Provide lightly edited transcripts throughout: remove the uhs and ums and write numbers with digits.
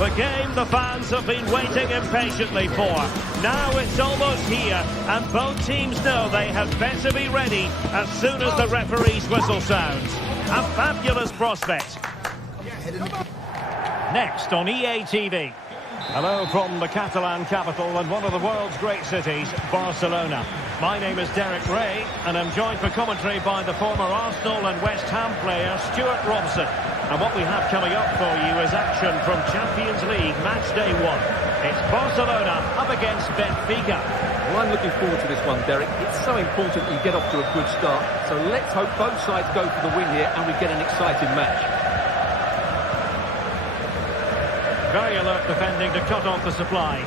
The game the fans have been waiting impatiently for. Now it's almost here, and both teams know they had better be ready as soon as the referee's whistle sounds. A fabulous prospect. Next on EA TV. Hello from the Catalan capital and one of the world's great cities, Barcelona. My name is Derek Ray, and I'm joined for commentary by the former Arsenal and West Ham player Stuart Robson. And what we have coming up for you is action from Champions League match day 1. It's Barcelona up against Benfica. Well, I'm looking forward to this one, Derek. It's so important that you get off to a good start. So let's hope both sides go for the win here and we get an exciting match. Very alert defending to cut off the supply.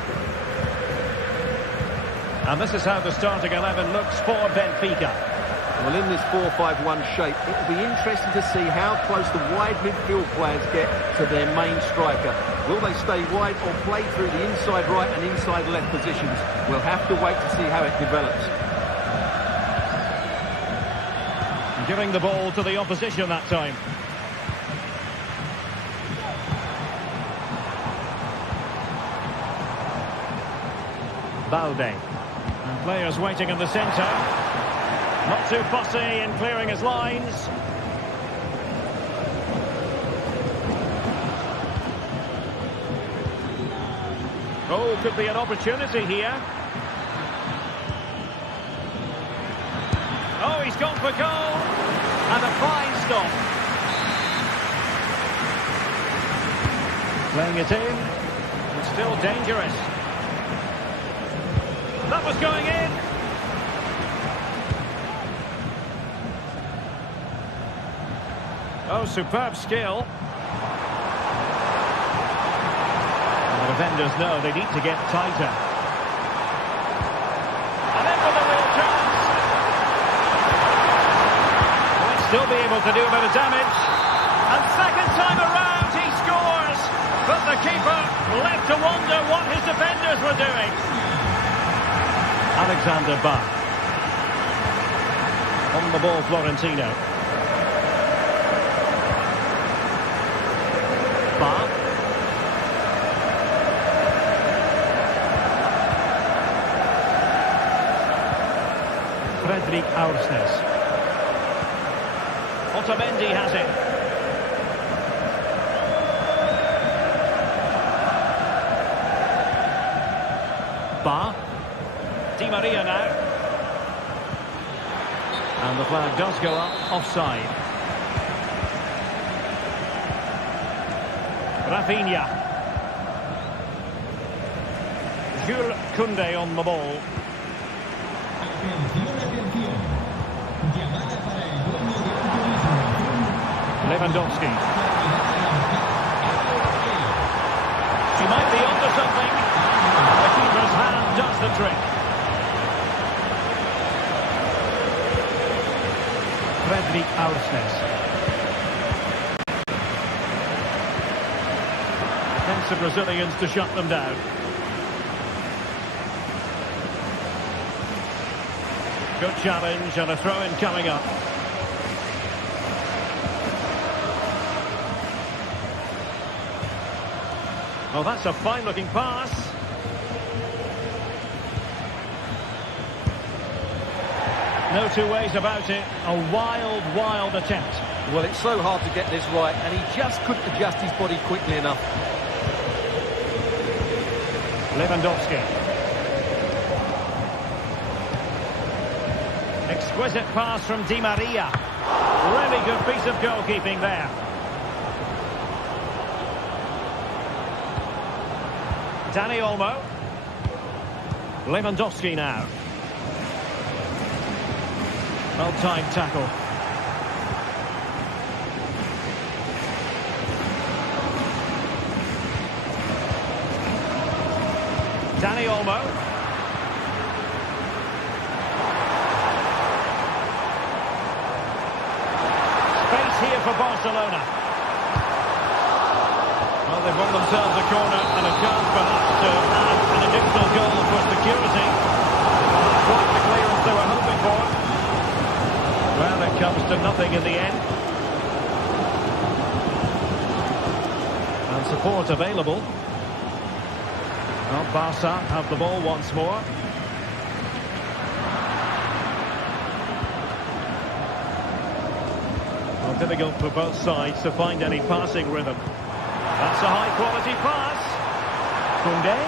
And this is how the starting 11 looks for Benfica. Well, in this 4-5-1 shape, it will be interesting to see how close the wide midfield players get to their main striker. Will they stay wide or play through the inside right and inside left positions? We'll have to wait to see how it develops. Giving the ball to the opposition that time. Balde. And players waiting in the centre. Not too fussy in clearing his lines. Oh, could be an opportunity here. Oh, he's gone for goal. And a fine stop. Playing it in. It's still dangerous. That was going in. Oh, superb skill. And the defenders know they need to get tighter. And in with a real chance. Might still be able to do a bit of damage. And second time around, he scores. But the keeper left to wonder what his defenders were doing. Alexander Bach. On the ball, Florentino. Bach. Fredrik Aursnes. Otamendi has it. Bach. Di Maria now. And the flag does go up, offside. Rafinha. Jules Koundé on the ball. Lewandowski. He might be onto something. The keeper's hand does the trick. Fredrik Aursnes. Attempts the Brazilians to shut them down. Good challenge and a throw-in coming up. Oh, that's a fine-looking pass. No two ways about it. A wild, wild attempt. Well, it's so hard to get this right, and he just couldn't adjust his body quickly enough. Lewandowski. Exquisite pass from Di Maria. Really good piece of goalkeeping there. Dani Olmo. Lewandowski now. Well-timed tackle. Dani Olmo. Space here for Barcelona. Well, they've won themselves a corner and a chance perhaps to add an additional goal for security. Quite the clearance they were hoping for. Well, it comes to nothing in the end. And support available. Well, Barca have the ball once more. Well, difficult for both sides to find any passing rhythm. That's a high-quality pass. Koundé.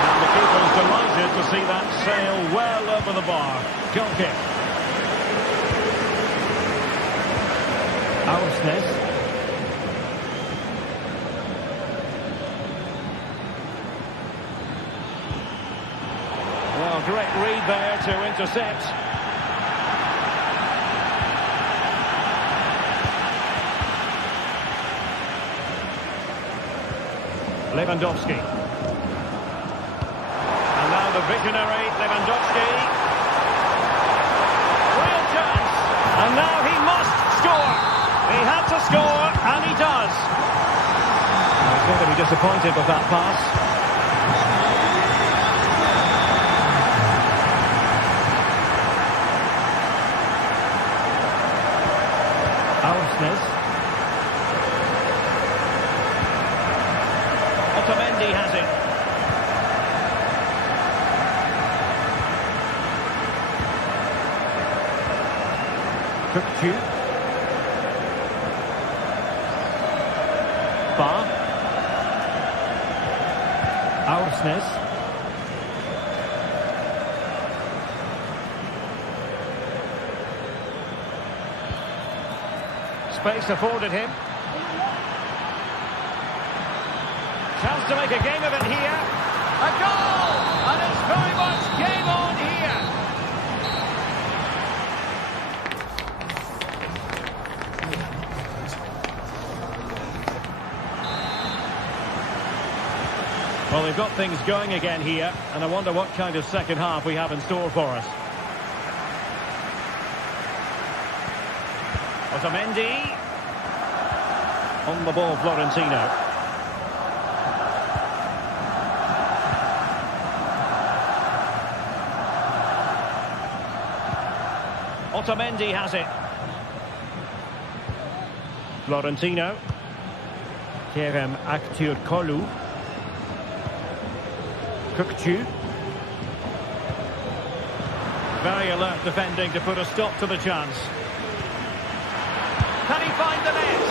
And the keeper's delighted to see that sail well over the bar. Goal kick. Ausnes. Well, great read there to intercept. Lewandowski. And now the visionary Lewandowski. Real chance. And now he must score. He had to score, and he does. He's going to be disappointed with that pass. Ausnes. Otamendi has it. Cookju. Bar. Ausnes. Space afforded him. Chance to make a game of it here. A goal! And it's very much game on here. Well, they've got things going again here, and I wonder what kind of second half we have in store for us. Otamendi. On the ball, Florentino. Otamendi has it. Florentino. Kerem Aktürkoğlu. Cookju. Very alert defending to put a stop to the chance. Can he find the net?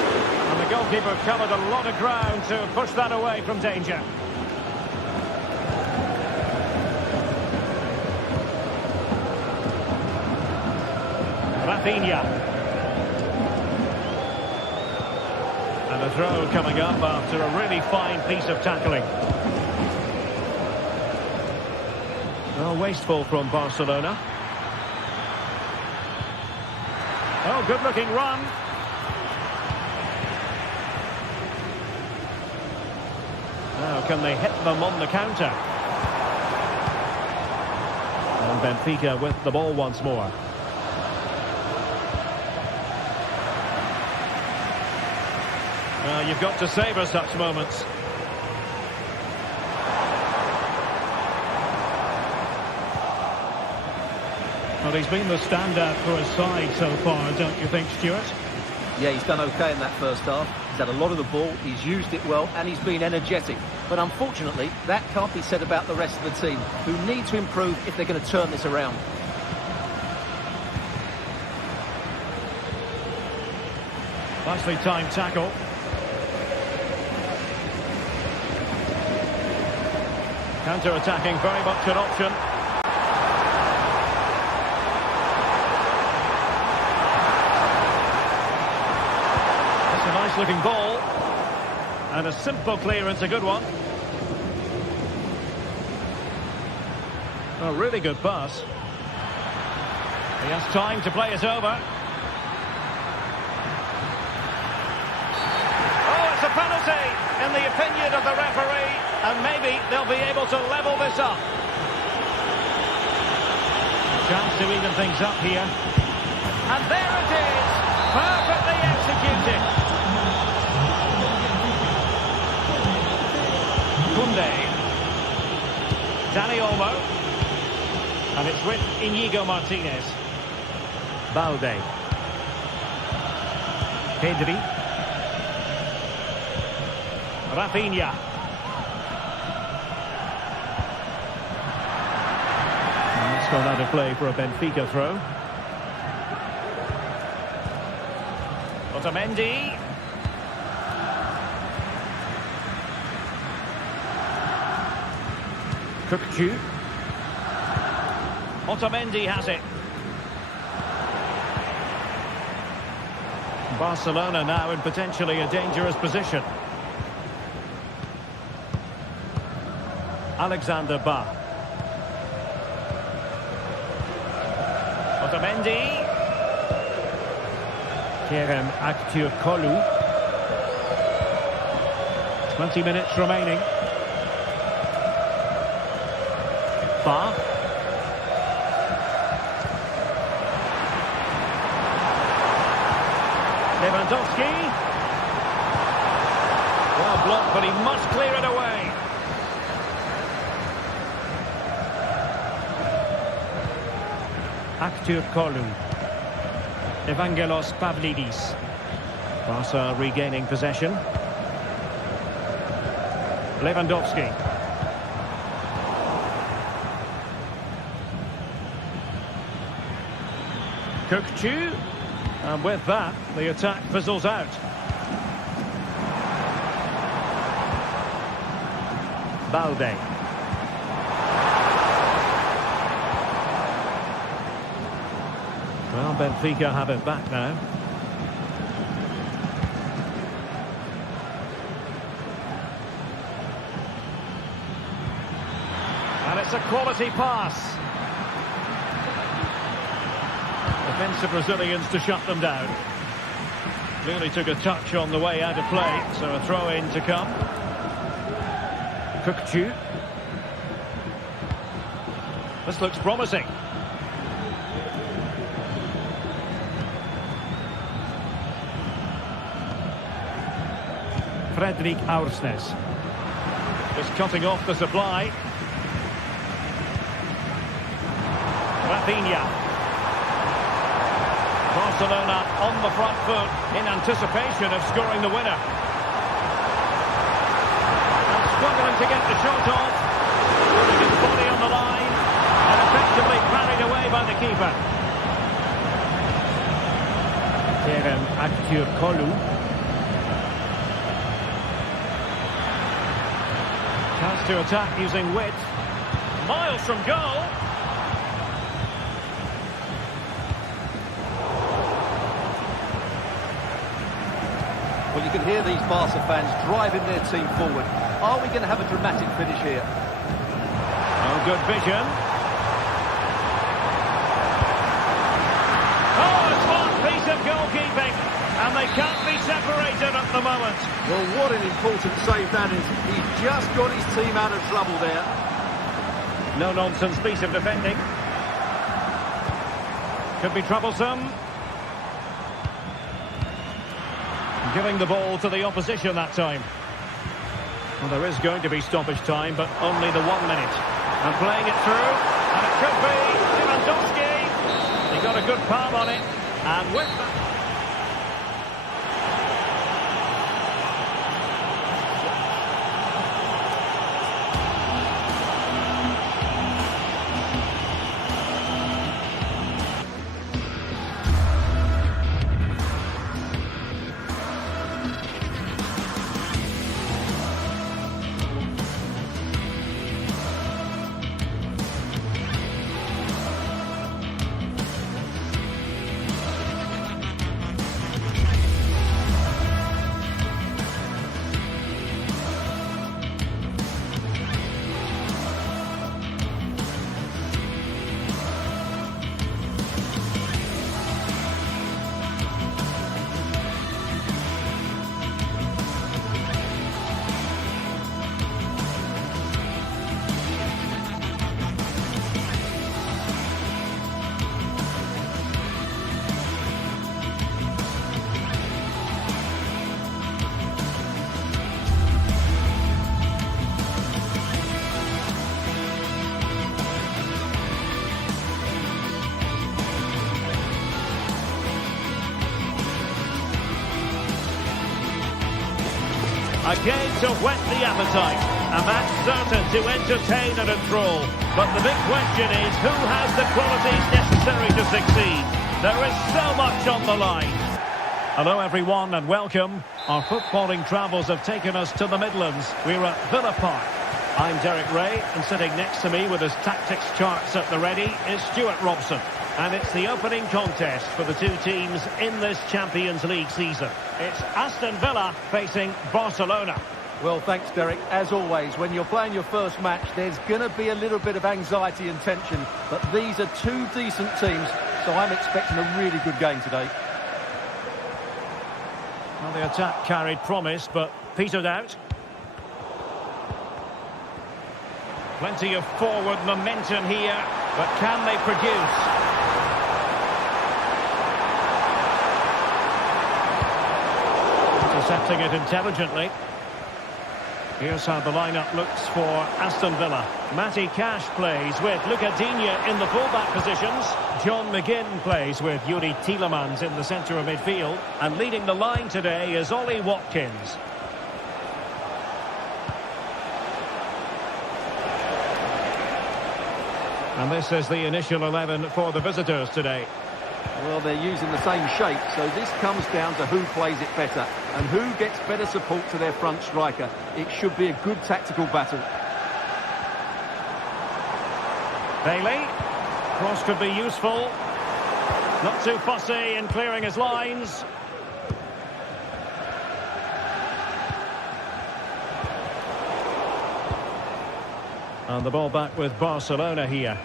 And the goalkeeper covered a lot of ground to push that away from danger. Rafinha. And a throw coming up after a really fine piece of tackling. Well, wasteful from Barcelona. Oh, good-looking run. Now, can they hit them on the counter? And Benfica with the ball once more. Well, you've got to savour such moments. Well, he's been the standout for his side so far, don't you think, Stuart? Yeah, he's done okay in that first half. He's had a lot of the ball, he's used it well, and he's been energetic. But unfortunately, that can't be said about the rest of the team, who need to improve if they're going to turn this around. Nicely timed tackle. Counter-attacking, very much an option. That's a nice-looking ball. And a simple clearance, a good one. A really good pass. He has time to play it over. Oh, it's a penalty, in the opinion of the referee. And maybe they'll be able to level this up. Chance to even things up here. And there it is. Perfectly executed. Koundé. Dani Olmo. And it's with Íñigo Martínez. Balde. Pedri. Rafinha. It's gone out of play for a Benfica throw. Otamendi. Cookchu. Otamendi has it. Barcelona now in potentially a dangerous position. Alexander Ba. Otamendi. Kerem Aktürkoğlu. 20 minutes remaining. Ba. Lewandowski. Well blocked, but he must clear it away. Aktürkoğlu. Evangelos Pavlidis. Barca regaining possession. Lewandowski. Cookchu. And with that, the attack fizzles out. Balde. Well, Benfica have it back now. And it's a quality pass. Defensive Brazilians to shut them down. Clearly took a touch on the way out of play, so a throw-in to come. Cookchu. This looks promising. Fredrik Aursnes. Just cutting off the supply. Rafinha. Barcelona on the front foot in anticipation of scoring the winner. And struggling to get the shot off. Putting his body on the line and effectively carried away by the keeper. Kerem Aktürkoğlu. Chance to attack using width. Miles from goal. Well, you can hear these Barca fans driving their team forward. Are we going to have a dramatic finish here? Oh, good vision. Oh, a smart piece of goalkeeping. And they can't be separated at the moment. Well, what an important save that is. He's just got his team out of trouble there. No-nonsense piece of defending. Could be troublesome. Giving the ball to the opposition that time. Well, there is going to be stoppage time, but only the 1 minute. And playing it through, and it could be Lewandowski. He got a good palm on it, and with that... Again to whet the appetite. A match certain to entertain and enthrall. But the big question is, who has the qualities necessary to succeed? There is so much on the line. Hello everyone and welcome. Our footballing travels have taken us to the Midlands. We're at Villa Park. I'm Derek Ray, and sitting next to me with his tactics charts at the ready is Stuart Robson. And it's the opening contest for the two teams in this Champions League season. It's Aston Villa facing Barcelona. Well, thanks, Derek. As always, when you're playing your first match, there's going to be a little bit of anxiety and tension. But these are two decent teams, so I'm expecting a really good game today. Well, the attack carried promise, but petered out. Plenty of forward momentum here, but can they produce? Intercepting it intelligently. Here's how the lineup looks for Aston Villa. Matty Cash plays with Luca Digne in the fullback positions. John McGinn plays with Yuri Tielemans in the centre of midfield. And leading the line today is Ollie Watkins. And this is the initial 11 for the visitors today. Well, they're using the same shape, so this comes down to who plays it better and who gets better support to their front striker. It should be a good tactical battle. Bailey. Cross could be useful. Not too fussy in clearing his lines. And the ball back with Barcelona here.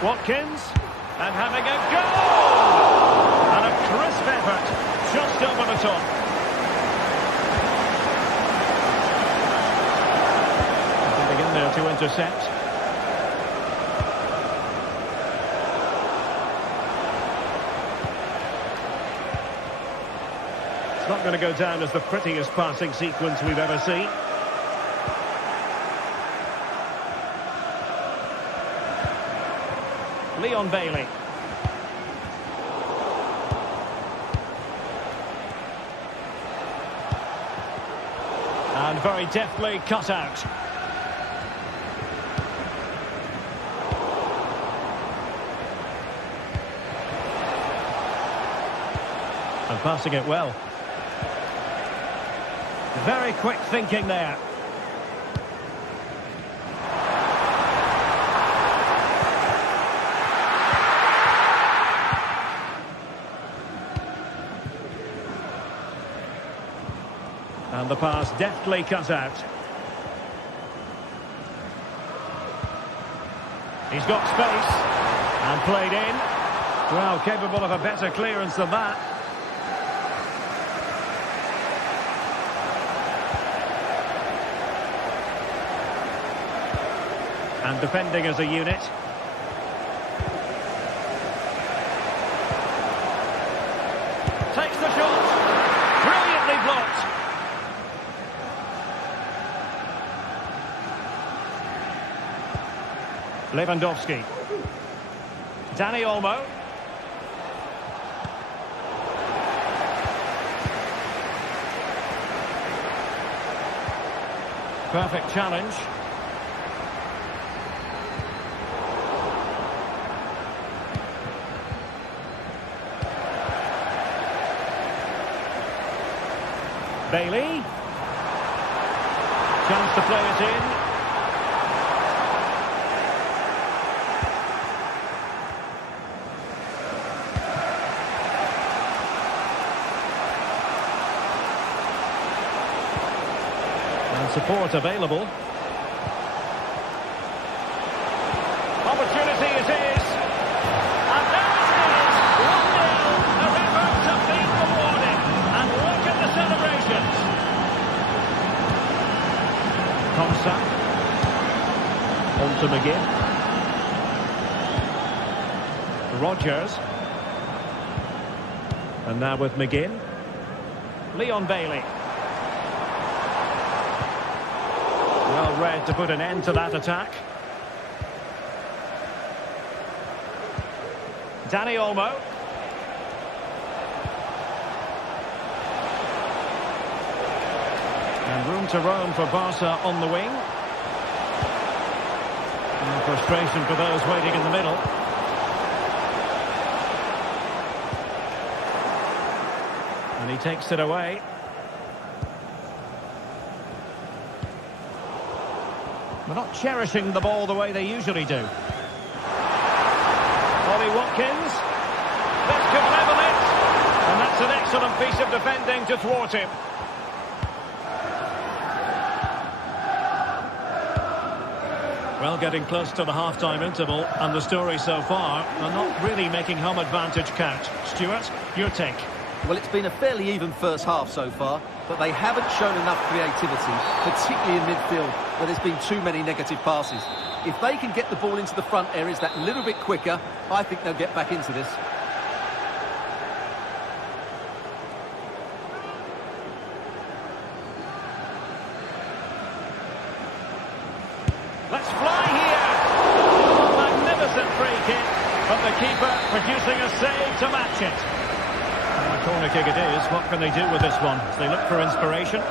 Watkins, and having a goal! And a crisp effort, just over the top. Getting in there to intercept. It's not going to go down as the prettiest passing sequence we've ever seen. Leon Bailey. And very deftly cut out. And passing it well. Very quick thinking there. And the pass deftly cut out. He's got space. And played in. Well, capable of a better clearance than that. And defending as a unit. Takes the shot. Brilliantly blocked. Lewandowski. Dani Olmo. Perfect challenge. Bailey. Chance to play it in. And support available. Opportunity it is. And there it is. 1-0. The efforts have been rewarded. And look at the celebrations. Thompson. On to McGinn. Rodgers. And now with McGinn. Leon Bailey. Well read to put an end to that attack. Dani Olmo. to roam for Barca on the wing. And frustration for those waiting in the middle. And he takes it away. They're not cherishing the ball the way they usually do. Ollie Watkins. This could level it. And that's an excellent piece of defending to thwart him. Well, getting close to the half-time interval, and the story so far are not really making home advantage count. Stuart, your take? Well, it's been a fairly even first half so far, but they haven't shown enough creativity, particularly in midfield, where there's been too many negative passes. If they can get the ball into the front areas that little bit quicker, I think they'll get back into this. Let's fly here! Magnificent free kick, but the keeper producing a save to match it. And a corner kick it is. What can they do with this one? As they look for inspiration.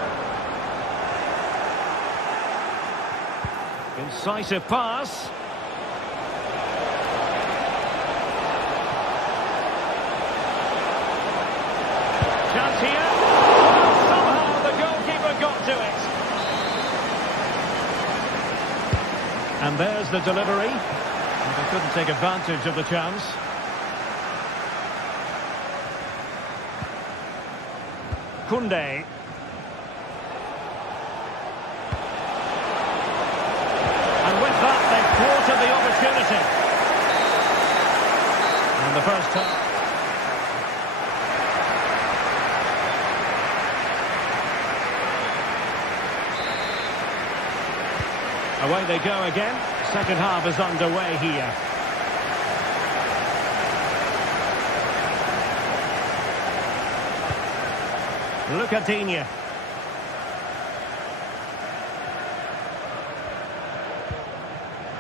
Incisive pass. Chance here. Somehow the goalkeeper got to it. And there's the delivery. And they couldn't take advantage of the chance. Koundé. And with that, they've thwarted the opportunity. And the first time. Away they go again. Second half is underway here. Lucadinha.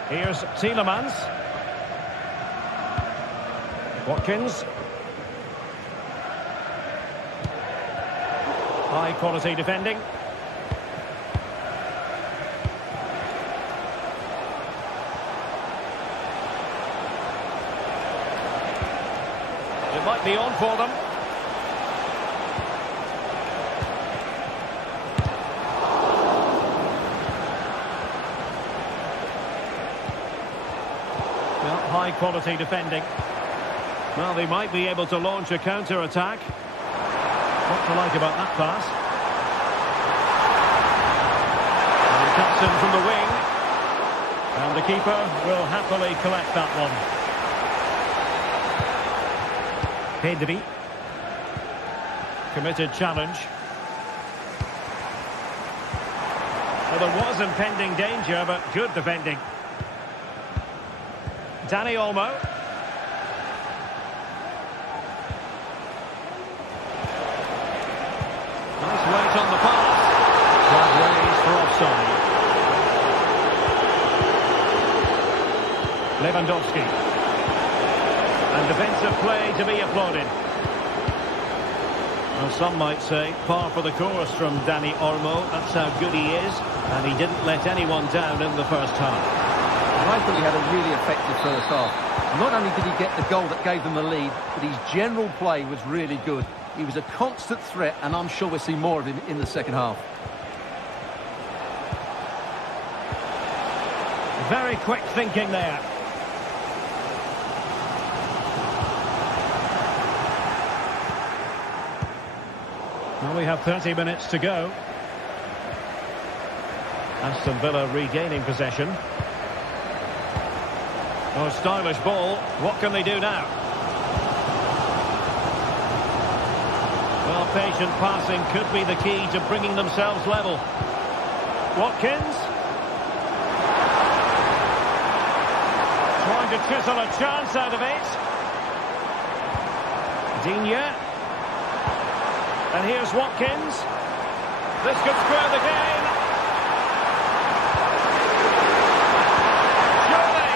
Here's Tielemans. Watkins. High quality defending. It might be on for them. Well, high quality defending. Well, they might be able to launch a counter-attack. What to like about that pass? And he cuts in from the wing. And the keeper will happily collect that one. Pedri. Committed challenge. Well, there was impending danger, but good defending. Dani Olmo. Nice weight on the pass. Flag raised for offside. Lewandowski. And defensive play to be applauded. Well, some might say par for the course from Dani Olmo. That's how good he is, and he didn't let anyone down in the first half. I thought he had a really effective first half. Not only did he get the goal that gave them the lead, but his general play was really good. He was a constant threat, and I'm sure we'll see more of him in the second half. Very quick thinking there. Well, we have 30 minutes to go. Aston Villa regaining possession. Oh, stylish ball. What can they do now? Well, patient passing could be the key to bringing themselves level. Watkins. Trying to chisel a chance out of it. Digne. And here's Watkins. This could square the game. Surely.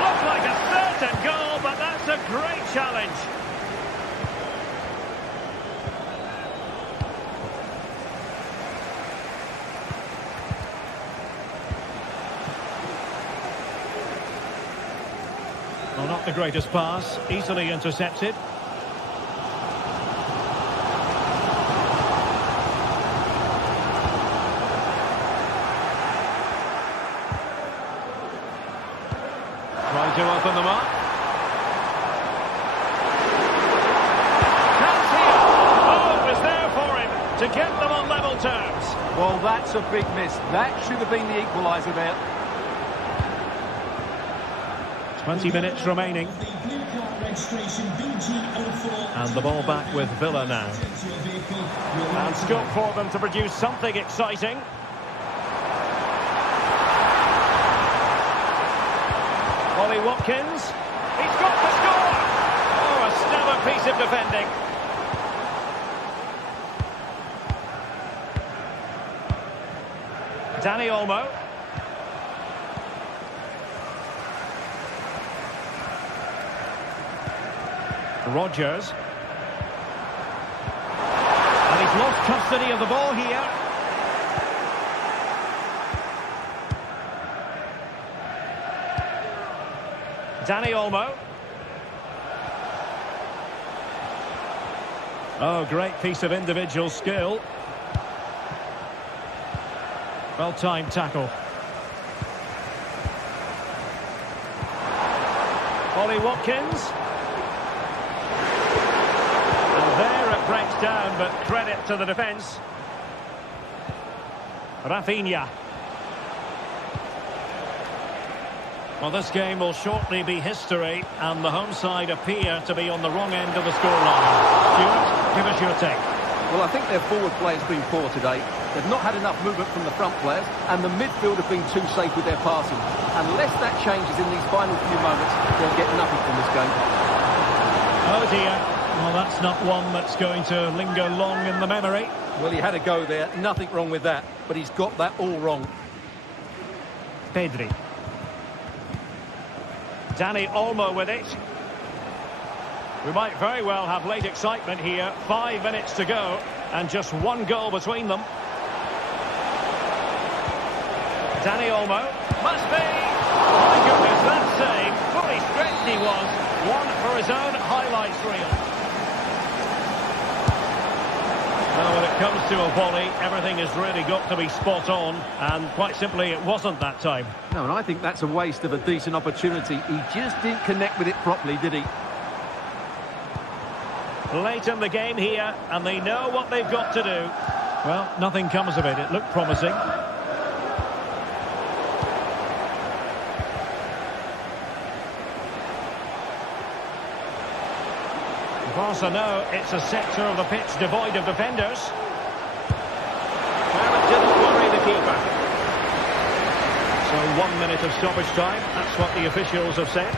Looked like a certain goal, but that's a great challenge. Well, not the greatest pass, easily intercepted. Trying to open them up. Chance here. Oh, it was there for him to get them on level terms. Well, that's a big miss. That should have been the equaliser there. 20 minutes remaining. And the ball back with Villa now. And scope for them to produce something exciting. Ollie Watkins. He's got the score! Oh, a stellar piece of defending. Dani Olmo. Rodgers. And he's lost custody of the ball here. Dani Olmo. Oh, great piece of individual skill. Well-timed tackle. Ollie Watkins. And there it breaks down, but credit to the defence. Rafinha. Well, this game will shortly be history, and the home side appear to be on the wrong end of the scoreline. Stuart, give us your take. Well, I think their forward play has been poor today. They've not had enough movement from the front players, and the midfield have been too safe with their passing. Unless that changes in these final few moments, they'll get nothing from this game. Oh dear. Well, that's not one that's going to linger long in the memory. Well, he had a go there. Nothing wrong with that, but he's got that all wrong. Pedri. Dani Olmo with it. We might very well have late excitement here. 5 minutes to go, and just one goal between them. Dani Olmo. Must be! My goodness, that save. Fully stretched he was. One for his own highlights reel. Well, when it comes to a volley, everything has really got to be spot on, and quite simply, it wasn't that time. No, and I think that's a waste of a decent opportunity. He just didn't connect with it properly, did he? Late in the game here, and they know what they've got to do. Well, nothing comes of it. It looked promising. Barca know it's a sector of the pitch devoid of defenders. Well, it didn't worry the keeper. So 1 minute of stoppage time. That's what the officials have said.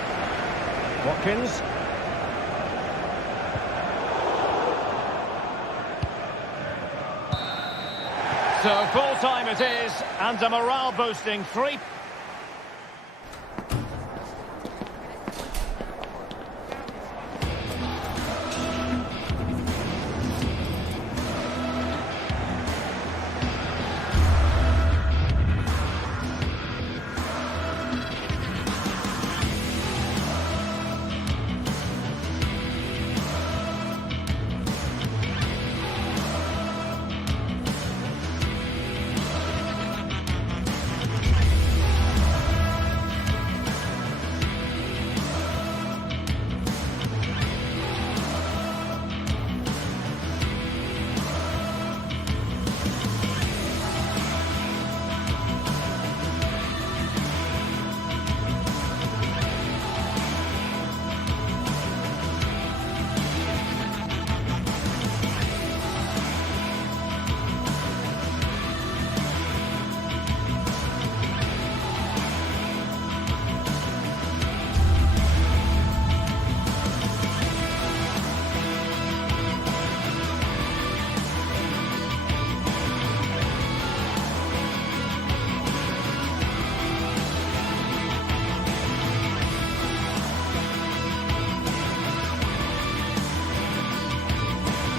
Watkins. So full time it is, and a morale boosting 3.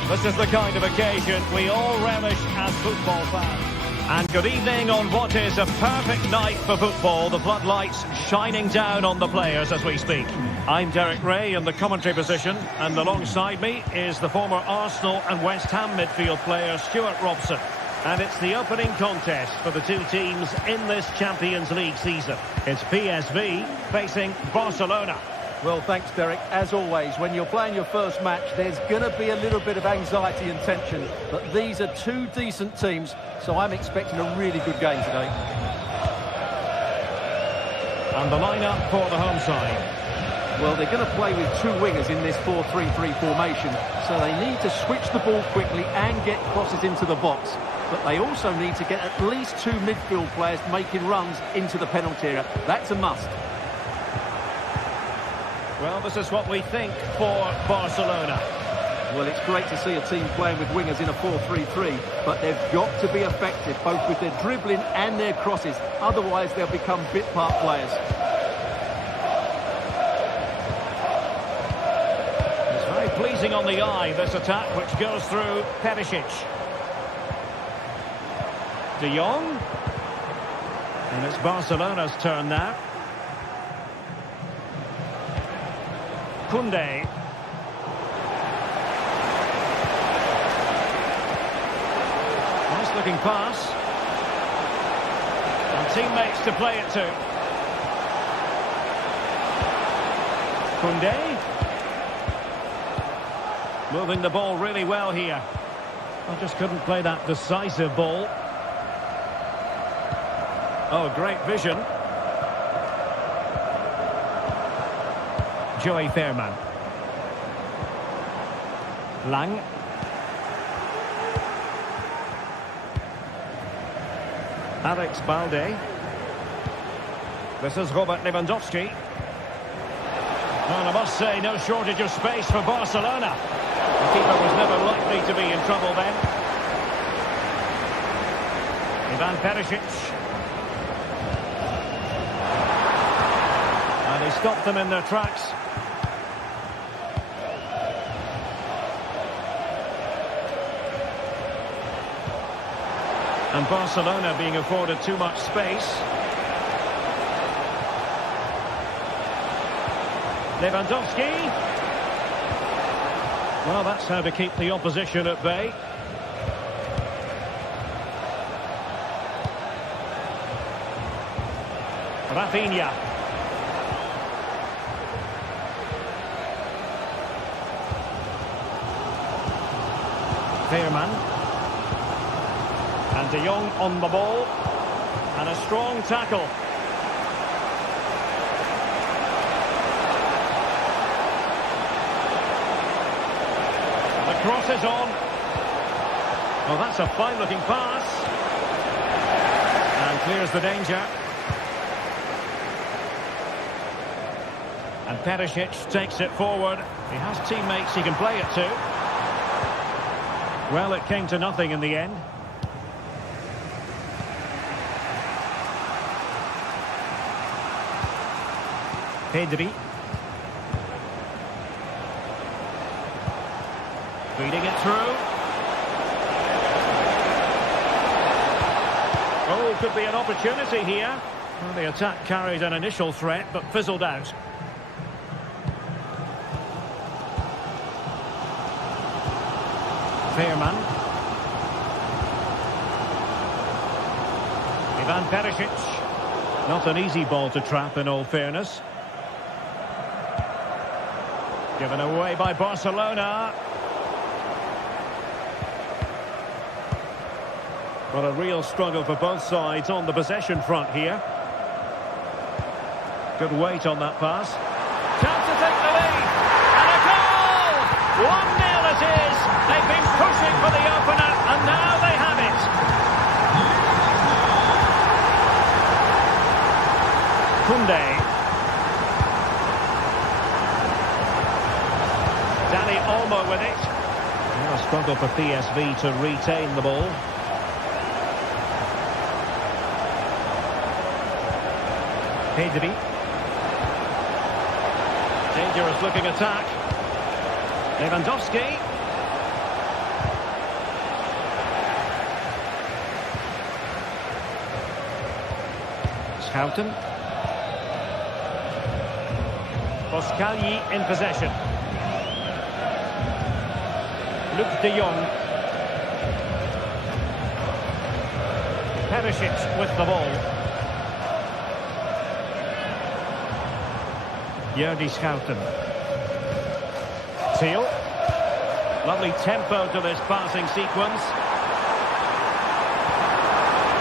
This is the kind of occasion we all relish as football fans. And good evening on what is a perfect night for football. The floodlights shining down on the players as we speak. I'm Derek Ray in the commentary position, and alongside me is the former Arsenal and West Ham midfield player Stuart Robson. And it's the opening contest for the two teams in this Champions League season. It's PSV facing Barcelona. Well, thanks, Derek. As always, when you're playing your first match, there's going to be a little bit of anxiety and tension. But these are two decent teams, so I'm expecting a really good game today. And the lineup for the home side. Well, they're going to play with two wingers in this 4-3-3 formation, so they need to switch the ball quickly and get crosses into the box. But they also need to get at least two midfield players making runs into the penalty area. That's a must. Well, this is what we think for Barcelona. Well, it's great to see a team playing with wingers in a 4-3-3, but they've got to be effective, both with their dribbling and their crosses. Otherwise, they'll become bit-part players. It's very pleasing on the eye, this attack, which goes through Perisic. De Jong. And it's Barcelona's turn now. Koundé. Nice looking pass. And teammates to play it to. Koundé. Moving the ball really well here. I just couldn't play that decisive ball. Oh, great vision. Joey Fairman. Lang. Alex Balde. This is Robert Lewandowski. And I must say, no shortage of space for Barcelona. The keeper was never likely to be in trouble then. Ivan Perisic. And he stopped them in their tracks. And Barcelona being afforded too much space. Lewandowski. Well, that's how to keep the opposition at bay. Rafinha. Fairman. And De Jong on the ball. And a strong tackle. The cross is on. Well, that's a fine-looking pass. And clears the danger. And Perisic takes it forward. He has teammates he can play it to. Well, it came to nothing in the end. Pedri. Feeding it through. Oh, could be an opportunity here. Well, the attack carried an initial threat, but fizzled out. Fairman. Ivan Perisic. Not an easy ball to trap, in all fairness. Given away by Barcelona. Well, a real struggle for both sides on the possession front here. Good weight on that pass. Chance to take the lead. And a goal! 1-0 it is. They've been pushing for the opener, and now they have it. Koundé. Danny Olmo with it. Now a struggle for PSV to retain the ball. Pedri. Dangerous looking attack. Lewandowski. Schouten. Boscagli in possession. Luc de Jong. Perisic with the ball. Jordi Schouten. Thiel. Lovely tempo to this passing sequence.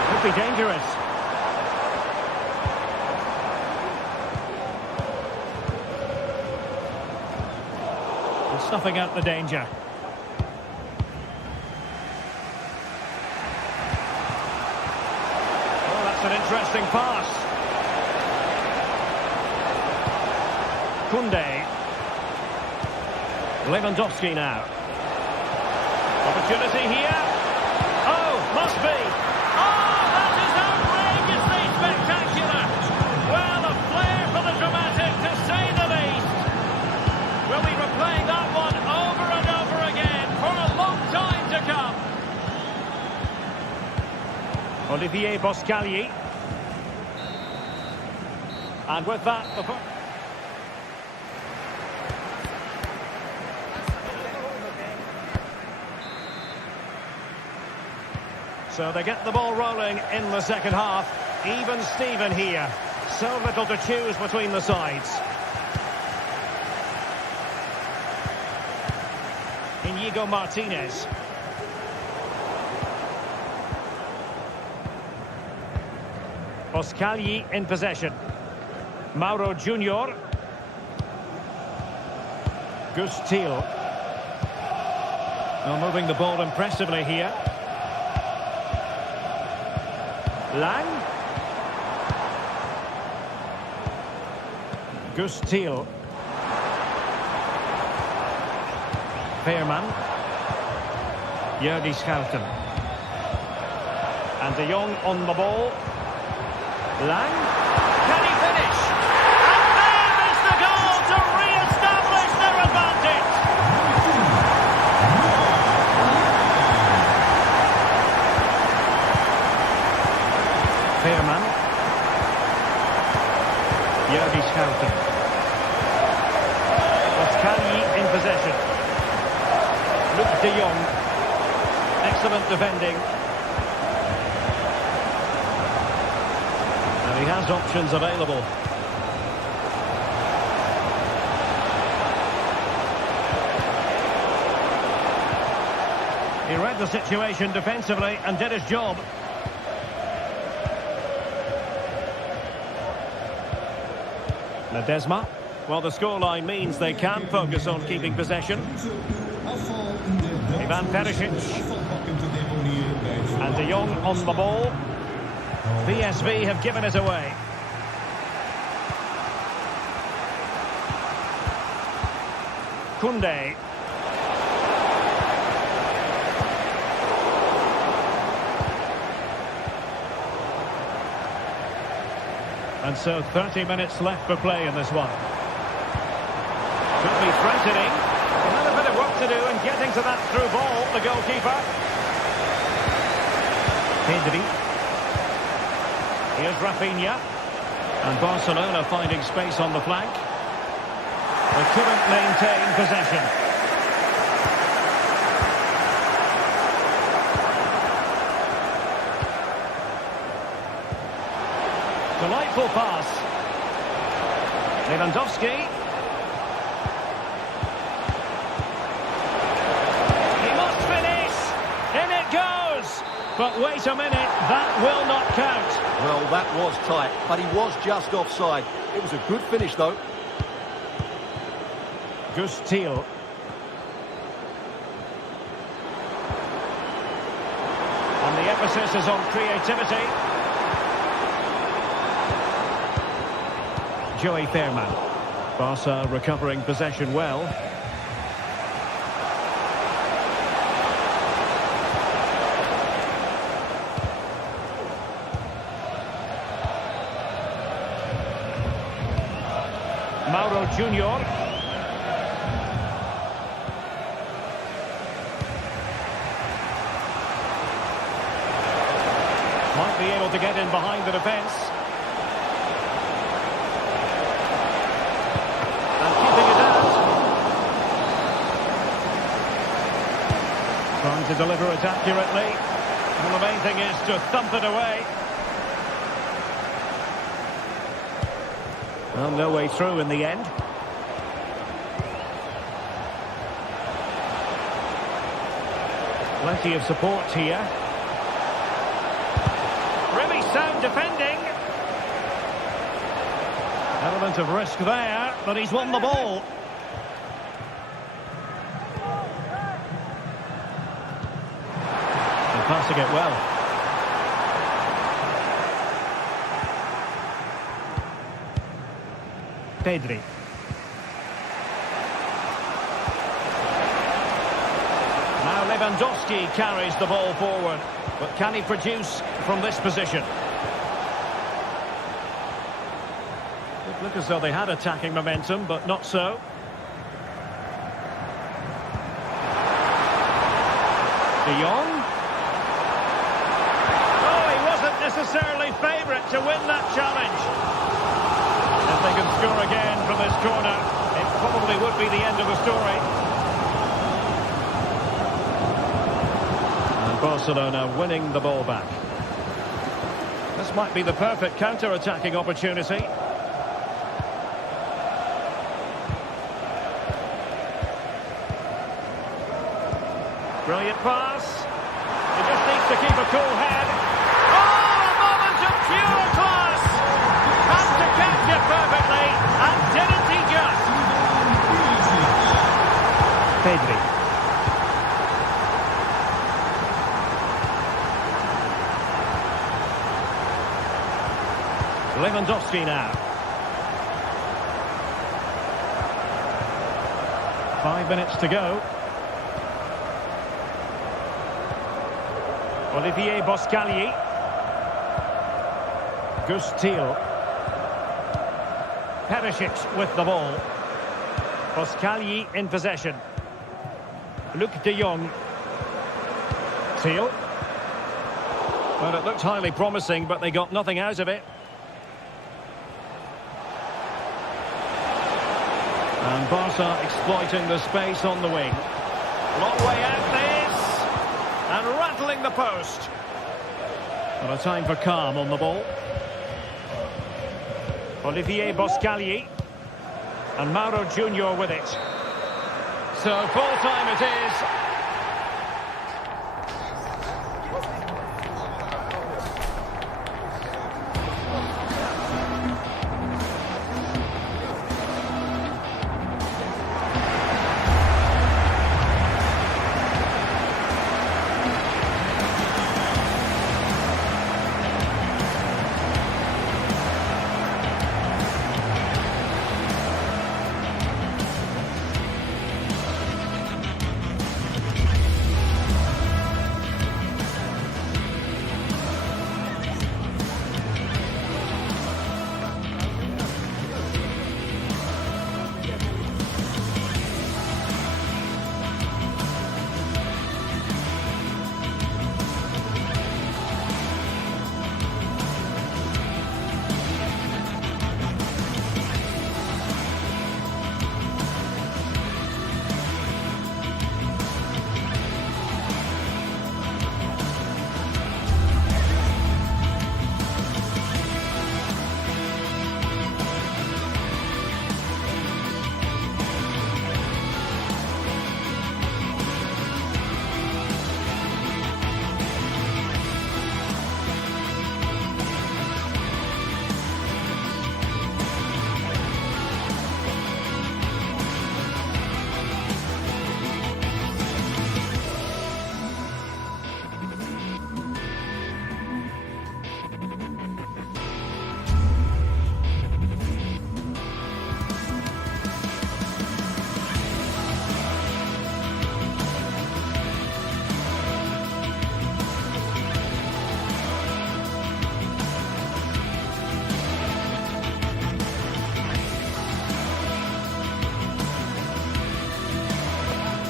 Could be dangerous. And snuffing out the danger. Oh, that's an interesting pass. Koundé. Lewandowski now. Opportunity here. Oh, must be. Oh, that is outrageously spectacular. Well, a flair for the dramatic, to say the least. We'll be replaying that one over and over again for a long time to come. Olivier Boscagli. And with that, so they get the ball rolling in the second half. Even Steven here. So little to choose between the sides. Inigo Martinez. Boscagli in possession. Mauro Junior. Gus Thiel. Well, moving the ball impressively here. Lang. Gus Thiel. Veerman. Jordi Schouten. And de Jong on the ball. Lang. Can he finish? And there is the goal to re-establish their advantage. Veerman. Jordi Schouten. Boscagli in possession. Luc de Jong. Excellent defending. And he has options available. He read the situation defensively and did his job. Ledesma. Well, the scoreline means they can focus on keeping possession. Ivan Perisic. And de Jong on the ball. PSV have given it away. Koundé. And so 30 minutes left for play in this one. Could be threatening. Another bit of work to do in getting to that through ball, the goalkeeper. Pedri. Here's Rafinha. And Barcelona finding space on the flank. They couldn't maintain possession. Delightful pass. Lewandowski. He must finish. In it goes. But wait a minute, that will not count. Well, that was tight, but he was just offside. It was a good finish, though. Gus Thiel. And the emphasis is on creativity. Joey Veerman. Barca recovering possession well. Mauro Junior. Might be able to get in behind the defence. deliver it accurately. And the main thing is to thump it away. Well, no way through in the end. Plenty of support here. Really sound defending. Element of risk there, but he's won the ball. And passing it well. Pedri. Now Lewandowski carries the ball forward, but can he produce from this position? It looked as though they had attacking momentum, but not so. De Jong. Oh, he wasn't necessarily favourite to win that challenge. If they can score again from this corner, it probably would be the end of the story. And Barcelona winning the ball back. This might be the perfect counter-attacking opportunity. Brilliant pass. He just needs to keep a cool head. Oh, a moment of pure class! Had to catch it perfectly, and didn't he just? Pedri. Lewandowski now. 5 minutes to go. Olivier Boscagli. Gustil. Perisic with the ball. Boscagli in possession. Luc de Jong. Thiel. Well, it looked highly promising, but they got nothing out of it. And Barca exploiting the space on the wing. Long way out this. And rattling the post. But a time for calm on the ball. Olivier Boscagli. And Mauro Junior with it. So full time it is.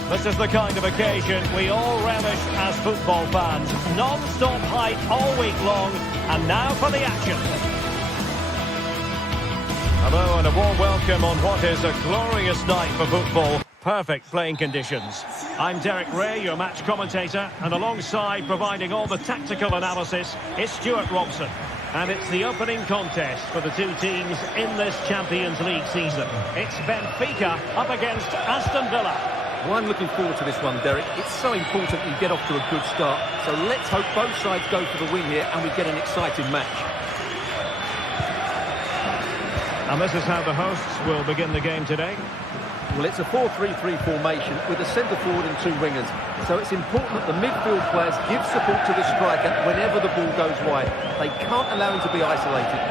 This is the kind of occasion we all relish as football fans. Non-stop hype all week long, and now for the action. Hello and a warm welcome on what is a glorious night for football. Perfect playing conditions. I'm Derek Ray, your match commentator, and alongside providing all the tactical analysis is Stuart Robson. And it's the opening contest for the two teams in this Champions League season. It's Benfica up against Aston Villa. Well, I'm looking forward to this one, Derek. It's so important you get off to a good start. So let's hope both sides go for the win here and we get an exciting match. And this is how the hosts will begin the game today. Well, it's a 4-3-3 formation with a centre forward and two wingers. So it's important that the midfield players give support to the striker whenever the ball goes wide. They can't allow him to be isolated.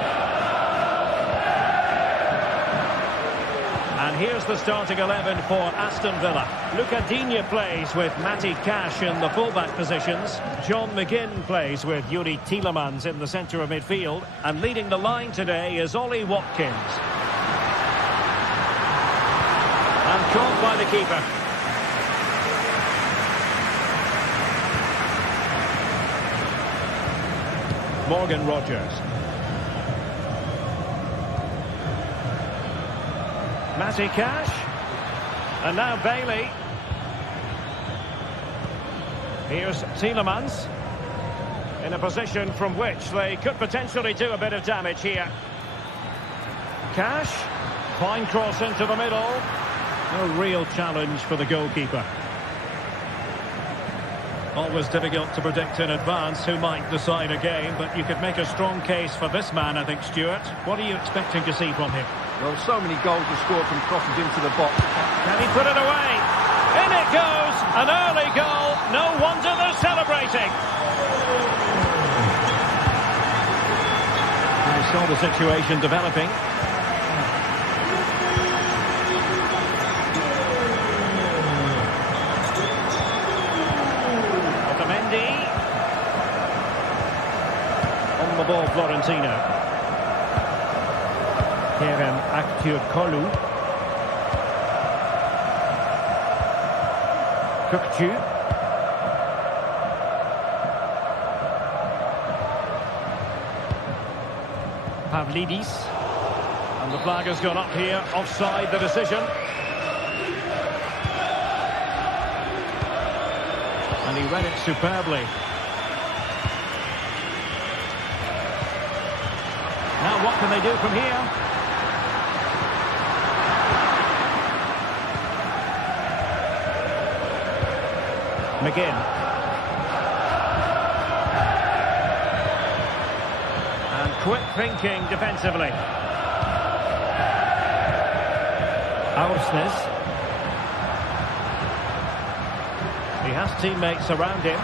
And here's the starting 11 for Aston Villa. Luca Digne plays with Matty Cash in the fullback positions. John McGinn plays with Yuri Tielemans in the centre of midfield. And leading the line today is Ollie Watkins. And caught by the keeper. Morgan Rogers. Matty Cash. And now Bailey. Here's Tielemans. In a position from which they could potentially do a bit of damage here. Cash. Fine cross into the middle. No real challenge for the goalkeeper. Always difficult to predict in advance who might decide a game, but you could make a strong case for this man, I think, Stuart. What are you expecting to see from him? Well, so many goals are scored from crosses into the box. Can he put it away? In it goes! An early goal. No wonder they're celebrating. We saw the situation developing. On the ball, Florentino. Kerem Aktürkoğlu. Kukçu. Pavlidis. And the flag has gone up here. Offside the decision. And he read it superbly. Now what can they do from here? McGinn. And quick thinking defensively. Aursnes. He has teammates around him.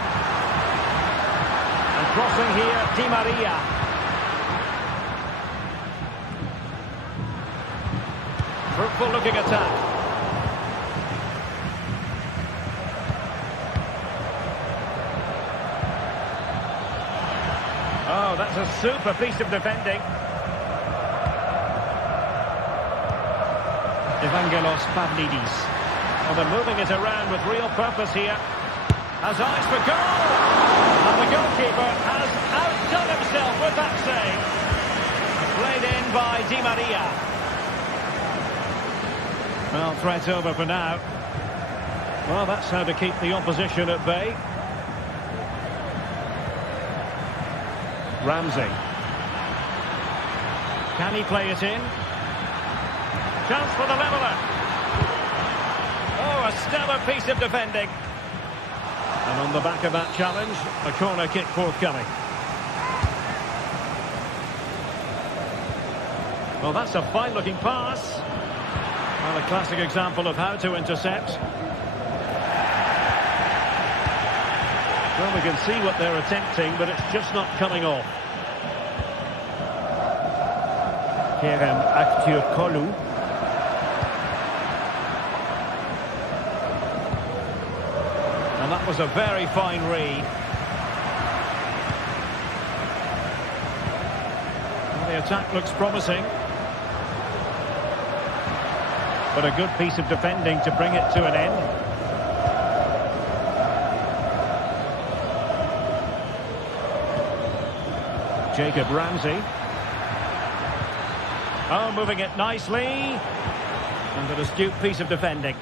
And crossing here, Di Maria. Fruitful looking attack. Oh, that's a super piece of defending. Evangelos Pavlidis. Well, they're moving it around with real purpose here. Has eyes for goal! And the goalkeeper has outdone himself with that save. Played in by Di Maria. Well, threat over for now. Well, that's how to keep the opposition at bay. Ramsey. Can he play it in? Chance for the leveller. Oh, a stellar piece of defending. And on the back of that challenge, a corner kick forthcoming. Well, that's a fine-looking pass. Well, a classic example of how to intercept. Well, we can see what they're attempting, but it's just not coming off. Kerem Aktürkoğlu. And that was a very fine read. Well, the attack looks promising. But a good piece of defending to bring it to an end. Jacob Ramsey. Oh, moving it nicely. And an astute piece of defending.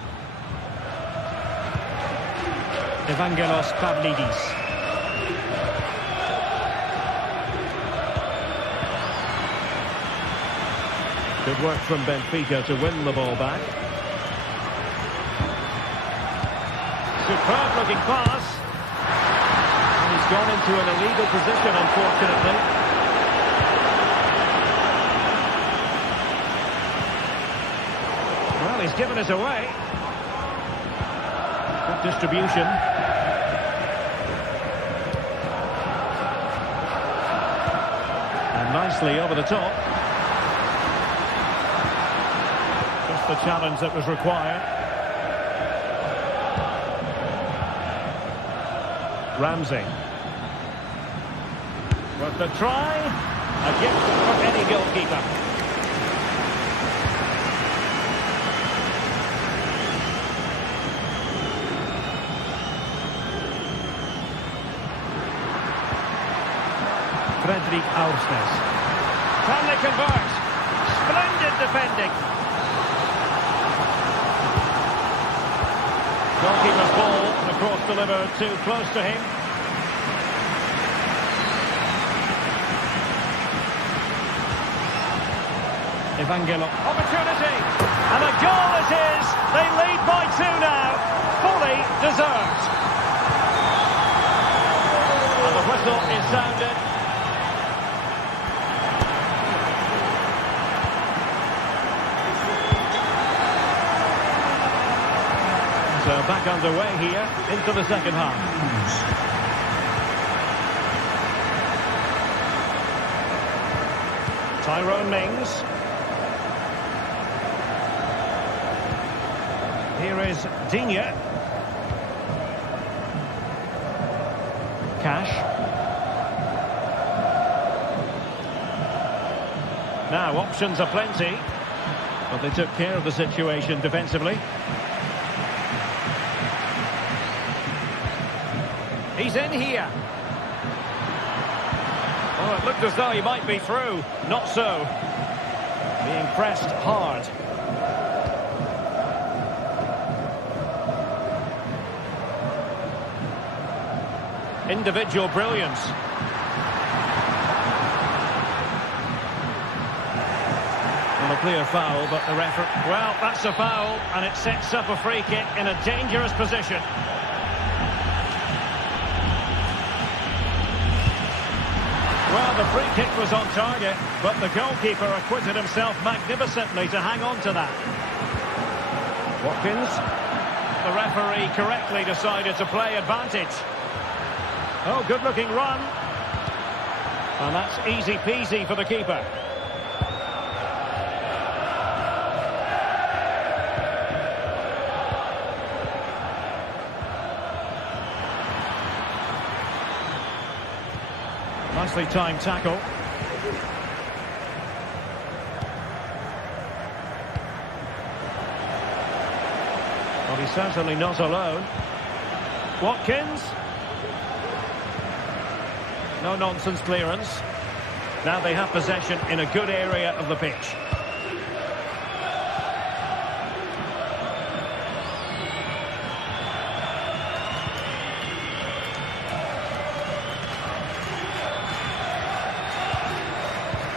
Evangelos Pavlidis. Good work from Benfica to win the ball back. Superb looking pass. And he's gone into an illegal position, unfortunately. Well, he's given us away. Good distribution. And nicely over the top. Just the challenge that was required. Ramsey. Worth the try. A gift for any goalkeeper. Fredrik Aursnes. Can they convert? Splendid defending. Goalkeeper's ball, the cross delivered too close to him. Evangelo, opportunity, and a goal it is. They lead by 2 now, fully deserved. And the whistle is sounded. So back underway here into the second half. Tyrone Mings. Here is Digne. Cash. Now options are plenty, but they took care of the situation defensively. He's in here. Oh, it looked as though he might be through. Not so. Being pressed hard. Individual brilliance. Well, a clear foul, but the referee... Well, that's a foul, and it sets up a free kick in a dangerous position. Well, the free kick was on target, but the goalkeeper acquitted himself magnificently to hang on to that. Watkins. The referee correctly decided to play advantage. Oh, good-looking run. And that's easy peasy for the keeper. Nicely timed tackle. Well, he's certainly not alone. Watkins. No nonsense clearance. Now they have possession in a good area of the pitch.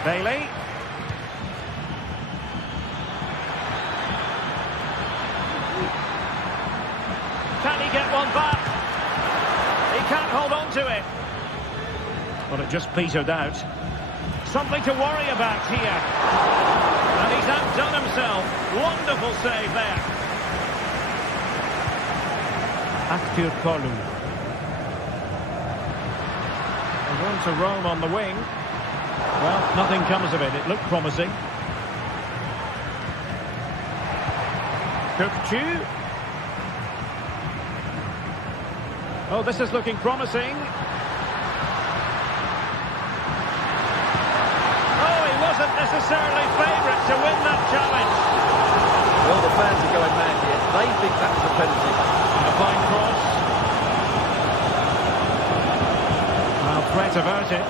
Bailey. Can he get one back? He can't hold on to it. Well, it just petered out. Something to worry about here. And he's outdone himself. Wonderful save there. Akpur Kolu. They're going to roam on the wing. Well, nothing comes of it. It looked promising. Kökçü. Oh, this is looking promising. Wasn't necessarily favourite to win that challenge. Well, the fans are going mad here. They think that was a penalty. A fine cross. Well, threat averted.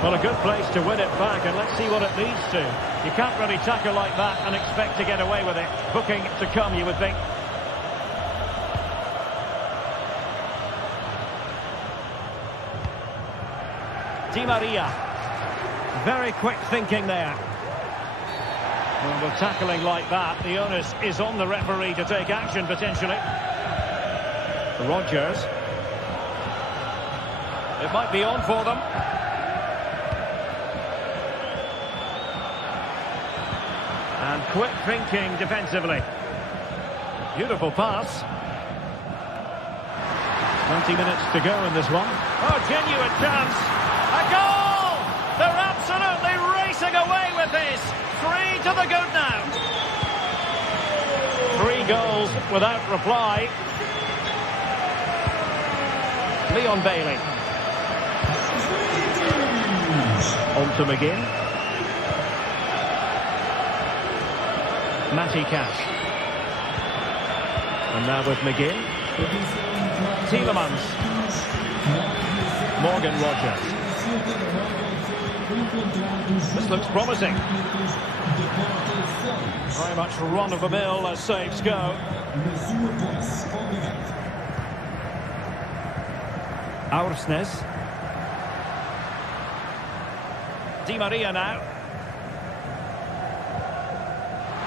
Well, a good place to win it back, and let's see what it leads to. You can't really tackle like that and expect to get away with it. Booking to come, you would think. Di Maria. Very quick thinking there. Well, with tackling like that, the onus is on the referee to take action, potentially. Rodgers. It might be on for them. And quick thinking defensively. Beautiful pass. 20 minutes to go in this one. Oh, genuine chance. A goal! They're absolutely racing away with this. 3 to the good now. 3 goals without reply. Leon Bailey. On to McGinn. Matty Cash. And now with McGinn. Tielemans. Morgan Rodgers. This looks promising. Very much run-of-the-mill as saves go. Aursnes. Di Maria now.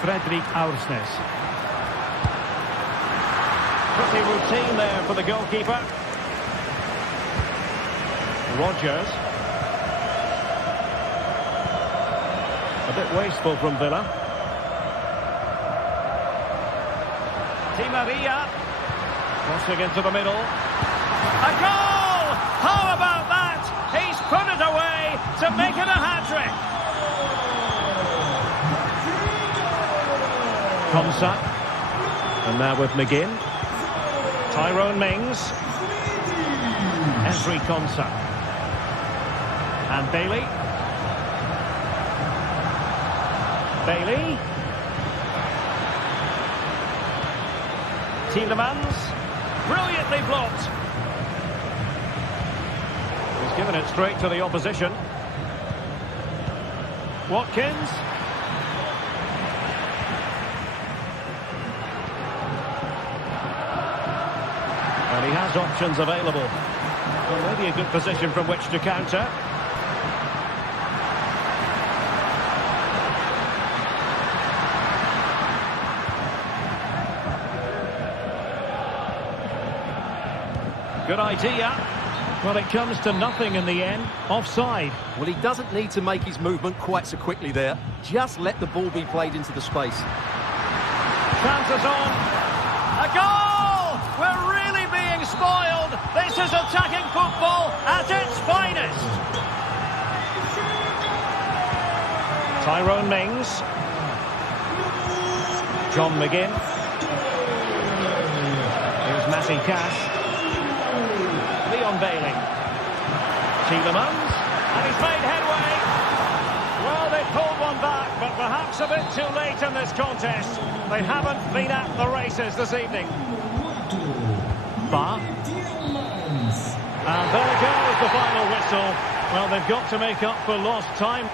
Fredrik Aursnes. Pretty routine there for the goalkeeper. Rodgers. A bit wasteful from Villa. Di Maria. Crossing into the middle. A goal! How about that? He's put it away to make it a hat-trick. Konsa. And now with McGinn. Tyrone Mings. Ezri Konsa. And Bailey. Bailey. Tielemans. Brilliantly blocked. He's given it straight to the opposition. Watkins. And he has options available. Well, maybe a good position from which to counter. Good idea. Well, it comes to nothing in the end. Offside. Well, he doesn't need to make his movement quite so quickly there. Just let the ball be played into the space. Chances on. A goal! We're really being spoiled. This is attacking football at its finest. Tyrone Mings. John McGinn. Here's Matty Cash. Leon Bailey. Tielemans. And he's made headway. Well, they pulled one back, but perhaps a bit too late in this contest. They haven't been at the races this evening. Bar. And there goes the final whistle. Well, they've got to make up for lost time.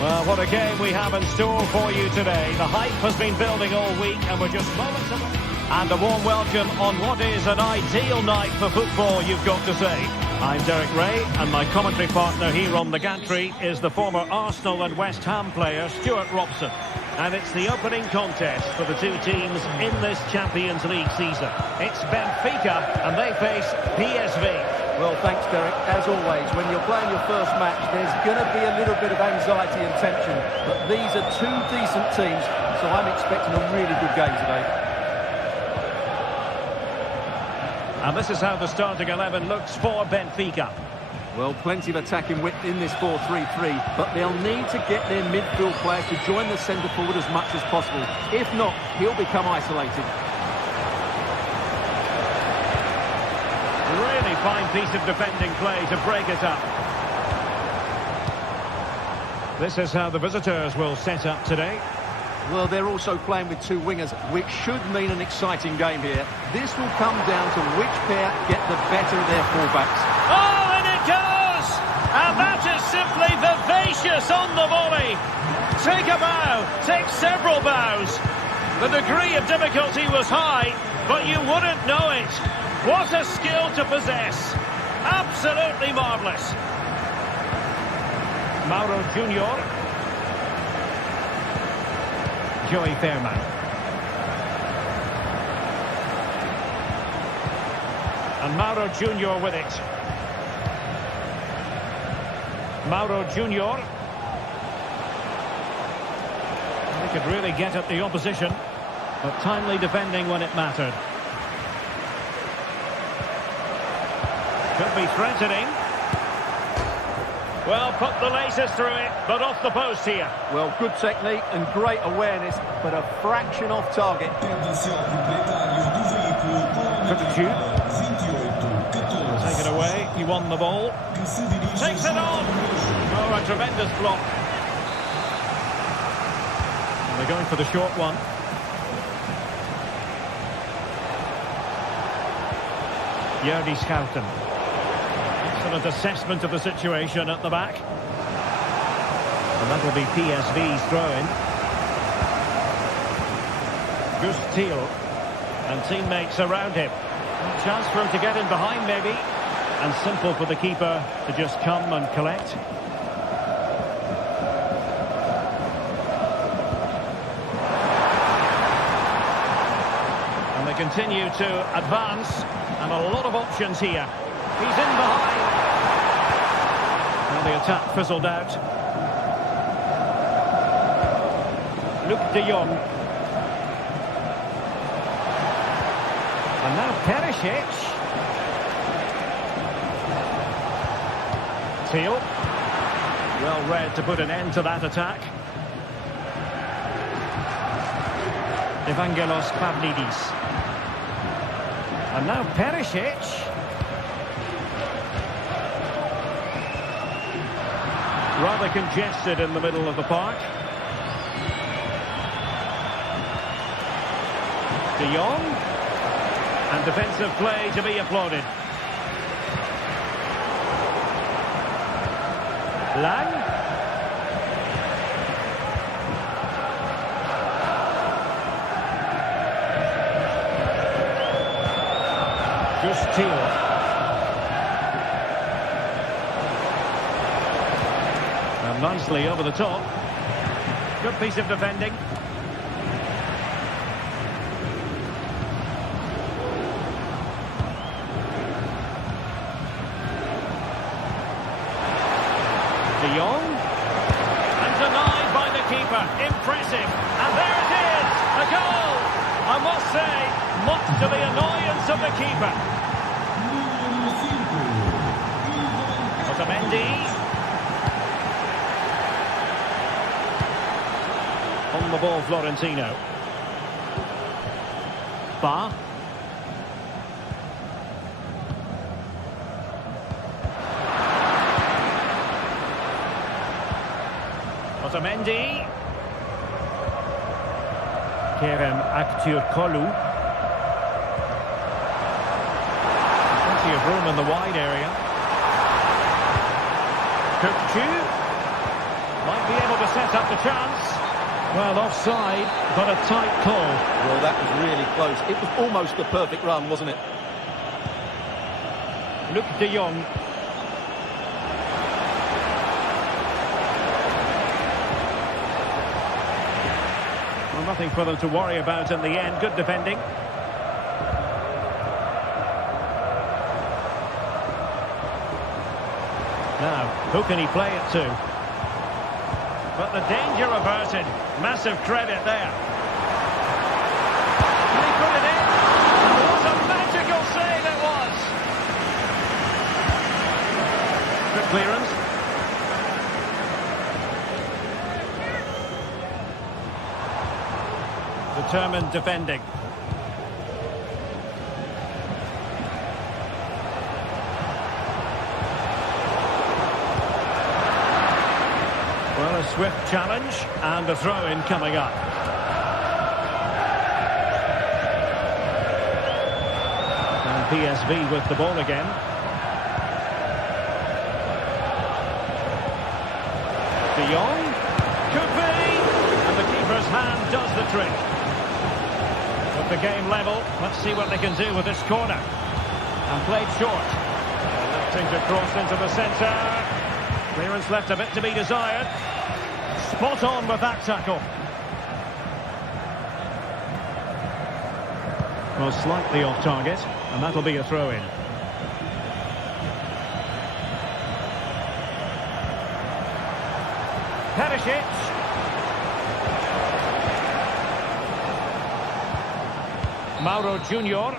Well, what a game we have in store for you today. The hype has been building all week and we're just moments away. And a warm welcome on what is an ideal night for football, you've got to say. I'm Derek Ray and my commentary partner here on the gantry is the former Arsenal and West Ham player, Stuart Robson. And it's the opening contest for the two teams in this Champions League season. It's Benfica and they face PSV. Well, thanks, Derek. As always, when you're playing your first match, there's going to be a little bit of anxiety and tension. But these are two decent teams, so I'm expecting a really good game today. And this is how the starting 11 looks for Benfica. Well, plenty of attacking width in this 4-3-3, but they'll need to get their midfield players to join the centre forward as much as possible. If not, he'll become isolated. Really fine piece of defending play to break it up. This is how the visitors will set up today. Well, they're also playing with two wingers, which should mean an exciting game here. This will come down to which pair get the better of their fullbacks. Oh, and it goes! And that is simply vivacious on the volley. Take a bow, take several bows. The degree of difficulty was high, but you wouldn't know it. What a skill to possess. Absolutely marvellous. Mauro Junior. Joey Fairman. And Mauro Junior with it. Mauro Junior. He could really get at the opposition, but timely defending when it mattered. Could be threatening. Well, put the laces through it, but off the post here. Well, good technique and great awareness, but a fraction off target. Take it away, he won the ball. Takes it on! Oh, a tremendous block. And they're going for the short one. Jordi Schouten. Excellent assessment of the situation at the back. And that will be PSV's throw-in. Gus Thiel and teammates around him. A chance for him to get in behind maybe. And simple for the keeper to just come and collect. And they continue to advance. And a lot of options here. He's in behind. Well, the attack fizzled out. Luke de Jong. And now Perisic. Thiel. Well read to put an end to that attack. Evangelos Pavlidis. And now Perisic. Rather congested in the middle of the park. De Jong. And defensive play to be applauded. Lang. Gus Thiel. And nicely over the top. Good piece of defending. De Jong. And denied by the keeper. Impressive. And there it is. A goal. I must say, much to the annoyance of the keeper. Otamendi. On the ball, Florentino. Ba. Otamendi. Kerem Aktürkoğlu. Plenty of room in the wide area. Kukçu. Might be able to set up the chance. Well, offside, but a tight call. Well, that was really close. It was almost the perfect run, wasn't it? Luke de Jong. nothing for them to worry about in the end. Good defending. Now, who can he play it to? But the danger averted. Massive credit there. And he put it in. What a magical save it was. Good clearance. Determined defending. Well, a swift challenge and a throw-in coming up. And PSV with the ball again. De Jong. Could be. And the keeper's hand does the trick. With the game level, let's see what they can do with this corner. And played short. Lifting to cross into the centre. Clearance left a bit to be desired. Spot on with that tackle. Well, slightly off target, and that'll be a throw-in. Perisic. Mauro Junior.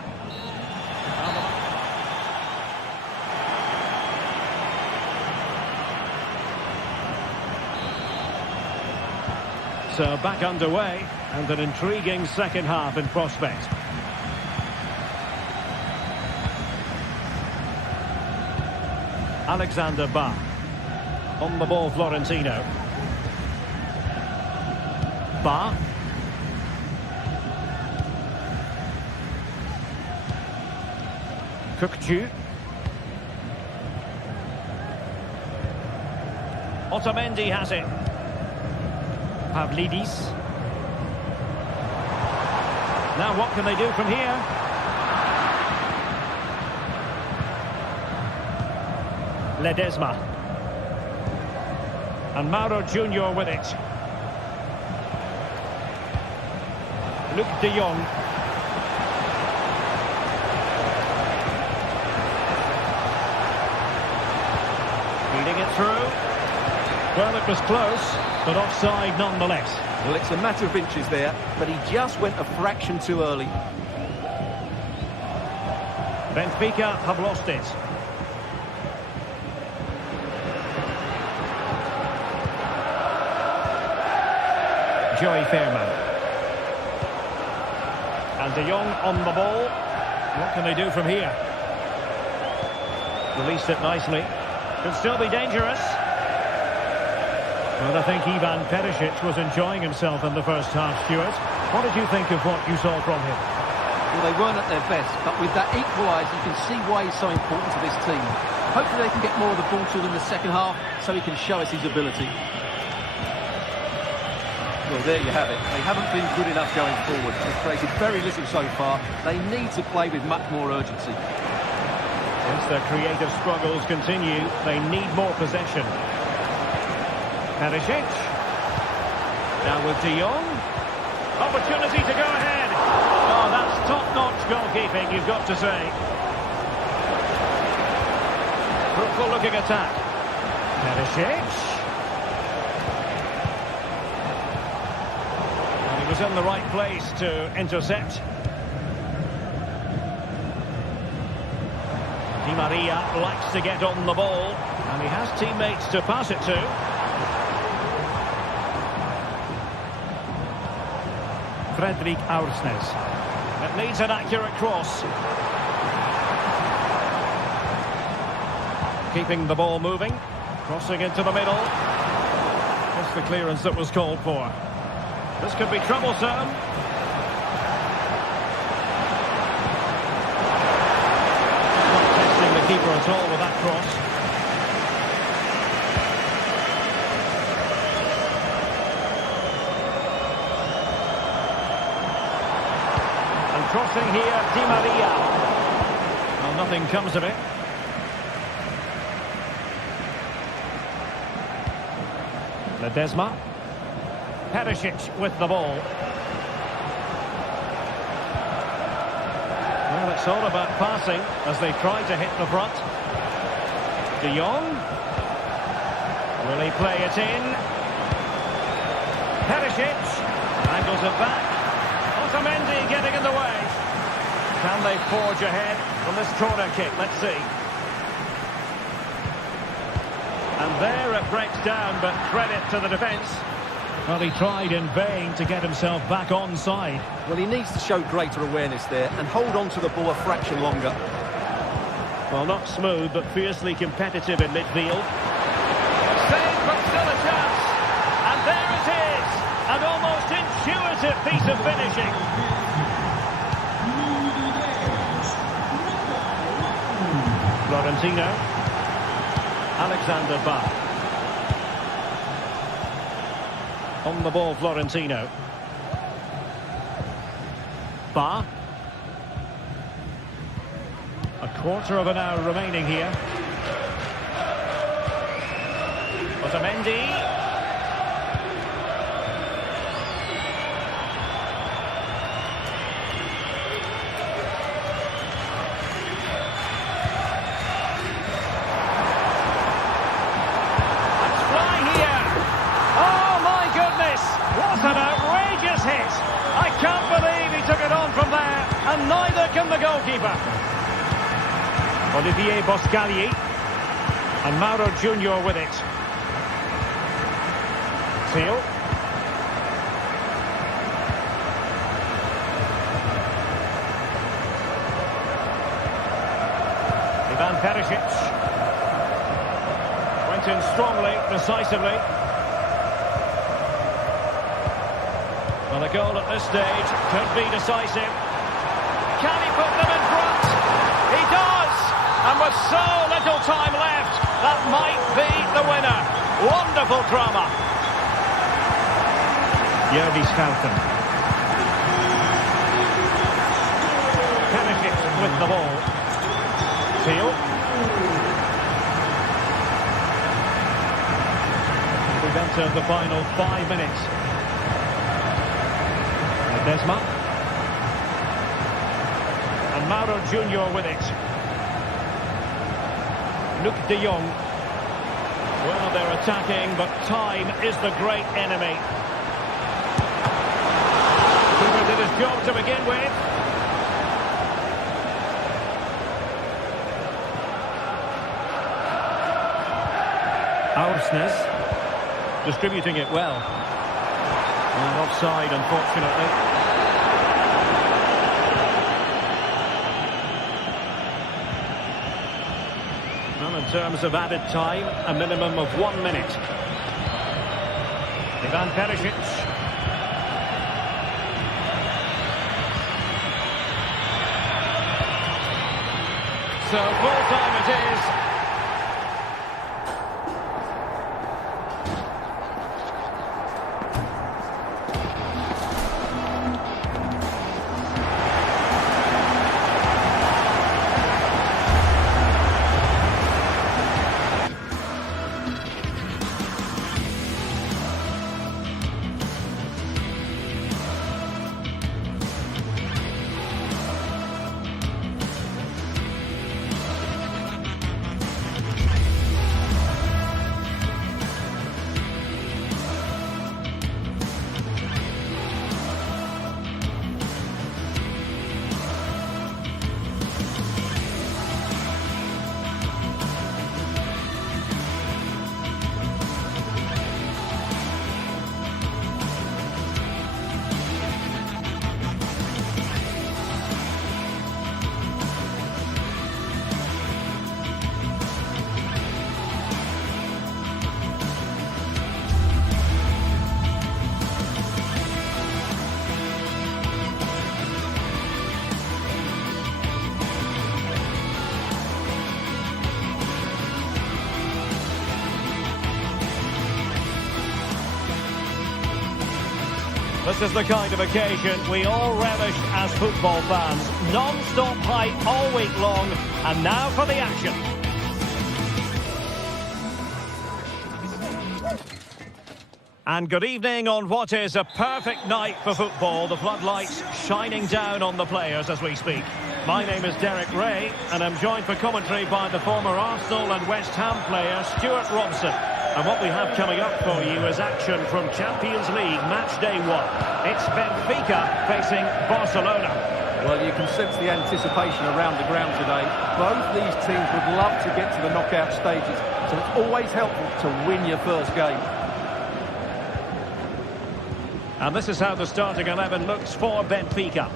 So back underway, and an intriguing second half in prospect. Alexander Ba. On the ball, Florentino. Ba. Kukcu. Otamendi has it. Pavlidis. Now what can they do from here? Ledesma. And Mauro Junior with it. Luc de Jong. Feeding it through. Well, it was close, but offside nonetheless. Well, it's a matter of inches there, but he just went a fraction too early. Benfica have lost it. Joey Fairman. And De Jong on the ball. What can they do from here? Released it nicely. Could still be dangerous. Well, I think Ivan Perisic was enjoying himself in the first half, Stuart. What did you think of what you saw from him? Well, they weren't at their best, but with that equaliser, you can see why he's so important to this team. Hopefully they can get more of the ball to him in the second half, so he can show us his ability. Well, there you have it. They haven't been good enough going forward. They've created very little so far. They need to play with much more urgency. As their creative struggles continue, they need more possession. Perisic. Now with De Jong. Opportunity to go ahead. Oh, that's top-notch goalkeeping, you've got to say. Fruitful-looking attack. Perisic. And he was in the right place to intercept. Di Maria likes to get on the ball, and he has teammates to pass it to. Fredrik Aursnes. It needs an accurate cross. Keeping the ball moving. Crossing into the middle. Just the clearance that was called for. This could be troublesome. Not testing the keeper at all with that cross. Crossing here, Di Maria. Well, nothing comes of it. Ledesma. Perisic with the ball. It's all about passing as they try to hit the front. De Jong. Will he play it in? Perisic. Angles it back. Otamendi getting in the way. Can they forge ahead from this corner kick? Let's see. And there it breaks down, but credit to the defence. Well, he tried in vain to get himself back onside. Well, he needs to show greater awareness there and hold on to the ball a fraction longer. Well, not smooth, but fiercely competitive in midfield. Saved, but still a chance. And there it is. An almost intuitive piece of finishing. Florentino. Alexander Bach. On the ball, Florentino. Bach. A quarter of an hour remaining here. Otamendi. What an outrageous hit! I can't believe he took it on from there, and neither can the goalkeeper. Olivier Boscagli and Mauro Junior with it. Seal. Ivan Perisic went in strongly, decisively. Well, a goal at this stage could be decisive. Can he put them in front? He does! And with so little time left, that might be the winner. Wonderful drama. Jörgis Falcon. Perisic with the ball. Seal. We've entered the final 5 minutes. Desma. And Mauro Junior with it. Luc de Jong. Well, they're attacking, but time is the great enemy. Cooper did his job to begin with. Aursnes distributing it well. And offside, unfortunately. Well, in terms of added time, a minimum of 1 minute. Ivan Perisic. So full time it is. This is the kind of occasion we all relish as football fans. Non-stop hype all week long, and now for the action. And good evening on what is a perfect night for football. The floodlights shining down on the players as we speak. My name is Derek Ray, and I'm joined for commentary by the former Arsenal and West Ham player Stuart Robson. And what we have coming up for you is action from Champions League match day 1. It's Benfica facing Barcelona. Well, you can sense the anticipation around the ground today. Both these teams would love to get to the knockout stages, so it's always helpful to win your first game. And this is how the starting 11 looks for Benfica.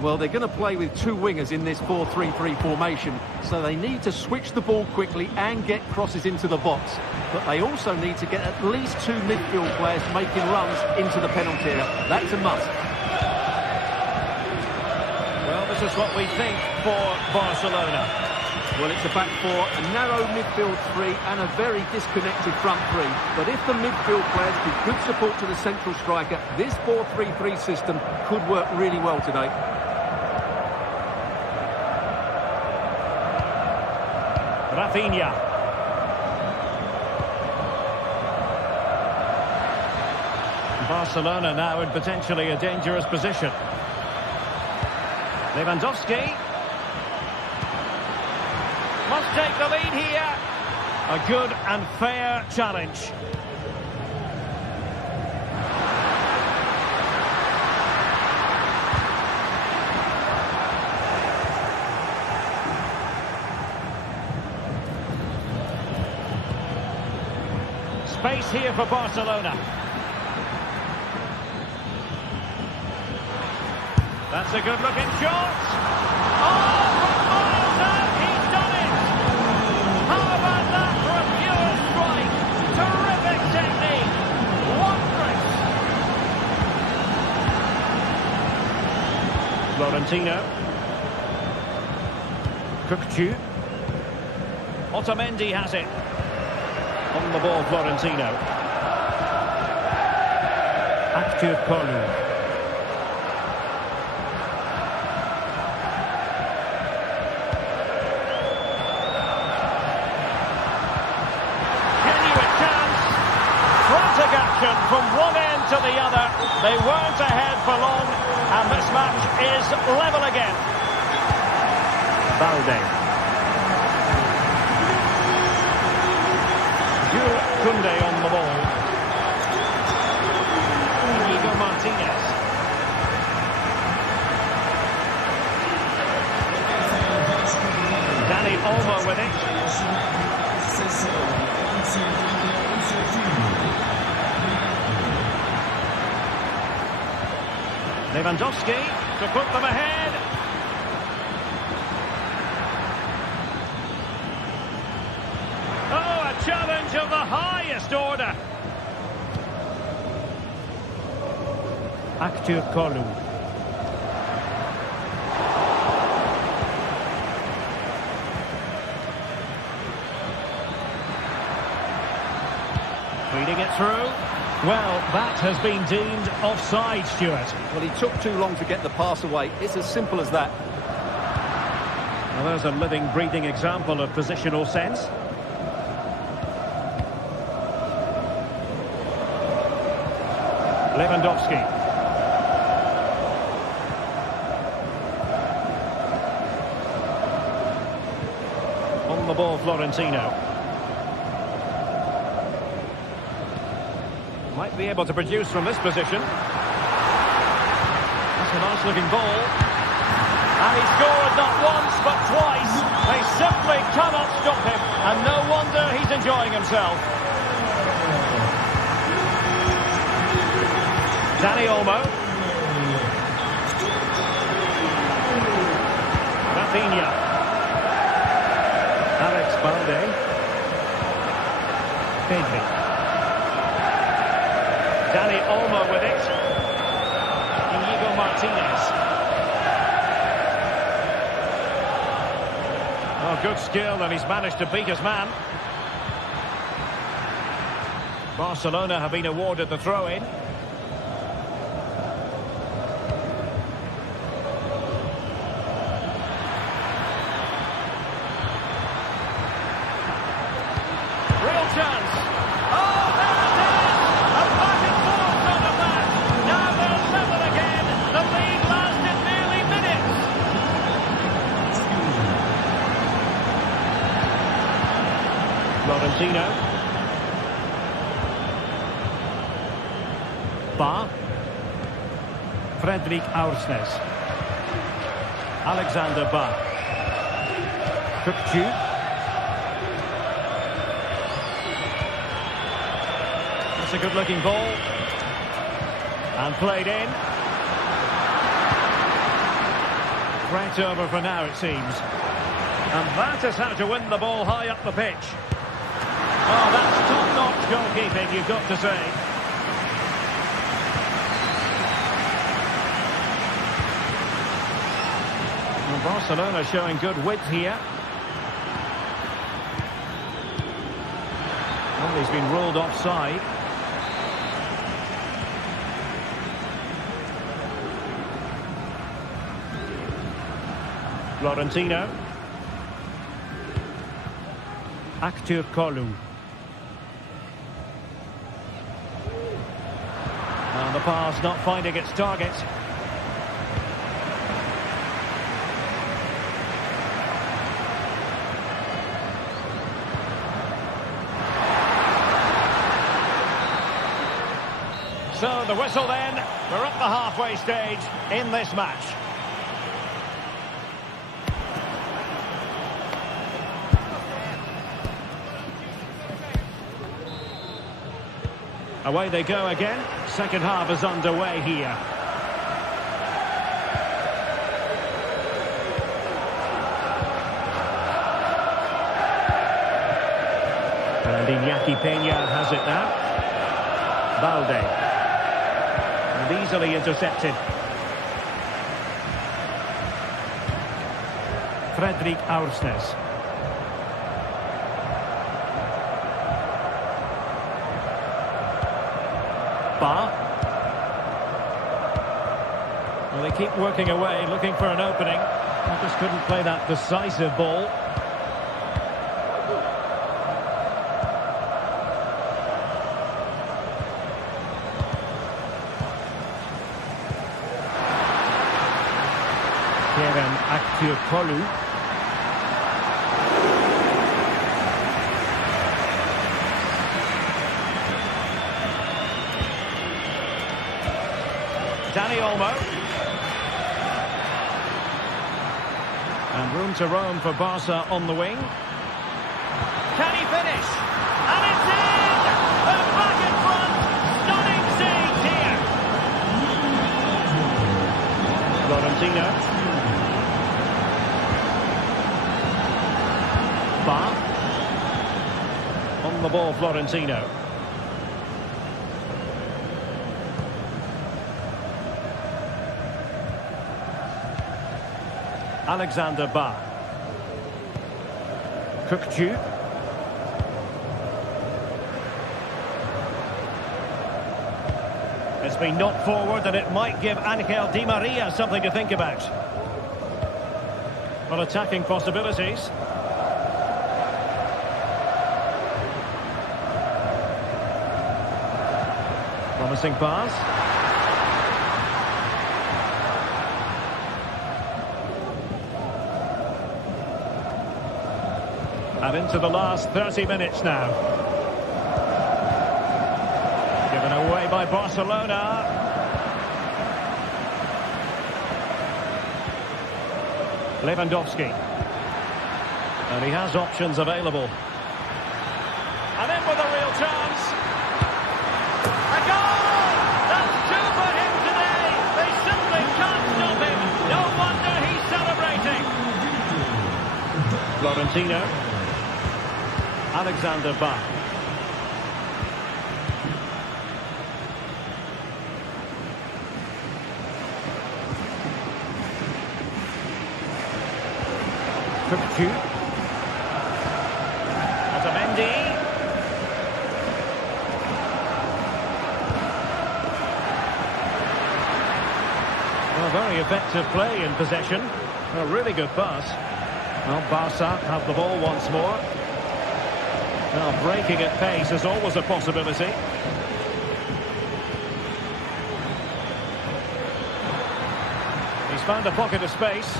Well, they're going to play with two wingers in this 4-3-3 formation, so they need to switch the ball quickly and get crosses into the box. But they also need to get at least two midfield players making runs into the penalty area. That's a must. Well, this is what we think for Barcelona. Well, it's a back four, a narrow midfield three and a very disconnected front three. But if the midfield players give good support to the central striker, this 4-3-3 system could work really well today. Rafinha. Barcelona now in potentially a dangerous position. Lewandowski must take the lead here. A good and fair challenge. Space here for Barcelona. That's a good-looking shot. Oh, from miles out, he's done it. How about that for a pure strike? Terrific technique. Wondrous. Florentino. Cookchu. Otamendi has it. On the ball, Florentino. Aktürkoğlu. Action from one end to the other. They weren't ahead for long, and this match is level again. Balde. Jules Koundé on the ball. Inigo Martinez. Dani Olmo with it. Lewandowski to put them ahead. Oh, a challenge of the highest order. Aktürkoğlu. Reading it through. Well, that has been deemed offside, Stuart. Well, he took too long to get the pass away. It's as simple as that. Well, there's a living, breathing example of positional sense. Lewandowski. On the ball, Florentino. Might be able to produce from this position. That's a nice-looking ball. And he scored not once, but twice. They simply cannot stop him. And no wonder he's enjoying himself. Dani Olmo. Rafinha. Alex Balde. Pedri. Dani Olmo with it. Inigo Martinez. Oh, good skill, and he's managed to beat his man. Barcelona have been awarded the throw-in. Real chance. Oh, there it is! A back and forth on the match. Now they're level again. The lead lasted nearly minutes. Florentino. Ba. Fredrik Aursnes. Alexander Ba. Kukcu. That's a good-looking ball. And played in. Right over for now, it seems. And that is how to win the ball high up the pitch. Oh, that's top-notch goalkeeping, you've got to say. Well, Barcelona showing good width here. Well, he's been ruled offside. Florentino. Aktür Kolu. And the pass not finding its target. So the whistle then. We're up the halfway stage in this match. Away they go again. Second half is underway here. And Iñaki Peña has it now. Balde. And easily intercepted. Fredrik Aursnes. Ba. Well, they keep working away, looking for an opening. They just couldn't play that decisive ball. Kerem Aktürkoğlu. Dani Olmo. And room to roam for Barca on the wing. Can he finish? And it's in! They're back in front! Stunning save here! Florentino. Ba. On the ball, Florentino. Alexander Ba. Kukcu. It's been knocked forward and it might give Angel Di Maria something to think about. Well, attacking possibilities. Promising pass. And into the last 30 minutes now. Given away by Barcelona. Lewandowski. And he has options available. And in with a real chance. A goal! That's two for him today. They simply can't stop him. No wonder he's celebrating. Florentino. Alexander Ba. Kukcu. Otamendi. Well, very effective play in possession. A really good pass. Well, Barca have the ball once more. Now, breaking at pace is always a possibility. He's found a pocket of space.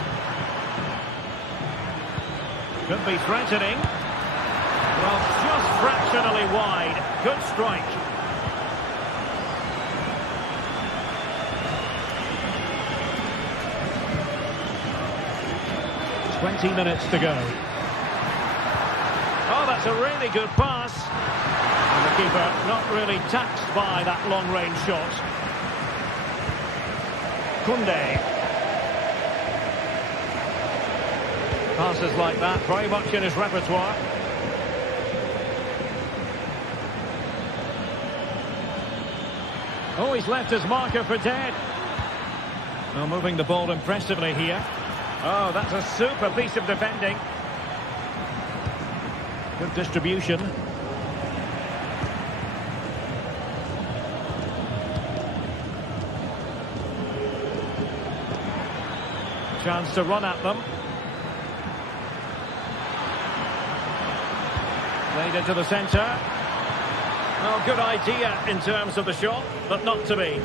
Could be threatening. Well, just marginally wide. Good strike. "20 minutes to go." Oh, that's a really good pass. And the keeper not really taxed by that long-range shot. Koundé. Passes like that, very much in his repertoire. Oh, he's left his marker for dead. Oh, moving the ball impressively here. Oh, that's a super piece of defending. Good distribution. Chance to run at them. Played into the centre. Oh, good idea in terms of the shot, but not to be.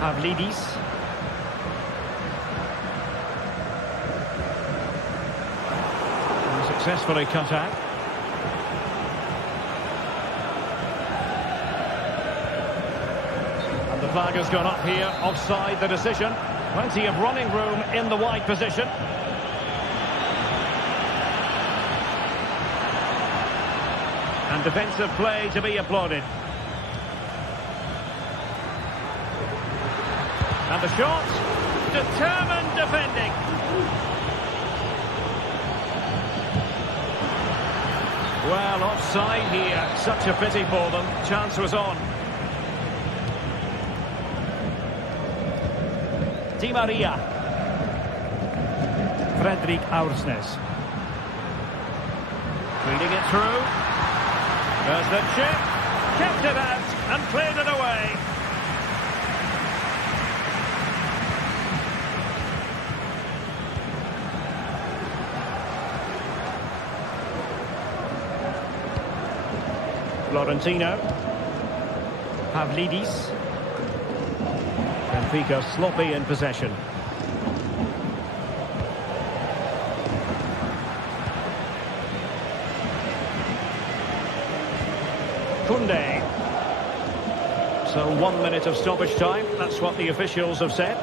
Pavlidis. Successfully cut out. And the flag has gone up here, offside the decision. Plenty of running room in the wide position. And defensive play to be applauded. And the shot, determined defending. Well, offside here, such a pity for them. Chance was on. Di Maria. Fredrik Aursnes. Feeding it through. There's the chip. Kept it out and played it away. Florentino. Pavlidis. Benfica sloppy in possession. Koundé. So 1 minute of stoppage time. That's what the officials have said.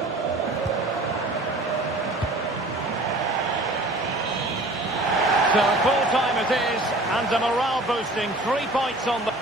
So full time it is, and a morale boosting 3 points on the...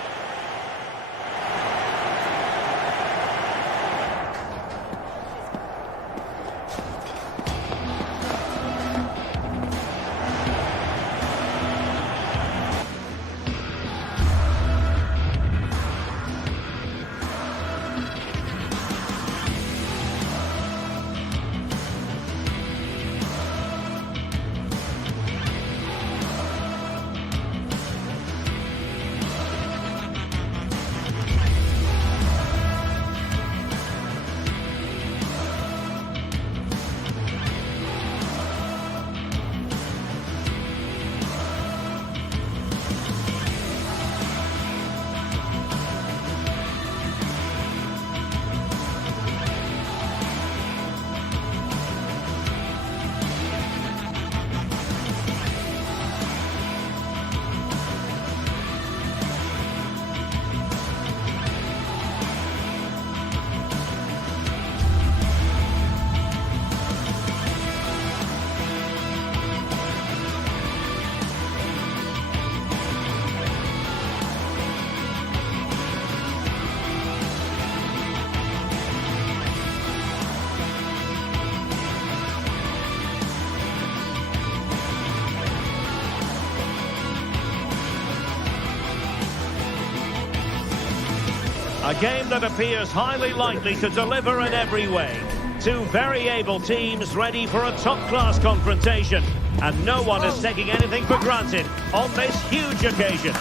A game that appears highly likely to deliver in every way. Two very able teams ready for a top-class confrontation. And no one is taking anything for granted on this huge occasion.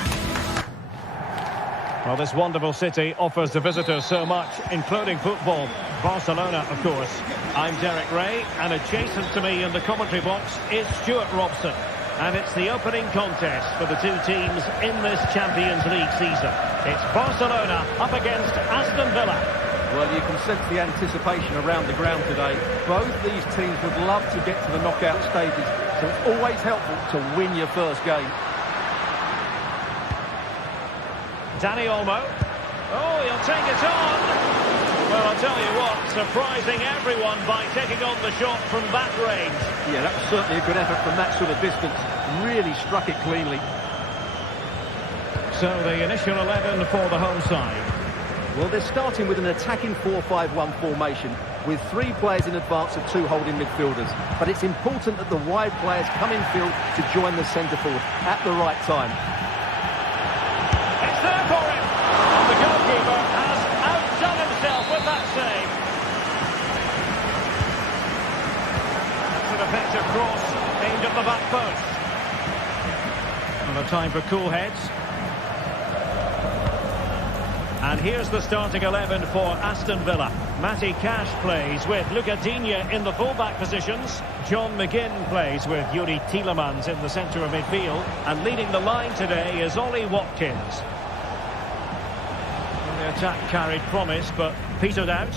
Well, this wonderful city offers the visitors so much, including football. Barcelona, of course. I'm Derek Ray, and adjacent to me in the commentary box is Stuart Robson. And it's the opening contest for the two teams in this Champions League season. It's Barcelona up against Aston Villa. Well, you can sense the anticipation around the ground today. Both these teams would love to get to the knockout stages, so it's always helpful to win your first game. Dani Olmo. Oh, he'll take it on. Well, I'll tell you what, surprising everyone by taking on the shot from that range. Yeah, that was certainly a good effort from that sort of distance. Really struck it cleanly. So the initial 11 for the home side. Well, they're starting with an attacking 4-5-1 formation with 3 players in advance of 2 holding midfielders. But it's important that the wide players come in field to join the centre forward at the right time. It's there for him. And the goalkeeper has outdone himself with that save. That's an effective cross aimed at the back post. And a time for cool heads. And here's the starting 11 for Aston Villa. Matty Cash plays with Luca Digne in the full-back positions. John McGinn plays with Yuri Tielemans in the centre of midfield. And leading the line today is Ollie Watkins. And the attack carried promise, but petered out.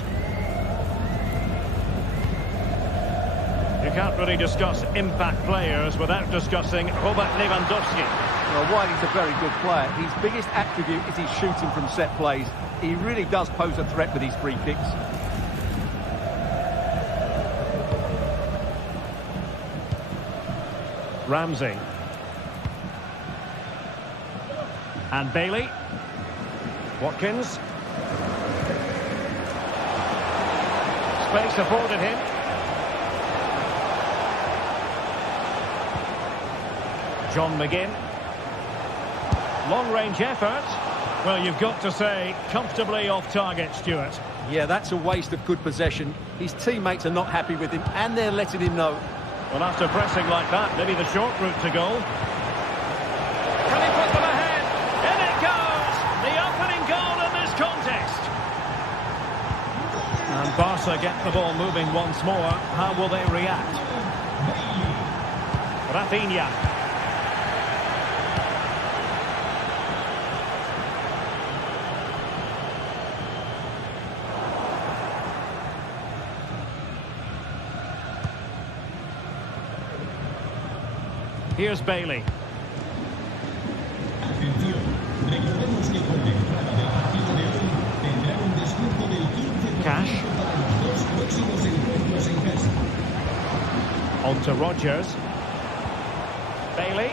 You can't really discuss impact players without discussing Robert Lewandowski. Well, while he's a very good player, his biggest attribute is his shooting from set plays. He really does pose a threat with his free kicks. Ramsey. And Bailey. Watkins. Space afforded him. John McGinn. Long-range effort. Well, you've got to say, comfortably off target, Stuart. Yeah, that's a waste of good possession. His teammates are not happy with him, and they're letting him know. Well, after pressing like that, maybe the short route to goal. Can he put them ahead? In it goes! The opening goal in this contest. And Barca get the ball moving once more. How will they react? Rafinha. Here's Bailey. Cash. On to Rodgers. Bailey.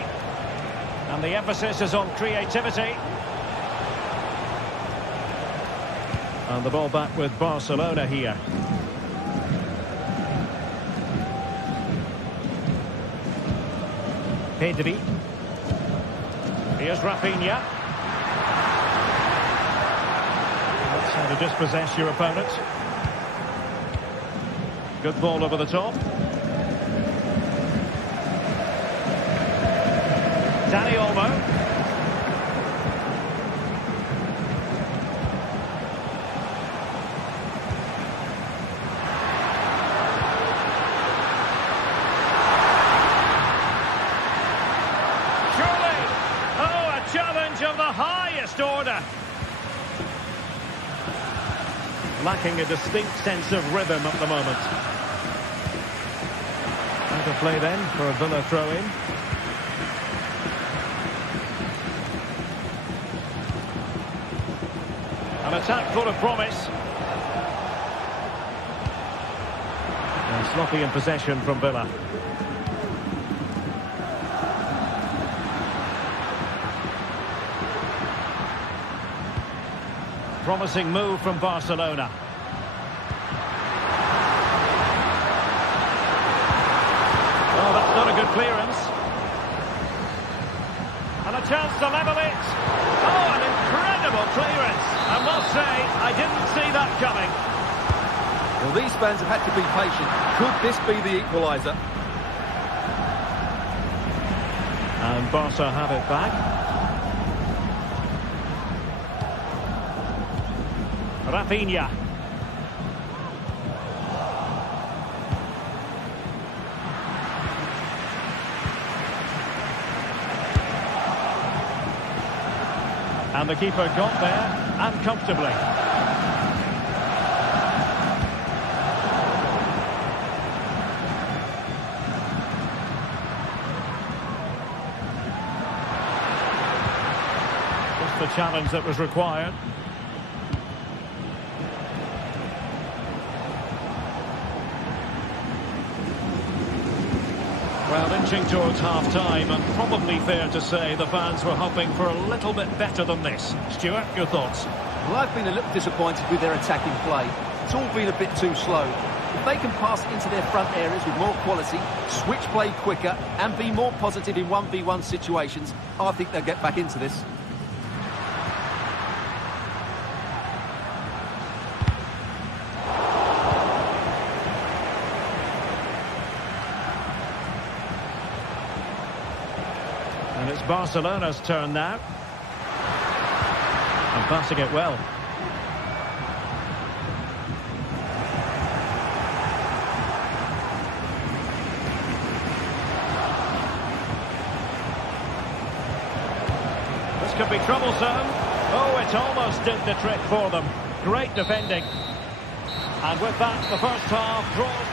And the emphasis is on creativity. And the ball back with Barcelona here. Pedri. Here's Rafinha. That's how to dispossess your opponent. Good ball over the top. Dani Olmo. Challenge of the highest order. Lacking a distinct sense of rhythm at the moment. Out of play then for a Villa throw-in. An attack full of promise. And sloppy in possession from Villa. Promising move from Barcelona. Oh, that's not a good clearance. And a chance to level it. Oh, an incredible clearance. I must say, I didn't see that coming. Well, these fans have had to be patient. Could this be the equaliser? And Barca have it back. Rafinha. And the keeper got there, and comfortably. Just the challenge that was required. Well, inching towards half-time, and probably fair to say the fans were hoping for a little bit better than this. Stuart, your thoughts? Well, I've been a little disappointed with their attacking play. It's all been a bit too slow. If they can pass it into their front areas with more quality, switch play quicker, and be more positive in 1v1 situations, I think they'll get back into this. And it's Barcelona's turn now. And passing it well. This could be troublesome. Oh, it almost did the trick for them. Great defending. And with that, the first half draws.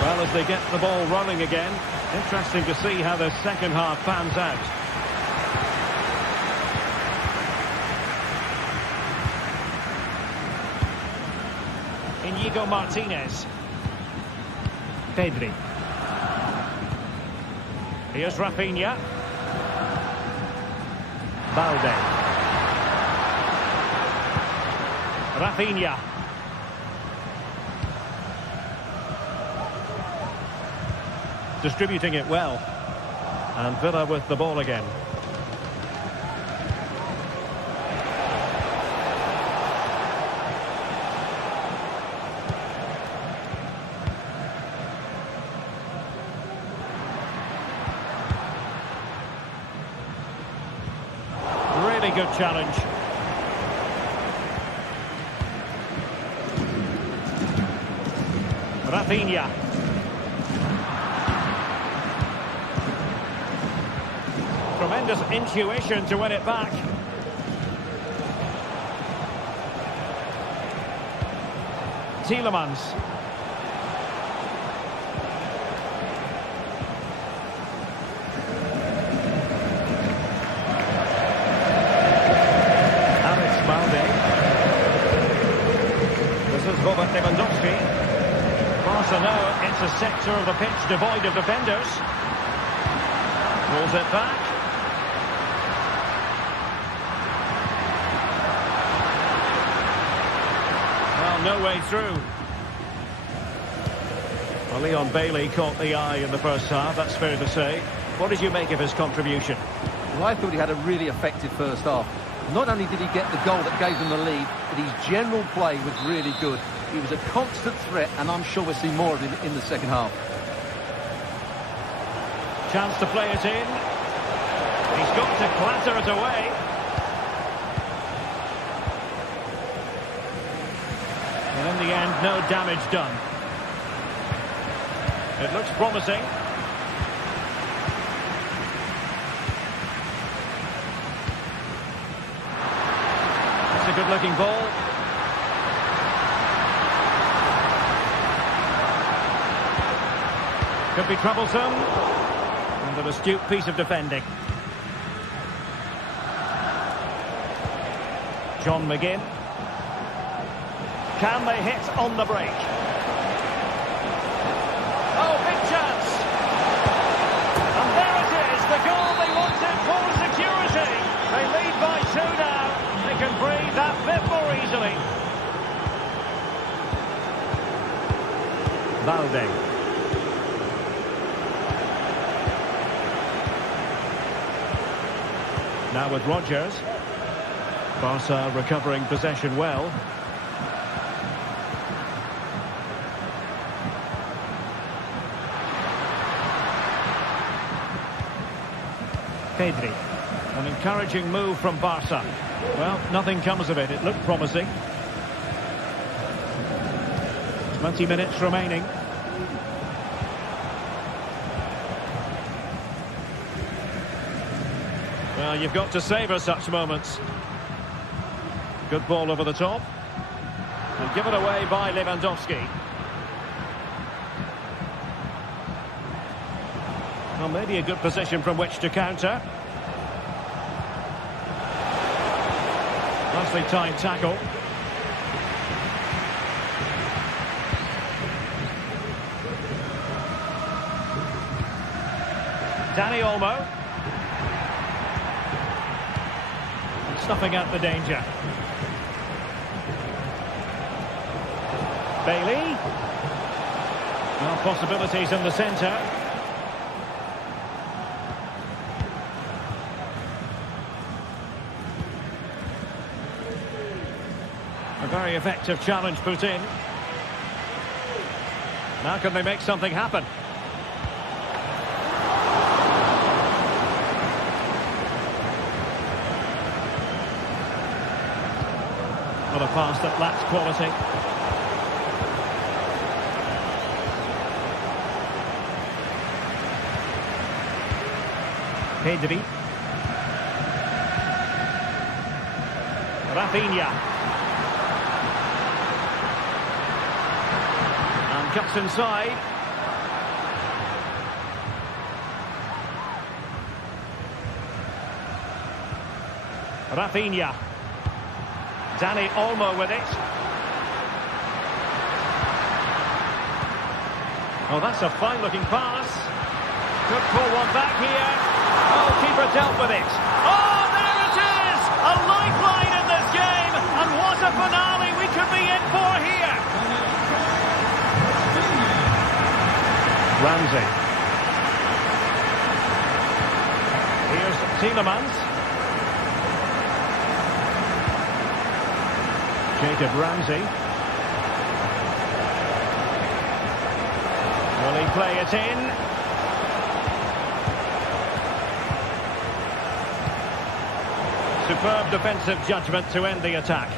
Well, as they get the ball running again, interesting to see how the second half pans out. Inigo Martinez. Pedri. Here's Rafinha. Balde. Rafinha. Distributing it well. And Villa with the ball again. Really good challenge. Rafinha. Tremendous intuition to win it back. Tielemans. Alex Balde. This is Robert Lewandowski. Barca now into a sector of the pitch devoid of defenders. Pulls it back. No way through. Well, Leon Bailey caught the eye in the first half, that's fair to say. What did you make of his contribution? Well, I thought he had a really effective first half. Not only did he get the goal that gave them the lead, but his general play was really good. He was a constant threat, and I'm sure we'll see more of him in the second half. Chance to play it in. He's got to clatter it away. And in the end, no damage done. It looks promising. That's a good-looking ball. Could be troublesome. And an astute piece of defending. John McGinn. Can they hit on the break? Oh, big chance! And there it is, the goal they wanted for security. They lead by 2 now. They can breathe that bit more easily. Balde. Now with Rodgers. Barca recovering possession well. Pedri. An encouraging move from Barca. Well, nothing comes of it. It looked promising. 20 minutes remaining. Well, you've got to savour such moments. Good ball over the top. And given away by Lewandowski. Well, maybe a good position from which to counter. Nicely timed tackle. Dani Olmo. Snuffing out the danger. Bailey. Well, possibilities in the centre. A very effective challenge put in. Now can they make something happen? Well, a pass that lacks quality. Pedri. Rafinha. And cuts inside. Rafinha. Dani Olmo with it. Oh, that's a fine-looking pass. Could pull one back here. Oh, keeper dealt with it. Oh, there it is! A lifeline in this game. And what a finale we could be in for here. Ramsey. Here's Tielemans. Jacob Ramsey. Will he play it in? Superb defensive judgment to end the attack.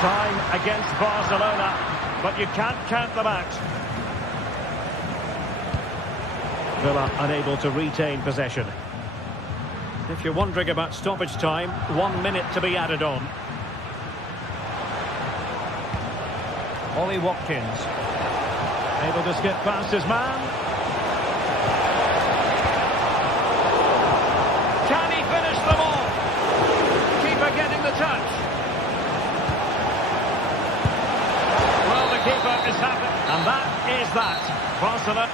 Time against Barcelona, but you can't count them out. Villa unable to retain possession. If you're wondering about stoppage time, 1 minute to be added on. Ollie Watkins. Able to skip past his man. Can he finish them off? Keeper getting the touch. Well, the keeper is happy. And that is that. Barcelona.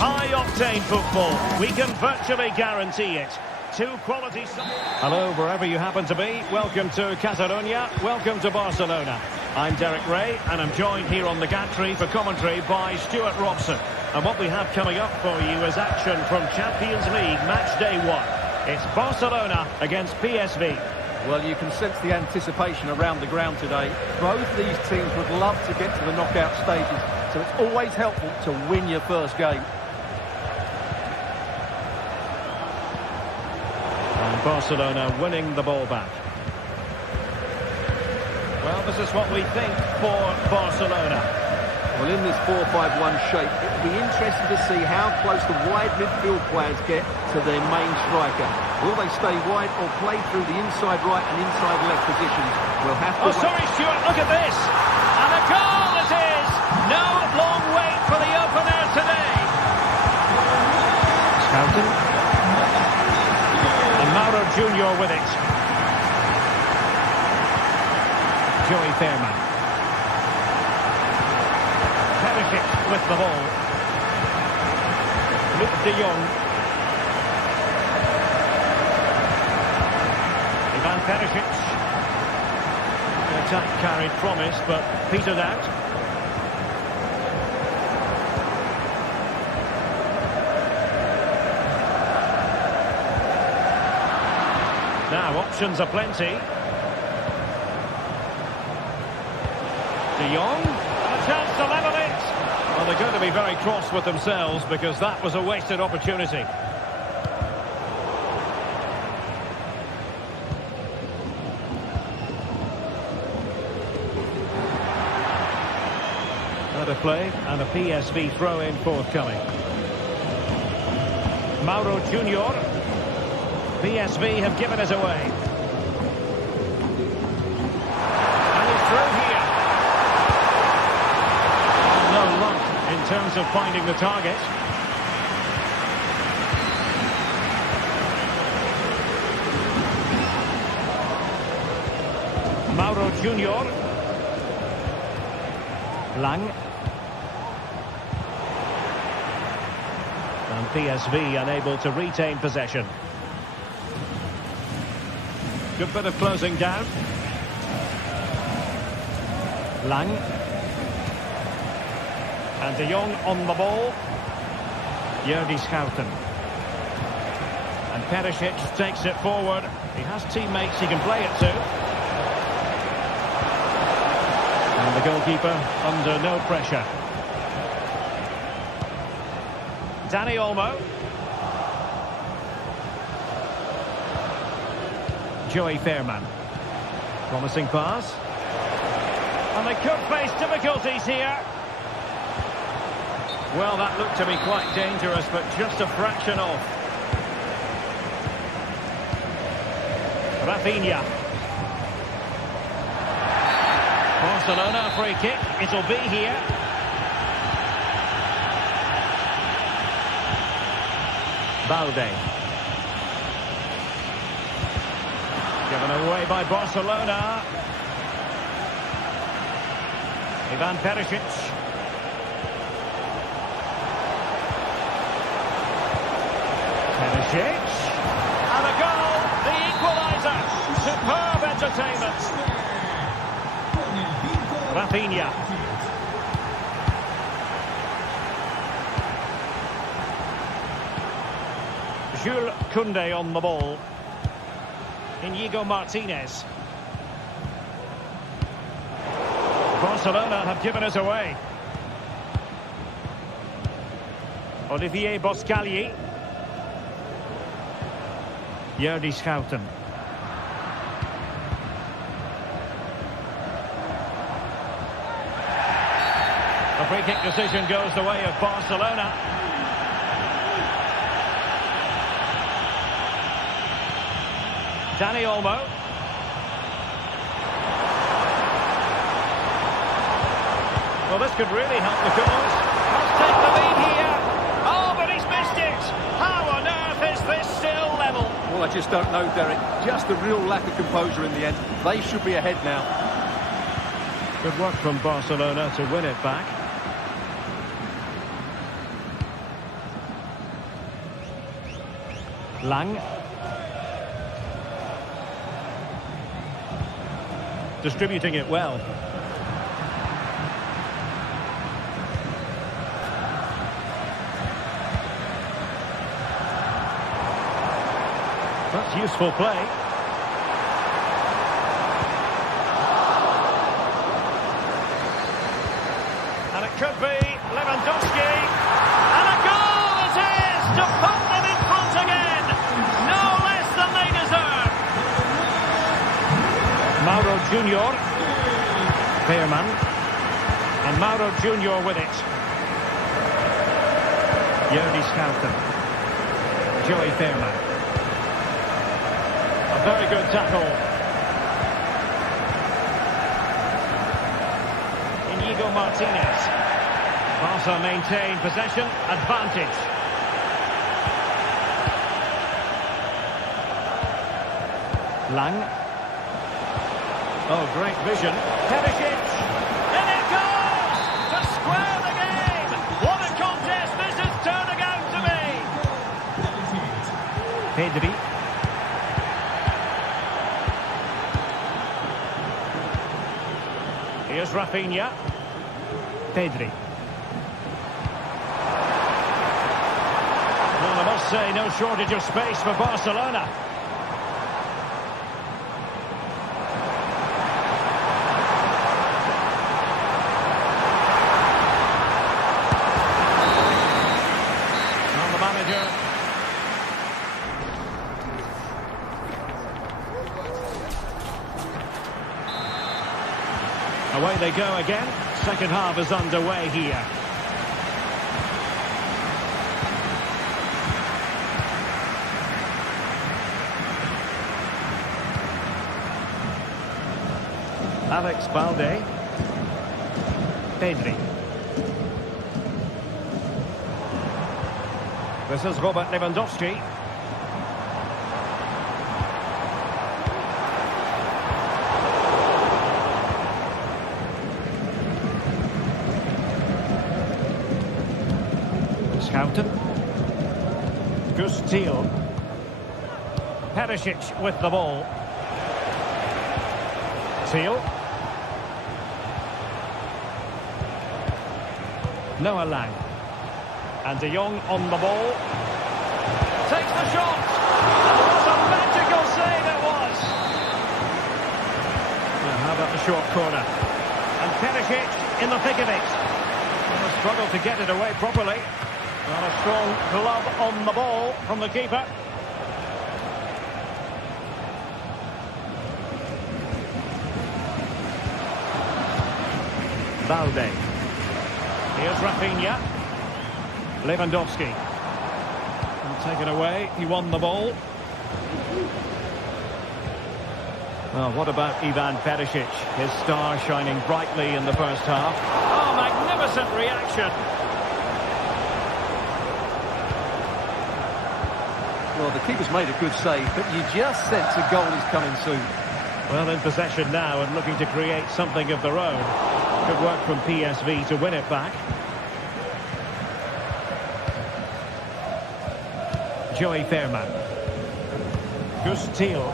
High-octane football. We can virtually guarantee it. Two quality... Hello, wherever you happen to be. Welcome to Catalonia. Welcome to Barcelona. I'm Derek Ray, and I'm joined here on the gantry for commentary by Stuart Robson. And what we have coming up for you is action from Champions League match day 1. It's Barcelona against PSV. Well, you can sense the anticipation around the ground today. Both these teams would love to get to the knockout stages, so it's always helpful to win your first game. And Barcelona winning the ball back. Well, this is what we think for Barcelona. Well, in this 4-5-1 shape, it will be interesting to see how close the wide midfield players get to their main striker. Will they stay wide or play through the inside right and inside left positions? We'll have to Oh, sorry, Stuart, look at this. And a goal it is. No long wait for the opener today. Scouten. And Mauro Junior with it. Joey Fairman. Perisic with the ball. Luke de Jong. Ivan Perisic. The attack carried promise, but petered out. Now, options aplenty. De Jong, and a chance to level it. Well, they're going to be very cross with themselves because that was a wasted opportunity. Another play and a PSV throw-in forthcoming. Mauro Junior. PSV have given us away. And he's through here. No luck in terms of finding the target. Mauro Junior. Lang. And PSV unable to retain possession. Good bit of closing down. Lang. And de Jong on the ball. Scouten. And Perisic takes it forward. He has teammates he can play it to. And the goalkeeper under no pressure. Dani Olmo. Joey Fairman. Promising pass. And they could face difficulties here. Well, that looked to be quite dangerous, but just a fraction off. Rafinha. Barcelona free kick. It'll be here. Balde. Given away by Barcelona. Ivan Perisic. Perisic. And a goal. The equaliser. Superb entertainment. Rafinha. Jules Koundé on the ball. Inigo Martinez. Barcelona have given us away. Olivier Boscagli. Scouten. The free kick decision goes the way of Barcelona. Dani Olmo. Well, this could really help the cause. Must take the lead here. Oh, but he's missed it. How on earth is this still level? Well, I just don't know, Derek. Just a real lack of composure in the end. They should be ahead now. Good work from Barcelona to win it back. Lang. Distributing it well. That's useful play. Junior. Veerman. And Mauro Junior with it. Jordi Schouten. Joey Veerman. A very good tackle. Inigo Martinez. Barca maintain possession, advantage. Lang. Oh, great vision. Perisic. And it goes! To square the game! What a contest this is turning out to be! Pedri. Here's Rafinha. Pedri. Well, I must say, no shortage of space for Barcelona. Away they go again. Second half is underway here. Alex Balde. Pedri. This is Robert Lewandowski. Schouten. Gustil. Perisic with the ball. Thiel. Noah Lang. And De Jong on the ball. Takes the shot. What a magical save it was. Now, how about the short corner? And Perisic in the thick of it. Struggled to get it away properly. And a strong glove on the ball from the keeper. Balde. Here's Rafinha. Lewandowski. And taken away. He won the ball. Well, what about Ivan Perisic? His star shining brightly in the first half. Oh, magnificent reaction. Well, the keeper's made a good save, but you just sense a goal is coming soon. Well, in possession now and looking to create something of their own. Good work from PSV to win it back. Joey Veerman. Gustil.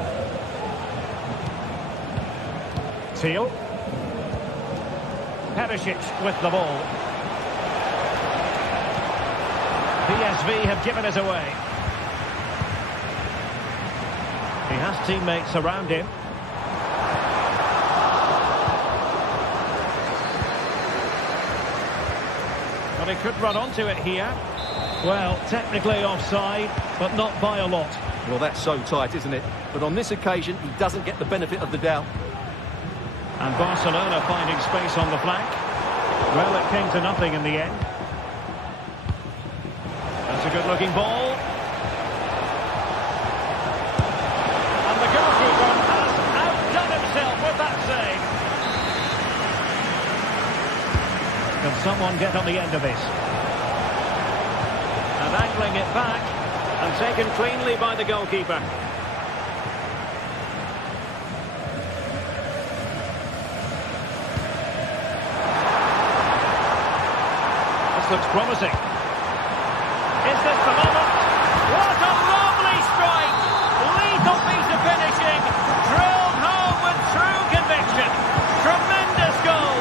Thiel. Perisic with the ball. PSV have given it away. He has teammates around him. But he could run onto it here. Well, technically offside, but not by a lot. Well, that's so tight, isn't it? But on this occasion, he doesn't get the benefit of the doubt. And Barcelona finding space on the flank. Well, it came to nothing in the end. That's a good-looking ball. And the goalkeeper has outdone himself with that save. Can someone get on the end of this? And angling it back and taken cleanly by the goalkeeper. This looks promising. Is this the moment? What a lovely strike! Lethal piece of finishing, drilled home with true conviction. Tremendous goal.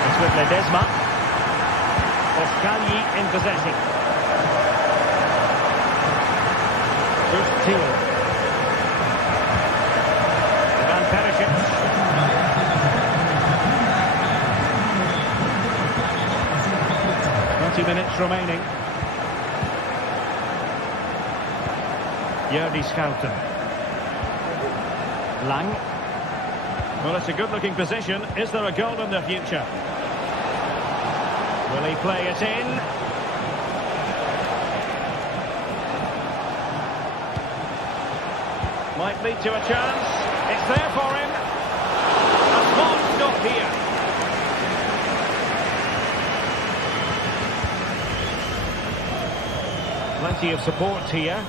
It's with Ledesma. Oskali in possession. Gustil. Ivan Perisic. 20 minutes remaining. Jordi Schouten. Lang. Well, it's a good-looking position. Is there a goal in the future? Will he play it in? Might lead to a chance. It's there for him. A small stop here. Plenty of support here.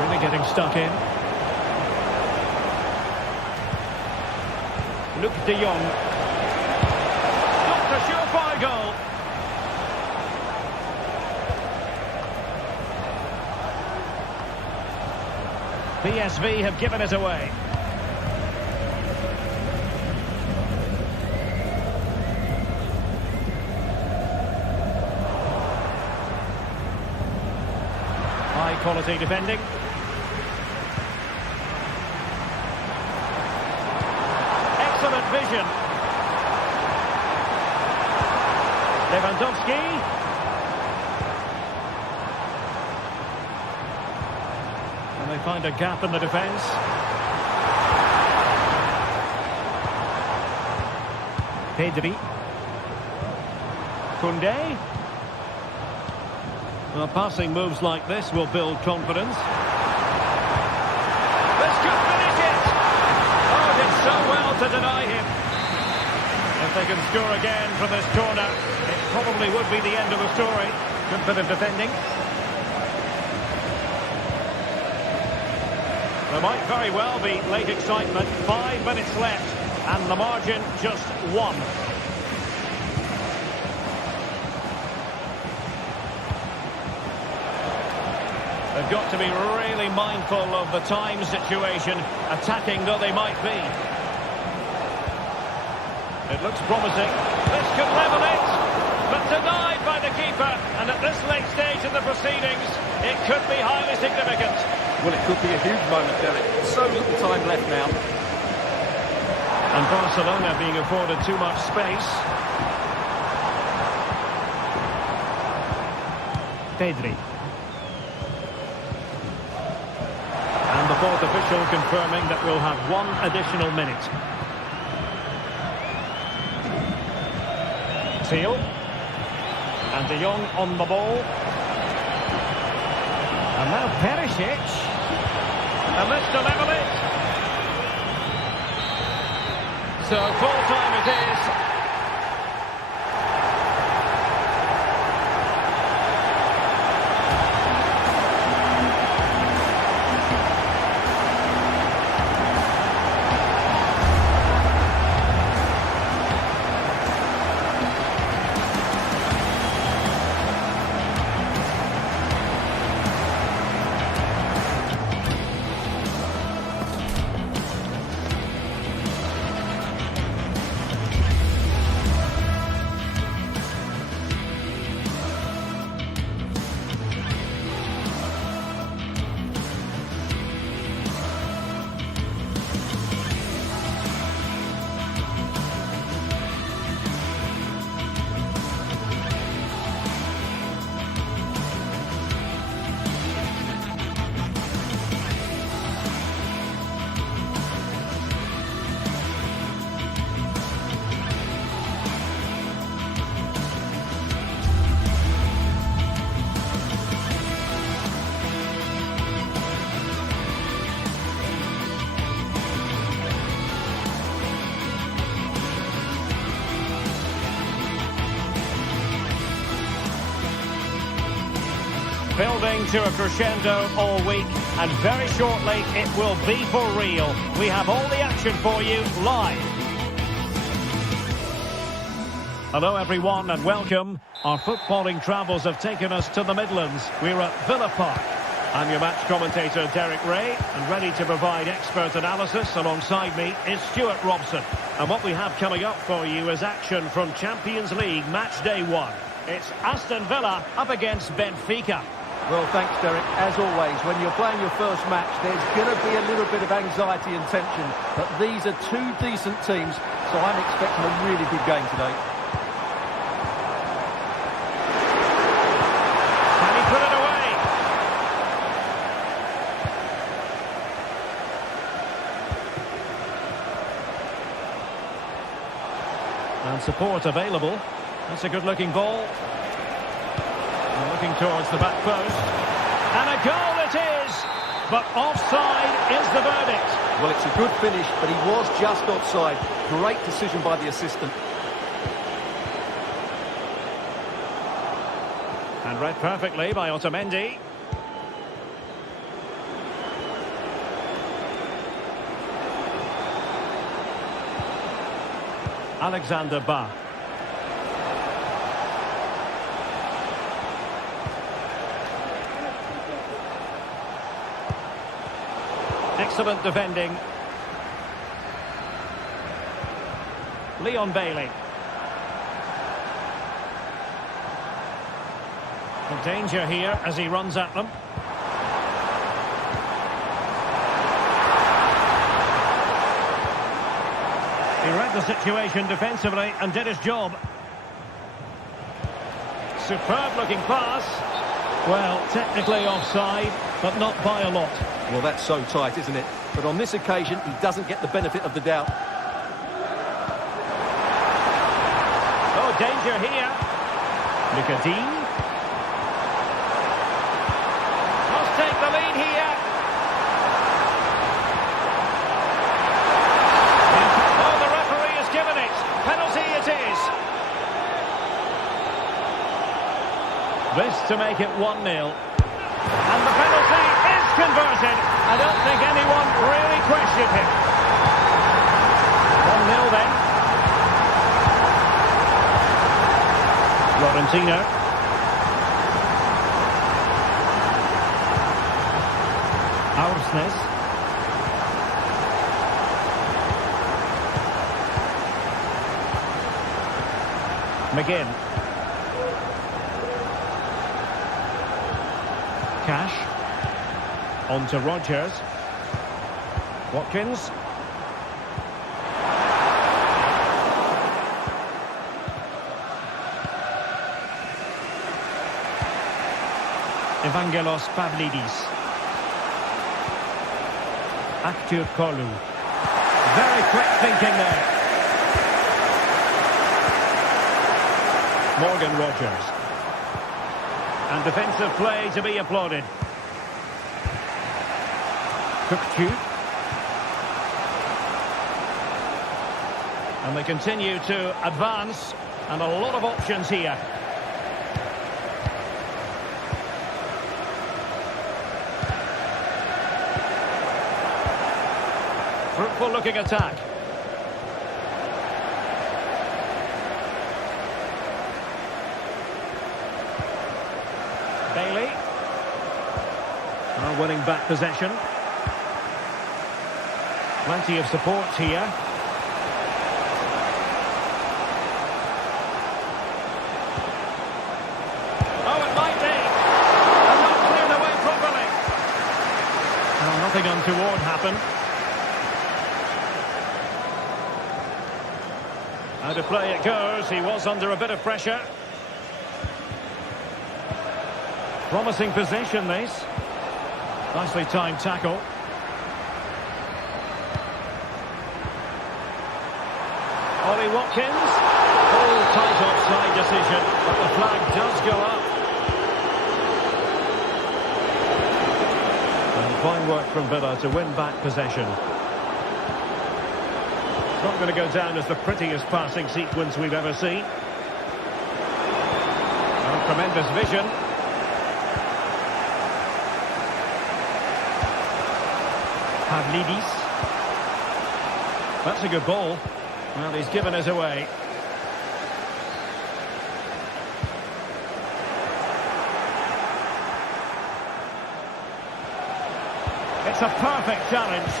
Really getting stuck in. Luke de Jong. Not a surefire goal. PSV have given it away. High quality defending. Excellent vision. Lewandowski. And they find a gap in the defence. Pedri. Koundé. Well, passing moves like this will build confidence. This could finish it! Oh, did so well to deny him. If they can score again from this corner, it probably would be the end of the story. Good bit of defending. There might very well be late excitement. 5 minutes left, and the margin just 1. They've got to be really mindful of the time situation, attacking though they might be. It looks promising. This could level it, but denied by the keeper. And at this late stage in the proceedings, it could be highly significant. Well, it could be a huge moment, Derek. So little time left now. And Barcelona being afforded too much space. Pedri. And the fourth official confirming that we'll have 1 additional minute. Teal. And de Jong on the ball. And now Perisic. And this to level it. So full time it is. Building to a crescendo all week, and very shortly it will be for real. We have all the action for you live. Hello everyone and welcome. Our footballing travels have taken us to the Midlands. We're at Villa Park. I'm your match commentator Derek Ray, and ready to provide expert analysis alongside me is Stuart Robson. And what we have coming up for you is action from Champions League match day 1. It's Aston Villa up against Benfica. Well, thanks, Derek. As always, when you're playing your first match, there's going to be a little bit of anxiety and tension. But these are 2 decent teams, so I'm expecting a really good game today. Can he put it away? And support available. That's a good-looking ball. And looking towards the back post. And a goal it is! But offside is the verdict. Well, it's a good finish, but he was just offside. Great decision by the assistant. And read perfectly by Otamendi. Alexander Ba. Excellent defending. Leon Bailey. The danger here as he runs at them. He read the situation defensively and did his job. Superb looking pass. Well, technically offside, but not by a lot. Well, that's so tight, isn't it? But on this occasion, he doesn't get the benefit of the doubt. Oh, danger here. Nicodine. Must take the lead here. Oh, the referee has given it. Penalty it is. This to make it 1-0. And the penalty is converted. I don't think anyone really questioned him. 1-0 then. Florentino. Aursnes. McGinn. Cash. On to Rodgers. Watkins. Evangelos Pavlidis. Aktur Kolu. Very quick thinking there. Morgan Rodgers. And defensive play to be applauded. Cookchu. And they continue to advance. And a lot of options here. Fruitful looking attack. Bailey. Now winning back possession. Plenty of support here. Oh, it might be. And not cleared away properly. Well, nothing untoward happened. How to play it goes. He was under a bit of pressure. Promising position, this. Nicely timed tackle. Ollie Watkins. Oh, tight offside decision, but the flag does go up. And fine work from Villa to win back possession. It's not going to go down as the prettiest passing sequence we've ever seen. Oh, tremendous vision. Pavlidis. That's a good ball. Well, he's given us away. It's a perfect challenge.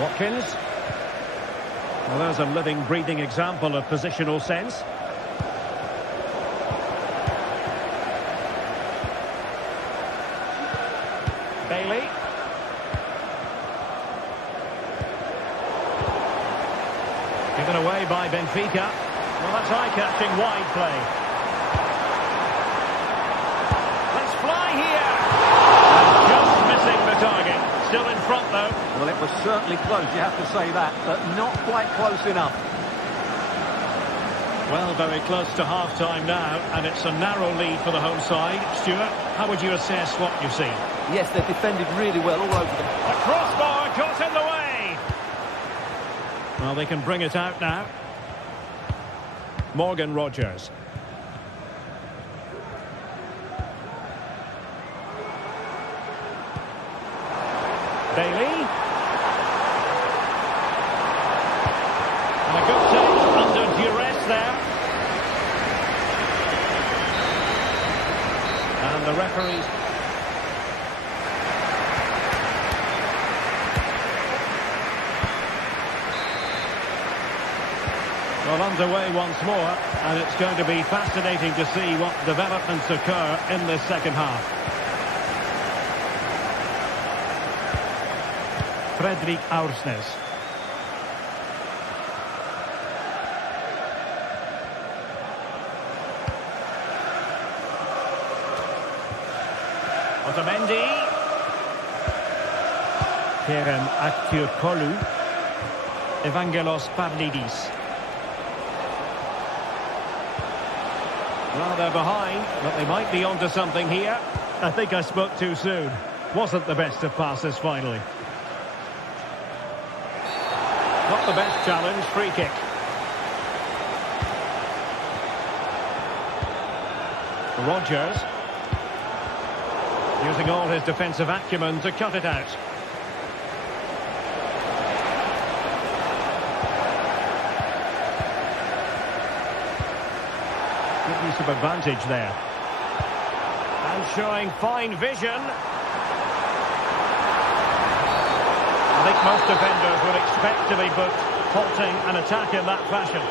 Watkins. Well, there's a living, breathing example of positional sense. Bailey. Given away by Benfica. Well, that's eye-catching wide play. though. Well, it was certainly close, you have to say that, but not quite close enough. Well, very close to half-time now, and it's a narrow lead for the home side. Stuart, how would you assess what you've seen? Yes, they've defended really well all over them. A crossbar caught in the way! Well, they can bring it out now. Morgan Rogers. Bailey. And a good save under duress there. And the referees. Well, underway once more, and it's going to be fascinating to see what developments occur in this second half. Fredrik Aursnes. Otamendi. Kerem Aktürkoğlu. Evangelos Pavlidis. Well, they're behind, but they might be onto something here. I think I spoke too soon. Wasn't the best of passes finally. Not the best challenge, free kick. Rogers. Using all his defensive acumen to cut it out. Good use of advantage there. And showing fine vision. I think most defenders would expect to be booked, halting an attack in that fashion.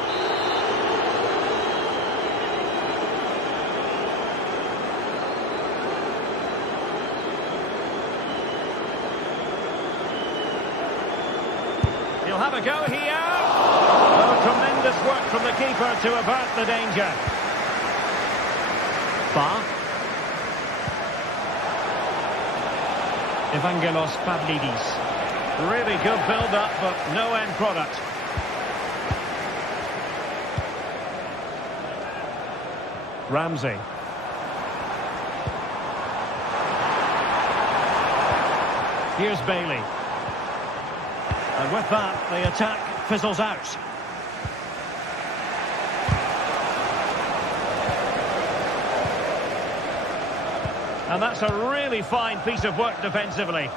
He'll have a go here. Oh, tremendous work from the keeper to avert the danger. Evangelos Pavlidis. Really good build-up, but no end product. Ramsey. Here's Bailey. And with that, the attack fizzles out. And that's a really fine piece of work defensively.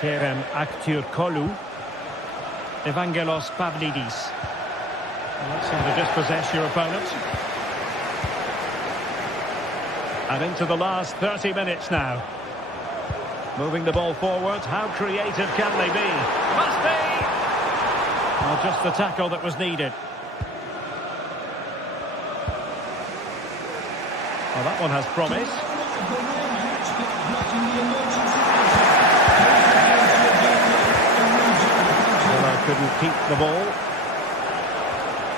Kerem Aktürkoğlu. Evangelos Pavlidis. And that's how to dispossess your opponent. And into the last 30 minutes now. Moving the ball forward. How creative can they be? Must be! Well, just the tackle that was needed. Well, that one has promise. Well, couldn't keep the ball.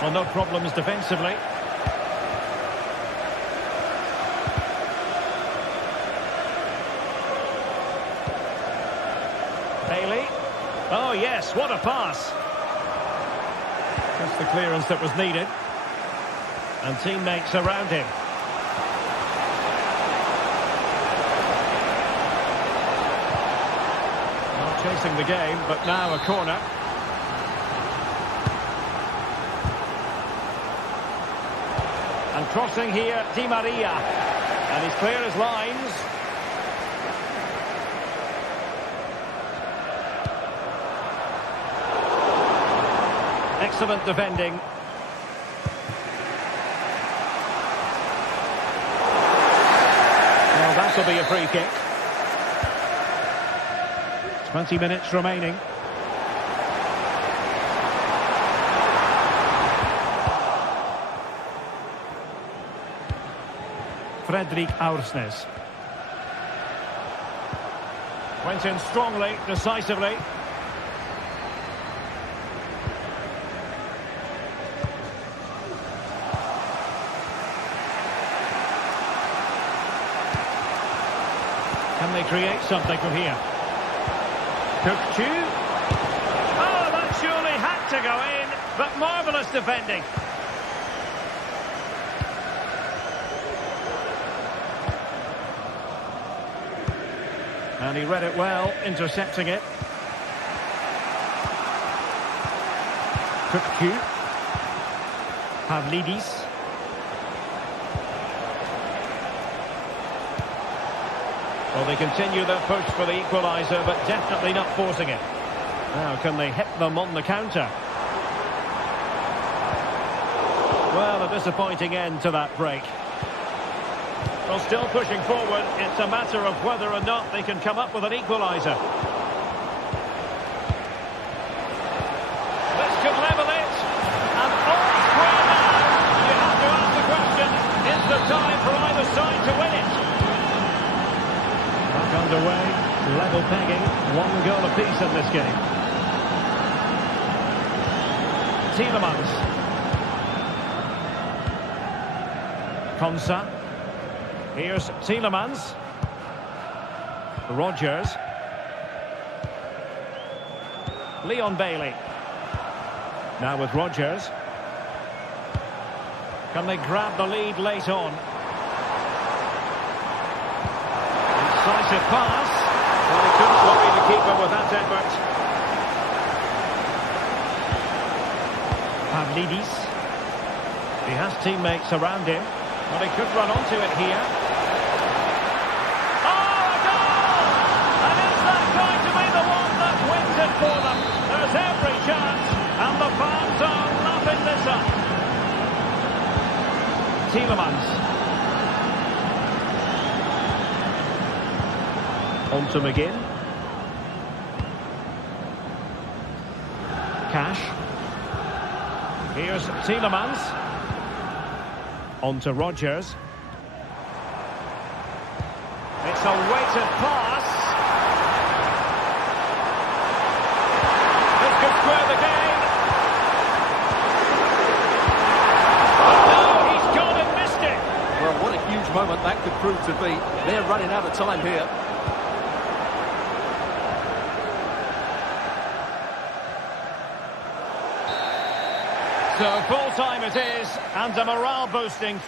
Well, no problems defensively. Bailey. Oh, yes, what a pass. Just the clearance that was needed. And teammates around him. Chasing the game, but now a corner. And crossing here, Di Maria. And he's clear as lines. Excellent defending. Well, that'll be a free kick. 20 minutes remaining. Fredrik Aursnes. Went in strongly, decisively. create something from here. Cook-Chu. Oh, that surely had to go in, but marvellous defending. And he read it well, intercepting it. Cook-Chu. Pavlidis. Well, they continue their push for the equaliser, but definitely not forcing it. Now, can they hit them on the counter? Well, a disappointing end to that break. Well, still pushing forward. It's a matter of whether or not they can come up with an equaliser. This could level it. And all square now. You have to ask the question, is there time for either side to win it? Back underway, level pegging, 1 goal apiece in this game. Tielemans. Konsa. Here's Tielemans. Rodgers. Leon Bailey. Now with Rodgers. Can they grab the lead late on? Decisive pass. Well, he couldn't worry the keeper with that effort. Pavlidis. He has teammates around him. Well, he could run onto it here. Oh, a goal! And is that going to be the one that wins it for them? There's every chance, and the fans are lapping this up. Tielemans. On to McGinn. Cash. Here's Tielemans. On to Rodgers. It's a weighted pass. This could square the game. Oh no, he's gone and missed it. Well, what a huge moment that could prove to be. They're running out of time here. So full time it is, and a morale boosting.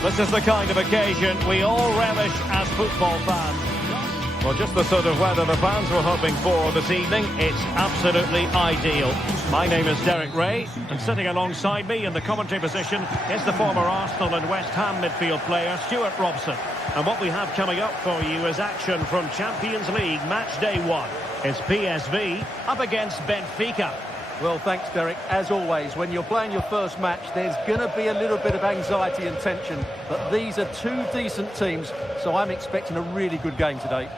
This is the kind of occasion we all relish as football fans. Well, just the sort of weather the fans were hoping for this evening. It's absolutely ideal. My name is Derek Ray, and sitting alongside me in the commentary position is the former Arsenal and West Ham midfield player, Stuart Robson. And what we have coming up for you is action from Champions League match day 1. It's PSV up against Benfica. Well, thanks, Derek. As always, when you're playing your first match, there's going to be a little bit of anxiety and tension. But these are two decent teams, so I'm expecting a really good game today.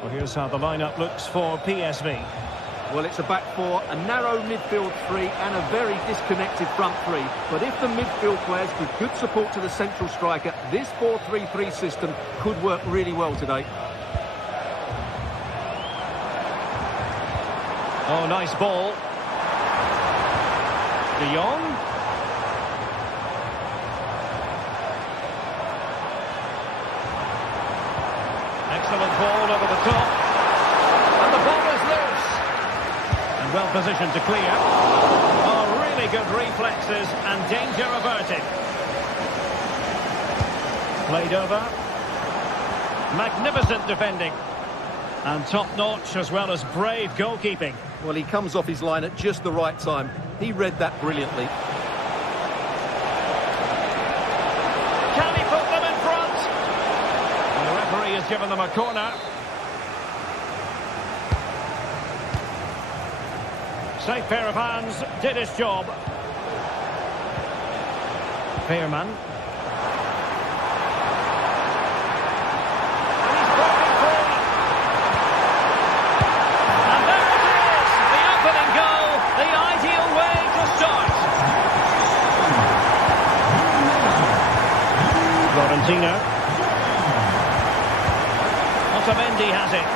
Well, here's how the lineup looks for PSV. Well, it's a back four, a narrow midfield three, and a very disconnected front three. But if the midfield players give good support to the central striker, this 4-3-3 system could work really well today. Oh, nice ball. De Jong. Excellent ball over the top. And the ball is loose. And well positioned to clear. Oh, really good reflexes and danger averted. Played over. Magnificent defending. And top-notch as well as brave goalkeeping. Well, he comes off his line at just the right time. He read that brilliantly. Can he put them in front? And the referee has given them a corner. Safe pair of hands, did his job. Pearman. Otamendi has it.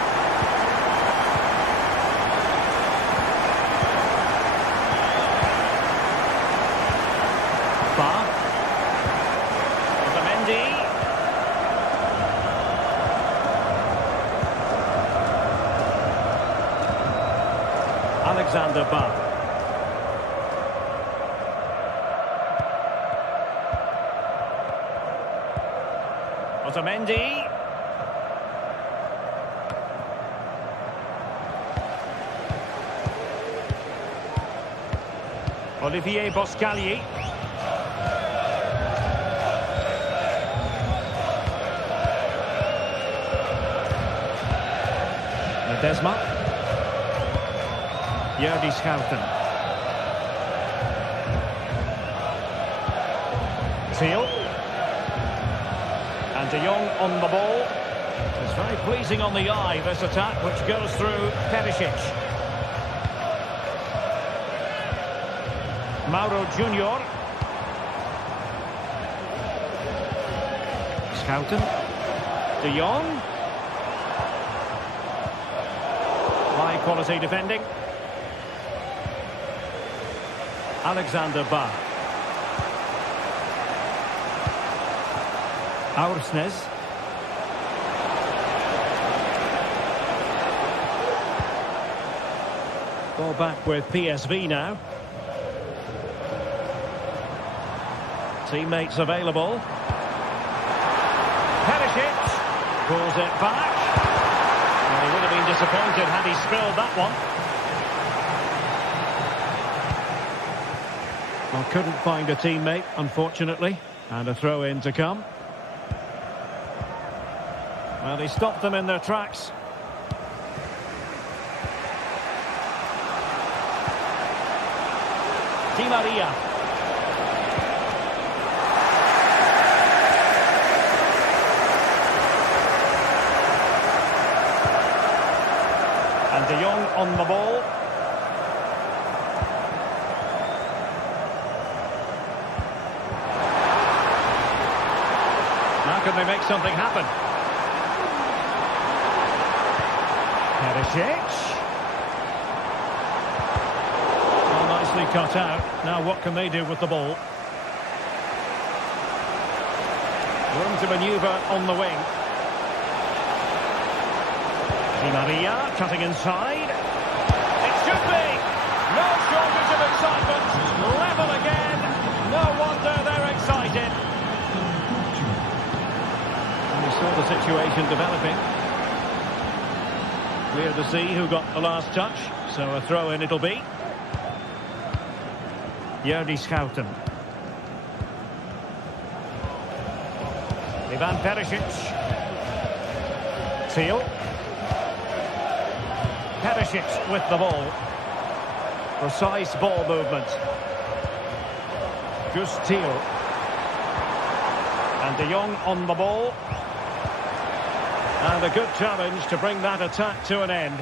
Far. Otamendi. Alexander Barca. Otamendi. Olivier Boscagli. Ledesma. Jordi Schouten. Thiel. And De Jong on the ball. It's very pleasing on the eye, this attack, which goes through Perisic. Mauro Junior. Schouten. De Jong. High quality defending. Alexander Barca. Aursnes. Ball back with PSV now. Teammates available. Perisic pulls it back. Well, he would have been disappointed had he spilled that one. Well, couldn't find a teammate, unfortunately. And a throw-in to come. Well, he stopped them in their tracks. Di Maria. And De Jong on the ball. Now can they make something happen? Perisic. Well, nicely cut out. Now what can they do with the ball? Room to manoeuvre on the wing. Di Maria cutting inside. It should be. No shortage of excitement. Level again. No wonder they're excited. And we saw the situation developing. Clear to see who got the last touch. So a throw in it'll be. Jordi Schouten. Ivan Perisic. Thiel. Perisic with the ball. Precise ball movement. Gus Thiel. And De Jong on the ball. And a good challenge to bring that attack to an end.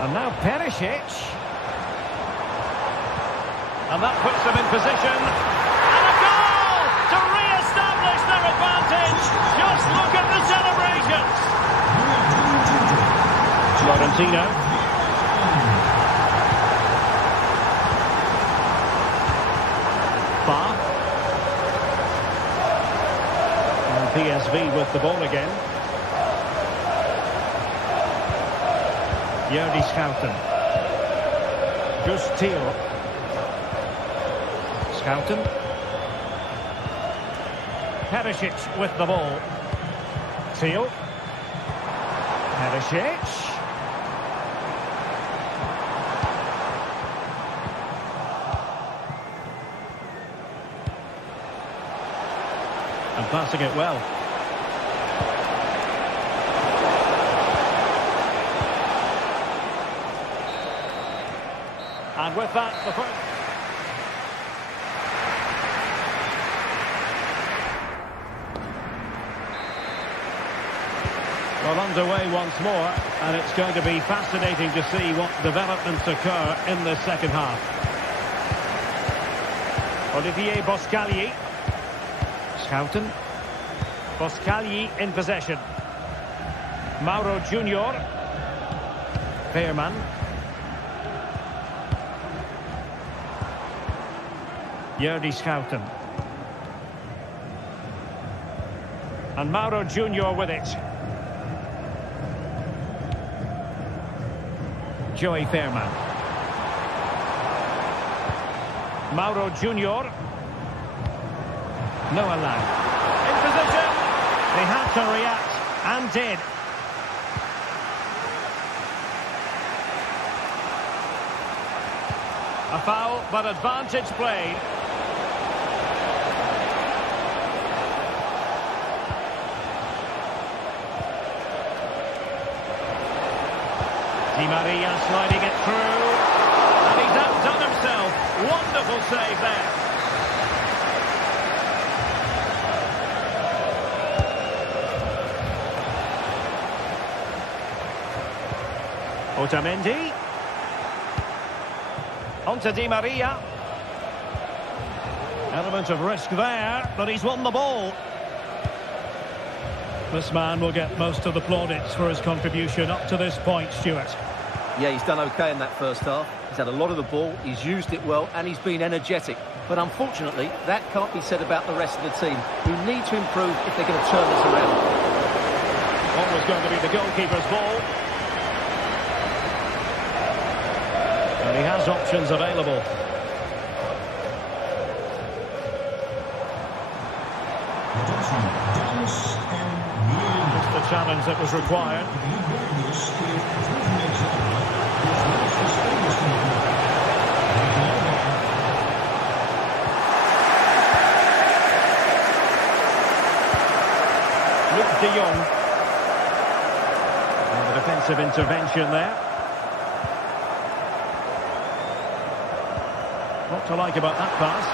And now Perisic. And that puts them in position. And a goal to re-establish their advantage. Just look at the celebrations. Florentino. PSV with the ball again. Jordi Schouten. Just Thiel. Schouten. Perisic with the ball. Thiel. Perisic. And passing it well. And with that, the first... Well, underway once more, and it's going to be fascinating to see what developments occur in the second half. Olivier Boscagli. Schouten. Boscagli in possession. Mauro Junior. Veerman. Jordi Schouten. And Mauro Junior with it. Joey Veerman. Mauro Junior. Noah Lang. In position. They had to react and did. A foul, but advantage played. Di Maria sliding it through. And he's outdone himself. Wonderful save there. Otamendi. On to Di Maria. Element of risk there, but he's won the ball. This man will get most of the plaudits for his contribution up to this point, Stuart. Yeah, he's done okay in that first half. He's had a lot of the ball, he's used it well, and he's been energetic. But unfortunately, that can't be said about the rest of the team, who need to improve if they're going to turn this around. Always going to be the goalkeeper's ball. And he has options available. Just the challenge that was required. Luke de Jong. And the defensive intervention there. What to like about that pass?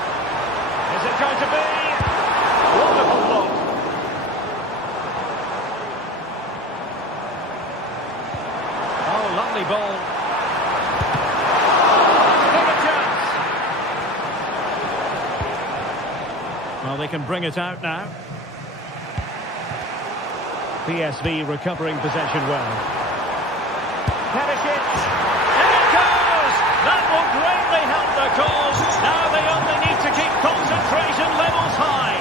Is it going to be? Wonderful block. Oh, lovely ball. Big a chance. Well, they can bring it out now. PSV recovering possession well. Perisic. And it goes! That will greatly help the cause. Now they only need to keep concentration levels high.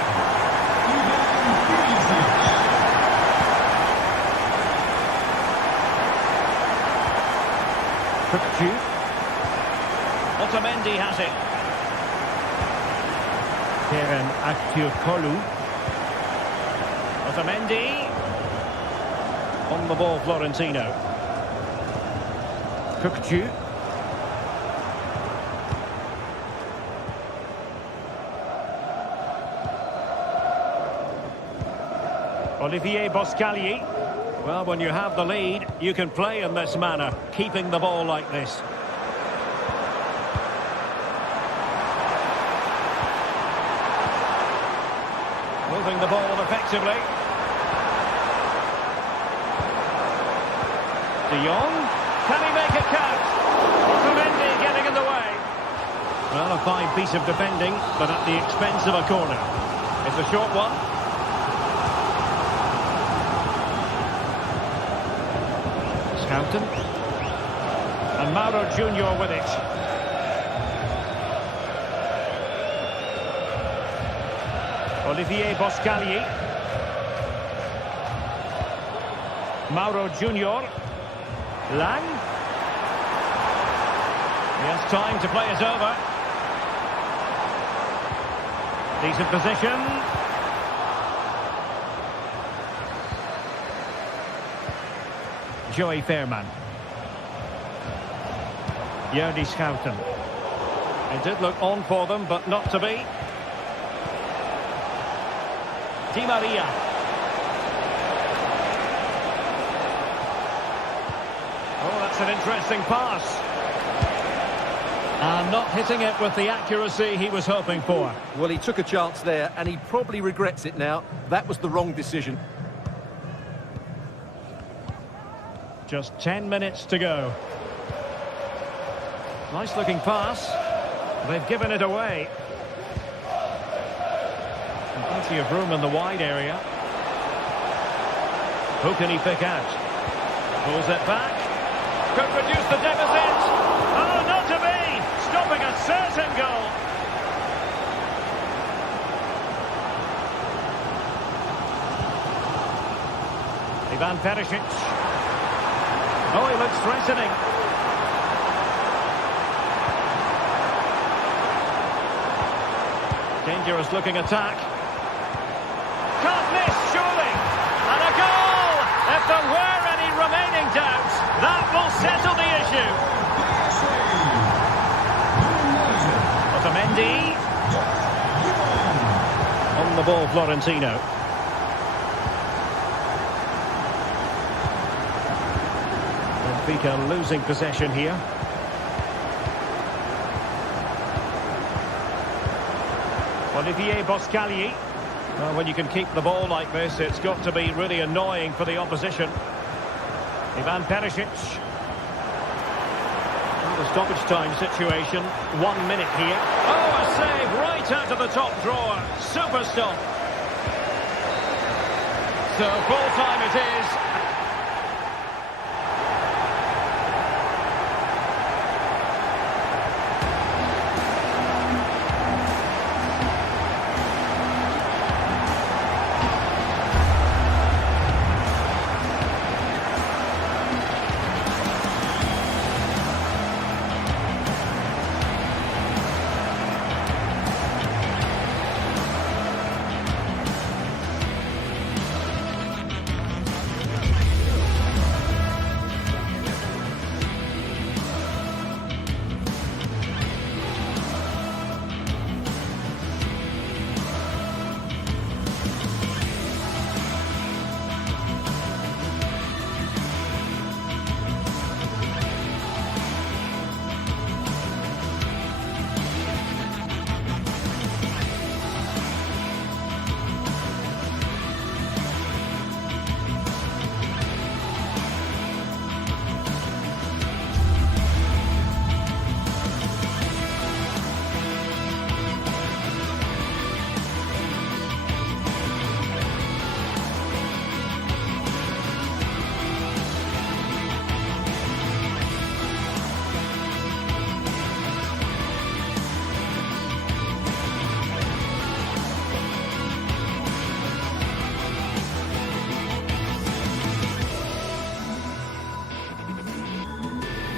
Kukcu. Otamendi has it. Kerem Aktürkoğlu. Otamendi. On the ball, Florentino. Kukcu. Olivier Boscagli. Well, when you have the lead, you can play in this manner, keeping the ball like this. Moving the ball effectively. De Jong. Can he make it count? Otamendi getting in the way. Well, a fine piece of defending, but at the expense of a corner. It's a short one. Schouten. And Mauro Junior with it. Olivier Boscagli. Mauro Junior. Lang. He has time to play it over. Decent position. Joey Fairman. Jordi Schouten. It did look on for them, but not to be. Di Maria. Oh, that's an interesting pass. And not hitting it with the accuracy he was hoping for. Well, he took a chance there, and he probably regrets it now. That was the wrong decision. Just 10 minutes to go. Nice looking pass. They've given it away. And plenty of room in the wide area. Who can he pick out? Pulls it back. Could reduce the deficit. Oh, not to be! Stopping a certain goal. Ivan Perisic. Oh, he looks threatening. Dangerous looking attack. Can't miss, surely. And a goal! If there were any remaining doubts, that will settle the issue. Otamendi. On the ball, Florentino. Benfica losing possession here. Olivier Boscagli. Well, when you can keep the ball like this, it's got to be really annoying for the opposition. Ivan Perisic. Well, the stoppage time situation. 1 minute here. Oh, a save right out of the top drawer. Super stop. So full time it is.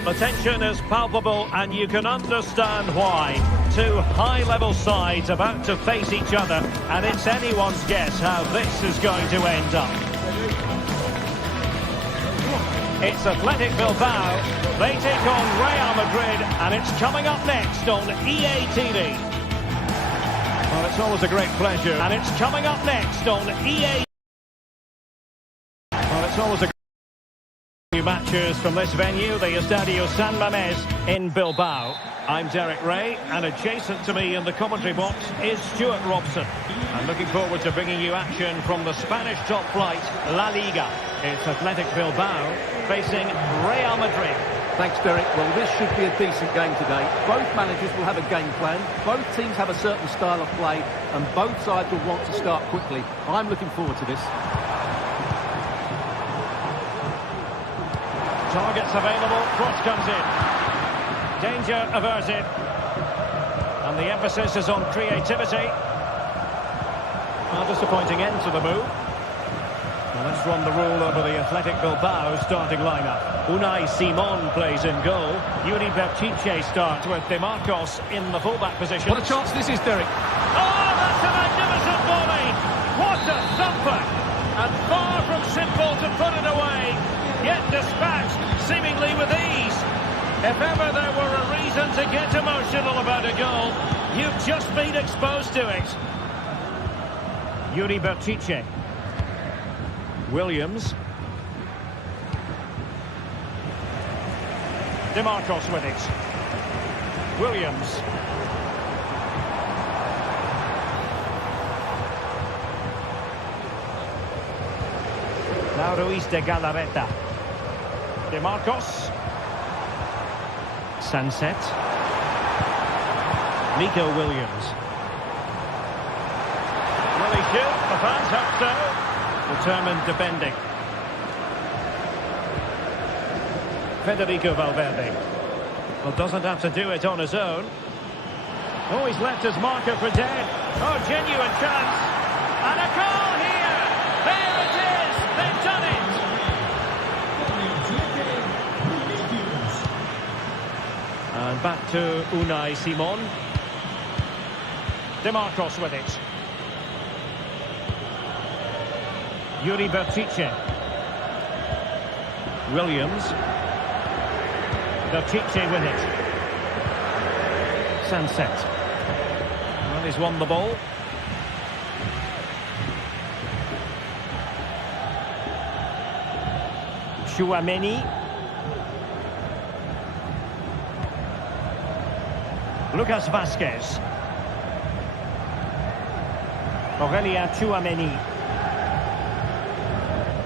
The tension is palpable, and you can understand why. Two high-level sides about to face each other, and it's anyone's guess how this is going to end up. It's Athletic Bilbao. They take on Real Madrid, and it's coming up next on EA TV. Well, it's always a great pleasure, and it's coming up next on EA. Well, it's always a matches from this venue, the Estadio San Mamés in Bilbao. I'm Derek Ray, and adjacent to me in the commentary box is Stuart Robson. I'm looking forward to bringing you action from the Spanish top flight, La Liga. It's Athletic Bilbao facing Real Madrid. Thanks, Derek. Well, this should be a decent game today. Both managers will have a game plan. Both teams have a certain style of play, and both sides will want to start quickly. I'm looking forward to this. Targets available, cross comes in. Danger averted. And the emphasis is on creativity. A disappointing end to the move. Let's run the rule over the Athletic Bilbao starting lineup. Unai Simon plays in goal. Yuri Berchiche starts with De Marcos in the fullback position. What a chance this is, Derek. Oh, that's a magnificent volley! What a thumper! And far from simple to put it away, yet dispatched seemingly with ease. If ever there were a reason to get emotional about a goal, you've just been exposed to it. Yuri Berchiche. Williams. De Marcos with it. Williams. Now Ruiz de Galarreta. De Marcos. Sunset. Nico Williams. Will he shoot? The fans hope so. Determined defending. Federico Valverde. Well, doesn't have to do it on his own. Oh, he's left his marker for dead. Oh, genuine chance. And a goal here. There it is. They've done it. And back to Unai Simon. De Marcos with it. Yuri Berchiche. Williams. Berchiche with it. Sunset. Well, he's won the ball. Chouameni. Lucas Vazquez. Aurelien Chouameni.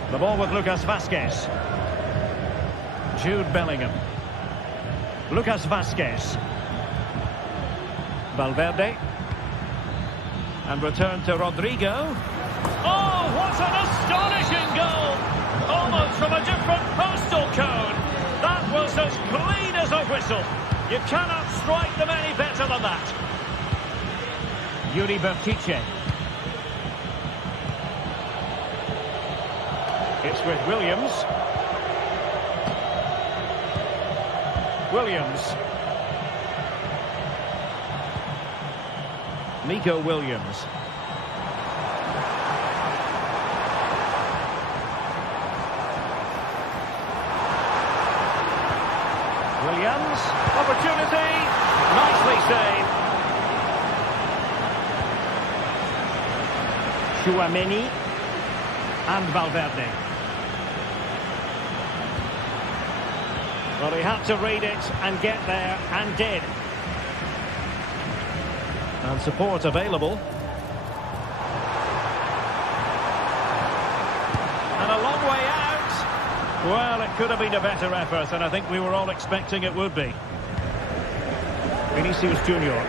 The ball with Lucas Vazquez. Jude Bellingham. Lucas Vazquez. Valverde. And return to Rodrigo. Oh, what an astonishing goal! Almost from a different postal code. That was as clean as a whistle. You cannot strike them any better than that. Yuri Berchiche. It's with Williams. Williams. Nico Williams. Williams. Opportunity. Nicely saved. Chouameni. And Valverde. Well, he had to read it and get there, and did. And support available. And a long way out. Well, it could have been a better effort, and I think we were all expecting it would be. Vinicius Junior.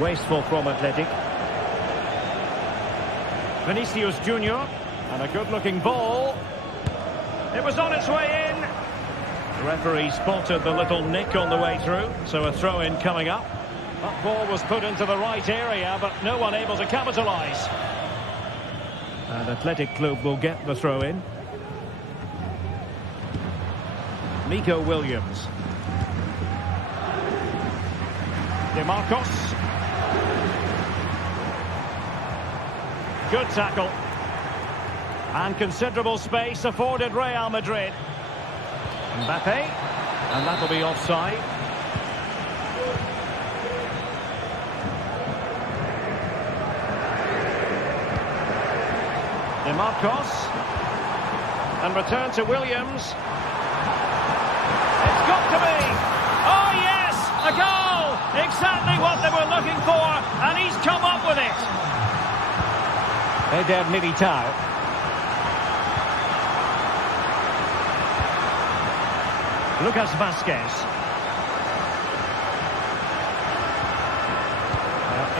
Wasteful from Athletic. Vinicius Junior. And a good-looking ball. It was on its way in. The referee spotted the little nick on the way through, so a throw-in coming up. That ball was put into the right area, but no one able to capitalise. And Athletic Club will get the throw-in. Nico Williams. De Marcos. Good tackle. And considerable space afforded Real Madrid. Mbappe. And that'll be offside. De Marcos. And return to Williams. It's got to be. Oh, yes! A goal! Exactly what they were looking for. And he's come up with it. Eder Militao. Lucas Vazquez.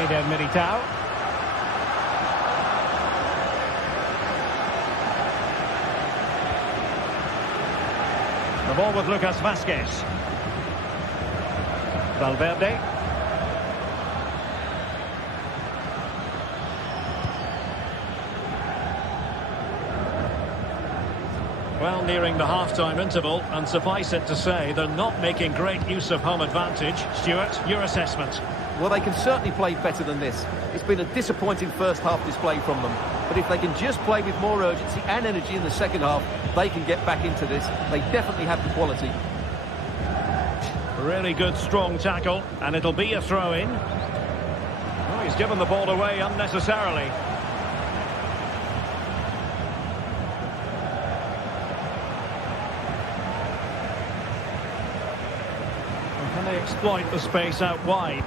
Eder Militao. The ball with Lucas Vazquez. Valverde. Well, nearing the half-time interval, and suffice it to say, they're not making great use of home advantage. Stuart, your assessment? Well, they can certainly play better than this. It's been a disappointing first half display from them. But if they can just play with more urgency and energy in the second half, they can get back into this. They definitely have the quality. Really good, strong tackle, and it'll be a throw-in. Oh, he's given the ball away unnecessarily. Can they exploit the space out wide?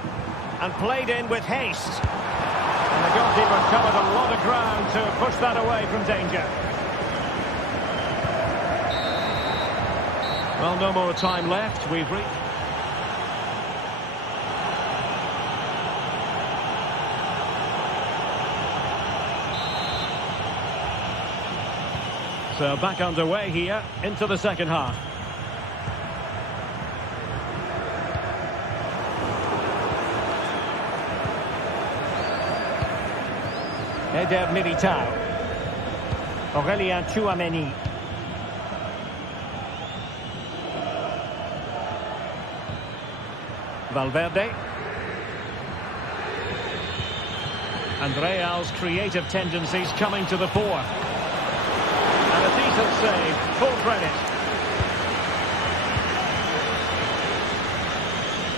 And played in with haste. And the goalkeeper covered a lot of ground to push that away from danger. Well, no more time left. We've reached... So back underway here into the second half. Eder Militao. Aurélien Tchouameni. Valverde. And Real's creative tendencies coming to the fore. And a decent save, full credit.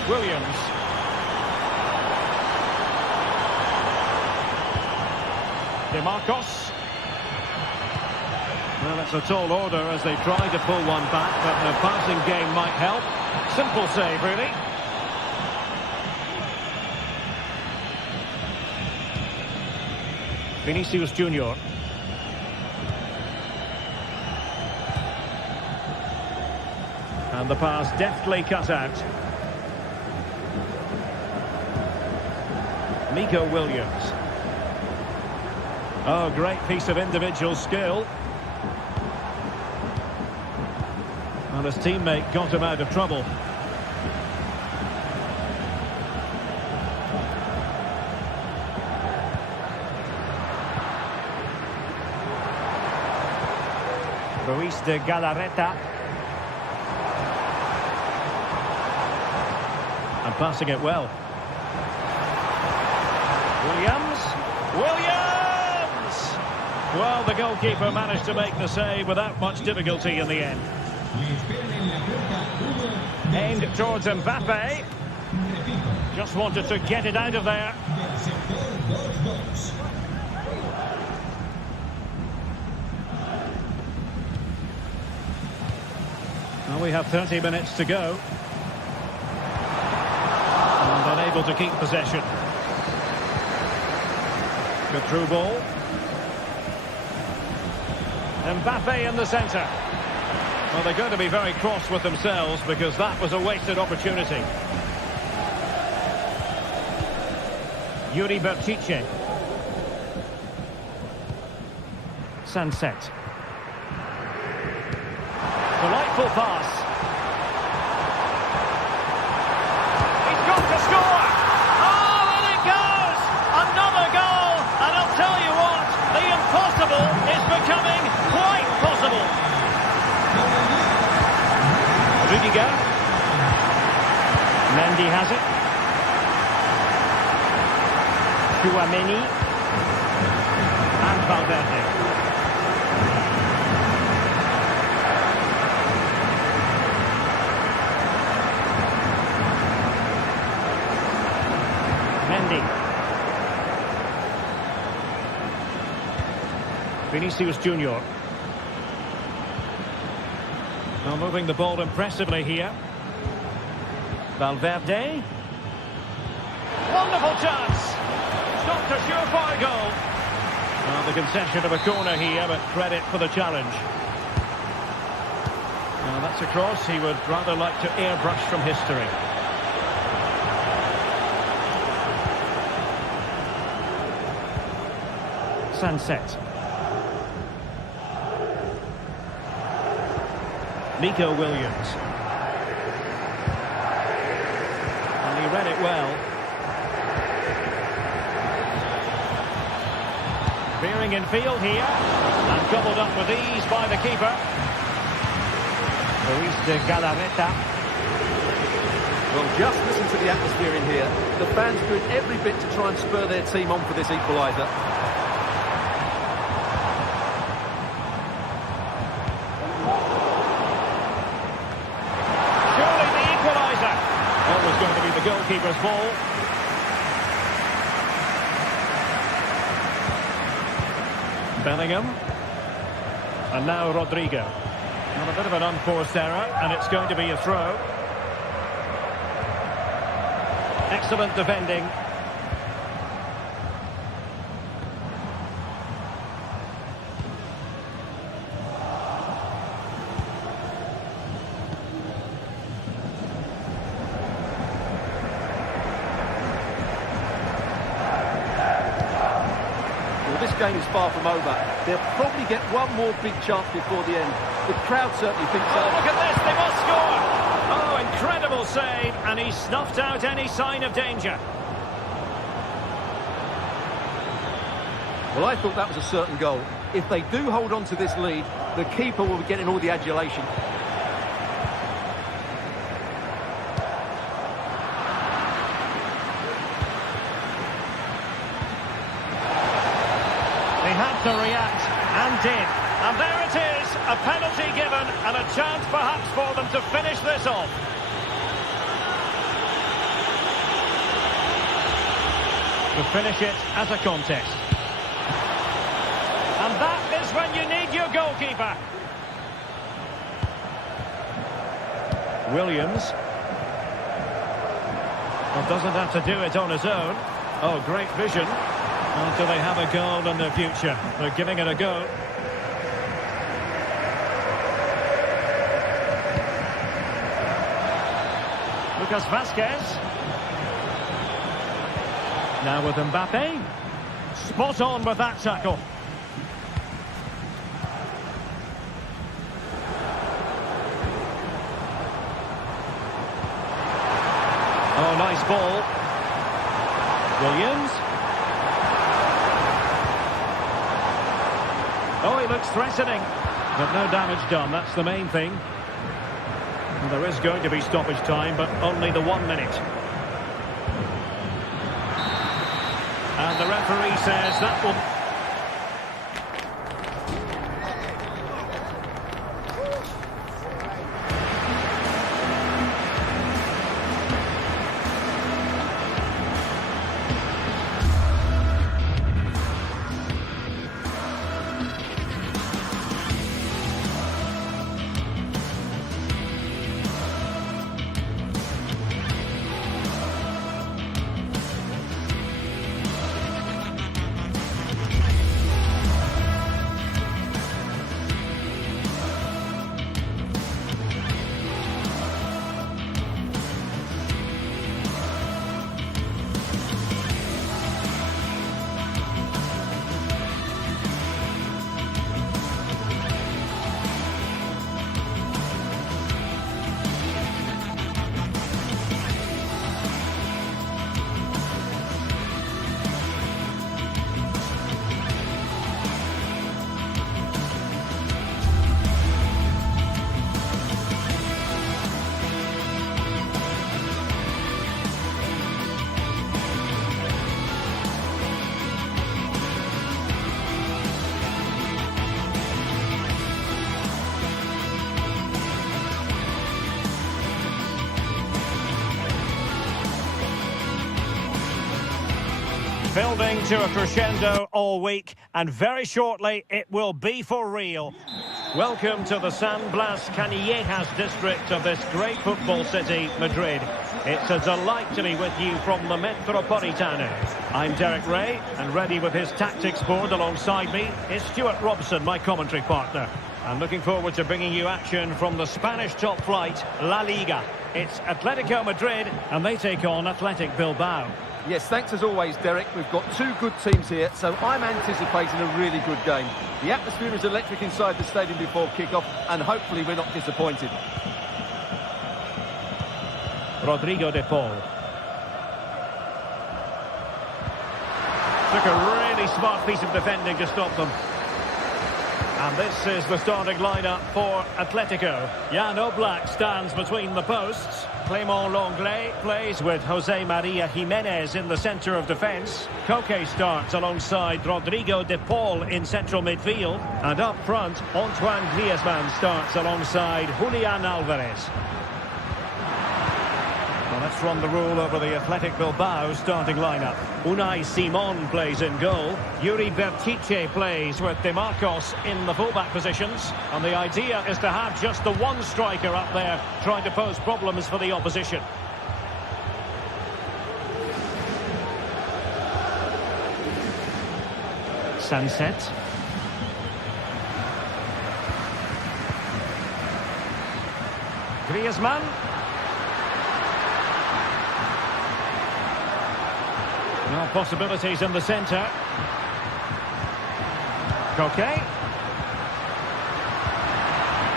Williams. DeMarcos. Well, it's a tall order as they try to pull one back, but the passing game might help. Simple save, really. Vinicius Junior. And the pass deftly cut out. Nico Williams. Oh, great piece of individual skill. And his teammate got him out of trouble. Ruiz de Galarreta. And passing it well. Williams. Well, the goalkeeper managed to make the save without much difficulty in the end. Aimed towards Mbappe. Just wanted to get it out of there. Now we have 30 minutes to go. And unable to keep possession. Good through ball. Mbappe in the centre. Well, they're going to be very cross with themselves because that was a wasted opportunity. Yuri Berchiche. Sunset. Delightful pass. He's got to score! Oh, and it goes! Another goal! And I'll tell you what, the impossible is becoming quite possible. Rudiger. Mendy has it. Tchouameni. And Valverde. Vinicius Junior. Now moving the ball impressively here. Valverde. Wonderful chance. Stopped a surefire goal. Well, the concession of a corner here, but credit for the challenge. Now that's a cross he would rather like to airbrush from history. Sunset. Nico Williams. And he read it well. Veering in field here. And gobbled up with ease by the keeper. Luis de Galarreta. Well, just listen to the atmosphere in here. The fans doing every bit to try and spur their team on for this equaliser. Surely the equaliser. That was going to be the goalkeeper's ball. Bellingham. And now Rodrigo. And a bit of an unforced error, and it's going to be a throw. Excellent defending. Well, this game is far from over. They'll probably get one more big chance before the end. The crowd certainly thinks so. Oh, look at this, they must score! Oh, incredible save, and he snuffed out any sign of danger. Well, I thought that was a certain goal. If they do hold on to this lead, the keeper will be getting all the adulation. He had to react, and did. And there it is, a penalty given, and a chance perhaps for them to finish this off. To finish it as a contest. And that is when you need your goalkeeper. Williams. Well, doesn't have to do it on his own. Oh, great vision. Well, do they have a goal in the future? They're giving it a go. Lucas Vazquez. Now with Mbappe. Spot on with that tackle. Oh, nice ball. Williams. Oh, he looks threatening. But no damage done, that's the main thing. And there is going to be stoppage time, but only the 1 minute. And the referee says that will... Building to a crescendo all week, and very shortly it will be for real. Welcome to the San Blas Canillejas district of this great football city, Madrid. It's a delight to be with you from the Metropolitano. I'm Derek Ray, and ready with his tactics board alongside me is Stuart Robson, my commentary partner. I'm looking forward to bringing you action from the Spanish top flight, La Liga. It's Atletico Madrid, and they take on Athletic Bilbao. Yes, thanks as always, Derek. We've got two good teams here, so I'm anticipating a really good game. The atmosphere is electric inside the stadium before kick-off, and hopefully we're not disappointed. Rodrigo de Paul. Took a really smart piece of defending to stop them. And this is the starting lineup for Atletico. Jan Oblak stands between the posts. Clément Lenglet plays with Jose Maria Jimenez in the centre of defence. Koke starts alongside Rodrigo de Paul in central midfield. And up front, Antoine Griezmann starts alongside Julian Alvarez. Well, let's run the rule over the Athletic Bilbao starting lineup. Unai Simon plays in goal. Yuri Bertice plays with De Marcos in the fullback positions. And the idea is to have just the one striker up there trying to pose problems for the opposition. Sunset. Griezmann. No possibilities in the centre. Koke.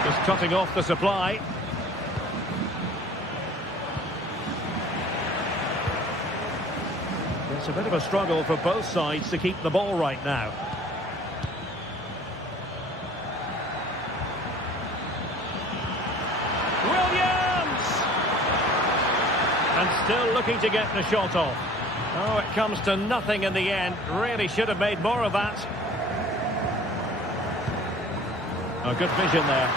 Just cutting off the supply. It's a bit of a struggle for both sides to keep the ball right now. Williams! And still looking to get the shot off. Oh, it comes to nothing in the end. Really should have made more of that. Oh, good vision there.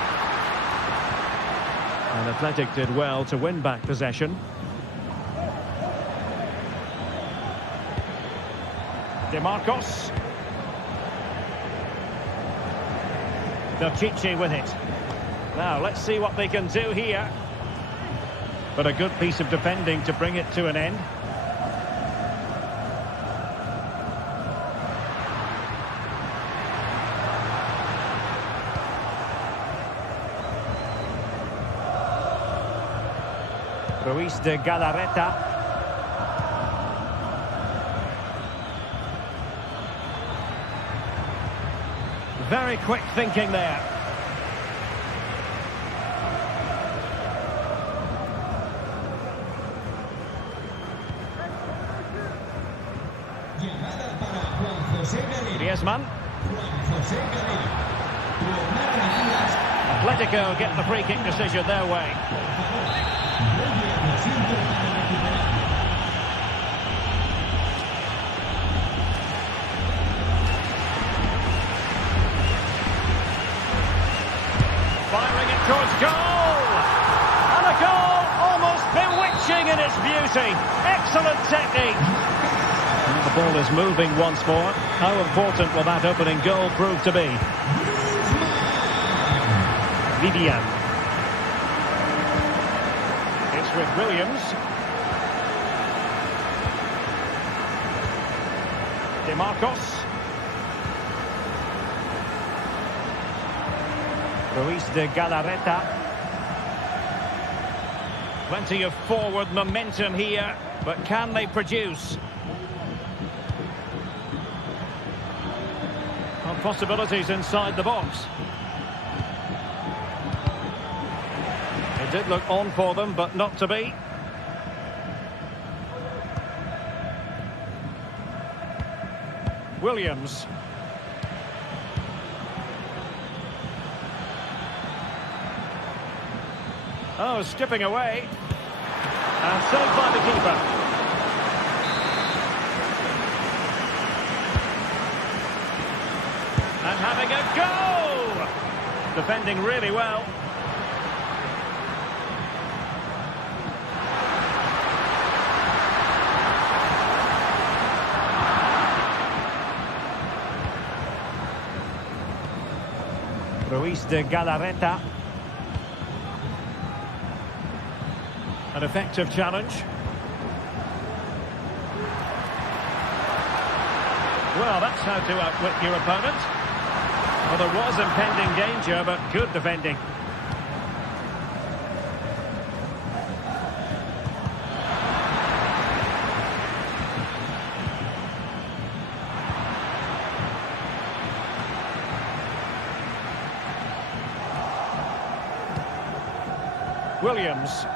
And Athletic did well to win back possession. De Marcos. Bertice with it. Now, let's see what they can do here. But a good piece of defending to bring it to an end. Ruiz de Galarreta. Very quick thinking there. Griezmann. Atletico get the free kick decision their way. Firing it towards goal! And a goal almost bewitching in its beauty. Excellent technique. And the ball is moving once more. How important will that opening goal prove to be? Vivian. It's with Williams. De Marcos. Ruiz de Galarreta. Plenty of forward momentum here, but can they produce? Well, possibilities inside the box. It did look on for them, but not to be. Williams. Oh, skipping away. And saved by the keeper. And having a go! Defending really well. Ruiz de Galarreta. An effective challenge. Well, that's how to outwit your opponent. Well, there was impending danger, but good defending. Williams.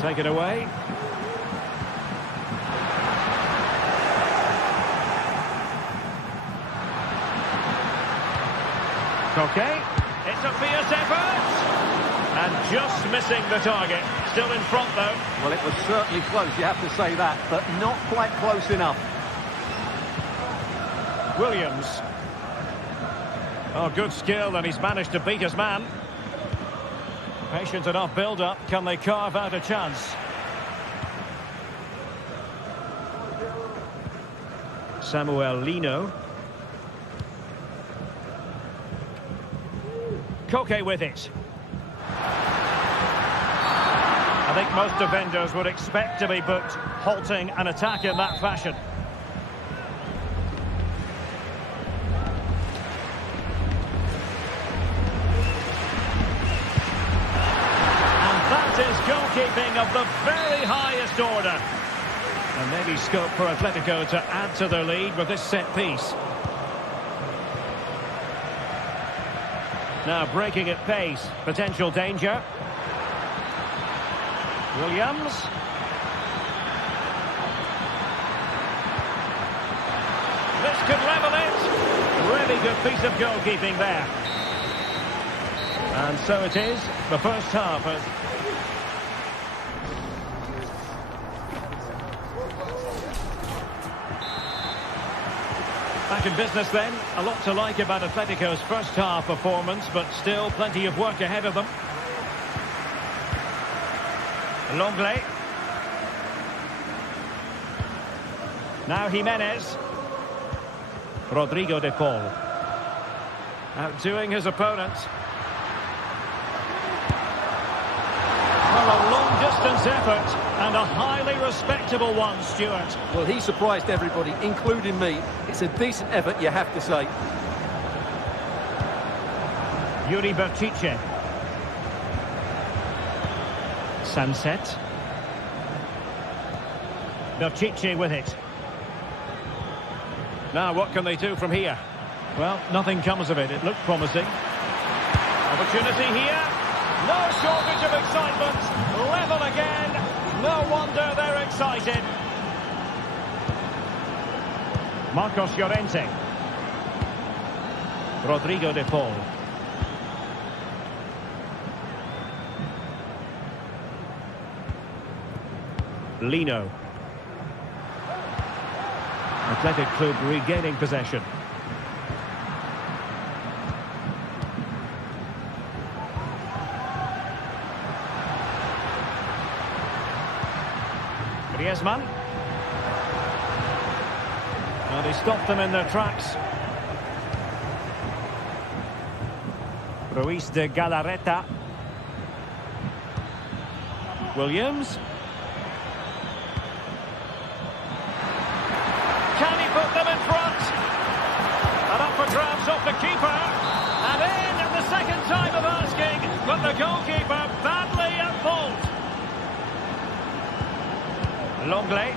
Take it away. Koke. It's a fierce effort. And just missing the target. Still in front, though. Well, it was certainly close, you have to say that, but not quite close enough. Williams. Oh, good skill, and he's managed to beat his man. Patient enough build-up. Can they carve out a chance? Samuel Lino. Koke with it. I think most defenders would expect to be booked halting an attack in that fashion. And that is goalkeeping of the very highest order. And maybe scope for Atletico to add to their lead with this set piece. Now breaking at pace, potential danger. Williams. This could level it. Really good piece of goalkeeping there. And so it is, the first half. Back in business then. A lot to like about Atletico's first half performance, but still plenty of work ahead of them. Longley. Now Jimenez. Rodrigo de Paul. Outdoing his opponent. Well, a long-distance effort and a highly respectable one, Stuart. Well, he surprised everybody, including me. It's a decent effort, you have to say. Yuri Berchiche. Sunset. Berchiche with it. Now, what can they do from here? Well, nothing comes of it. It looked promising. Opportunity here. No shortage of excitement. Level again. No wonder they're excited. Marcos Llorente. Rodrigo de Paul. Lino. Athletic Club regaining possession. Griezmann. And he stopped them in their tracks. Ruiz de Galarreta. Williams. Can he put them in front? And up for grabs off the keeper. And in at the second time of asking. But the goalkeeper badly at fault. Longley.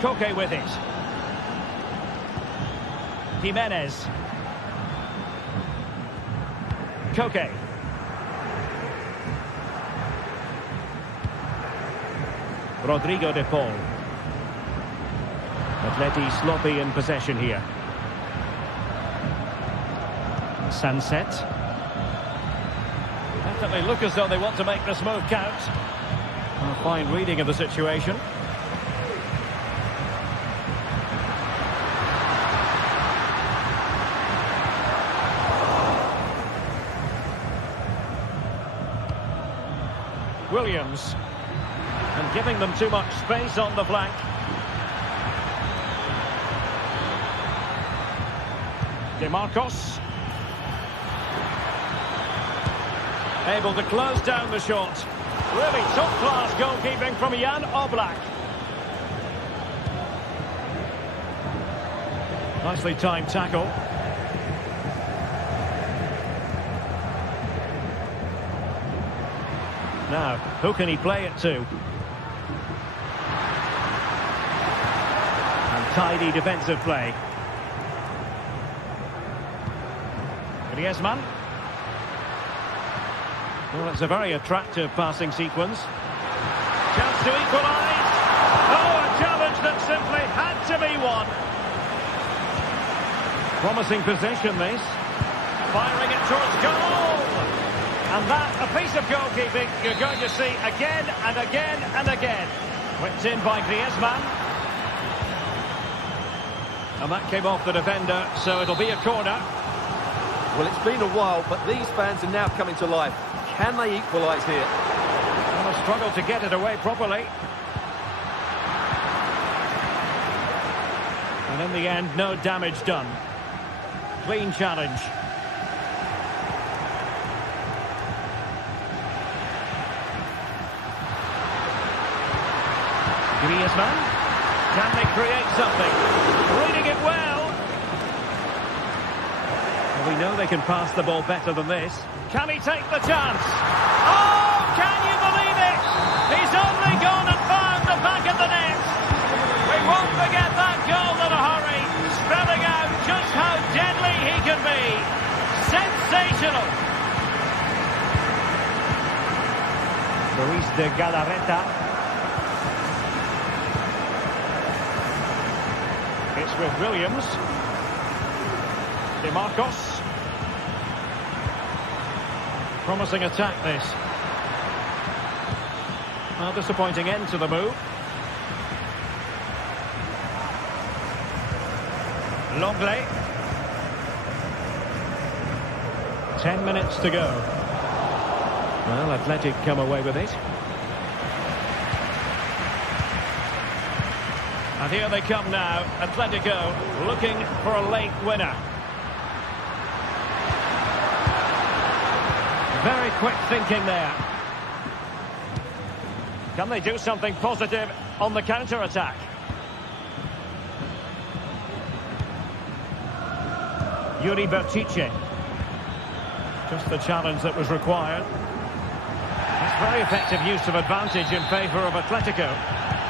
Koke with it. Jimenez. Koke. Rodrigo de Paul. Atleti sloppy in possession here. Sunset. Definitely look as though they want to make this move count. A fine reading of the situation. Williams. And giving them too much space on the flank. De Marcos. Able to close down the shot. Really top-class goalkeeping from Jan Oblak. Nicely timed tackle. Now, who can he play it to? And tidy defensive play. Griezmann. Well, it's a very attractive passing sequence. Chance to equalise. Oh, a challenge that simply had to be won. Promising position, this. firing it towards goal. And that, a piece of goalkeeping you're going to see again and again and again. Whipped in by Griezmann. And that came off the defender, so it'll be a corner. Well, it's been a while, but these fans are now coming to life. Can they equalise here? Well, a struggle to get it away properly. And in the end, no damage done. Clean challenge. Griezmann. Can they create something? Reading it well. We know they can pass the ball better than this. Can he take the chance? Oh, can you believe it? He's only gone and found the back of the net. We won't forget that goal in a hurry, spelling out just how deadly he can be. Sensational. Luis de Galarreta. It's with Williams. DeMarcos. Promising attack, this. Well, disappointing end to the move. Longley. 10 minutes to go. Well, Athletic come away with it. And here they come now. Atletico looking for a late winner. Very quick thinking there. Can they do something positive on the counter-attack? Yuri Bertice. Just the challenge that was required. That's very effective use of advantage in favour of Atletico.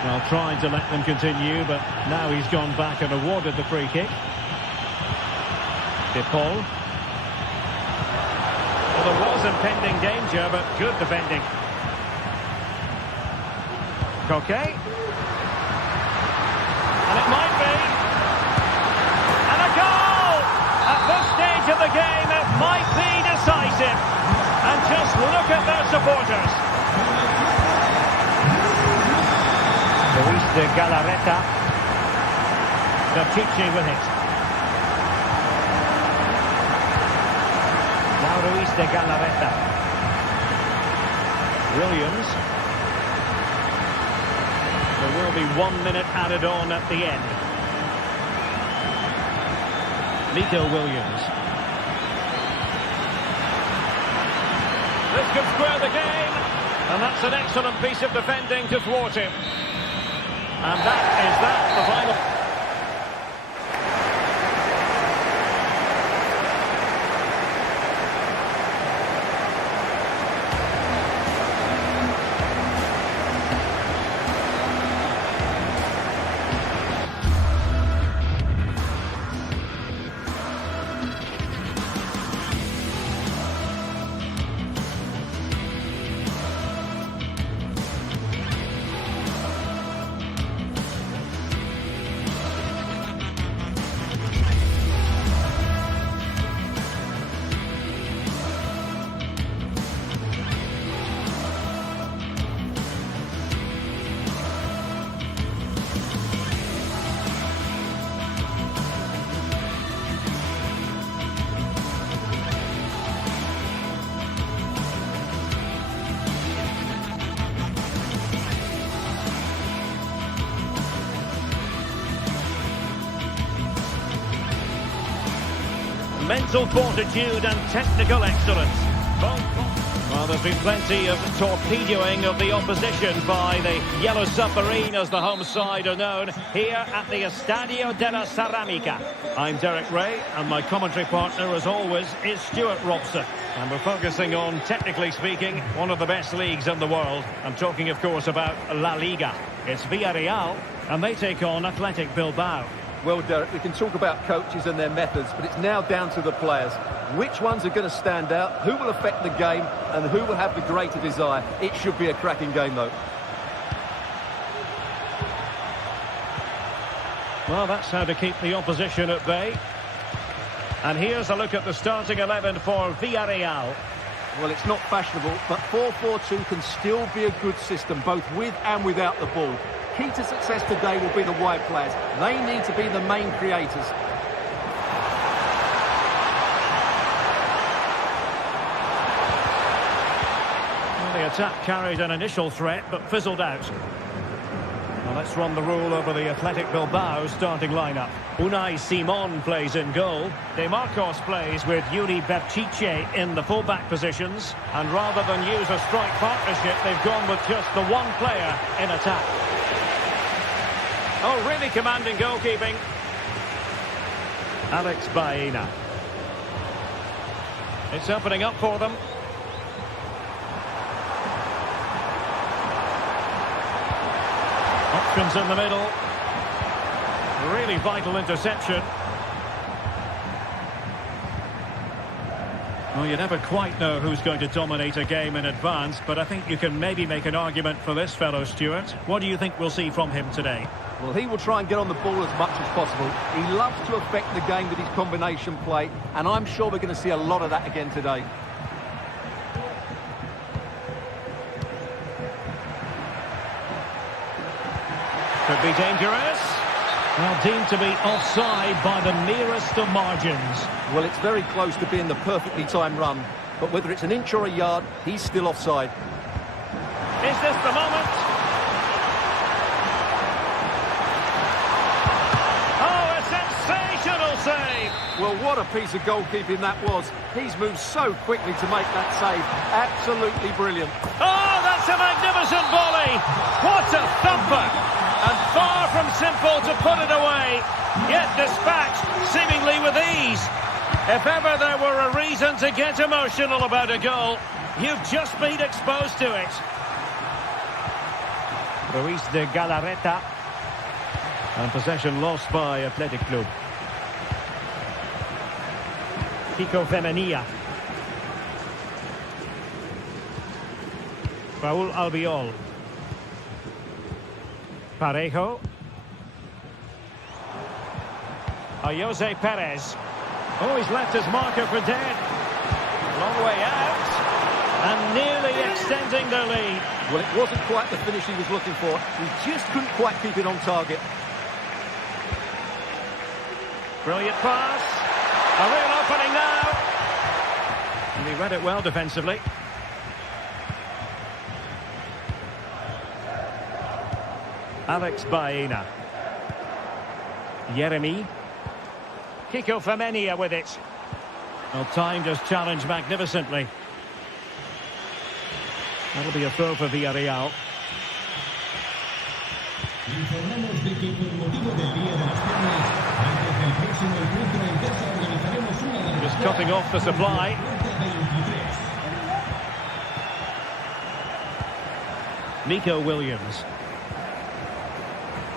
Well, trying to let them continue, but now he's gone back and awarded the free kick. De Paul. Well, there was impending danger, but good defending. Coquet. And it might be. And a goal! At this stage of the game, it might be decisive. And just look at their supporters. Luis de Galarreta. Bertice with it. Now Luis de Galarreta. Williams. There will be 1 minute added on at the end. Nico Williams. This could square the game. And that's an excellent piece of defending to thwart him. And that is the final. Mental fortitude and technical excellence. Well, there's been plenty of torpedoing of the opposition by the Yellow Submarine, as the home side are known, here at the Estadio de la Ceramica. I'm Derek Ray, and my commentary partner, as always, is Stuart Robson. And we're focusing on, technically speaking, one of the best leagues in the world. I'm talking, of course, about La Liga. It's Villarreal, and they take on Athletic Bilbao. Well, Derek, we can talk about coaches and their methods, but it's now down to the players. Which ones are going to stand out, who will affect the game, and who will have the greater desire? It should be a cracking game, though. Well, that's how to keep the opposition at bay. And here's a look at the starting 11 for Villarreal. Well, it's not fashionable, but 4-4-2 can still be a good system, both with and without the ball. Key to success today will be the wide players. They need to be the main creators. Well, the attack carried an initial threat, but fizzled out. Well, let's run the rule over the Athletic Bilbao starting lineup. Unai Simon plays in goal. De Marcos plays with Yuri Berchiche in the full-back positions. And rather than use a strike partnership, they've gone with just the one player in attack. Oh, really commanding goalkeeping. Alex Baena. It's opening up for them. Options in the middle. Really vital interception. Well, you never quite know who's going to dominate a game in advance, but I think you can maybe make an argument for this fellow, Stuart. What do you think we'll see from him today? Well, he will try and get on the ball as much as possible. He loves to affect the game with his combination play, and I'm sure we're going to see a lot of that again today. Could be dangerous. Well, deemed to be offside by the merest of margins. Well, it's very close to being the perfectly timed run, but whether it's an inch or a yard, he's still offside. Is this the moment? Oh, a sensational save! Well, what a piece of goalkeeping that was. He's moved so quickly to make that save. Absolutely brilliant. Oh, that's a magnificent volley! What a thumper! And far from simple to put it away, yet dispatched seemingly with ease. If ever there were a reason to get emotional about a goal, you've just been exposed to it. Ruiz de Galarreta. And possession lost by Athletic Club. Kiko Femenia. Raúl Albiol. Parejo. Jose Perez. Oh, he's left his marker for dead. Long way out. And nearly extending their lead. Well, it wasn't quite the finish he was looking for. He just couldn't quite keep it on target. Brilliant pass. A real opening now. And he read it well defensively. Alex Baena. Yeremy. Kiko Femenia with it. Well, timed his challenge magnificently. That'll be a throw for Villarreal. Just cutting off the supply. Nico Williams.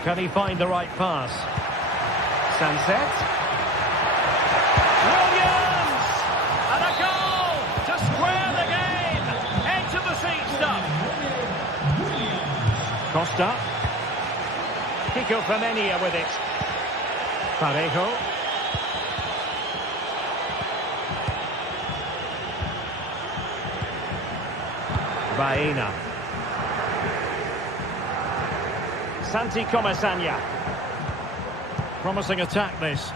Can he find the right pass? Sunset. Williams! And a goal to square the game. Edge of the seat stuff. Costa. Kiko Femenia with it. Parejo. Baena. Santi Comesaña. Promising attack this.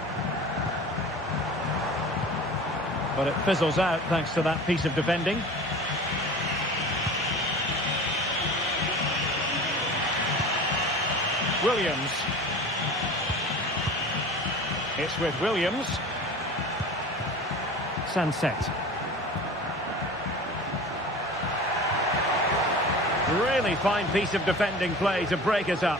But it fizzles out thanks to that piece of defending. Williams. It's with Williams. Sunset. Really fine piece of defending play to break us up.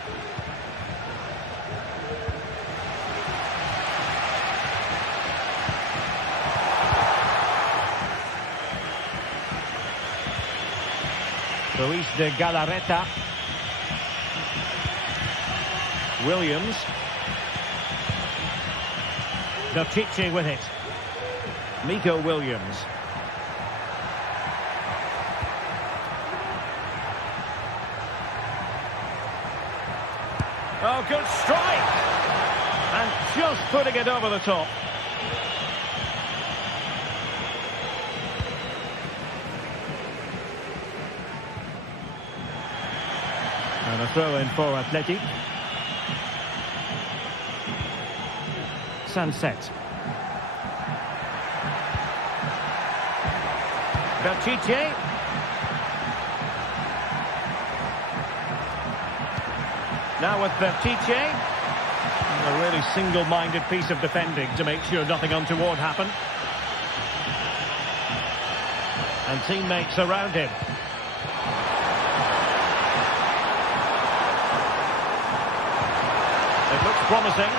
Ruiz de Galarreta. Williams. Berchiche with it. Nico Williams. Oh, good strike! And just putting it over the top. And a throw in for Atletico. Sunset. Berchiche. Now with Berchiche. A really single-minded piece of defending to make sure nothing untoward happened. And teammates around him. It looks promising.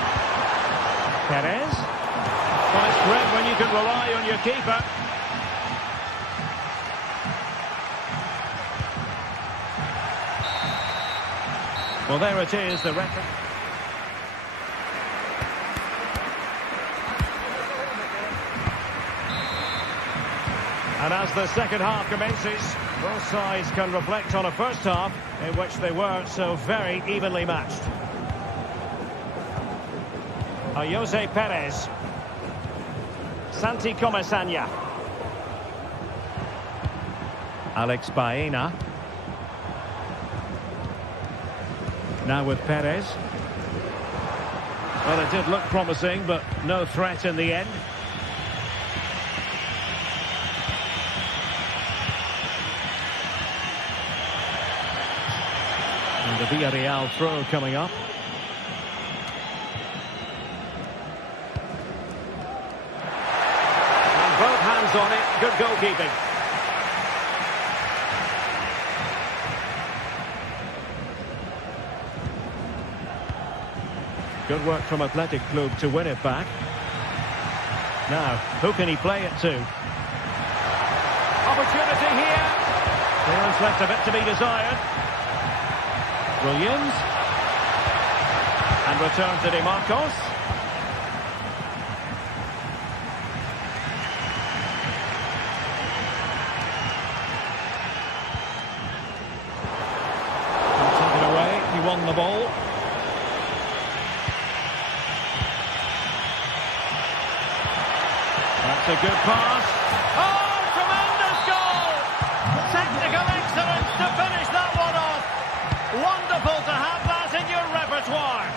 Perez. Well, it's great when you can rely on your keeper. Well, there it is, the referee. And as the second half commences, both sides can reflect on a first half in which they were so very evenly matched. Jose Perez. Santi Comesaña. Alex Baena. Now with Perez. Well, it did look promising, but no threat in the end. And the Villarreal throw coming up. And both hands on it. Good goalkeeping. Good work from Athletic Club to win it back. Now, who can he play it to? Opportunity here. Clearance left a bit to be desired. Williams. And return to Di Marcos. And take it away. He won the ball. That's a good pass. Oh, tremendous goal! Technical excellence to finish that one off. Wonderful to have that in your repertoire.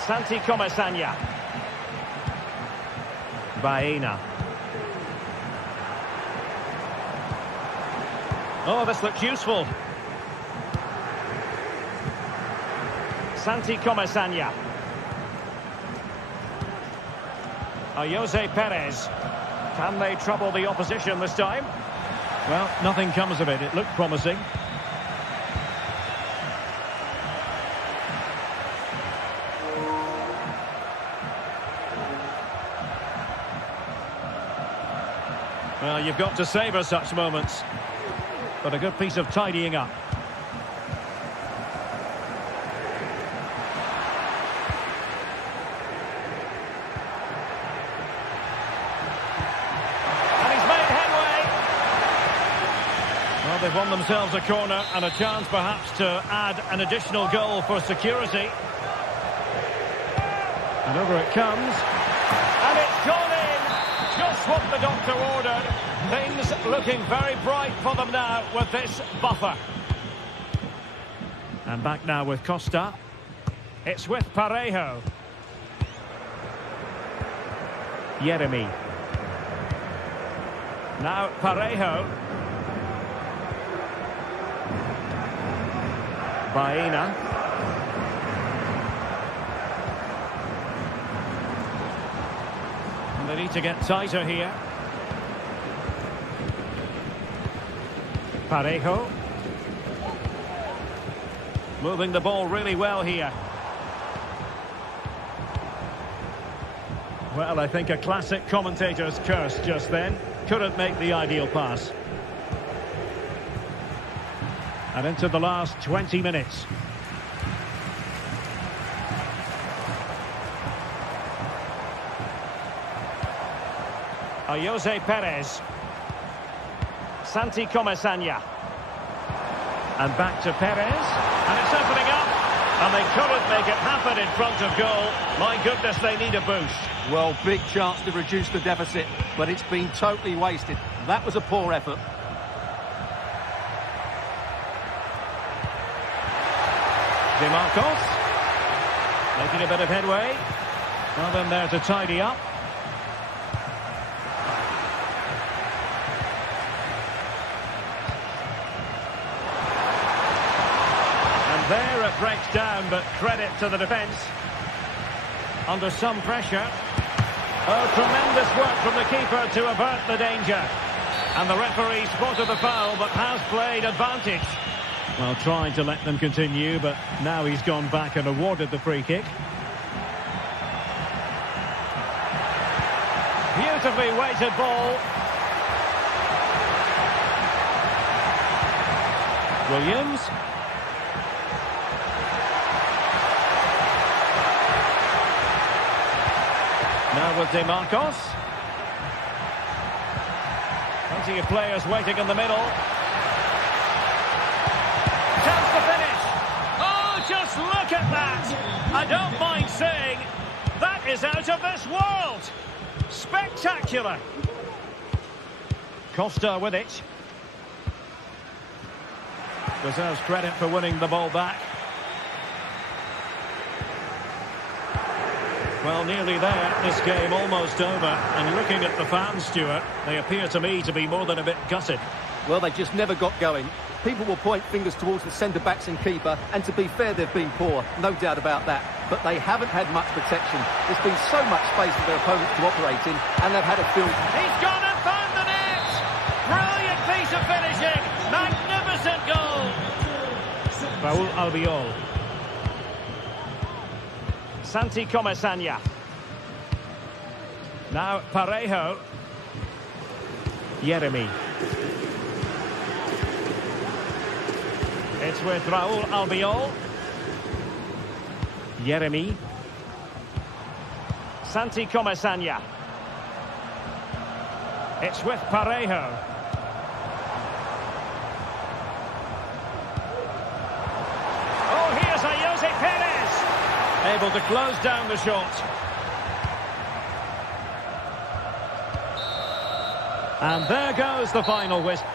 Santi Comesaña. Baena. Oh, this looks useful. Santi Comesaña. Jose Perez. Can they trouble the opposition this time? Well, nothing comes of it. It looked promising. Well, you've got to savour such moments. But a good piece of tidying up. They've won themselves a corner and a chance perhaps to add an additional goal for security. And over it comes. And it's gone in! Just what the doctor ordered. Things looking very bright for them now with this buffer. And back now with Costa. It's with Parejo. Yeremy. Now Parejo. Baena. And they need to get tighter here. Parejo. Moving the ball really well here. Well, I think a classic commentator's curse just then. Couldn't make the ideal pass. And into the last 20 minutes. Jose Perez. Santi Comesaña. And back to Perez. And it's opening up. And they couldn't make it happen in front of goal. My goodness, they need a boost. Well, big chance to reduce the deficit, but it's been totally wasted. That was a poor effort. DeMarcos. Making a bit of headway. Well, then there to tidy up. And there it breaks down, but credit to the defence. Under some pressure. Oh, tremendous work from the keeper to avert the danger. And the referee spotted the foul, but has played advantage. Well, trying to let them continue, but now he's gone back and awarded the free kick. Beautifully weighted ball. Williams. Now with DeMarcos. Plenty of players waiting in the middle. Chance to finish. Oh, just look at that. I don't mind saying that is out of this world. Spectacular. Costa with it. Deserves credit for winning the ball back. Well, nearly there. This game almost over. And looking at the fans, Stuart, they appear to me to be more than a bit gutted. Well, they just never got going. People will point fingers towards the centre-backs and keeper, and to be fair, they've been poor, no doubt about that. But they haven't had much protection. There's been so much space for their opponents to operate in, and they've had a field. He's gone and found the net! Brilliant piece of finishing! Magnificent goal! Raul Albiol. Santi Comesaña. Now Parejo. Yeremy. It's with Raul Albiol. Yeremy. Santi Comesaña. It's with Parejo. Oh, here's a Jose Perez. Able to close down the shot. And there goes the final whistle.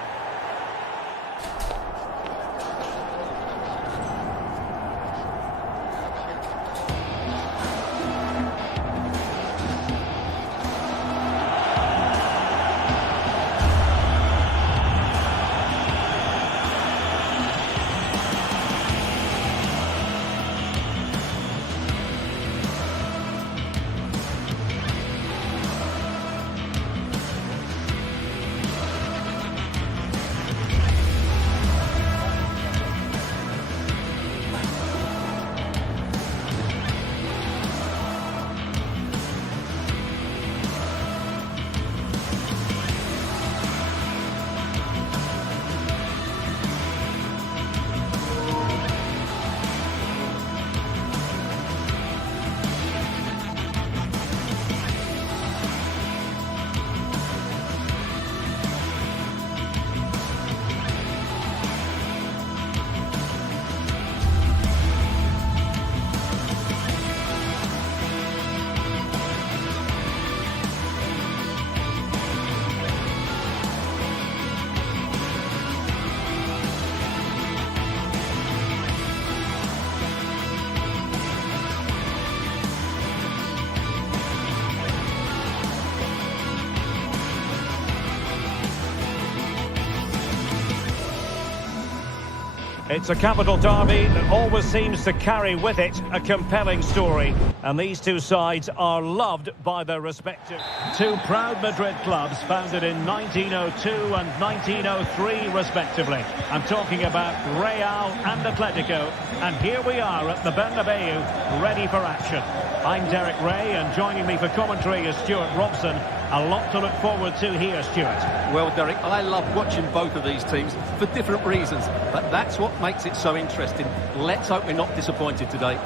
It's a capital derby that always seems to carry with it a compelling story. And these two sides are loved by their respective. Two proud Madrid clubs founded in 1902 and 1903 respectively. I'm talking about Real and Atletico. And here we are at the Bernabeu, ready for action. I'm Derek Ray, and joining me for commentary is Stuart Robson. A lot to look forward to here, Stuart. Well, Derek, I love watching both of these teams for different reasons, but that's what makes it so interesting. Let's hope we're not disappointed today.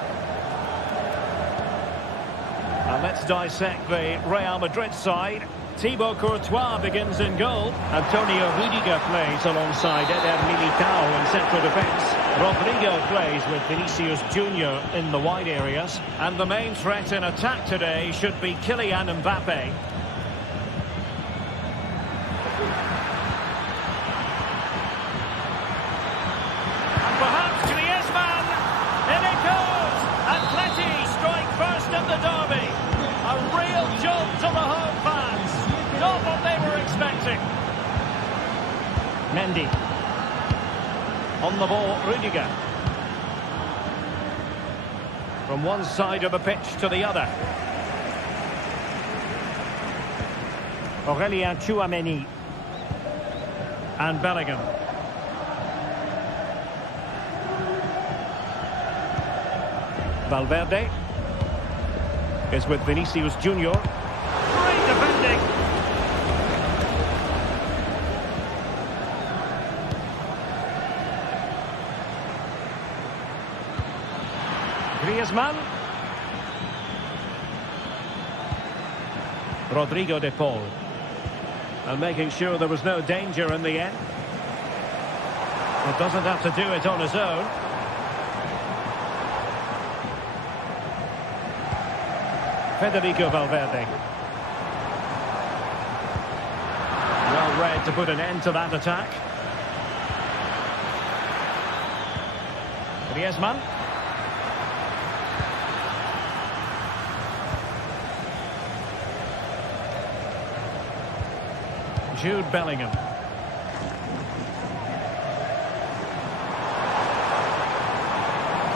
And let's dissect the Real Madrid side. Thibaut Courtois begins in goal. Antonio Rudiger plays alongside Eder Militao in central defence. Rodrigo plays with Vinicius Junior in the wide areas. And the main threat in attack today should be Kylian Mbappe. And perhaps Griezmann. It won the derby. A real jolt to the home fans. Not what they were expecting. Mendy. On the ball, Rudiger. From one side of the pitch to the other. Aurélien Tchouaméni. And Bellingham. Valverde is with Vinicius Junior. Great defending. Griezmann. Rodrigo de Paul. And making sure there was no danger in the end. Well, doesn't have to do it on his own. Federico Valverde. Well read to put an end to that attack. Griezmann. Jude Bellingham.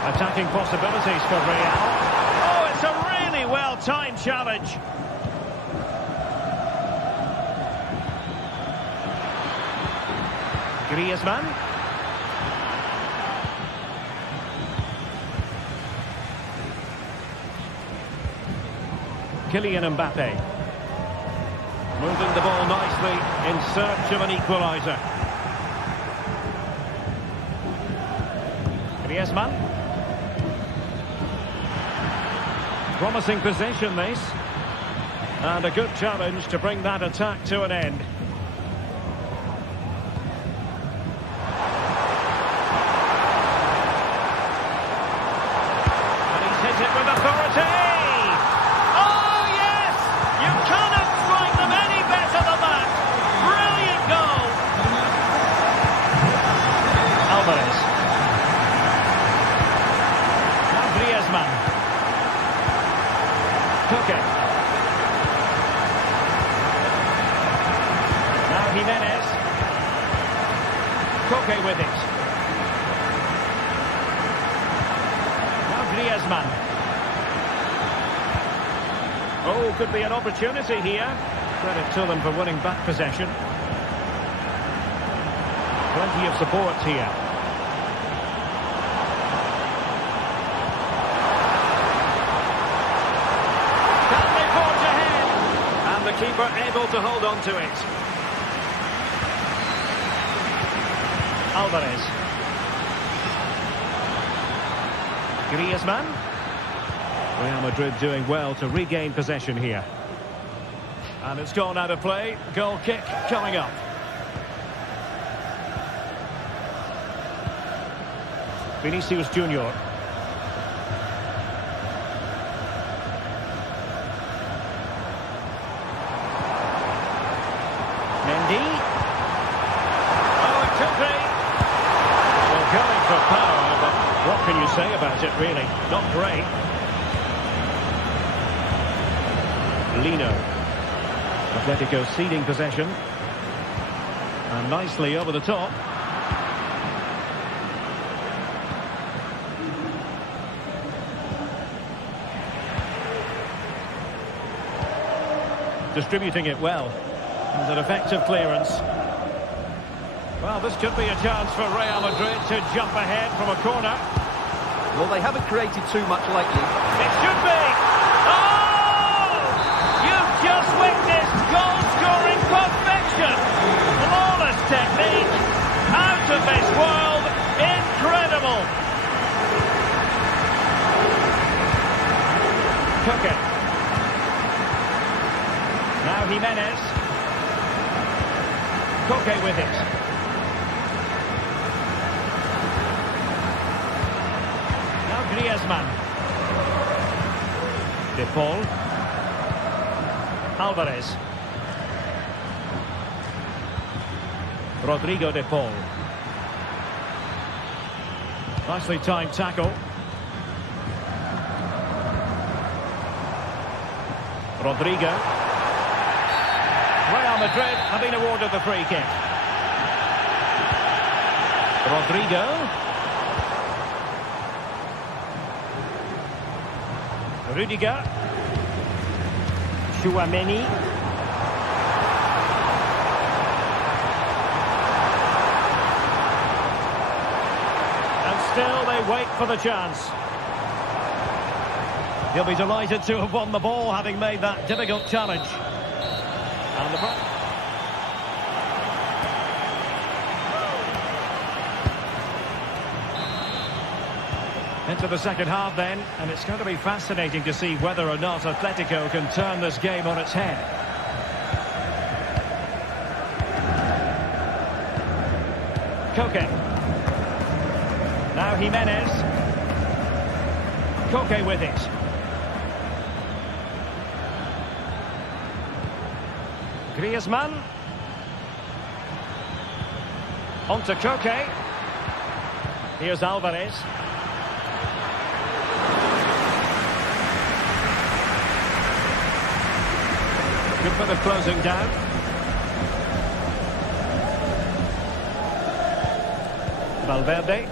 Attacking possibilities for Real. Oh, it's a really well-timed challenge. Griezmann. Kylian Mbappe. Moving the ball nicely in search of an equaliser. Griezmann. Promising possession this. And a good challenge to bring that attack to an end. And he's hit it with authority. Oh, yes! You cannot strike them any better than that. Brilliant goal. Alvarez. Now Griezmann. Koke. Now Jimenez. Koke with it. Now Griezmann. Oh, could be an opportunity here. Credit to them for winning back possession. Plenty of support here. The keeper able to hold on to it. Alvarez. Griezmann. Real Madrid doing well to regain possession here. And it's gone out of play. Goal kick coming up. Vinicius Junior. Mendy. Oh, it could be. Well, going for power, but what can you say about it, really? Not great. Lino. Atletico ceding possession. And nicely over the top. Distributing it well. It's an effective clearance. Well, this could be a chance for Real Madrid to jump ahead from a corner. Well, they haven't created too much lately. It should be! Oh! You've just witnessed goal-scoring perfection! Flawless technique! Out of this world! Incredible! Koke. Now Jimenez. Koke with it. Now Griezmann. De Paul. Alvarez. Rodrigo de Paul. Nicely timed tackle. Rodrigo. Real Madrid have been awarded the free kick. Rodrigo. Rudiger. Tchouaméni. And still they wait for the chance. He'll be delighted to have won the ball, having made that difficult challenge. And the into the second half then, and it's going to be fascinating to see whether or not Atletico can turn this game on its head. Koke. Now Jimenez. Koke with it. Griezmann. On to Koke. Here's Alvarez. Good bit of closing down. Valverde.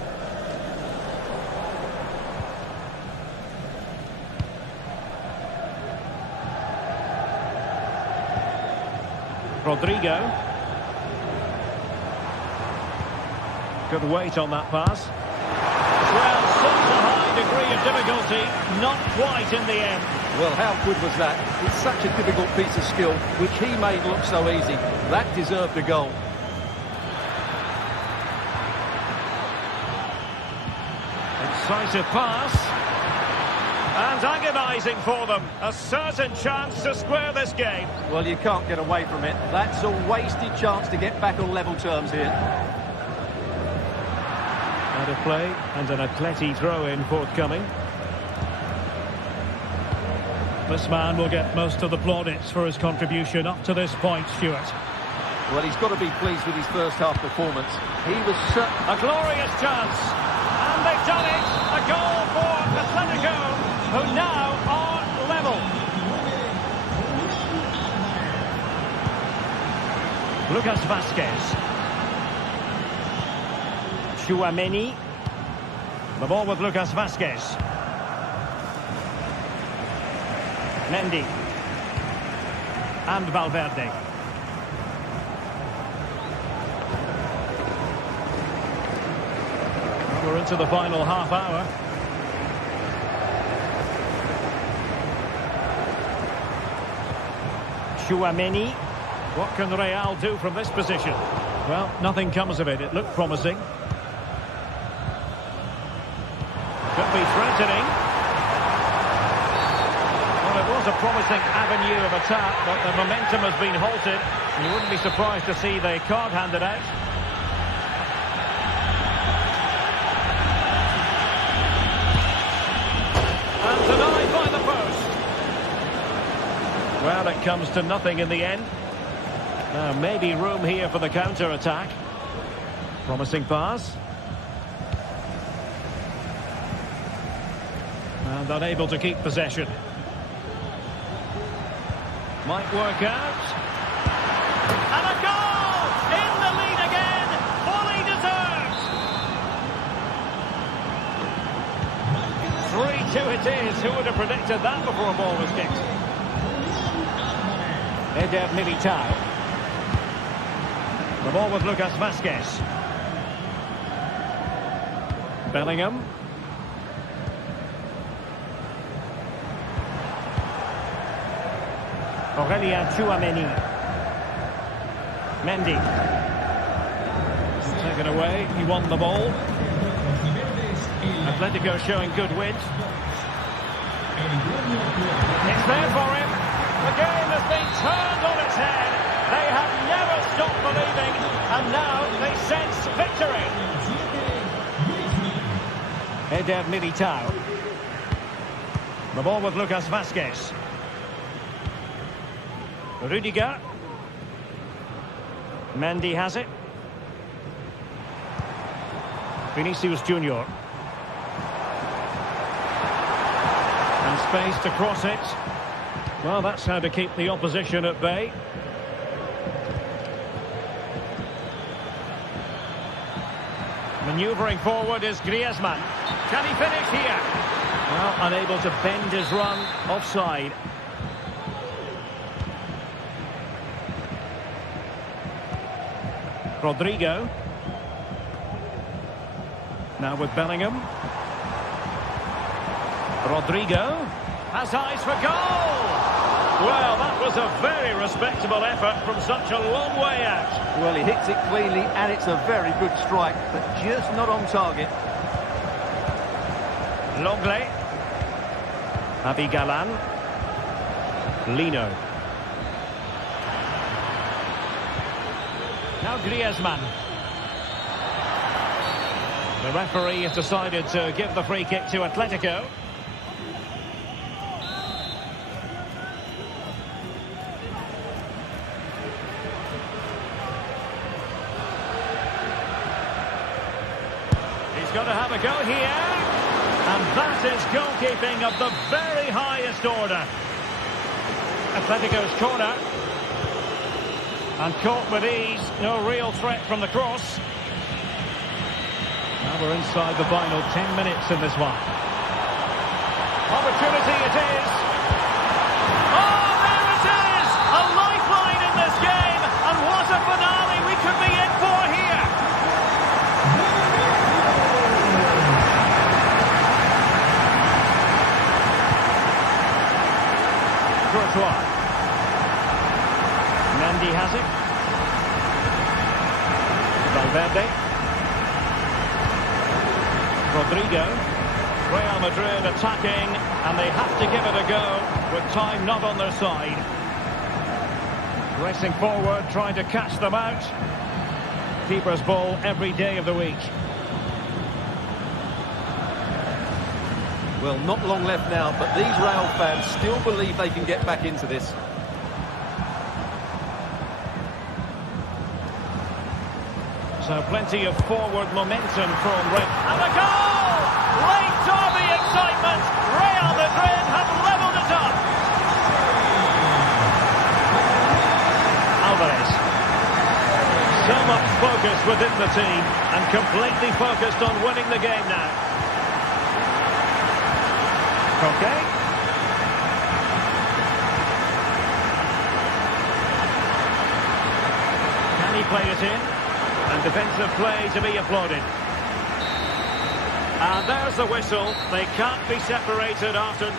Rodrigo. Good weight on that pass. Well, such a high degree of difficulty, not quite in the end. Well, how good was that? It's such a difficult piece of skill, which he made look so easy. That deserved a goal. Incisive pass. And agonising for them. A certain chance to square this game. Well, you can't get away from it. That's a wasted chance to get back on level terms here. Out of play, and an Atleti throw-in forthcoming. This man will get most of the plaudits for his contribution up to this point, Stuart. Well, he's got to be pleased with his first half performance. He was a glorious chance, and they've done it. A goal for Atletico, who now are level. Lucas Vazquez. Tchouaméni. The ball with Lucas Vazquez. Mendy. And Valverde. We're into the final half hour. Tchouaméni. What can Real do from this position? Well, nothing comes of it. It looked promising. Could be threatening. Well, it was a promising avenue of attack, but the momentum has been halted. You wouldn't be surprised to see the card handed out. And denied by the post. Well, it comes to nothing in the end. Maybe room here for the counter-attack. Promising pass. And unable to keep possession. Might work out. And a goal! In the lead again! Fully deserved! 3-2 it is. Who would have predicted that before a ball was kicked? Eder Militao. The ball with Lucas Vazquez. Bellingham. Aurélien Tchouaméni. Mendy. Taken away. He won the ball. Atletico showing good width. It's there for him. The game has been turned on its head. They have never stopped believing, and now they sense victory. Eder Militao. The ball with Lucas Vazquez. Rudiger. Mendy has it. Vinicius Junior. And space to cross it. Well, that's how to keep the opposition at bay. Manoeuvring forward is Griezmann. Can he finish here? Well, unable to bend his run, offside. Rodrigo. Now with Bellingham. Rodrigo has eyes for goal. Well, that was a very respectable effort from such a long way out. Well, he hits it cleanly and it's a very good strike, but just not on target. Longley. Abigalan. Lino. Now Griezmann. The referee has decided to give the free kick to Atletico. He's going to have a go here. And that is goalkeeping of the very highest order. Atletico's corner. And caught with ease. No real threat from the cross. Now we're inside the final 10 minutes in this one. Opportunity it is. Oh, there it is! A lifeline in this game. And what a finale we could be in for here. Courtois. Mendy has it. Valverde. Rodrigo. Real Madrid attacking, and they have to give it a go with time not on their side. Racing forward, trying to catch them out. Keeper's ball every day of the week. Well, not long left now, but these Real fans still believe they can get back into this. So plenty of forward momentum from Real. And a goal! Late derby excitement. Real Madrid have levelled it up. Alvarez. So much focus within the team and completely focused on winning the game now. Okay. Can he play it in? And defensive play to be applauded. And there's the whistle. They can't be separated after...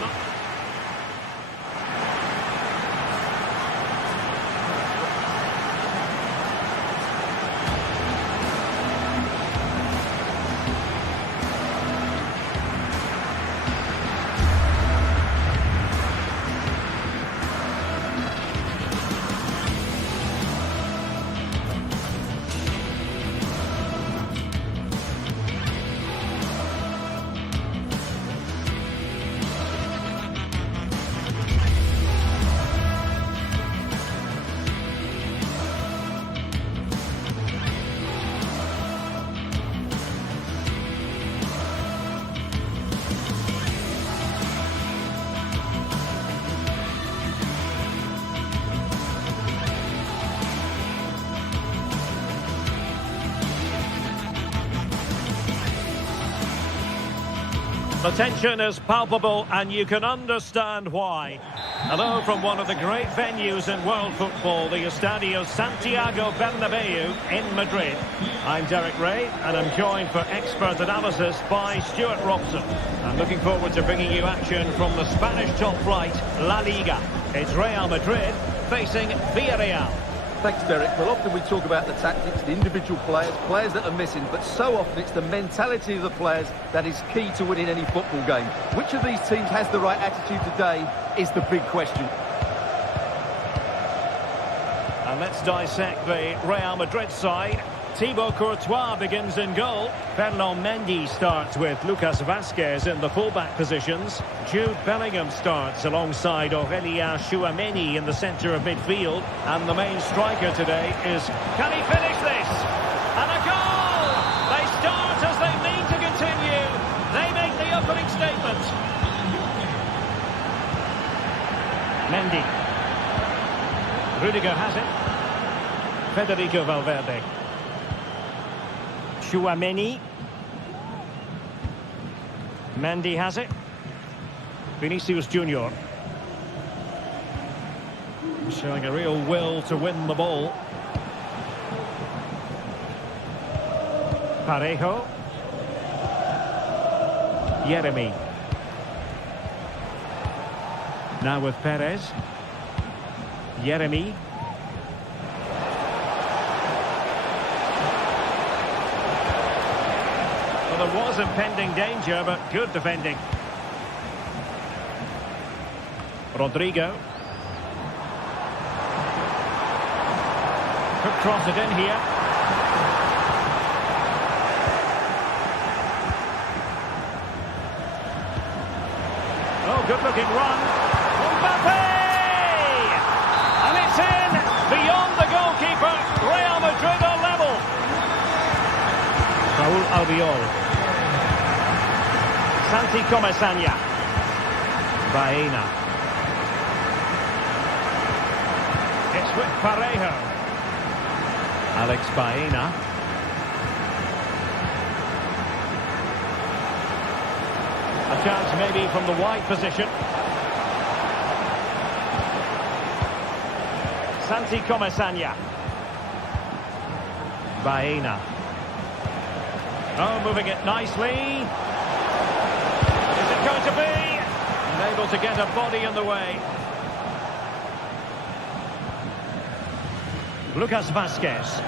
The tension is palpable, and you can understand why. Hello from one of the great venues in world football, the Estadio Santiago Bernabeu in Madrid. I'm Derek Ray, and I'm joined for expert analysis by Stuart Robson. I'm looking forward to bringing you action from the Spanish top flight, La Liga. It's Real Madrid facing Villarreal. Thanks, Derek. Well, often we talk about the tactics, the individual players that are missing, but so often it's the mentality of the players that is key to winning any football game. Which of these teams has the right attitude today is the big question. And let's dissect the Real Madrid side. Thibaut Courtois begins in goal. Ferland Mendy starts with Lucas Vazquez in the fullback positions. Jude Bellingham starts alongside Aurélien Tchouameni in the centre of midfield. And the main striker today is... Can he finish this? And a goal! They start as they mean to continue. They make the opening statement. Mendy. Rudiger has it. Federico Valverde. Tchouaméni. Mendy has it. Vinicius Junior. Showing a real will to win the ball. Parejo. Yeremi. Now with Perez. Yeremi. Well, there was impending danger, but good defending. Rodrigo. Could cross it in here. Oh, good-looking run. Mbappe! And it's in! Beyond the goalkeeper. Real Madrid are level. Raúl Albiol. Santi Comesaña. Baena. It's with Parejo. Alex Baena. A chance maybe from the wide position. Santi Comesaña. Baena. Oh, moving it nicely. Is it going to be? Unable to get a body in the way. Lucas Vázquez.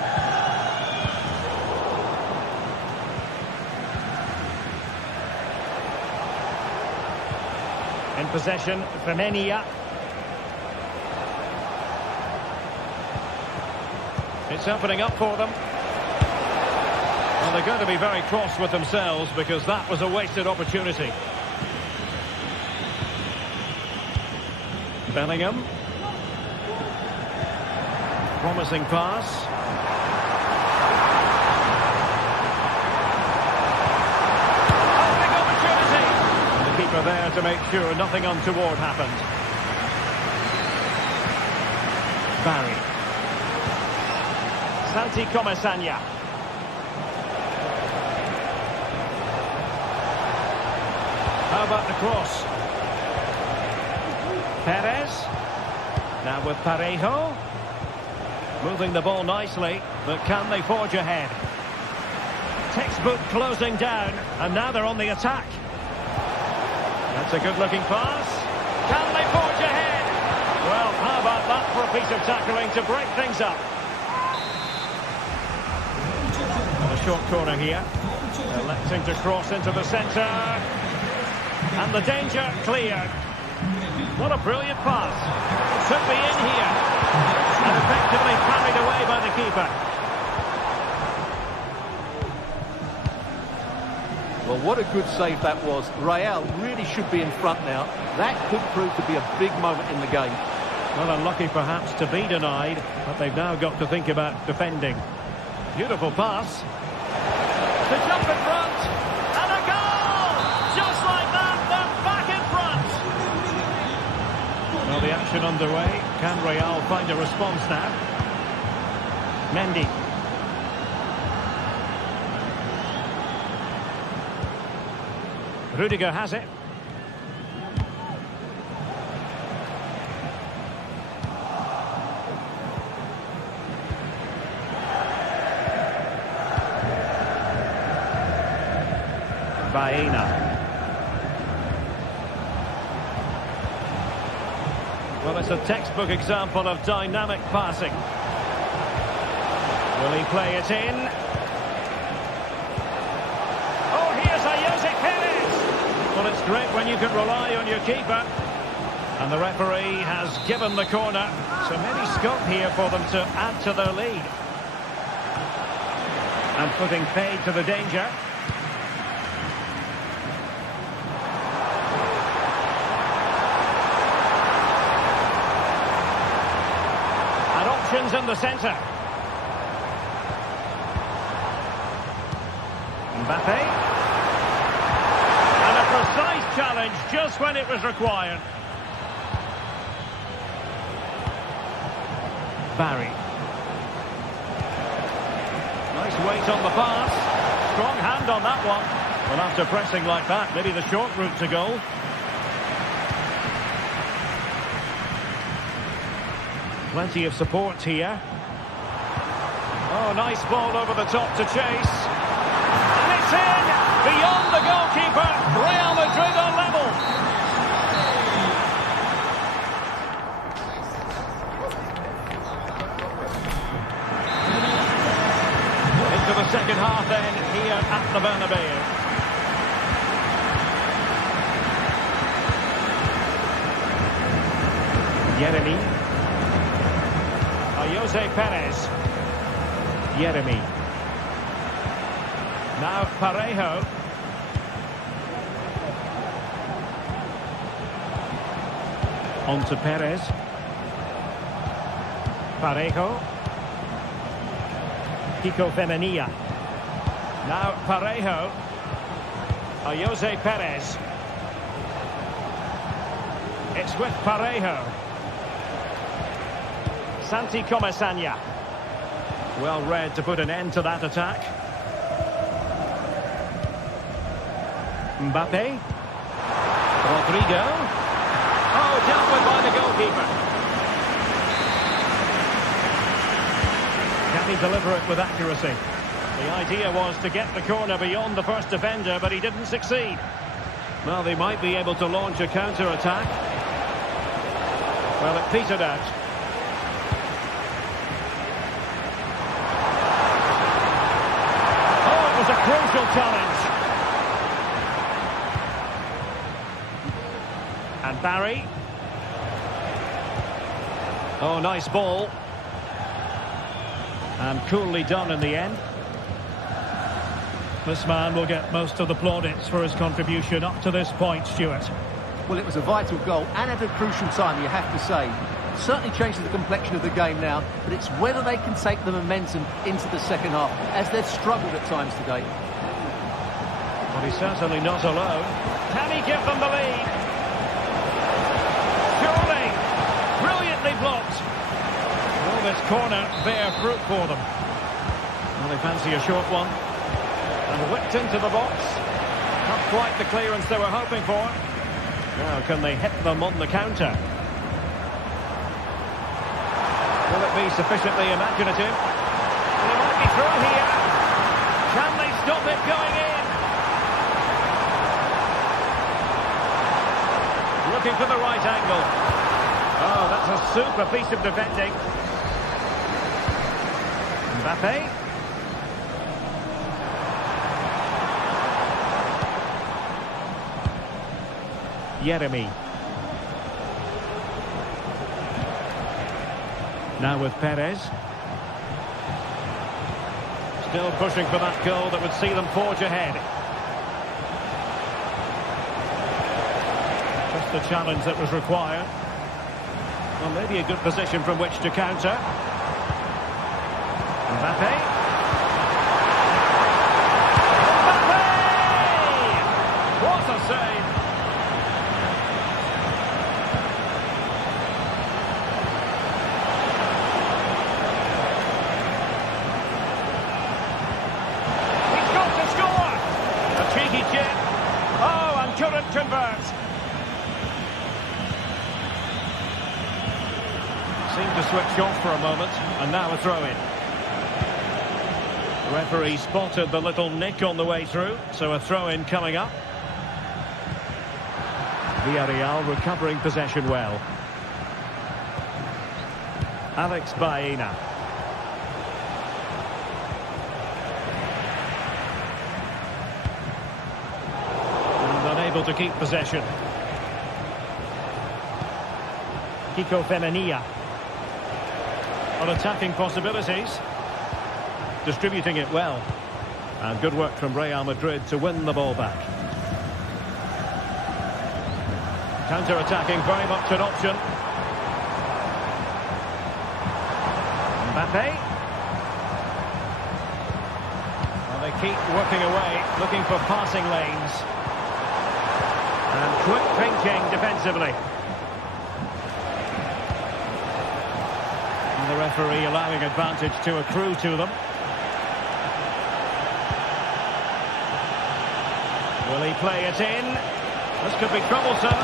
In possession, Femenia. It's opening up for them. Well, they're going to be very cross with themselves because that was a wasted opportunity. Bellingham. Promising pass. Oh, big opportunity! And the keeper there to make sure nothing untoward happened. Barry. Santi Comesaña. How about the cross? Perez. Now with Parejo. Moving the ball nicely, but can they forge ahead? Textbook closing down, and now they're on the attack. That's a good-looking pass. Can they forge ahead? Well, how about that for a piece of tackling to break things up? A short corner here. Electing to cross into the centre. And the danger cleared. What a brilliant pass. Should be in here. And effectively carried away by the keeper. Well, what a good save that was. Real really should be in front now. That could prove to be a big moment in the game. Well, unlucky perhaps to be denied, but they've now got to think about defending. Beautiful pass. To jump in front. And a goal! Just like that, they're back in front. Well, the action underway. Can Real find a response now? Mendy. Rudiger has it. Baena. Well, it's a textbook example of dynamic passing. Will he play it in? Oh, here's Jose Perez! Well, it's great when you can rely on your keeper. And the referee has given the corner. So maybe scope here for them to add to their lead. And putting paid to the danger. In the centre. Mbappe. And a precise challenge just when it was required. Barry. Nice weight on the pass. Strong hand on that one. Well, after pressing like that, maybe the short route to goal. Plenty of support here. Oh, nice ball over the top to chase. And it's in! Beyond the goalkeeper. Real Madrid are level. Into the second half then, here at the Bernabeu. Yeremy. Jose Perez. Yeremy. Now Parejo. On to Perez. Parejo. Kiko Femenia. Now Parejo. Jose Perez. It's with Parejo. Santi Comesaña. Well read to put an end to that attack. Mbappe. Rodrigo. Oh, dealt with by the goalkeeper. Can he deliver it with accuracy? The idea was to get the corner beyond the first defender, but he didn't succeed. Well, they might be able to launch a counter-attack. Well, it petered out. A crucial challenge. And Barry. Oh, nice ball. And coolly done in the end. This man will get most of the plaudits for his contribution up to this point, Stuart. Well, it was a vital goal and at a crucial time, you have to say. Certainly changes the complexion of the game now, but it's whether they can take the momentum into the second half, as they've struggled at times today. But he's certainly not alone. Can he give them the lead? Surely! Brilliantly blocked. Will this corner bear fruit for them? Well, they fancy a short one. And whipped into the box. Not quite the clearance they were hoping for. Now, can they hit them on the counter? Will it be sufficiently imaginative? They might be through here. Can they stop it going in? Looking for the right angle. Oh, that's a super piece of defending. Mbappe. Yeremy. Now with Perez. Still pushing for that goal that would see them forge ahead. Just the challenge that was required. Well, maybe a good position from which to counter. Mbappe. Mbappe! What a save! Couldn't convert. Seemed to switch off for a moment, and now a throw-in. The referee spotted the little nick on the way through, so a throw-in coming up. Villarreal recovering possession well. Alex Baena. Able to keep possession. Kiko Femenia. On attacking possibilities. Distributing it well. And good work from Real Madrid to win the ball back. Counter-attacking, very much an option. Mbappe. Well, they keep working away, looking for passing lanes. And quick thinking defensively. And the referee allowing advantage to accrue to them. Will he play it in? This could be troublesome.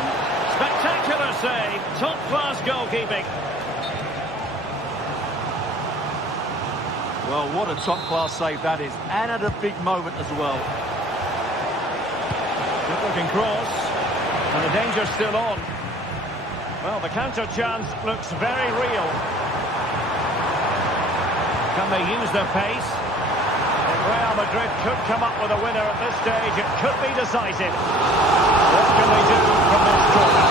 Spectacular save. Top-class goalkeeping. Well, what a top-class save that is. And at a big moment as well. Good-looking cross. And the danger's still on. Well, the counter chance looks very real. Can they use their pace? If Real Madrid could come up with a winner at this stage, it could be decisive. What can they do from this corner?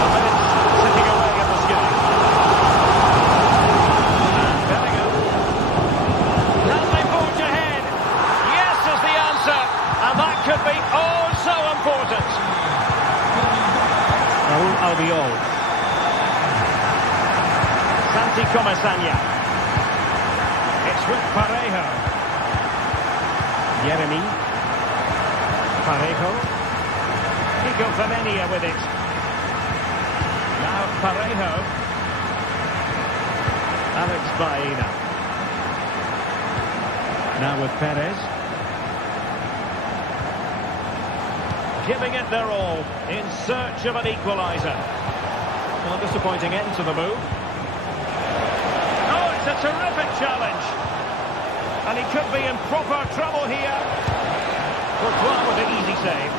The minutes sitting away at the sky. And Bellingham. Can they forge ahead? Yes is the answer. And that could be oh so important. Raúl Albiol. Santi Comesaña. It's with Parejo. Yeremy. Parejo. Nico Femenia with it. Now Parejo. Alex Baena. Now with Perez. Giving it their all in search of an equaliser. Well, a disappointing end to the move. Oh, it's a terrific challenge. And he could be in proper trouble here. Courtois with an easy save.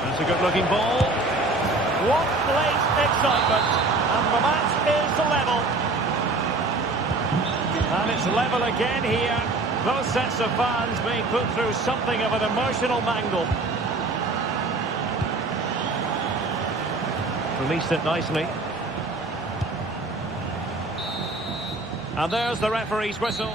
That's a good-looking ball. What late excitement. And the match is level. And it's level again here. Both sets of fans being put through something of an emotional mangle. Released it nicely. And there's the referee's whistle.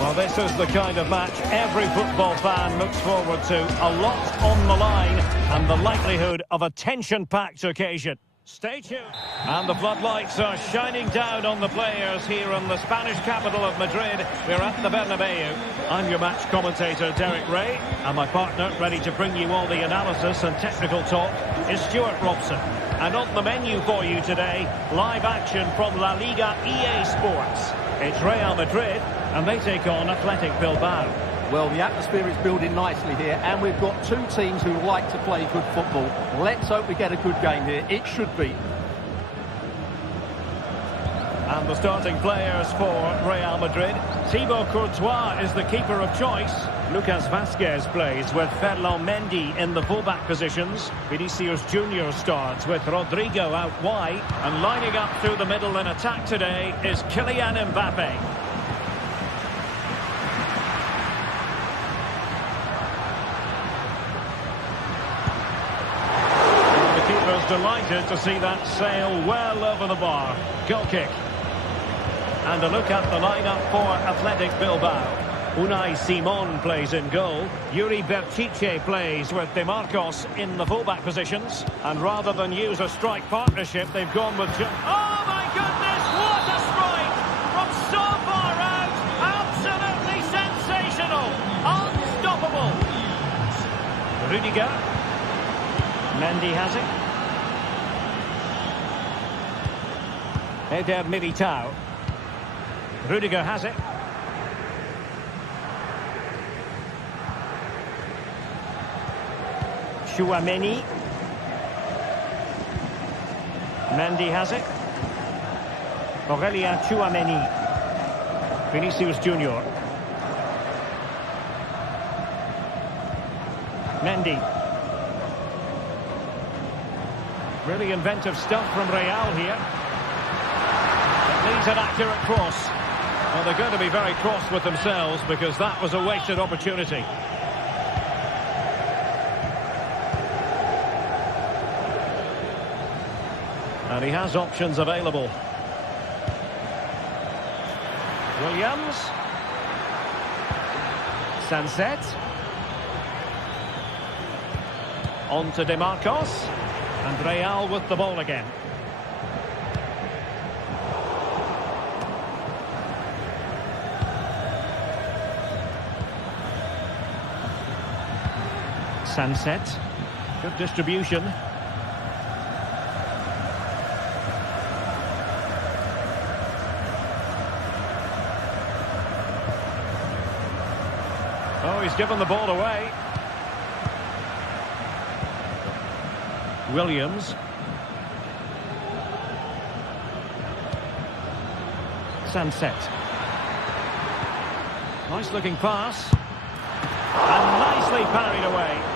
Well, this is the kind of match every football fan looks forward to. A lot on the line and the likelihood of a tension-packed occasion. Stay tuned. And the floodlights are shining down on the players here in the Spanish capital of Madrid. We're at the Bernabeu. I'm your match commentator, Derek Ray, and my partner, ready to bring you all the analysis and technical talk, is Stuart Robson. And on the menu for you today, live action from La Liga EA Sports. It's Real Madrid, and they take on Athletic Bilbao. Well, the atmosphere is building nicely here, and we've got two teams who like to play good football. Let's hope we get a good game here. It should be. And the starting players for Real Madrid. Thibaut Courtois is the keeper of choice. Lucas Vazquez plays with Ferland Mendy in the fullback positions. Vinicius Junior starts with Rodrigo out wide. And lining up through the middle in attack today is Kylian Mbappe. Delighted to see that sail well over the bar. Goal kick. And a look at the lineup for Athletic Bilbao. Unai Simon plays in goal. Yuri Berchiche plays with De Marcos in the fullback positions. And rather than use a strike partnership, they've gone with... Oh my goodness, what a strike! From so far out, absolutely sensational! Unstoppable! Rudiger. Mendy has it. Eder Militao. Rudiger has it. Tchouaméni. Mendy has it. Aurélien Tchouaméni. Vinicius Junior. Mendy. Really inventive stuff from Real here. Needs an accurate cross. Well, they're going to be very cross with themselves because that was a wasted opportunity. And he has options available. Williams. Sanset. On to De Marcos. And Real with the ball again. Sanset. Good distribution. Oh, he's given the ball away. Williams. Sanset. Nice looking pass. And nicely parried away.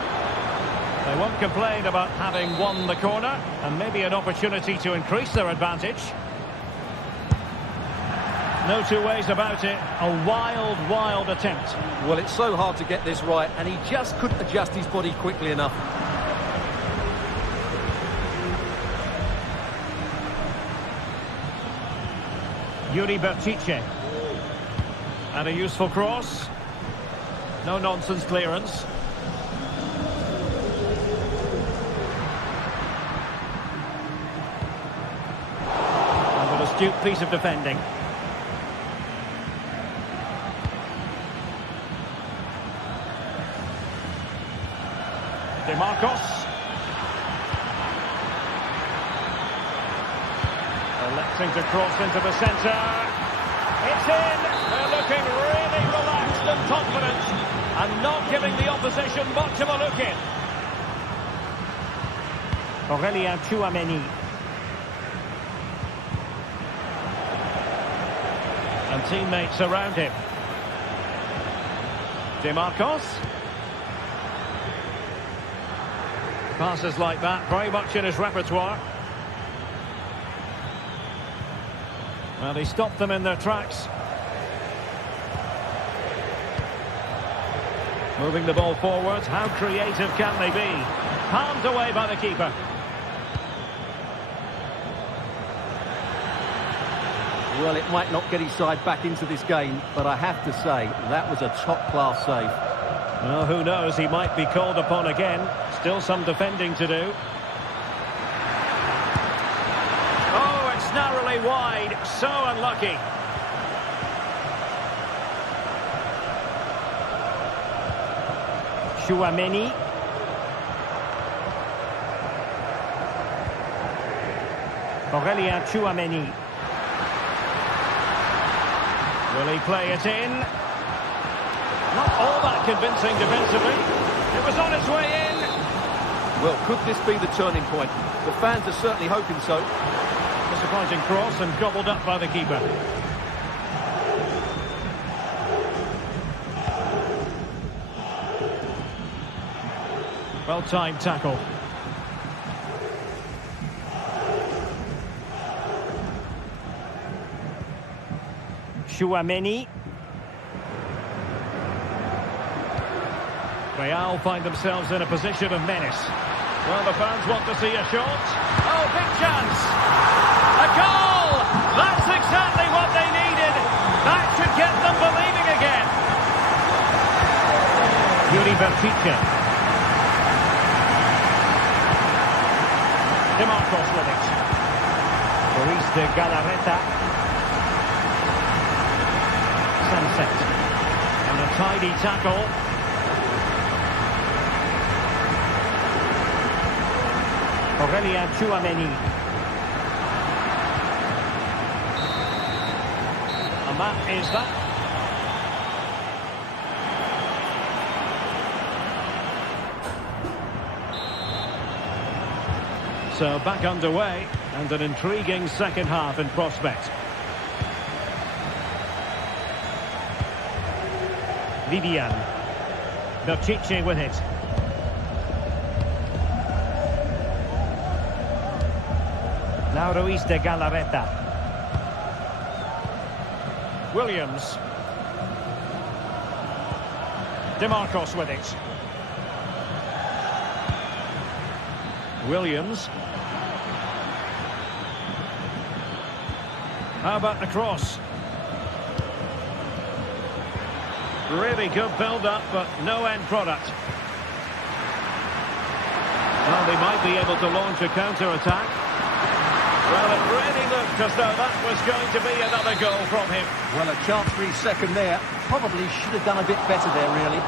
They won't complain about having won the corner, and maybe an opportunity to increase their advantage. No two ways about it. A wild, wild attempt. Well, it's so hard to get this right, and he just couldn't adjust his body quickly enough. Yuri Berchiche. And a useful cross. No nonsense clearance. Astute piece of defending. De Marcos. Electing to cross into the centre. It's in. They're looking really relaxed and confident and not giving the opposition much of a look in. Aurélien Tchouaméni. And teammates around him. De Marcos. Passes like that, very much in his repertoire. Well, he stopped them in their tracks. Moving the ball forward. How creative can they be? Palmed away by the keeper. Well, it might not get his side back into this game, but I have to say, that was a top-class save. Well, who knows, he might be called upon again. Still some defending to do. Oh, it's narrowly wide. So unlucky. Tchouaméni. Aurélien Tchouaméni. Will he play it in? Not all that convincing defensively. It was on its way in. Well, could this be the turning point? The fans are certainly hoping so. Disappointing cross and gobbled up by the keeper. Well-timed tackle. Tchouaméni. Real find themselves in a position of menace. Well, the fans want to see a shot. Oh, big chance! A goal! That's exactly what they needed. That should get them believing again. Yuri Benfica. DeMarcos with it. Luis de Galarreta. Sunset. And a tidy tackle. Aurélien Tchouaméni. And that is that. So back underway, and an intriguing second half in prospect. Vivian. Berchiche with it. Now Luis de Galarreta. Williams. DeMarcos with it. Williams. How about the cross? Really good build-up, but no end product. Well, they might be able to launch a counter-attack. Well, it really looked as though that was going to be another goal from him. Well, a chance for his second there. Probably should have done a bit better there, really.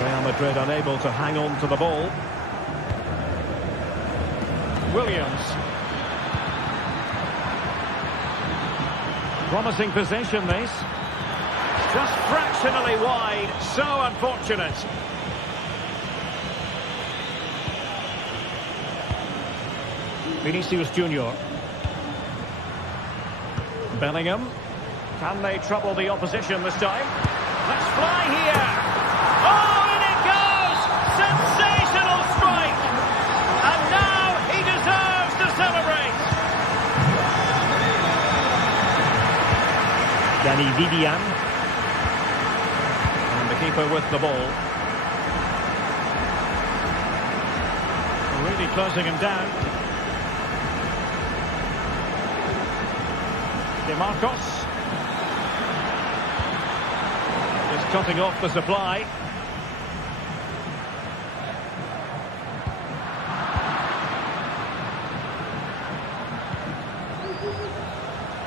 Real Madrid unable to hang on to the ball. Williams. Promising possession, this. Just fractionally wide. So unfortunate. Vinicius Junior. Bellingham. Can they trouble the opposition this time? Let's fly here. Oh, and it goes! Sensational strike! And now he deserves to celebrate. Danny Vivian. And the keeper with the ball. Really closing him down. DeMarcos. Just cutting off the supply.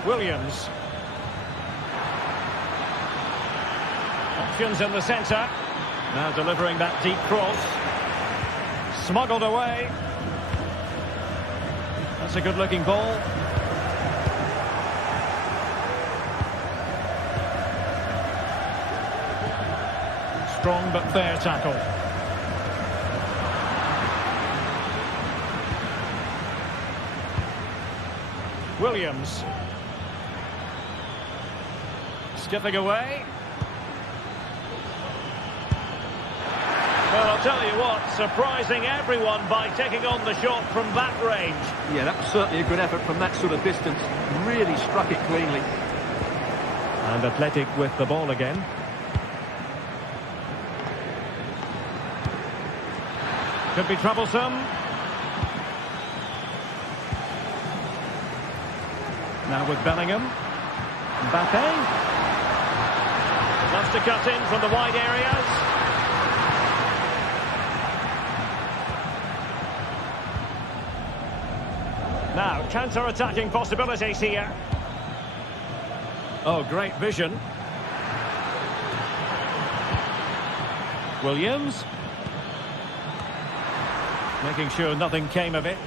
Williams. Options in the centre. Now delivering that deep cross. Smuggled away. That's a good-looking ball. Strong but fair tackle. Williams. Skipping away. Well, I'll tell you what, surprising everyone by taking on the shot from that range. Yeah, that was certainly a good effort from that sort of distance. Really struck it cleanly. And Athletic with the ball again. Could be troublesome. Now with Bellingham. Mbappe. Wants to cut in from the wide areas. Now, counter-attacking possibilities here. Oh, great vision. Williams. Making sure nothing came of it.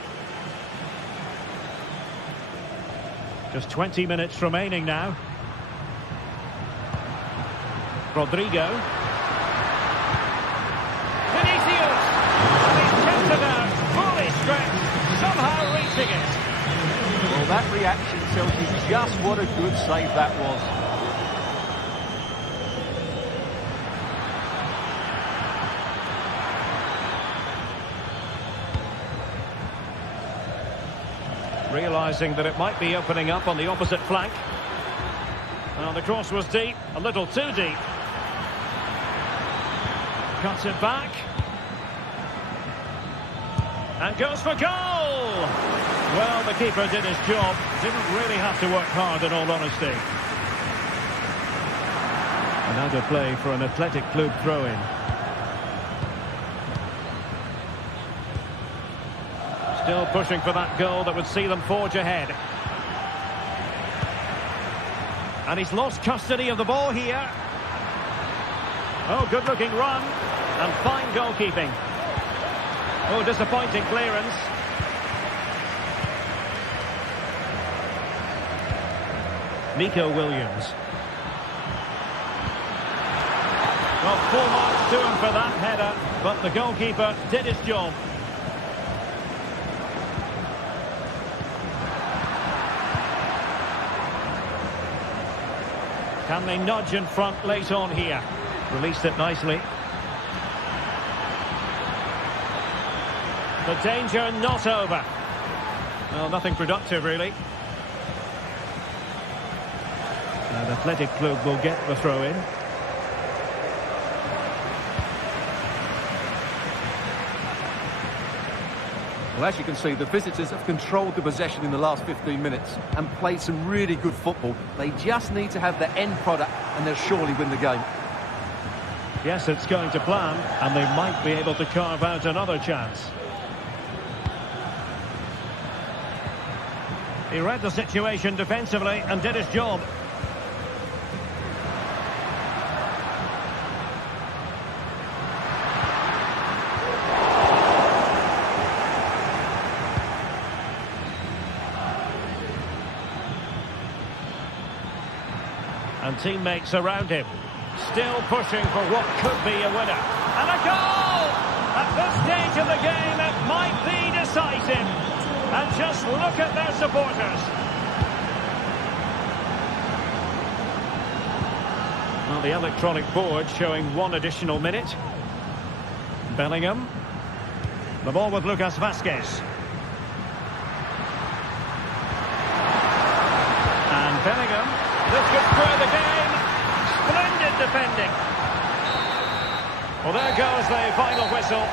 Just 20 minutes remaining now. Rodrigo. Vinicius! And he's kept it out, fully stretched, somehow reaching it. Well, that reaction tells you just what a good save that was. Realising that it might be opening up on the opposite flank. Well, the cross was deep, a little too deep. Cuts it back. And goes for goal! Well, the keeper did his job. Didn't really have to work hard, in all honesty. And out of play for an Athletic Club throw-in. Still pushing for that goal that would see them forge ahead. And he's lost custody of the ball here. Oh, good-looking run. And fine goalkeeping. Oh, disappointing clearance. Nico Williams. Well, full marks to him for that header, but the goalkeeper did his job. Can they nudge in front late on here? Released it nicely. The danger not over. Well, nothing productive, really. And Athletic Club will get the throw-in. Well, as you can see, the visitors have controlled the possession in the last 15 minutes and played some really good football. They just need to have the end product and they'll surely win the game. Yes, it's going to plan, and they might be able to carve out another chance. He read the situation defensively and did his job. And teammates around him, still pushing for what could be a winner. And a goal! At this stage of the game, it might be decisive. And just look at their supporters. Well, the electronic board showing one additional minute. Bellingham. The ball with Lucas Vazquez. And Bellingham. This could square the game. Splendid defending. Well, there goes the final whistle.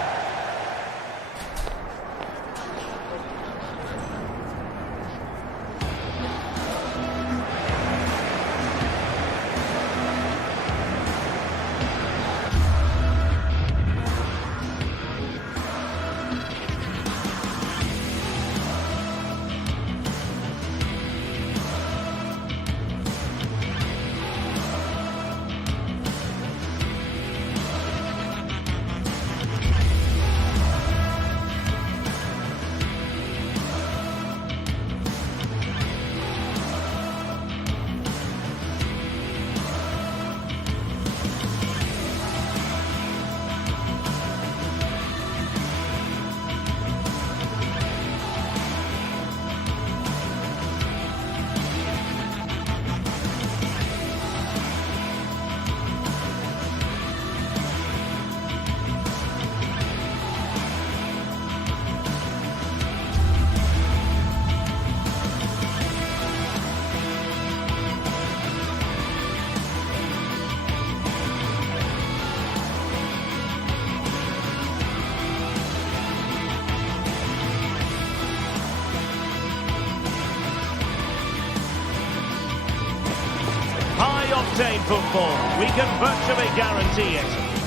octane football. We can virtually guarantee it.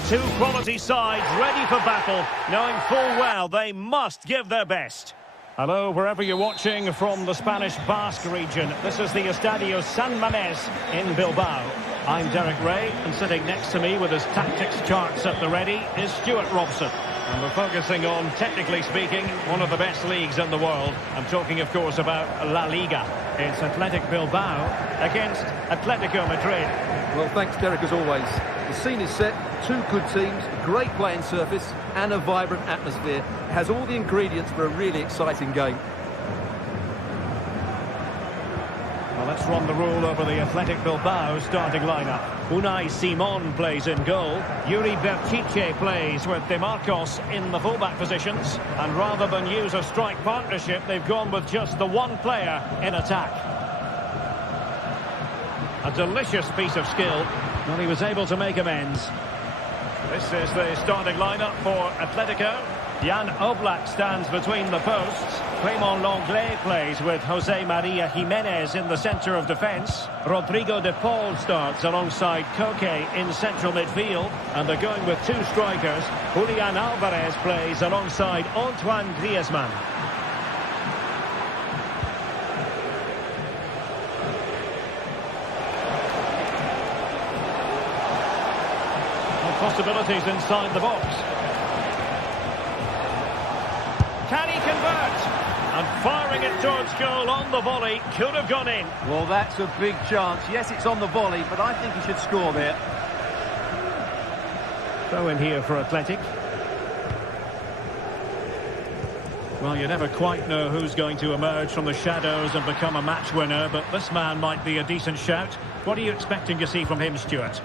Two quality sides ready for battle, knowing full well they must give their best. Hello, wherever you're watching from the Spanish Basque region. This is the Estadio San Mamés in Bilbao. I'm Derek Ray, and sitting next to me with his tactics charts at the ready is Stuart Robson. And we're focusing on, technically speaking, one of the best leagues in the world. I'm talking, of course, about La Liga. It's Athletic Bilbao against Atletico Madrid. Well, thanks, Derek, as always. The scene is set, two good teams, a great playing surface and a vibrant atmosphere. It has all the ingredients for a really exciting game. Well, let's run the rule over the Athletic Bilbao starting lineup. Unai Simon plays in goal. Yuri Berchiche plays with De Marcos in the fullback positions. And rather than use a strike partnership, they've gone with just the one player in attack. A delicious piece of skill. Well, he was able to make amends. This is the starting lineup for Atletico. Jan Oblak stands between the posts. Clément Lenglet plays with José María Jiménez in the centre of defence. Rodrigo de Paul starts alongside Koke in central midfield. And they're going with two strikers. Julián Álvarez plays alongside Antoine Griezmann. Possibilities inside the box. Can he convert? And firing it towards goal on the volley. Could have gone in. Well, that's a big chance. Yes, it's on the volley, but I think he should score there. Throw in here for Athletic. Well, you never quite know who's going to emerge from the shadows and become a match winner, but this man might be a decent shout. What are you expecting to see from him, Stuart?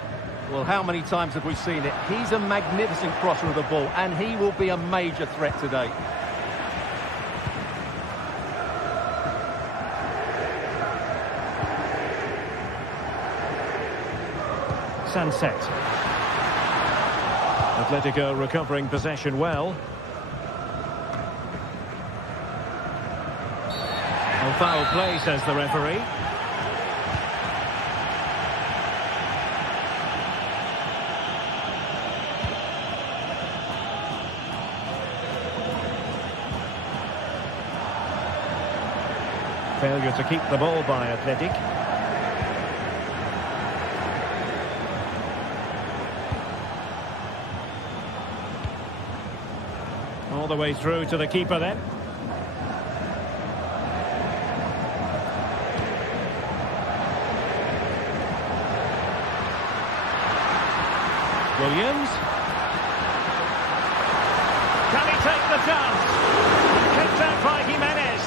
Well, how many times have we seen it? He's a magnificent crosser of the ball, and he will be a major threat today. Sunset. Atletico recovering possession well. Oh, foul play, says the referee. Failure to keep the ball by Athletic. All the way through to the keeper then. Williams. Can he take the chance? Kicked out by Jimenez.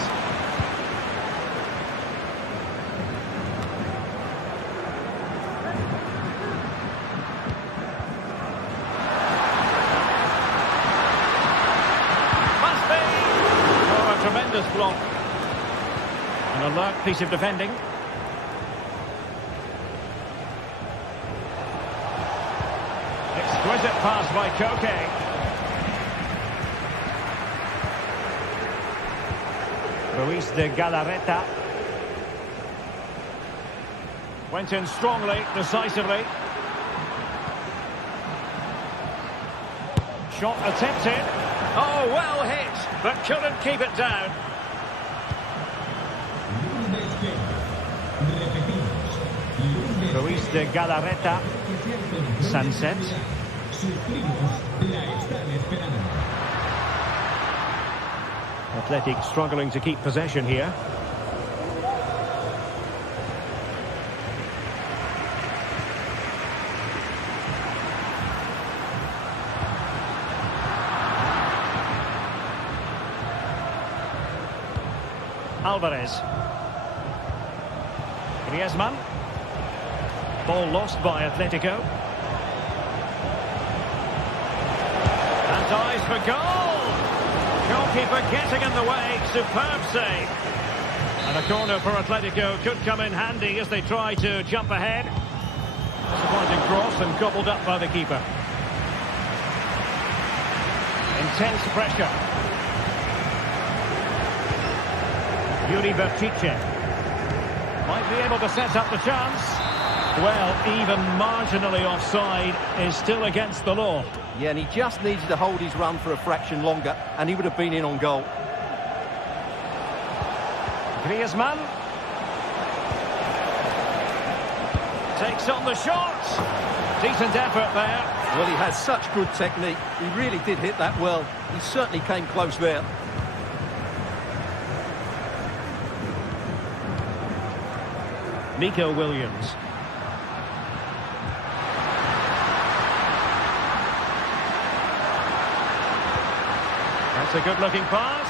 Tremendous block. An alert piece of defending. Exquisite pass by Koke. Ruiz de Galarreta. Went in strongly, decisively. Shot attempted. Oh, well hit, but couldn't keep it down. Ruiz de Galarreta. Sunset. Athletic struggling to keep possession here. Álvarez. Griezmann. Ball lost by Atletico. And dives for goal! Goalkeeper getting in the way. Superb save. And a corner for Atletico could come in handy as they try to jump ahead. Disappointing cross and gobbled up by the keeper. Intense pressure. Yuri Berchiche might be able to set up the chance. Well, even marginally offside is still against the law. Yeah, and he just needed to hold his run for a fraction longer, and he would have been in on goal. Griezmann takes on the shot. Decent effort there. Well, he has such good technique. He really did hit that well. He certainly came close there. Nico Williams. That's a good-looking pass.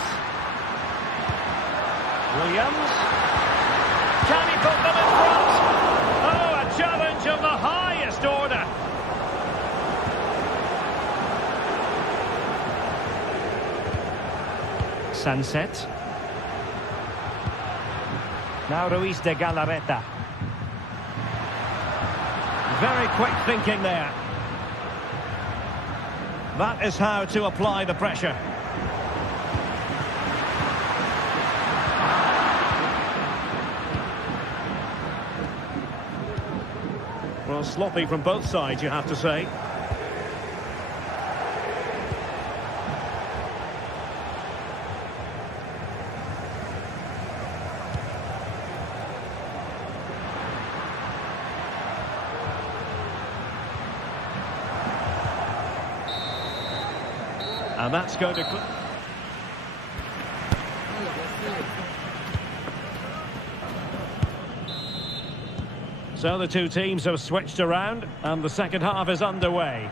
Williams. Can he put them in front? Oh, a challenge of the highest order. Sunset. Now Ruiz de Galarreta. Very quick thinking there. That is how to apply the pressure. Well, sloppy from both sides, you have to say. And that's going to... So the two teams have switched around, and the second half is underway.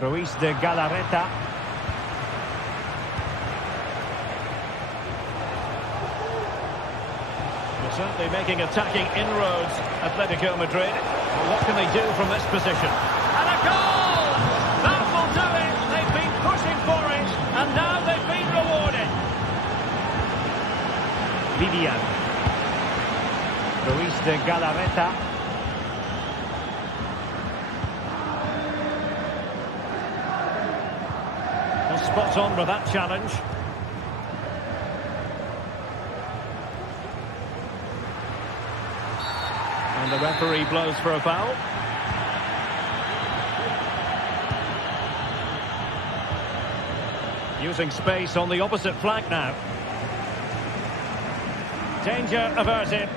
Ruiz de Galarreta. Certainly making attacking inroads, Atletico Madrid. Well, what can they do from this position? And a goal! That will do it! They've been pushing for it, and now they've been rewarded. Vivian. Ruiz de Galarreta. Well, spot on with that challenge. And the referee blows for a foul. Using space on the opposite flank now. Danger averted.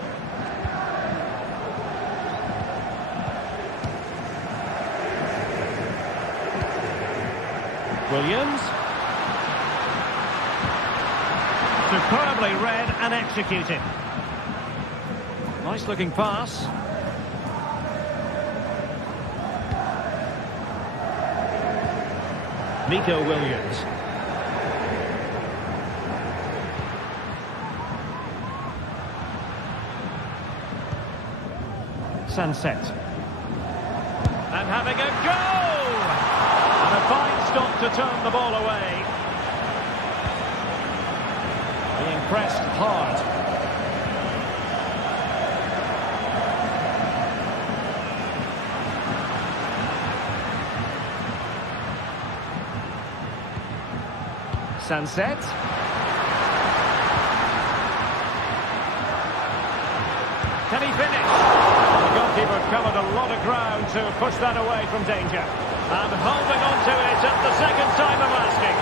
Williams. Superbly read and executed. Nice looking pass. Nico Williams. Sunset. And having a go! And a fine stop to turn the ball away. Being pressed hard. Sunset. Can he finish? The goalkeeper covered a lot of ground to push that away from danger. And holding on to it at the second time of asking.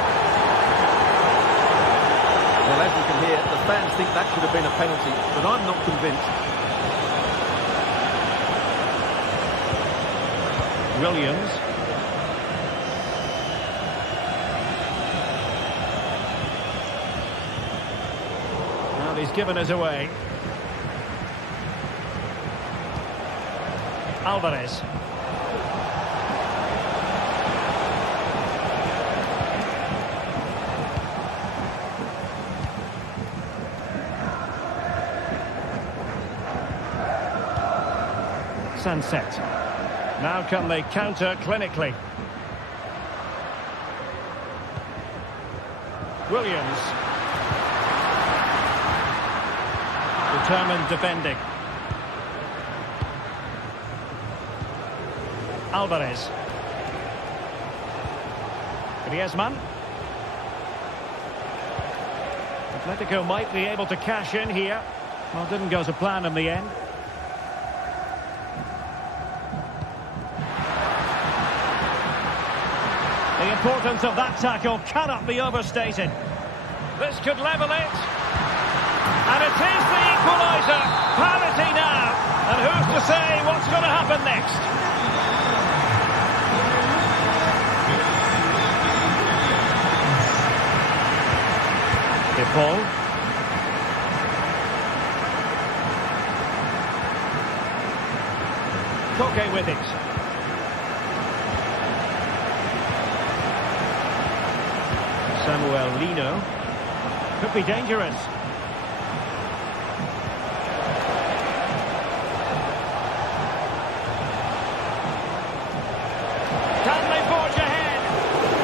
Well, as you can hear, the fans think that should have been a penalty, but I'm not convinced. Williams. He's given us away. Alvarez. Sunset. Now can they counter clinically? Williams. Determined defending. Alvarez. Griezmann. Atletico might be able to cash in here. Well, didn't go to plan in the end. The importance of that tackle cannot be overstated. This could level it. And it is the equaliser. Parity now. And who's to say what's going to happen next? Paul. Koke with it. Samuel Lino. Could be dangerous. Can they forge ahead?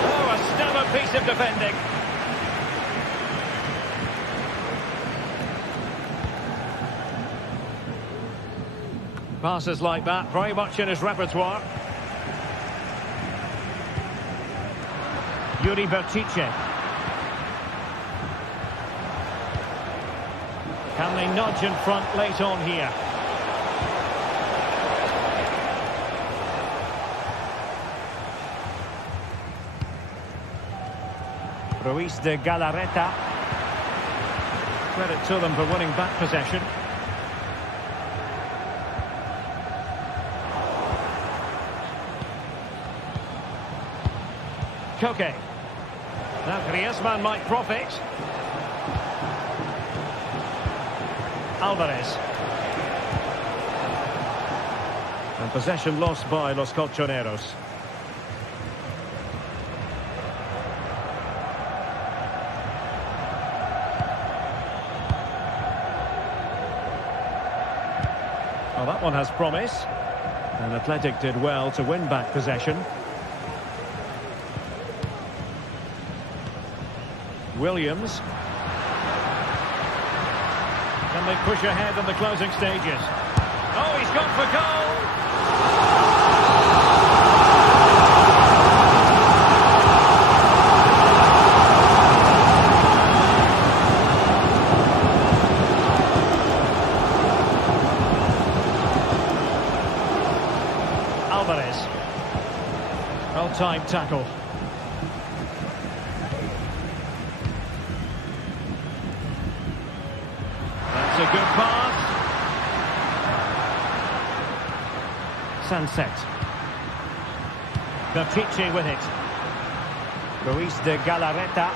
Oh, a stellar piece of defending. Passes like that, very much in his repertoire. Yuri Vertice. Can they nudge in front late on here? Ruiz de Galarreta. Credit to them for winning back possession. Koke. Now Griezmann might profit. Alvarez. And possession lost by Los Colchoneros. Well, that one has promise. And Athletic did well to win back possession. Williams. Can they push ahead in the closing stages? Oh, he's gone for goal! Alvarez. Well-timed tackle. That's a good pass. Sunset. Vertice with it. Ruiz de Galarreta.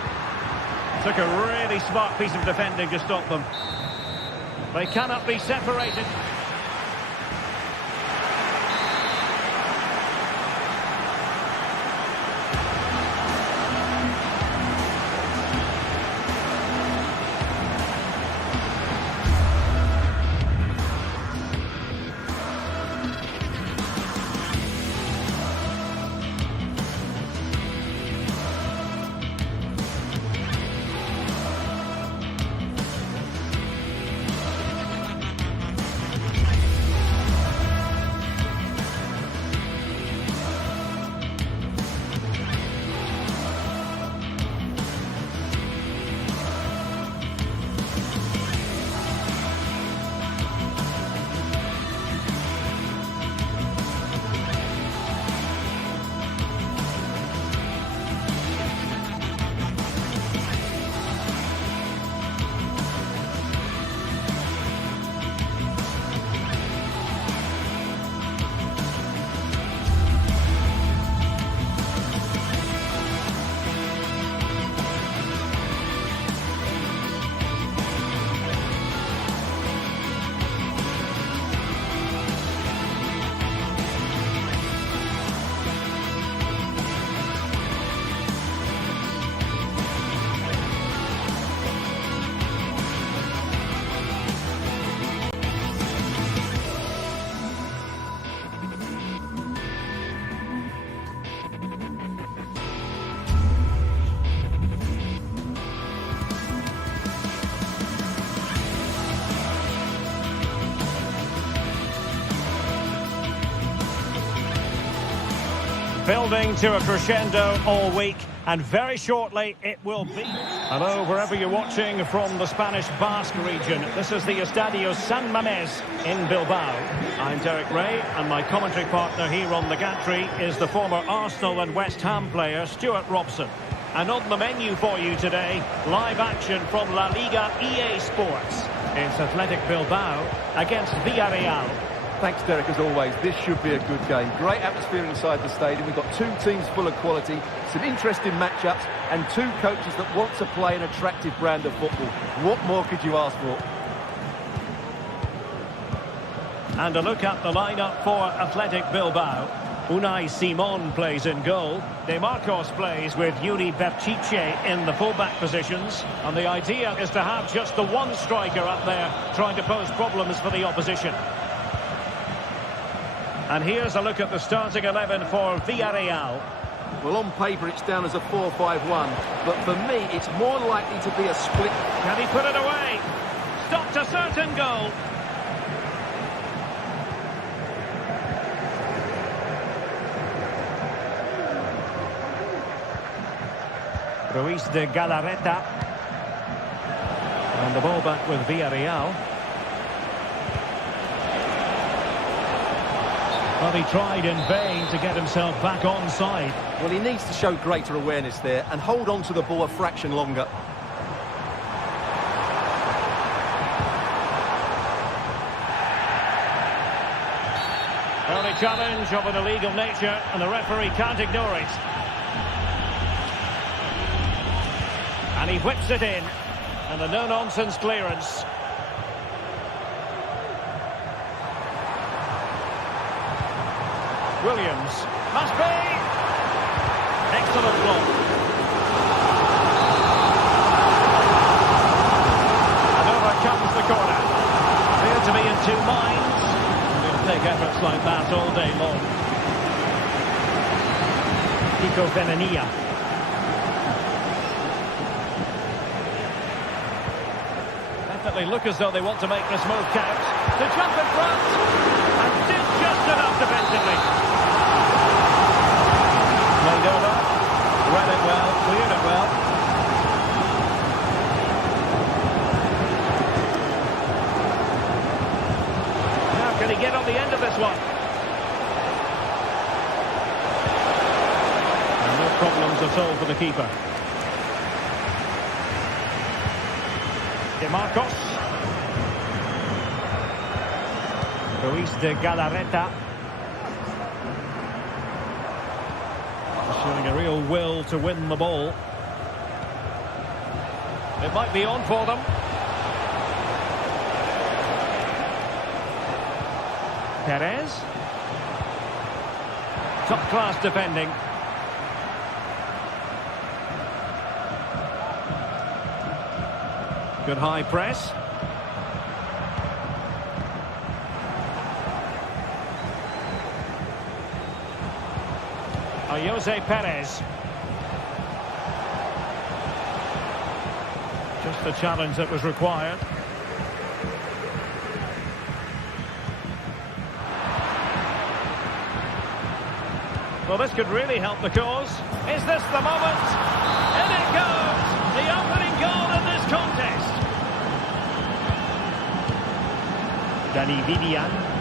Took a really smart piece of defending to stop them. They cannot be separated. Building to a crescendo all week, and very shortly it will be. Hello, wherever you're watching from the Spanish Basque region. This is the Estadio San Mamés in Bilbao. I'm Derek Ray, and my commentary partner here on the gantry is the former Arsenal and West Ham player Stuart Robson. And on the menu for you today, live action from La Liga EA Sports. It's Athletic Bilbao against Villarreal. Thanks, Derek, as always. This should be a good game. Great atmosphere inside the stadium. We've got two teams full of quality, some interesting matchups, and two coaches that want to play an attractive brand of football. What more could you ask for? And a look at the lineup for Athletic Bilbao. Unai Simon plays in goal. De Marcos plays with Yuri Berchiche in the fullback positions. And the idea is to have just the one striker up there trying to pose problems for the opposition. And here's a look at the starting 11 for Villarreal. Well, on paper it's down as a 4-5-1, but for me it's more likely to be a split. Can he put it away? Stopped a certain goal. Ruiz de Galarreta. And the ball back with Villarreal. Well, he tried in vain to get himself back onside. Well, he needs to show greater awareness there and hold on to the ball a fraction longer. Early challenge of an illegal nature, and the referee can't ignore it. And he whips it in, and a no-nonsense clearance. Williams, must be! Excellent block. And over comes the corner. Appear to be in two minds. He'll take efforts like that all day long. Kiko Femenia. Definitely look as though they want to make this move count. To jump in front. And did just enough defensively. Played over, read it well, cleared it well. Now can he get on the end of this one? And no problems at all for the keeper. De Marcos. Ruiz de Galarreta. Showing a real will to win the ball. It might be on for them. Perez. Top-class defending. Good high press. Jose Perez. Just the challenge that was required. Well, this could really help the cause. Is this the moment? In it goes! The opening goal in this contest. Dani Vivian.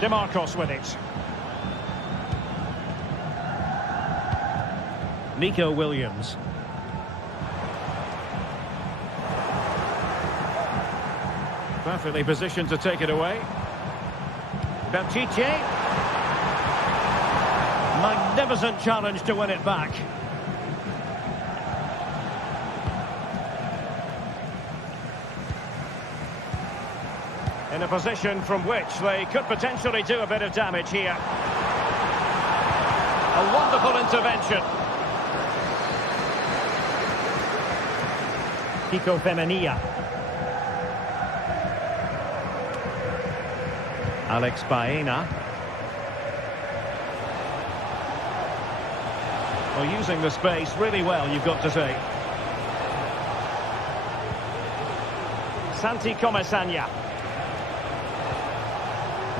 De Marcos with it. Nico Williams. Perfectly positioned to take it away. Berchiche. Magnificent challenge to win it back. In a position from which they could potentially do a bit of damage here. A wonderful intervention. Kiko Femenia. Alex Baena. Well, using the space really well, you've got to say. Santi Comesaña.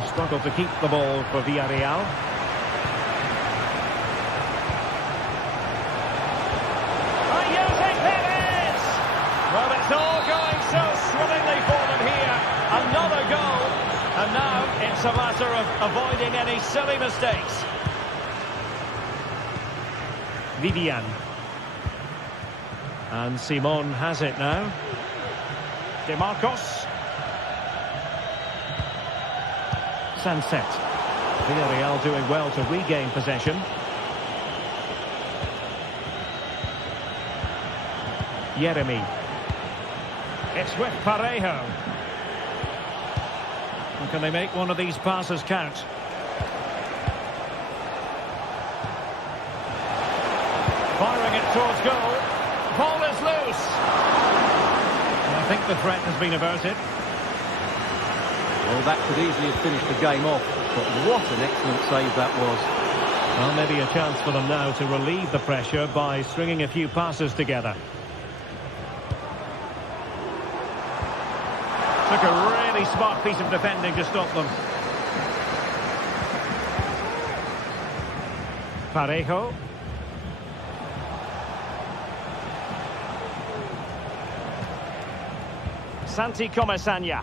Struggled to keep the ball for Villarreal. Well, it's all going so swimmingly for them here. Another goal. And now it's a matter of avoiding any silly mistakes. Vivian. And Simon has it now. DeMarcos. Sunset. Villarreal doing well to regain possession. Jeremy. It's with Parejo. And can they make one of these passes count? Firing it towards goal. Ball is loose. And I think the threat has been averted. Well, that could easily have finished the game off, but what an excellent save that was. Well, maybe a chance for them now to relieve the pressure by stringing a few passes together. Took a really smart piece of defending to stop them. Parejo. Santi Comesaña.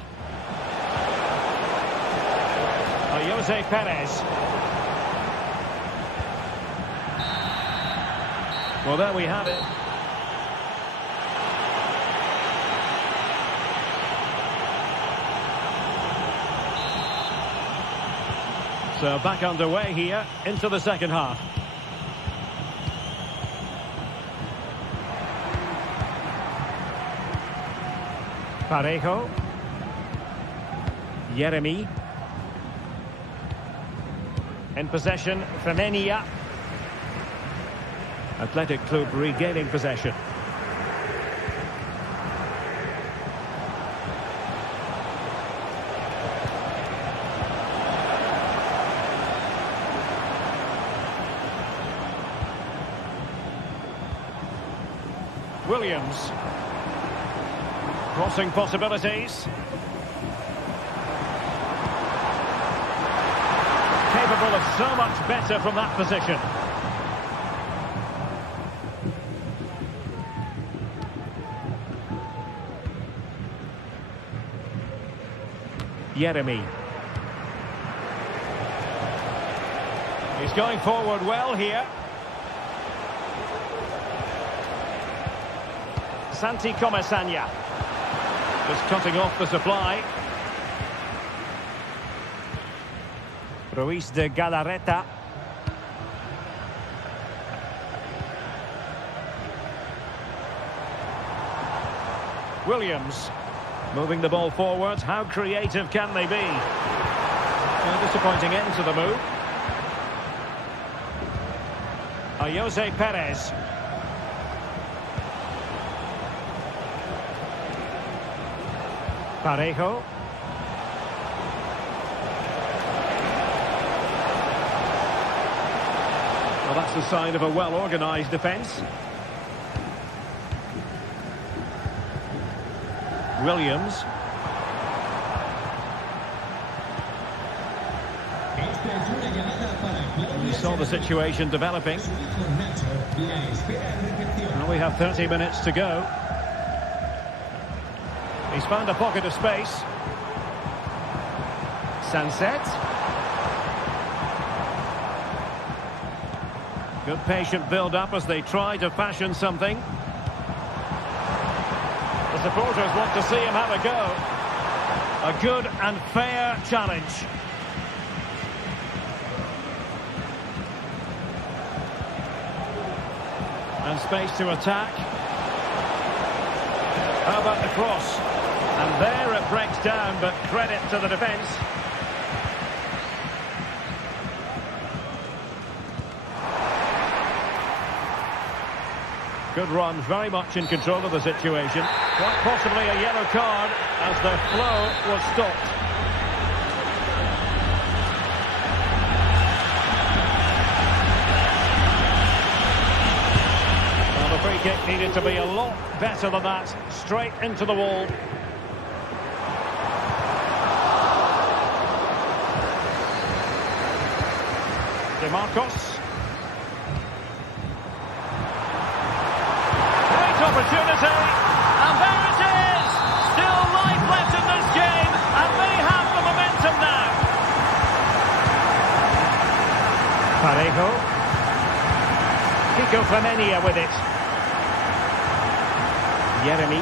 Jose Perez. Well, there we have it. So back underway here into the second half. Parejo. Jeremy. In possession, Femenia. Athletic Club regaining possession. Williams. Crossing possibilities. Capable of so much better from that position. Jeremy. He's going forward well here. Santi Comesaña. Just cutting off the supply. Ruiz de Galarreta. Williams. Moving the ball forwards. How creative can they be? A disappointing end to the move. Jose Perez. Parejo. Well, that's a sign of a well-organised defence. Williams. We saw the situation developing. Well, we have 30 minutes to go. He's found a pocket of space. Sunset. Good patient build-up as they try to fashion something. The supporters want to see him have a go. A good and fair challenge. And space to attack. How about the cross? And there it breaks down, but credit to the defence. Good run, very much in control of the situation. Quite possibly a yellow card as the flow was stopped. Well, the free kick needed to be a lot better than that. Straight into the wall. Marcos. Great opportunity, and there it is! Still life left in this game, and they have the momentum now. Parejo. Kiko Femenia with it. Jeremy.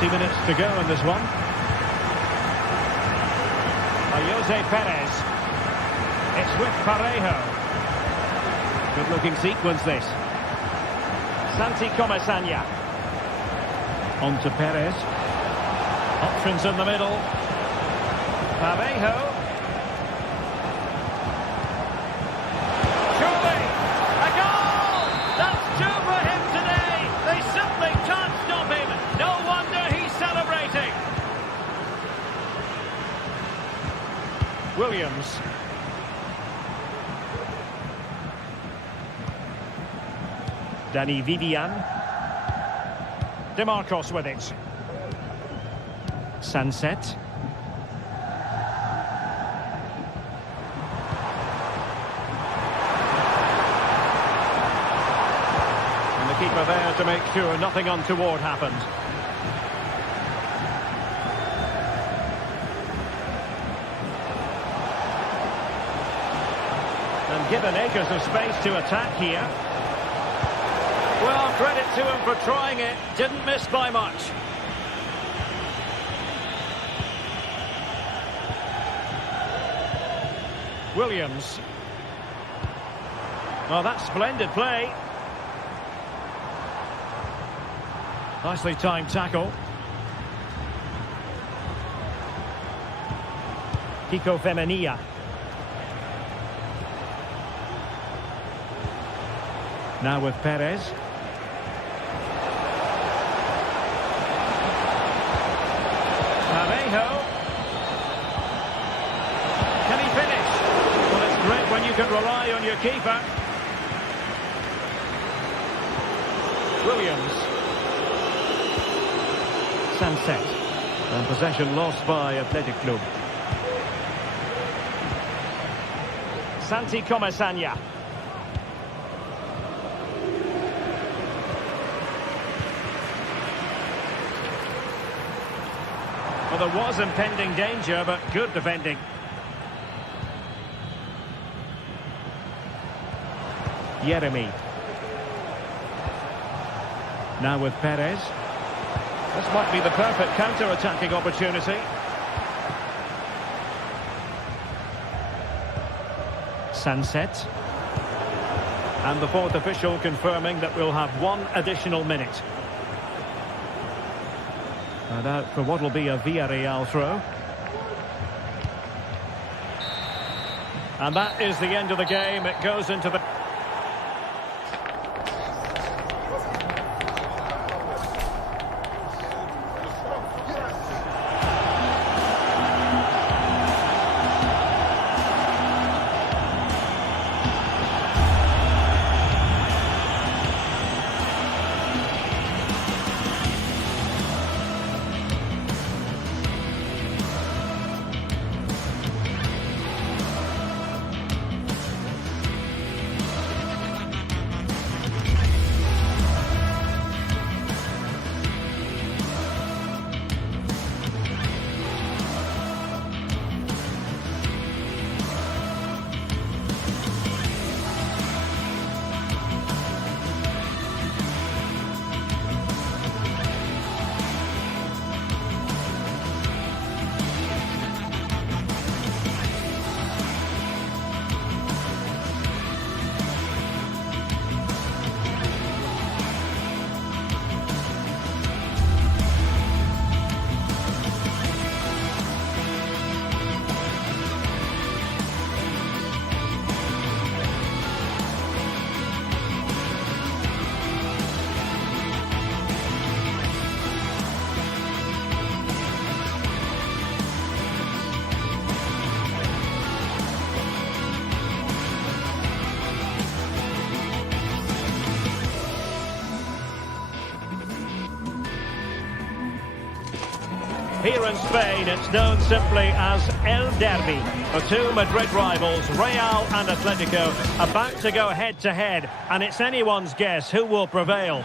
20 minutes to go in this one. Jose Perez. It's with Parejo. Good looking sequence this. Santi Comesaña. On to Perez. Options in the middle. Parejo. Surely a goal! That's two for him today. They simply can't stop him. No wonder he's celebrating. Williams. Danny Vivian. DeMarcos with it. Sunset. And the keeper there to make sure nothing untoward happened. And given acres of space to attack here. Well, credit to him for trying it. Didn't miss by much. Williams. Well, that's splendid play. Nicely timed tackle. Kiko Femenia. Now with Perez. Parejo. Can he finish? Well, it's great when you can rely on your keeper. Williams. Sunset. And possession lost by Atletico. Santi Comesaña. Well, there was impending danger, but good defending. Jeremy. Now with Perez. This might be the perfect counter-attacking opportunity. Sunset. And the fourth official confirming that we'll have one additional minute. And out for what will be a Villarreal throw. And that is the end of the game. It goes into the... Here in Spain, it's known simply as El Derby. The two Madrid rivals, Real and Atletico, about to go head-to-head, and it's anyone's guess who will prevail.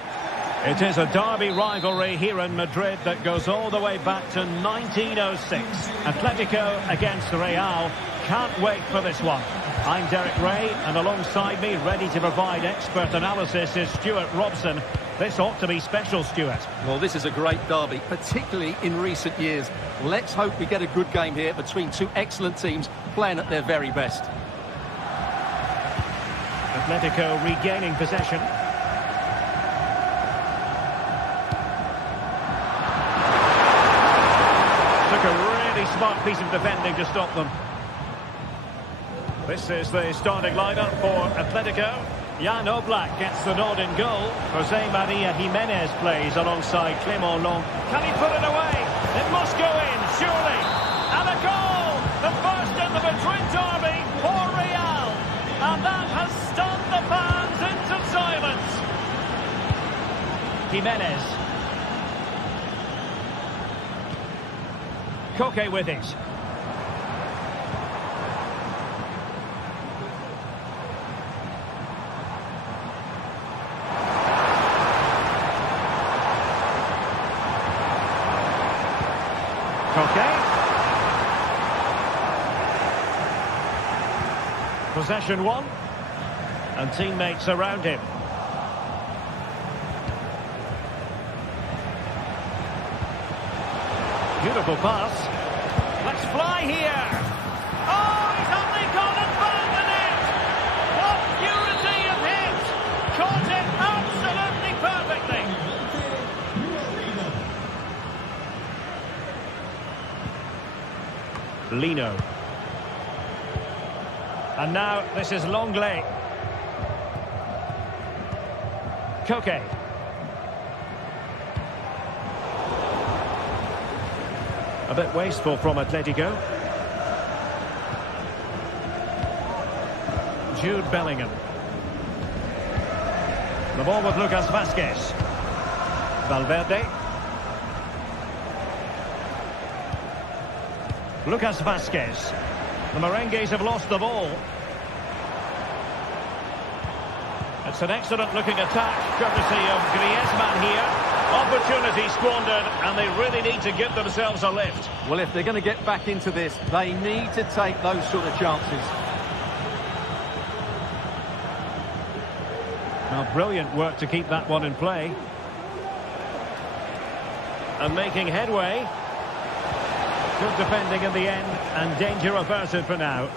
It is a derby rivalry here in Madrid that goes all the way back to 1906. Atletico against Real. Can't wait for this one. I'm Derek Ray, and alongside me, ready to provide expert analysis, is Stuart Robson. This ought to be special, Stuart. Well, this is a great derby, particularly in recent years. Let's hope we get a good game here between two excellent teams playing at their very best. Atletico regaining possession. Took a really smart piece of defending to stop them. This is the starting lineup for Atletico. Jan Oblak gets the nod in goal. Jose Maria Jimenez plays alongside Clément Long. Can he put it away? It must go in, surely. And a goal! The first in the Madrid derby for Real. And that has stunned the fans into silence. Jimenez. Koke with it. Koke. Possession won. And teammates around him. Beautiful pass. Let's fly here. Oh, he's only gone and found the net. What purity of hit. Caught it absolutely perfectly. Lino. And now this is Longley. Koke. A bit wasteful from Atletico. Jude Bellingham. The ball with Lucas Vázquez. Valverde. Lucas Vázquez. The Merengues have lost the ball. It's an excellent-looking attack, courtesy of Griezmann here. Opportunity squandered, and they really need to give themselves a lift. Well, if they're going to get back into this, they need to take those sort of chances. Well, brilliant work to keep that one in play. And making headway. Good defending in the end, and danger averted for now.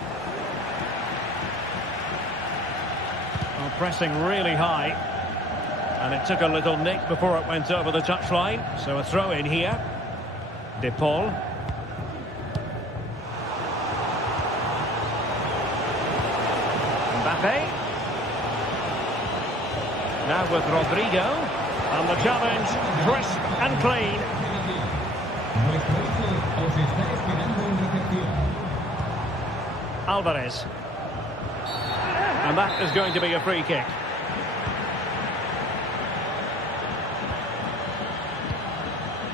Well, pressing really high. And it took a little nick before it went over the touchline. So a throw in here. De Paul. Mbappe. Now with Rodrigo. And the challenge, crisp and clean. Alvarez. And that is going to be a free kick.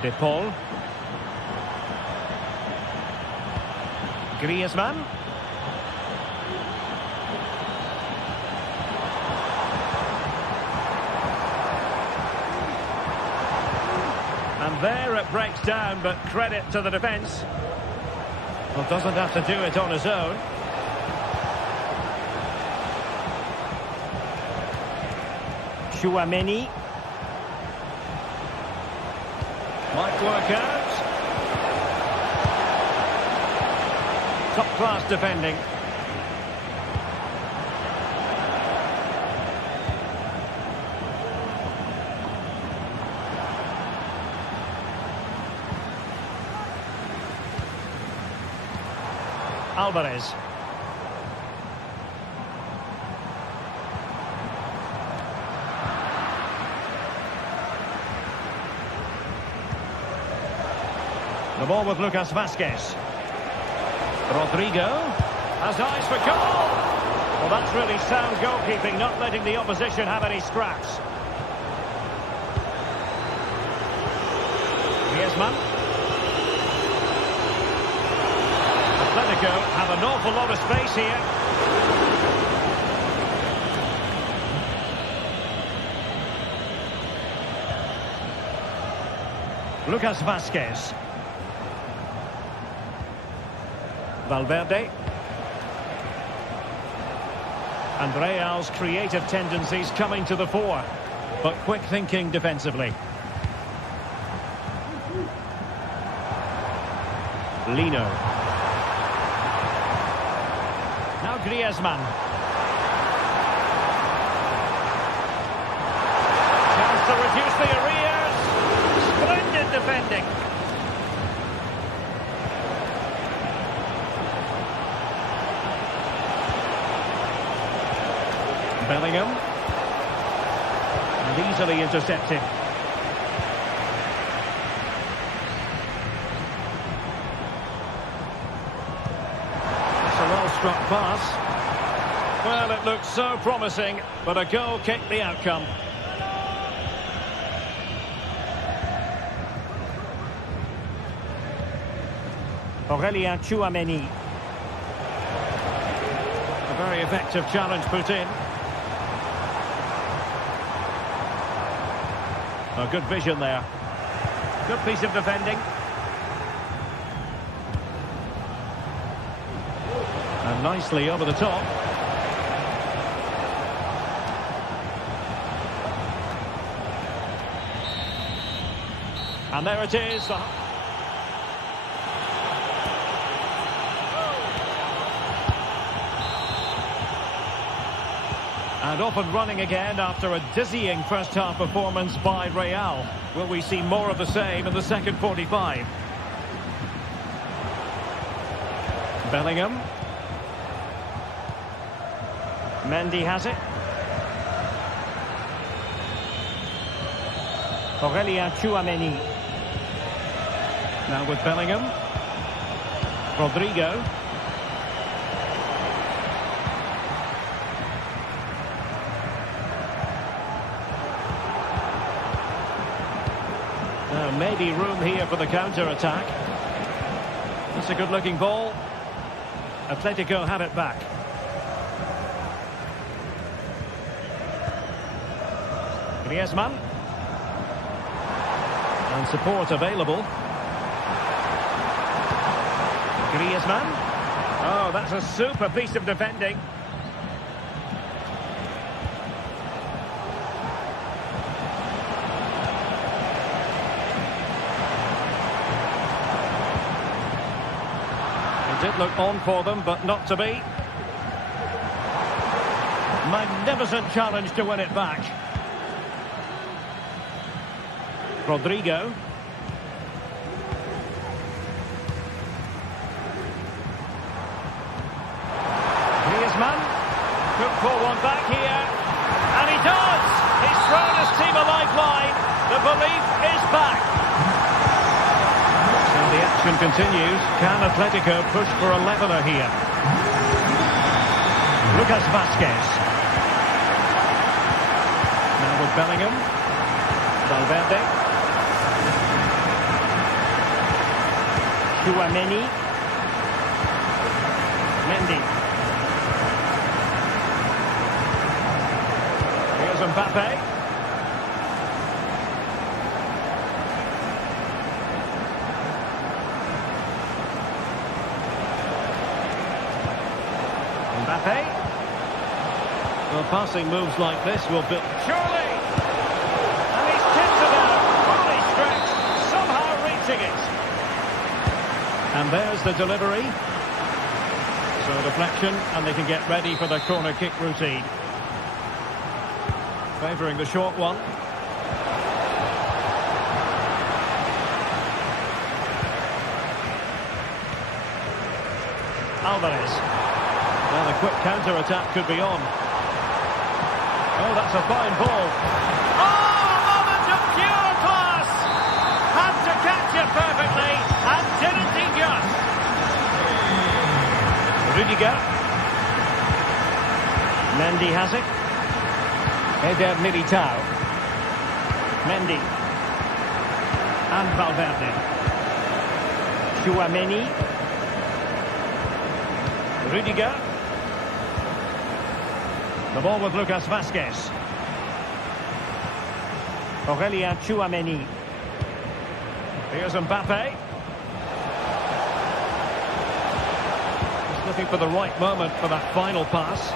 De Paul. Griezmann. And there it breaks down, but credit to the defence. Well, doesn't have to do it on his own. Chouameni. Might work out. Top-class defending. Alvarez. The ball with Lucas Vázquez. Rodrigo has eyes for goal. Well, that's really sound goalkeeping, not letting the opposition have any scraps. Griezmann. Atletico have an awful lot of space here. Lucas Vázquez. Valverde. And Real's creative tendencies coming to the fore, but quick thinking defensively. Lino. Now Griezmann. Chance to reduce the arrears. Splendid defending. Bellingham. And easily intercepted. It's a well-struck pass. Well, it looked so promising, but a goal kicked the outcome. Aurélien Tchouaméni. A very effective challenge put in. Oh, good vision there. Good piece of defending. And nicely over the top. And there it is. And off and running again after a dizzying first-half performance by Real. Will we see more of the same in the second 45? Bellingham. Mendy has it. Aurélien Tchouaméni. Now with Bellingham. Rodrigo. Maybe room here for the counter-attack. That's a good-looking ball. Atletico have it back. Griezmann. And support available. Griezmann. Oh, that's a super piece of defending. Did look on for them, but not to be. Magnificent challenge to win it back. Rodrigo. Griezmann. Could pull one back here. And he does! He's thrown his team a lifeline. The belief is back. The action continues. Can Atletico push for a leveller here? Lucas Vázquez. Now with Bellingham. Valverde. Tchouaméni. Mendy. Here's Mbappe. Well, passing moves like this will build. Surely! And he's tipped it out. Fully stretched. Somehow reaching it. And there's the delivery. So deflection, and they can get ready for the corner kick routine. Favouring the short one. Alvarez. Well, a quick counter-attack could be on. Oh, that's a fine ball. Oh, a moment of pure class! Had to catch it perfectly, and didn't he just? Rudiger. Mendy has it. Eder Militao. Mendy. And Valverde. Tchouaméni. Rudiger. The ball with Lucas Vazquez. Aurélien Tchouameni. Here's Mbappe. He's looking for the right moment for that final pass.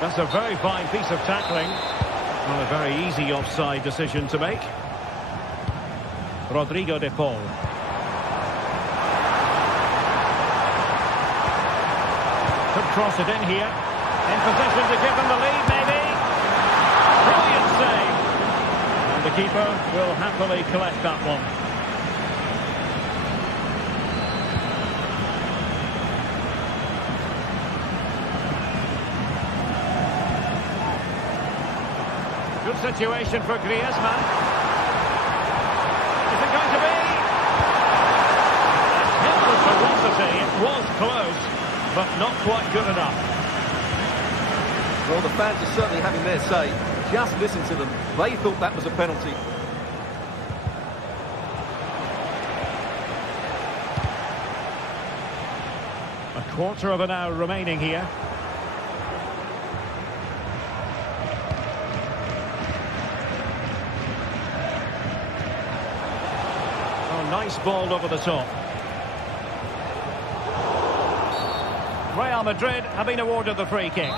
That's a very fine piece of tackling. Not a very easy offside decision to make. Rodrigo de Paul. Could cross it in here. In position to give them the lead, maybe. Brilliant save. And the keeper will happily collect that one. Good situation for Griezmann. Is it going to be? Hit with ferocity. It was close, but not quite good enough. Well, the fans are certainly having their say. Just listen to them. They thought that was a penalty. A quarter of an hour remaining here. Oh, nice ball over the top. Real Madrid have been awarded the free kick.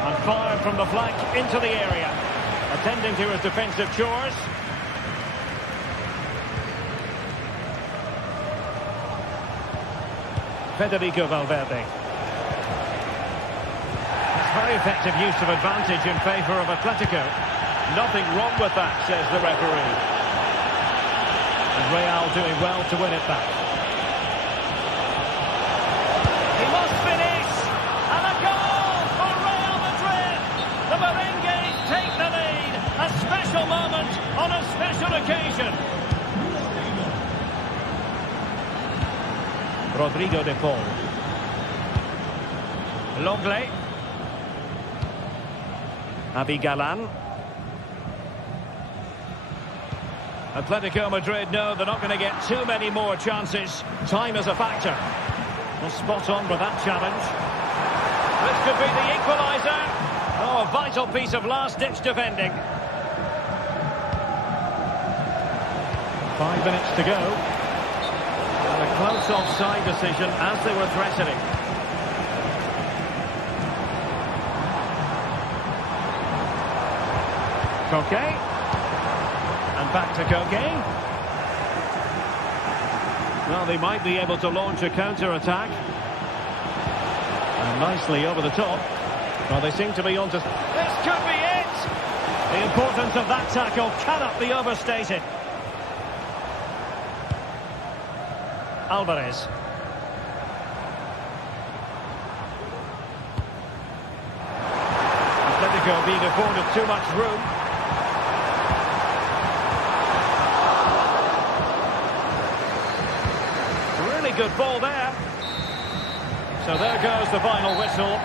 And fired from the flank into the area. Attending to his defensive chores. Federico Valverde. It's very effective use of advantage in favour of Atletico. Nothing wrong with that, says the referee. And Real doing well to win it back. He must finish! And a goal for Real Madrid! The Merengues take the lead! A special moment on a special occasion! Rodrigo de Paul. Longley. Abigalan. Atletico Madrid know they're not going to get too many more chances. Time is a factor. Well, spot on with that challenge. This could be the equaliser. Oh, a vital piece of last-ditch defending. 5 minutes to go. And a close offside decision as they were threatening. Koke. And back to Koke. Well, they might be able to launch a counter-attack. And nicely over the top. Well, they seem to be on to... This could be it! The importance of that tackle cannot be overstated. Alvarez. Atletico being afforded too much room. Really good ball there. So there goes the final whistle.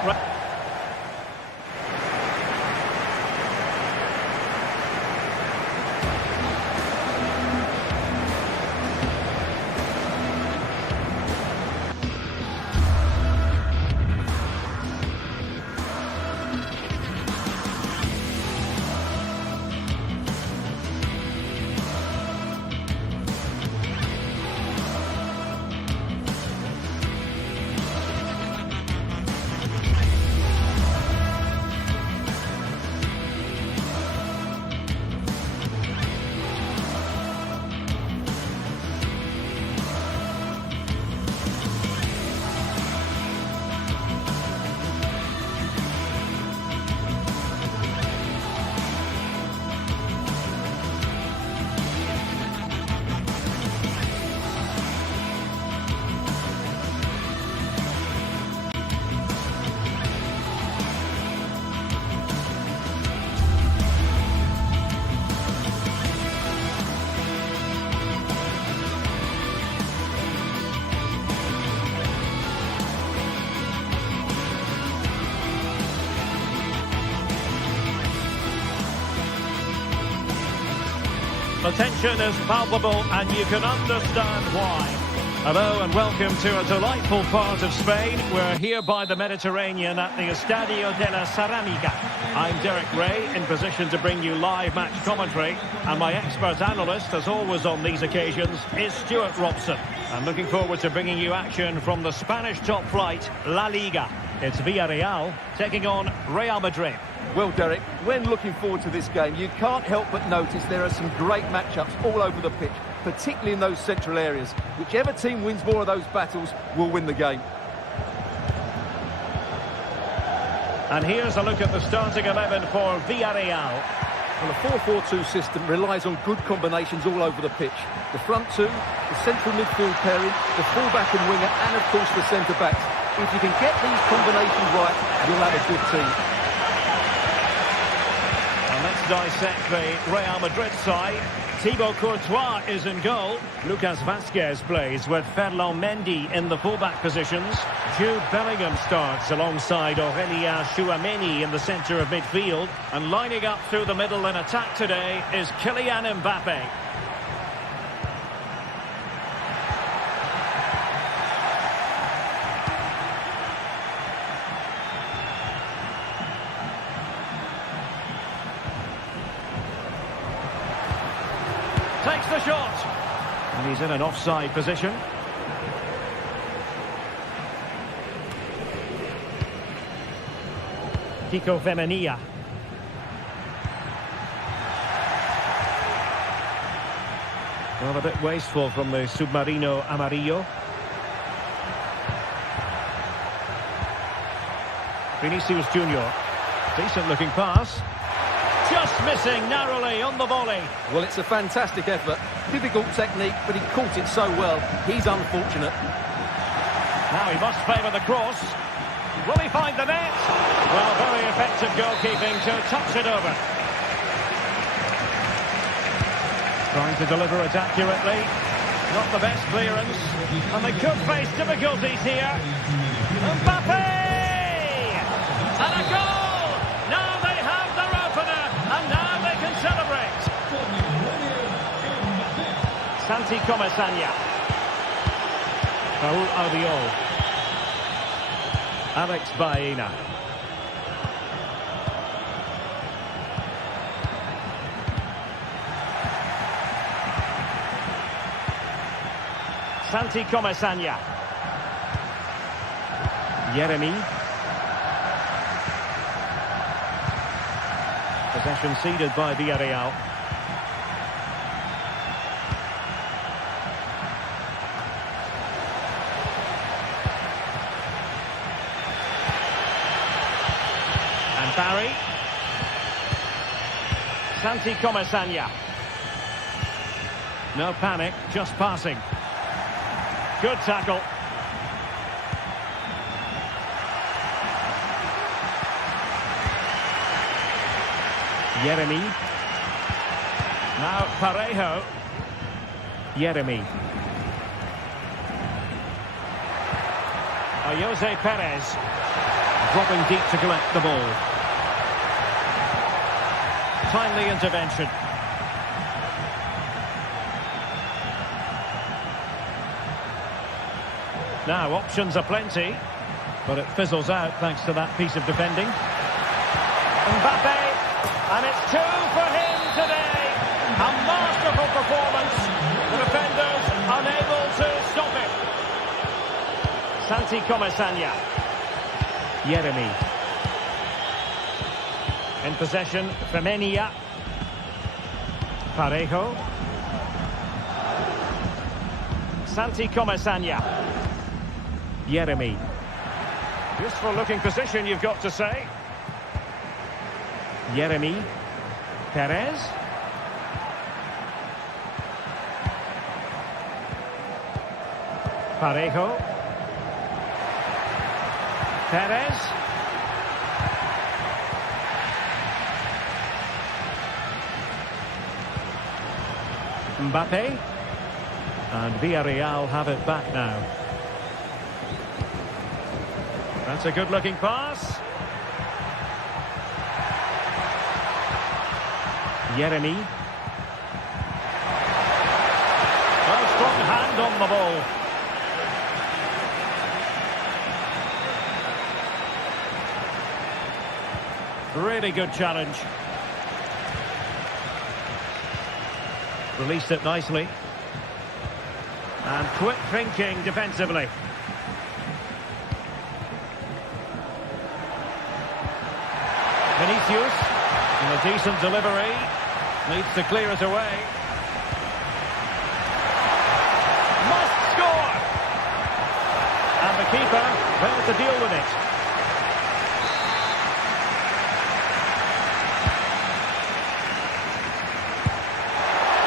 The tension is palpable and you can understand why. Hello and welcome to a delightful part of Spain. We're here by the Mediterranean at the Estadio de la Ceramica. I'm Derek Ray, in position to bring you live match commentary. And my expert analyst, as always on these occasions, is Stuart Robson. I'm looking forward to bringing you action from the Spanish top flight, La Liga. It's Villarreal taking on Real Madrid. Well, Derek, when looking forward to this game, you can't help but notice there are some great matchups all over the pitch, particularly in those central areas. Whichever team wins more of those battles will win the game. And here's a look at the starting 11 for Villarreal. Well, a 4-4-2 system relies on good combinations all over the pitch. The front two, the central midfield pairing, the fullback and winger, and of course the centre-backs. If you can get these combinations right, you'll have a good team. And let's dissect the Real Madrid side. Thibaut Courtois is in goal. Lucas Vazquez plays with Ferland Mendy in the fullback positions. Jude Bellingham starts alongside Aurélien Tchouameni in the centre of midfield. And lining up through the middle in attack today is Kylian Mbappe. Takes the shot. And he's in an offside position. Kiko Femenia. Well, a bit wasteful from the Submarino Amarillo. Vinicius Junior. Decent looking pass. Just missing narrowly on the volley. Well, it's a fantastic effort. Difficult technique, but he caught it so well. He's unfortunate. Now he must favour the cross. Will he find the net? Well, very effective goalkeeping to touch it over. Trying to deliver it accurately. Not the best clearance. And they could face difficulties here. Mbappe! And a goal! Now they have their opener. And now they can celebrate. Santi Comesaña. Raúl Albiol. Alex Baena. Santi Comesaña. Yeremy. Possession ceded by Villarreal. And Barry. Santi Comesaña. No panic, just passing. Good tackle. Yeremy. Now Parejo. Yeremy. Jose Perez. Dropping deep to collect the ball. Timely intervention. Now, options are plenty, but it fizzles out thanks to that piece of defending. Mbappe, and it's two for him today. A masterful performance. The defenders unable to stop him. Santi Comesaña. Yeremy. In possession, Femenia. Parejo. Santi Comesaña. Yeremy. Useful looking position, you've got to say. Yeremy. Perez. Parejo. Perez. Mbappe. And Villarreal have it back now. That's a good-looking pass. Yeremy. Well, strong hand on the ball. Really good challenge. Released it nicely. And quick thinking defensively. Vinicius, and a decent delivery, needs to clear it away. Must score! And the keeper failed to deal with it.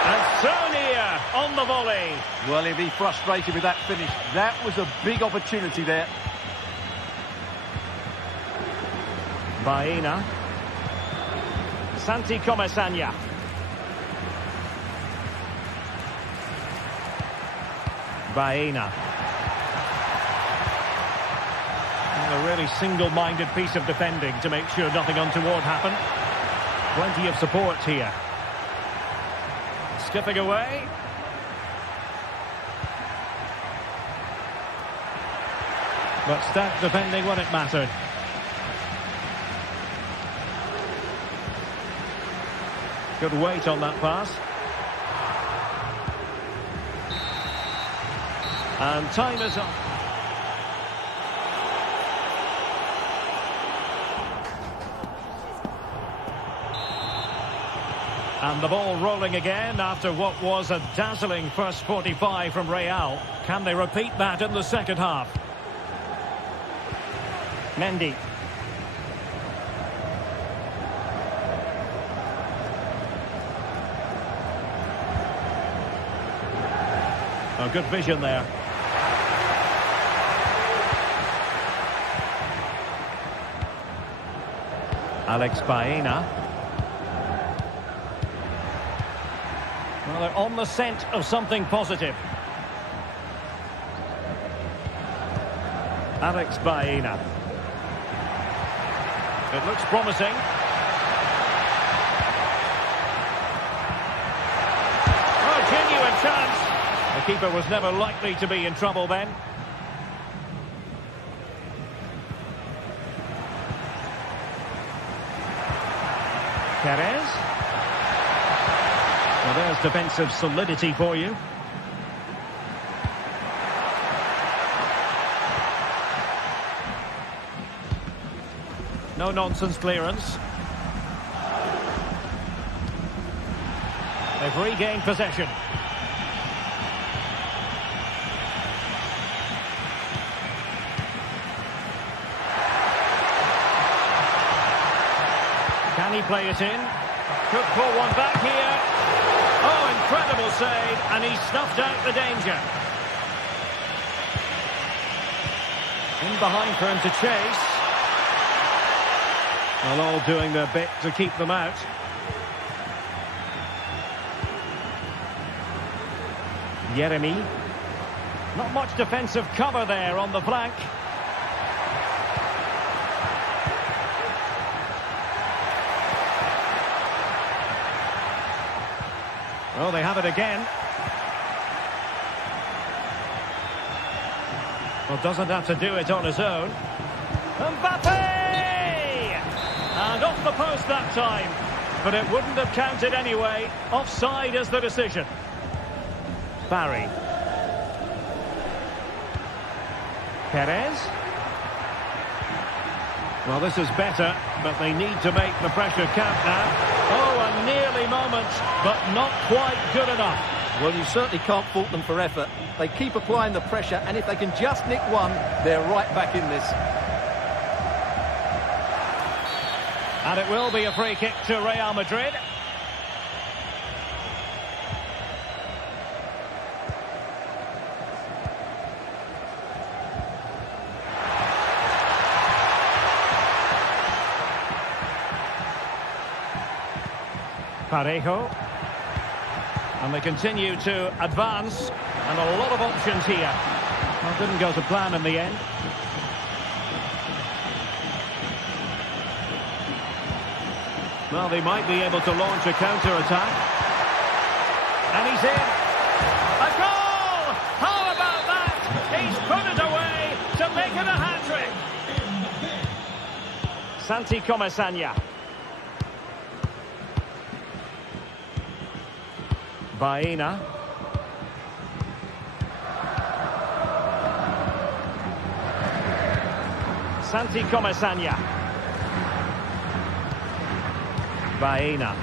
And Sonia on the volley. Well, he'll be frustrated with that finish. That was a big opportunity there. Baena. Santi Comesanya. Baena. A really single-minded piece of defending to make sure nothing untoward happened. Plenty of support here. Skipping away. But stout defending when it mattered. Good weight on that pass. And time is up. And the ball rolling again after what was a dazzling first 45 from Real. Can they repeat that in the second half? Mendy. Oh, good vision there. Alex Baena. Well, they're on the scent of something positive. Alex Baena. It looks promising. Oh, genuine chance. The keeper was never likely to be in trouble then. Perez. Well, there's defensive solidity for you. No-nonsense clearance. They've regained possession. Can he play it in? Could pull one back here. Oh, incredible save, and he snuffed out the danger. In behind for him to chase. Well, all doing their bit to keep them out. Jeremy. Not much defensive cover there on the flank. Well, they have it again. Well, doesn't have to do it on his own. Mbappe! And off the post that time. But it wouldn't have counted anyway. Offside is the decision. Barry. Perez. Well, this is better, but they need to make the pressure count now. Oh, a nearly moment, but not quite good enough. Well, you certainly can't fault them for effort. They keep applying the pressure, and if they can just nick one, they're right back in this. And it will be a free kick to Real Madrid. Parejo. And they continue to advance. And a lot of options here. Well, didn't go to plan in the end. Well, they might be able to launch a counter-attack. And he's in. A goal! How about that? He's put it away to make it a hat-trick. Santi Comesanya. Baena. Santi Comesaña. Baena.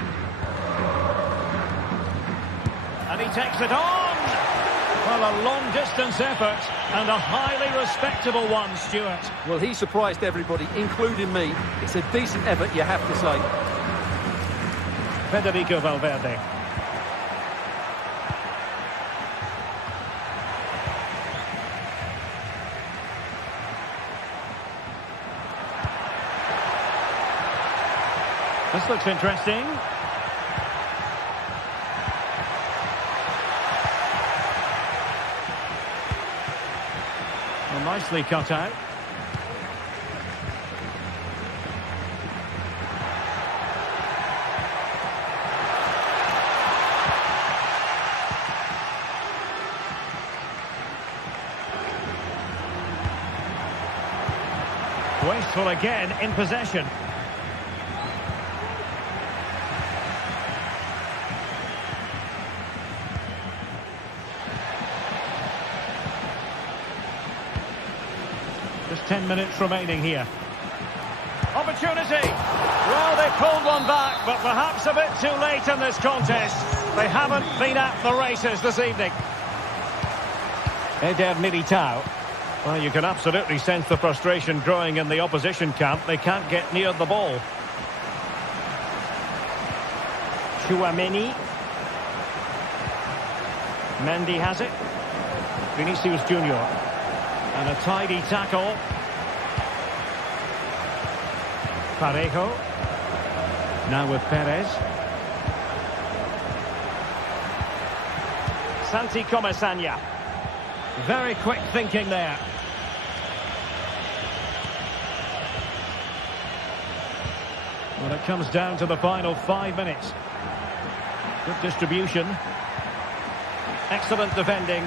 And he takes it on! Well, a long-distance effort and a highly respectable one, Stuart. Well, he surprised everybody, including me. It's a decent effort, you have to say. Federico Valverde. This looks interesting. Well, nicely cut out. Wasteful again in possession. Just 10 minutes remaining here. Opportunity! Well, they pulled one back, but perhaps a bit too late in this contest. They haven't been at the races this evening. Eder Militao. Well, you can absolutely sense the frustration growing in the opposition camp. They can't get near the ball. Tchouaméni. Mendy has it. Vinicius Junior. And a tidy tackle. Parejo. Now with Perez. Santi Comesaña. Very quick thinking there. Well, it comes down to the final 5 minutes. Good distribution. Excellent defending.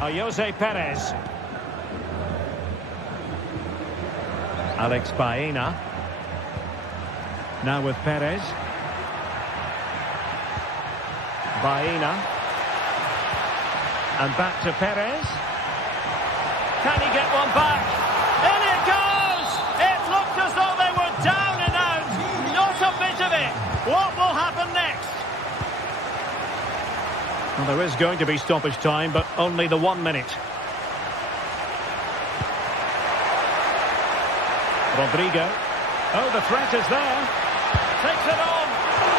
Jose Perez. Alex Baena. Now with Perez. Baena. And back to Perez. Can he get one back? In it goes! It looked as though they were down and out. Not a bit of it. What will happen next? Well, there is going to be stoppage time, but only the 1 minute. Rodrigo. Oh, the threat is there. Takes it on.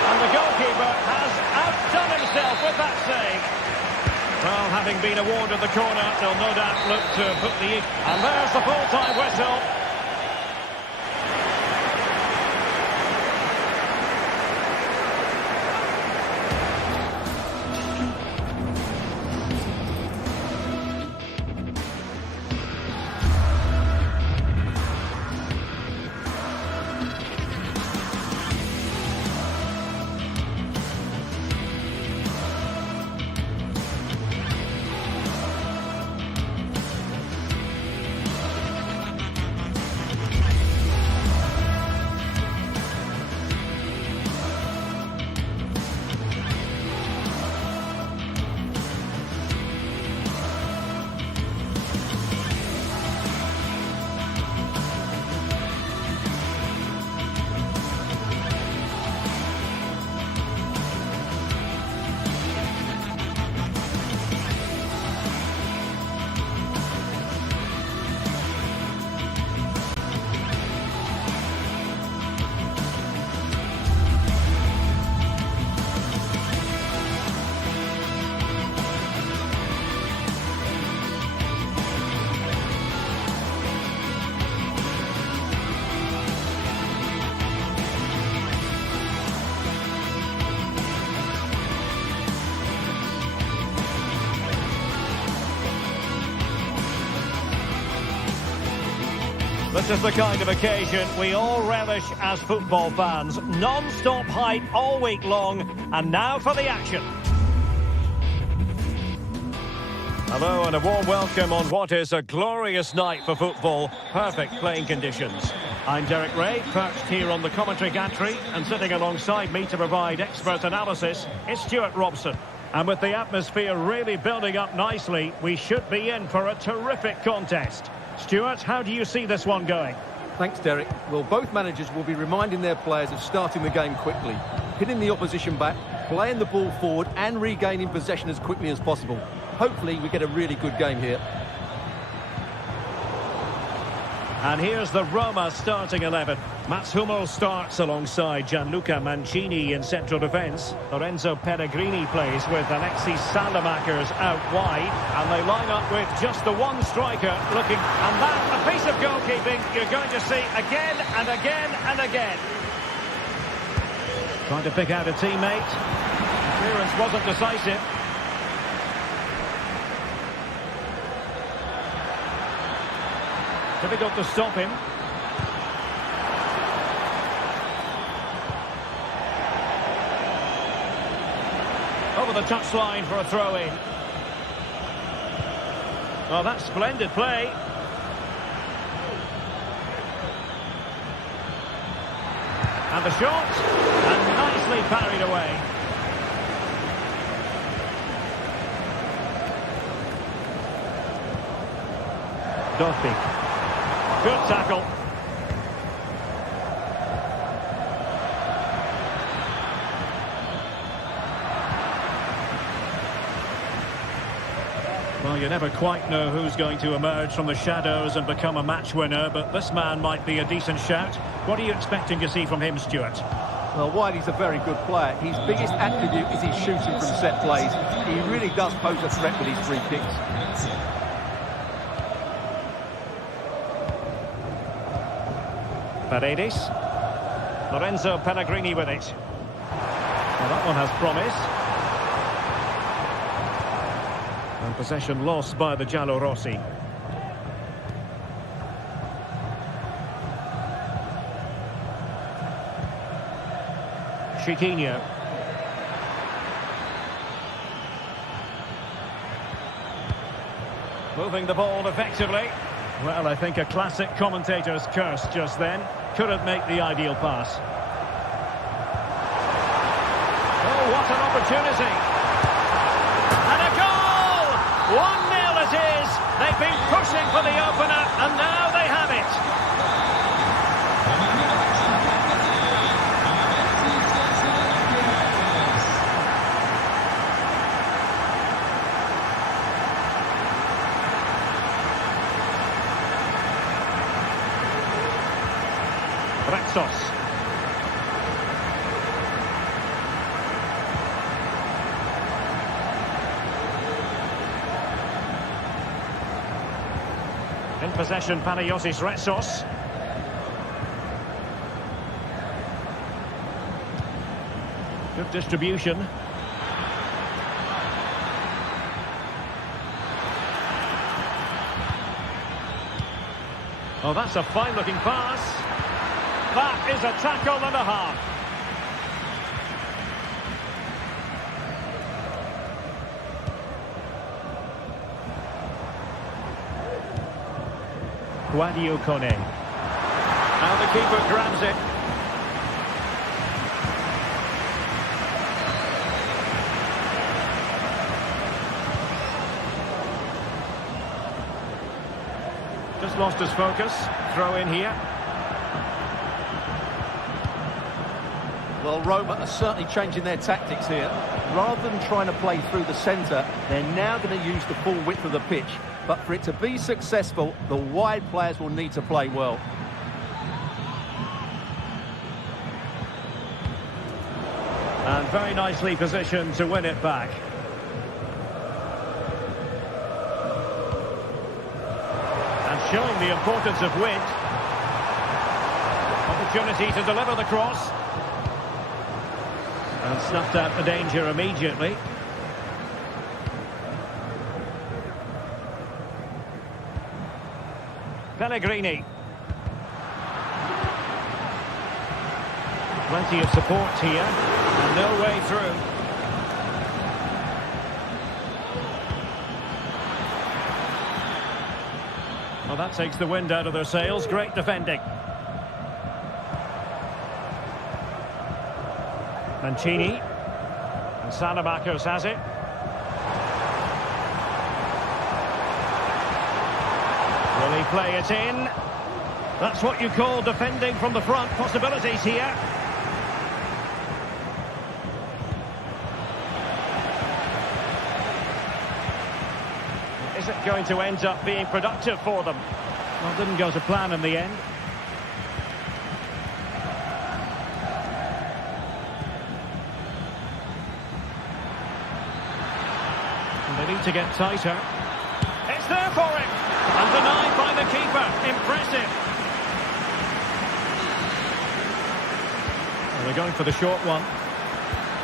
And the goalkeeper has outdone himself with that save. Well, having been awarded the corner, they'll no doubt look to put the... And there's the full-time whistle. This is the kind of occasion we all relish as football fans. Non-stop hype all week long, and now for the action. Hello and a warm welcome on what is a glorious night for football. Perfect playing conditions. I'm Derek Ray, perched here on the commentary gantry, and sitting alongside me to provide expert analysis is Stuart Robson. And with the atmosphere really building up nicely, we should be in for a terrific contest. Stuart, how do you see this one going? Thanks, Derek. Well, both managers will be reminding their players of starting the game quickly, hitting the opposition back, playing the ball forward and regaining possession as quickly as possible. Hopefully we get a really good game here. And here's the Roma starting 11. Mats Hummels starts alongside Gianluca Mancini in central defence. Lorenzo Pellegrini plays with Alexis Salamakers out wide. And they line up with just the one striker looking. And that, a piece of goalkeeping you're going to see again and again and again. Trying to pick out a teammate. Clearance wasn't decisive. Difficult to stop him. Over the touchline for a throw-in. Well, that's splendid play. And the shot. And nicely parried away. Dortmund. Good tackle. Well, you never quite know who's going to emerge from the shadows and become a match winner, but this man might be a decent shout. What are you expecting to see from him, Stuart? Well, Wiley's a very good player. His biggest attribute is his shooting from set plays. He really does pose a threat with his free kicks. Paredes. Lorenzo Pellegrini with it. Well, that one has promise. And possession lost by the Giallorossi. Chiquinho. Moving the ball effectively. Well, I think a classic commentator's curse just then. Couldn't make the ideal pass. Oh, what an opportunity. And a goal! 1-0 it is. They've been pushing for the opener, and now they have it. Rexos. In possession, Panagiotis Rexos. Good distribution. Oh, that's a fine-looking pass. That is a tackle and a half. Guadio Kone. Now the keeper grabs it. Just lost his focus. Throw in here. Well, Roma are certainly changing their tactics here. Rather than trying to play through the centre, they're now going to use the full width of the pitch. But for it to be successful, the wide players will need to play well. And very nicely positioned to win it back. And showing the importance of width. Opportunity to deliver the cross. And snuffed out the danger immediately. Pellegrini. Plenty of support here. And no way through. Well, that takes the wind out of their sails. Great defending. Mancini. And Salamakers has it. Will he play it in? That's what you call defending from the front. Possibilities here. Is it going to end up being productive for them? Well, didn't go to plan in the end. And they need to get tighter. It's there for him! And denied by the keeper. Impressive. Well, they're going for the short one.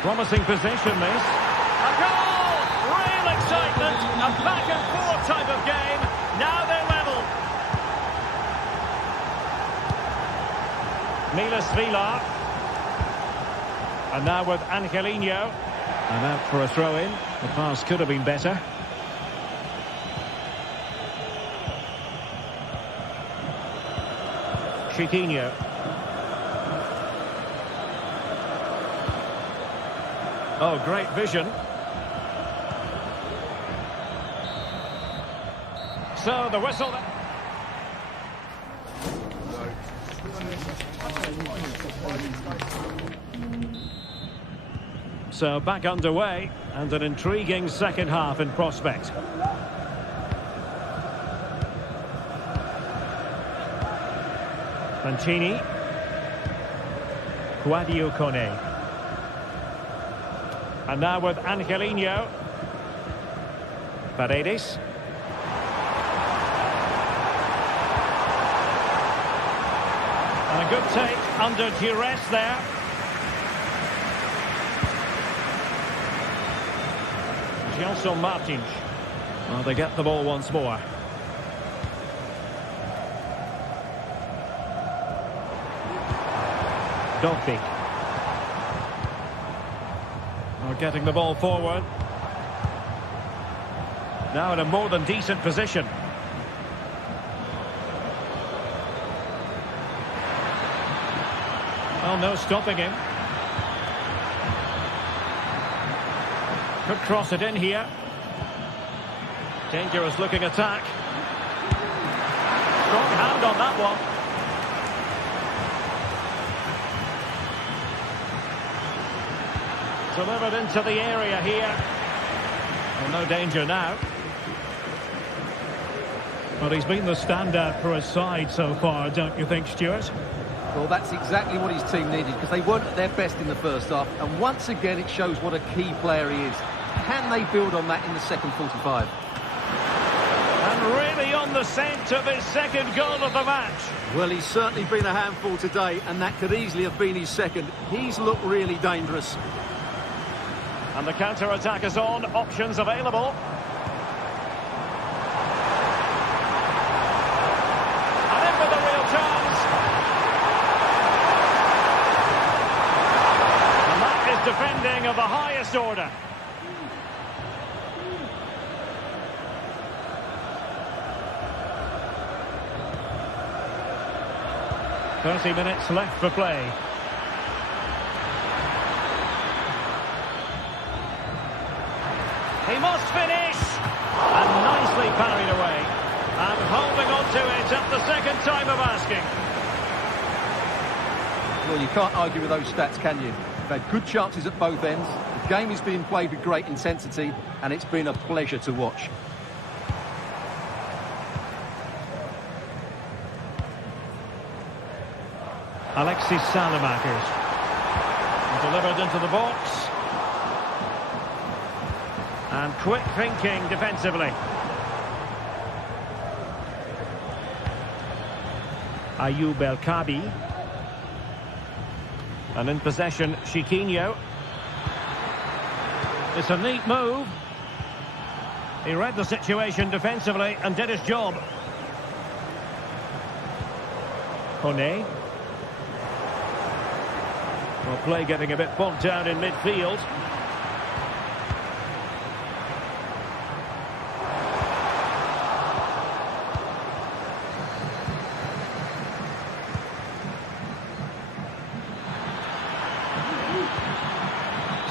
Promising position, this. A goal! Real excitement. A back-and-forth type of game. Now they're level. Milas Vila. And now with Angelino. And out for a throw-in. The pass could have been better. Chiquinho. Oh, great vision. So the whistle. So back underway, and an intriguing second half in prospect. Mancini. Quadio Kone. And now with Angelino. Paredes. And a good take under duress there. Gelson Martins. Well, they get the ball once more. Dovbik. Getting the ball forward. Now in a more than decent position. Oh, no stopping him. Could cross it in here. Dangerous looking attack. Strong hand on that one. Delivered into the area here. Well, no danger now. Well, he's been the standout for his side so far, don't you think, Stuart? Well, that's exactly what his team needed, because they weren't at their best in the first half. And once again, it shows what a key player he is. Can they build on that in the second 45? And really on the scent of his second goal of the match. Well, he's certainly been a handful today, and that could easily have been his second. He's looked really dangerous. And the counter-attack is on. Options available. And in with a real chance. And that is defending of the highest order. "30 minutes left for play. He must finish! And nicely parried away. And holding on to it at the second time of asking. Well, you can't argue with those stats, can you? They've had good chances at both ends. The game is being played with great intensity, and it's been a pleasure to watch. Alexis Salamakers. Delivered into the box. And quick thinking defensively. Ayoub El Kabi. And in possession, Chiquinho. It's a neat move. He read the situation defensively and did his job. Kone. Well, play getting a bit bogged down in midfield.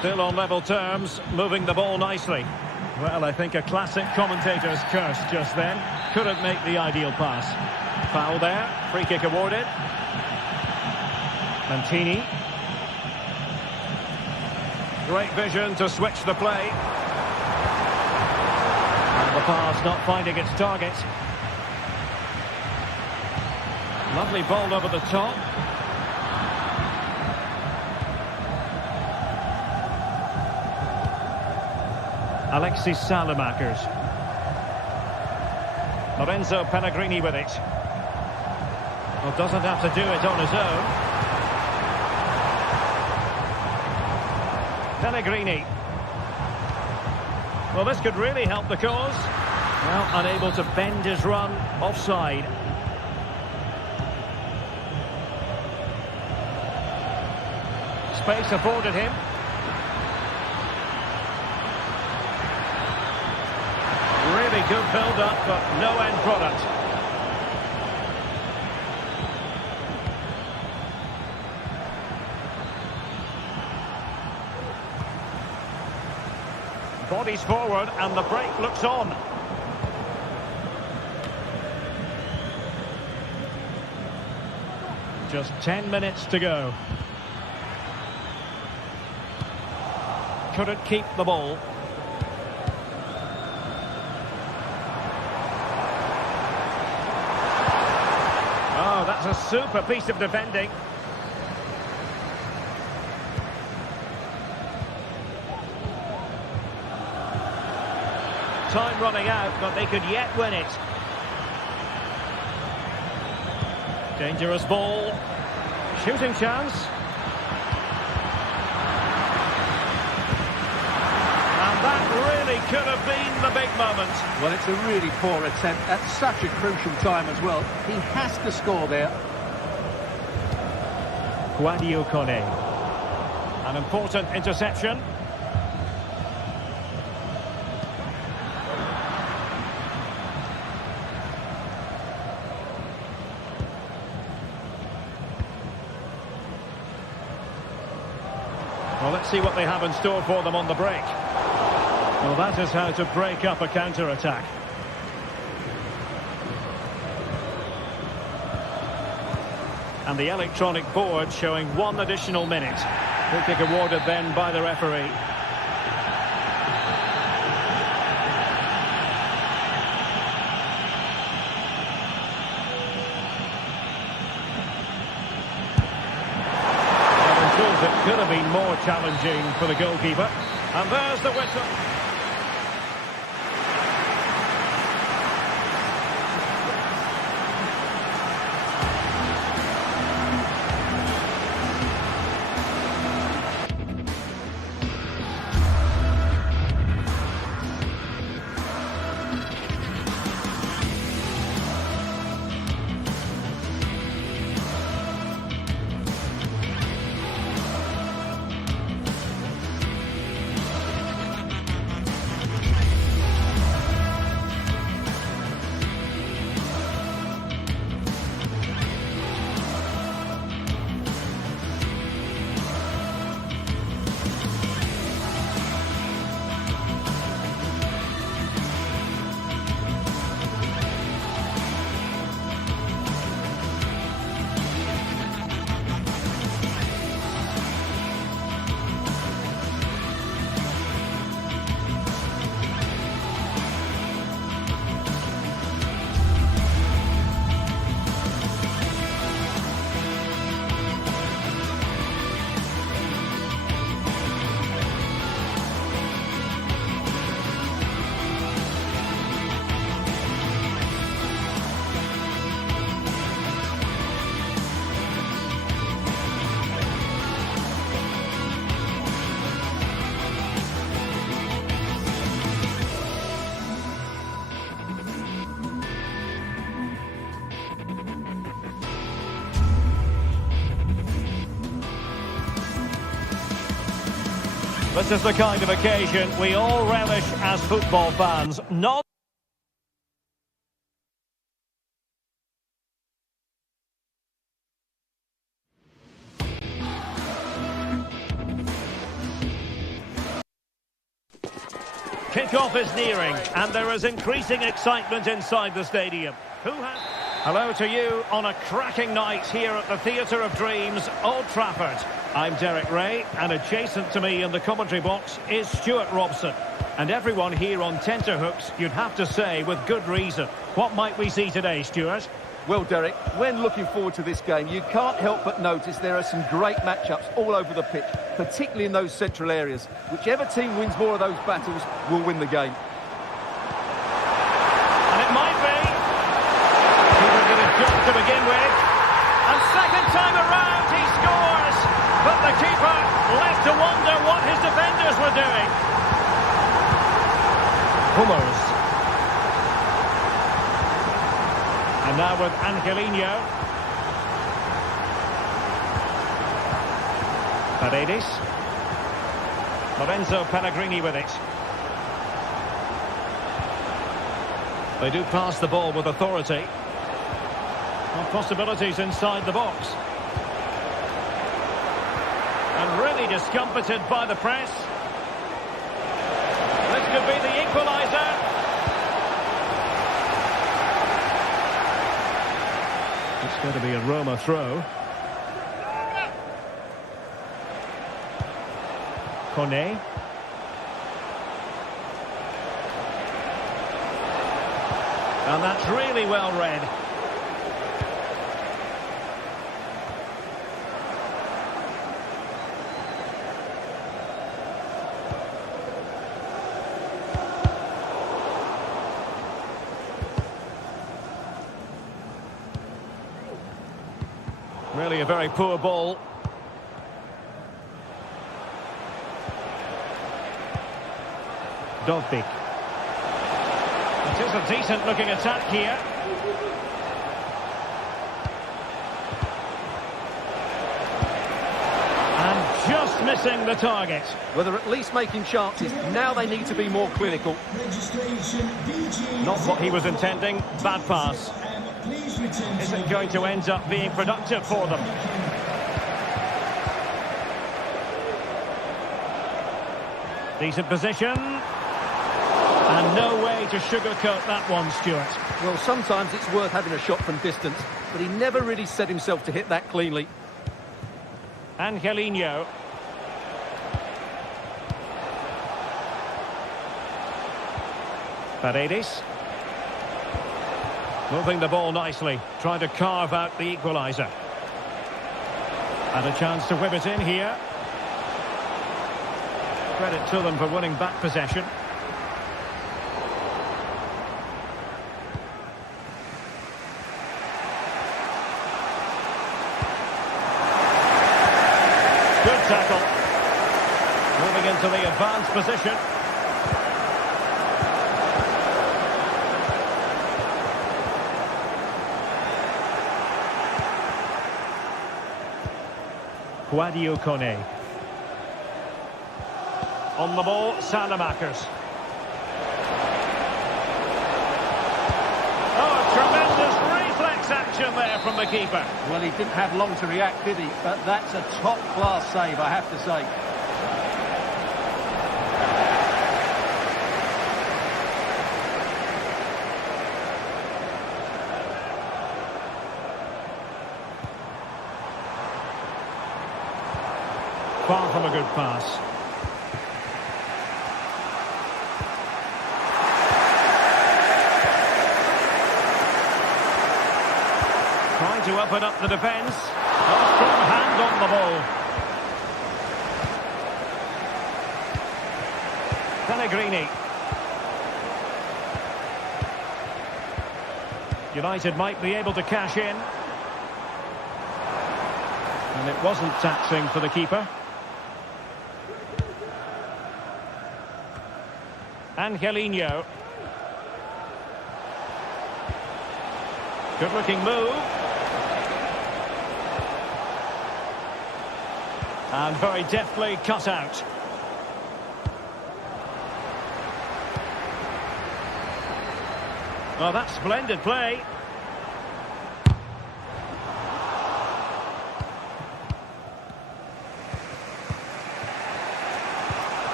Still on level terms, moving the ball nicely. Well, I think a classic commentator's curse just then. Couldn't make the ideal pass. Foul there, free kick awarded. Mantini. Great vision to switch the play. And the pass not finding its target. Lovely ball over the top. Alexis Salamakers. Lorenzo Pellegrini with it. Well, doesn't have to do it on his own. Pellegrini. Well, this could really help the cause. Well, unable to bend his run, offside. Space afforded him. Really good build-up, but no end product. Bodies forward, and the break looks on. Just 10 minutes to go. Couldn't keep the ball. Oh, that's a super piece of defending. Time running out, but they could yet win it. Dangerous ball. Shooting chance. Really could have been the big moment. Well, it's a really poor attempt at such a crucial time as well. He has to score there. Guadio Kone. An important interception. Well, let's see what they have in store for them on the break. Well, that is how to break up a counter-attack. And the electronic board showing 1 additional minute. Free kick awarded then by the referee. Well, in truth, it could have been more challenging for the goalkeeper. And there's the whistle. This is the kind of occasion we all relish as football fans. Not Kick-off is nearing, and there is increasing excitement inside the stadium. Hello to you on a cracking night here at the Theatre of Dreams, Old Trafford. I'm Derek Ray, and adjacent to me in the commentary box is Stuart Robson. And everyone here on tenterhooks, you'd have to say, with good reason. What might we see today, Stuart? Well, Derek, when looking forward to this game, you can't help but notice there are some great matchups all over the pitch, particularly in those central areas. Whichever team wins more of those battles will win the game. And it might be. Keeper did a job to begin with. And second time around, he scores. But the keeper left to wonder what his defenders were doing. Hummels. And now with Angelino. Paredes. Lorenzo Pellegrini with it. They do pass the ball with authority. Well, possibilities inside the box. And really discomfited by the press. This could be the equaliser. It's going to be a Roma throw. Kone. And that's really well read. Really a very poor ball. Dovbik. It is a decent looking attack here. And just missing the target. Well, they're at least making chances. Now they need to be more clinical. Not what he was intending. Bad pass. Isn't going to end up being productive for them. Decent position. And no way to sugarcoat that one, Stuart. Well, sometimes it's worth having a shot from distance, but he never really set himself to hit that cleanly. Angelino. Paredes. Moving the ball nicely, trying to carve out the equaliser. And a chance to whip it in here. Credit to them for winning back possession. Good tackle. Moving into the advanced position. Guadio Kone. On the ball, Salamakers. Oh, tremendous reflex action there from the keeper. Well, he didn't have long to react, did he? But that's a top-class save, I have to say. Far from a good pass. Trying to open up the defence. A strong hand on the ball. Pellegrini. United might be able to cash in. And it wasn't taxing for the keeper. Angelino. Good looking move. And very deftly cut out. Well, that's splendid play.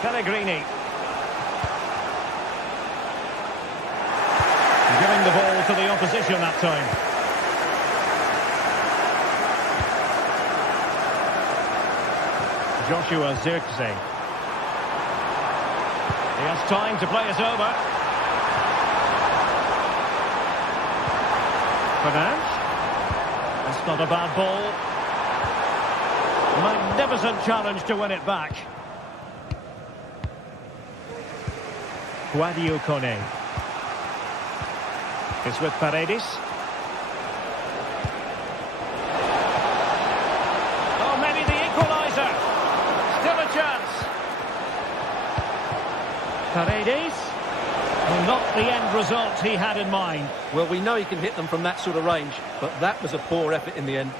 Pellegrini. to the opposition that time. Joshua Zirkzee. He has time to play it over. Fernandes. That's not a bad ball. Magnificent challenge to win it back. Guadio Kone. It's with Paredes. Oh, maybe the equaliser. Still a chance. Paredes. Well, not the end result he had in mind. Well, we know he can hit them from that sort of range, but that was a poor effort in the end.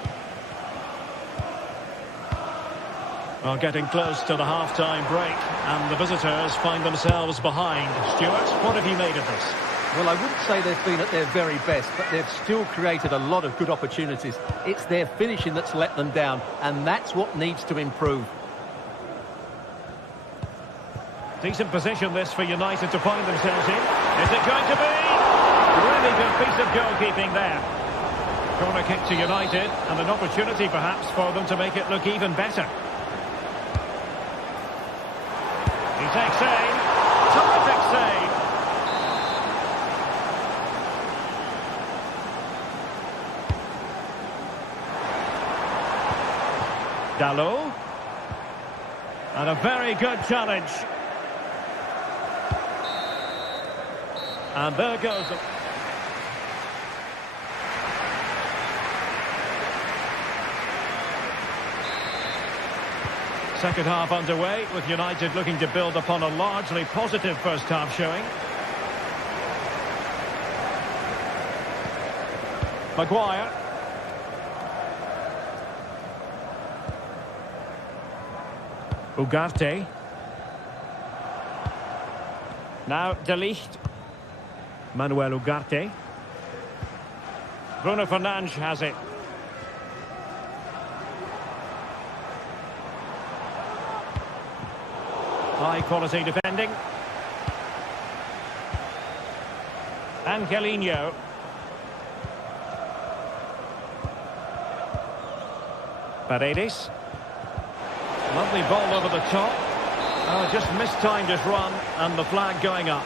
Well, getting close to the half-time break, and the visitors find themselves behind. Stuart, what have you made of this? Well, I wouldn't say they've been at their very best, but they've still created a lot of good opportunities. It's their finishing that's let them down, and that's what needs to improve. Decent position this for United to find themselves in. Is it going to be? Really good piece of goalkeeping there. Corner kick to United, and an opportunity perhaps for them to make it look even better. He takes aim. Terrific save. Dalot. And a very good challenge. And there goes the... Second half underway, with United looking to build upon a largely positive first half showing. Maguire. Ugarte. Now De Ligt. Manuel Ugarte. Bruno Fernandes has it. High quality defending. Angelino. Paredes. Lovely ball over the top. Oh, just mistimed his run, and the flag going up.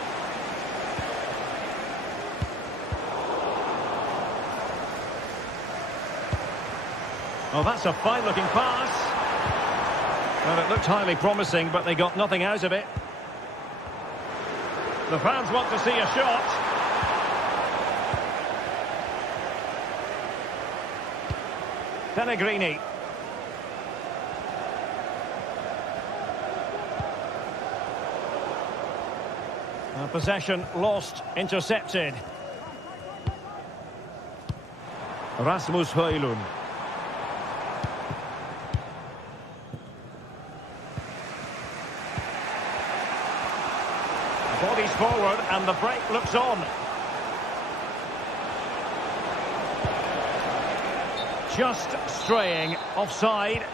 Oh, that's a fine-looking pass. Well, it looked highly promising, but they got nothing out of it. The fans want to see a shot. Pellegrini. Possession lost, intercepted. Rasmus Højlund. Bodies forward and the break looks on. Just straying offside.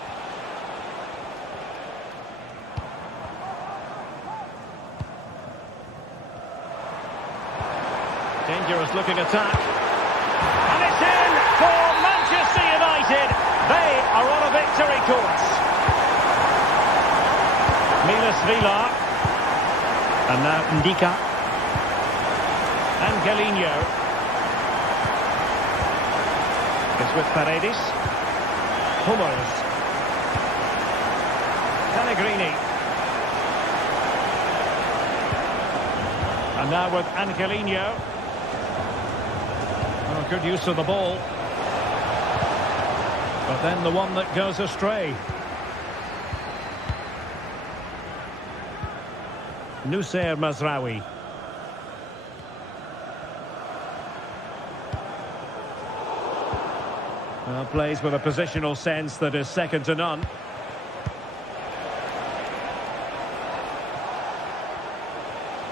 Dangerous looking attack. And it's in for Manchester United. They are on a victory course. Milas Villa. And now Ndika. Angelino. It's with Paredes. Hummels. Pellegrini. And now with Angelino. Oh, good use of the ball. But then the one that goes astray. Nusayr Mazraoui. Well, plays with a positional sense that is second to none.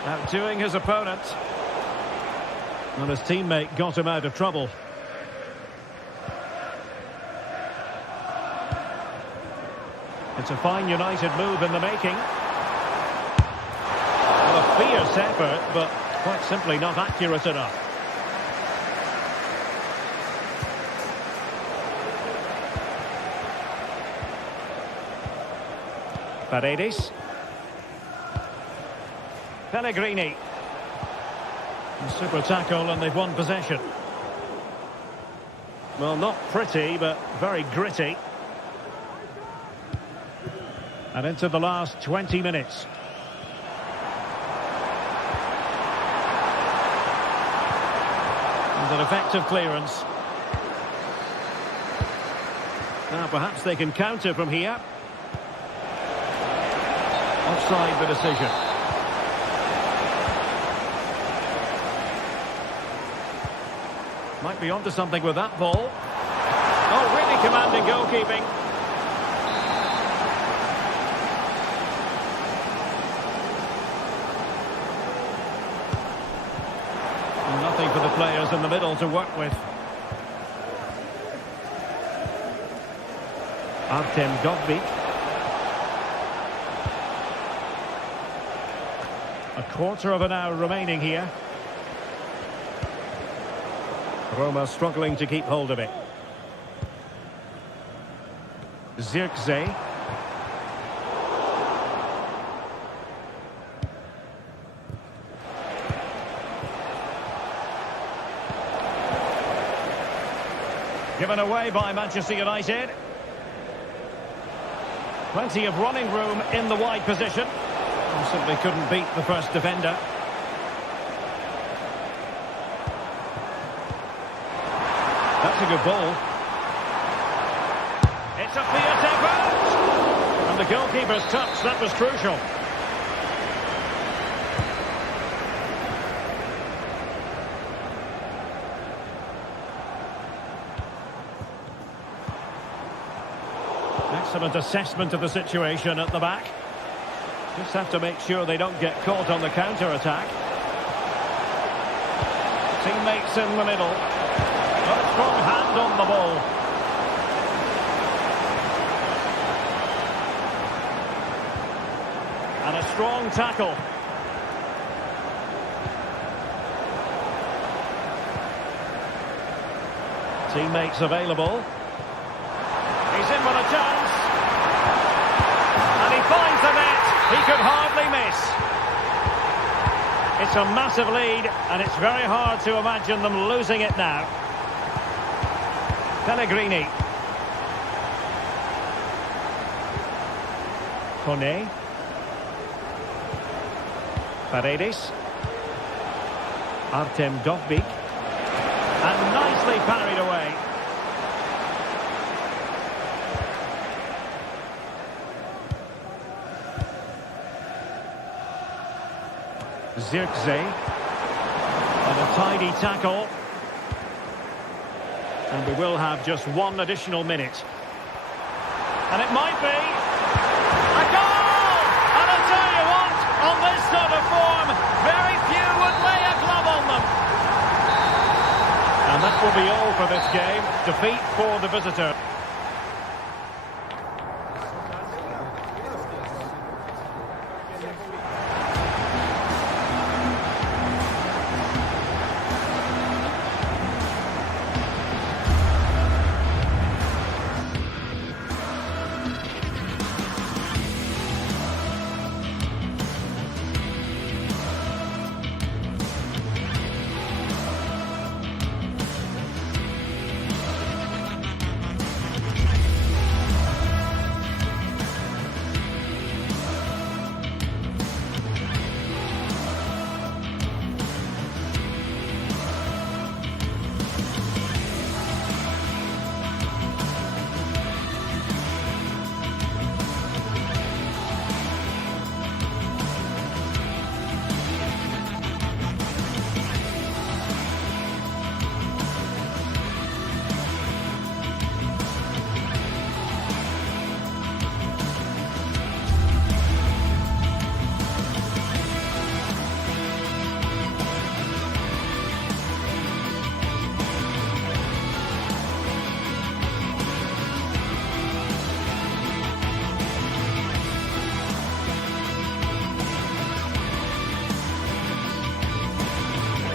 Outdoing his opponent. And his teammate got him out of trouble. It's a fine United move in the making. Well, a fierce effort, but quite simply not accurate enough. Paredes. Pellegrini. Super tackle, and they've won possession. Well, not pretty, but very gritty. And into the last 20 minutes. And an effective clearance. Now perhaps they can counter from here. Offside the decision. Might be onto something with that ball. Oh, really commanding goalkeeping. Nothing for the players in the middle to work with. Artem Dovbyk. A quarter of an hour remaining here. Roma struggling to keep hold of it. Zirkzee. Given away by Manchester United. Plenty of running room in the wide position. Simply couldn't beat the first defender. That's a good ball. It's a fierce effort! And the goalkeeper's touch, that was crucial. Excellent assessment of the situation at the back. Just have to make sure they don't get caught on the counter-attack. Teammates in the middle. A strong hand on the ball. And a strong tackle. Teammates available. He's in with a chance. And he finds the net. He could hardly miss. It's a massive lead, and it's very hard to imagine them losing it now. Pellegrini. Kone. Paredes. Artem Dovbyk. And nicely parried away. Zirkzee. And a tidy tackle. And we will have just one additional minute. And it might be a goal! And I'll tell you what, on this sort of form, very few would lay a glove on them. And that will be all for this game. Defeat for the visitor.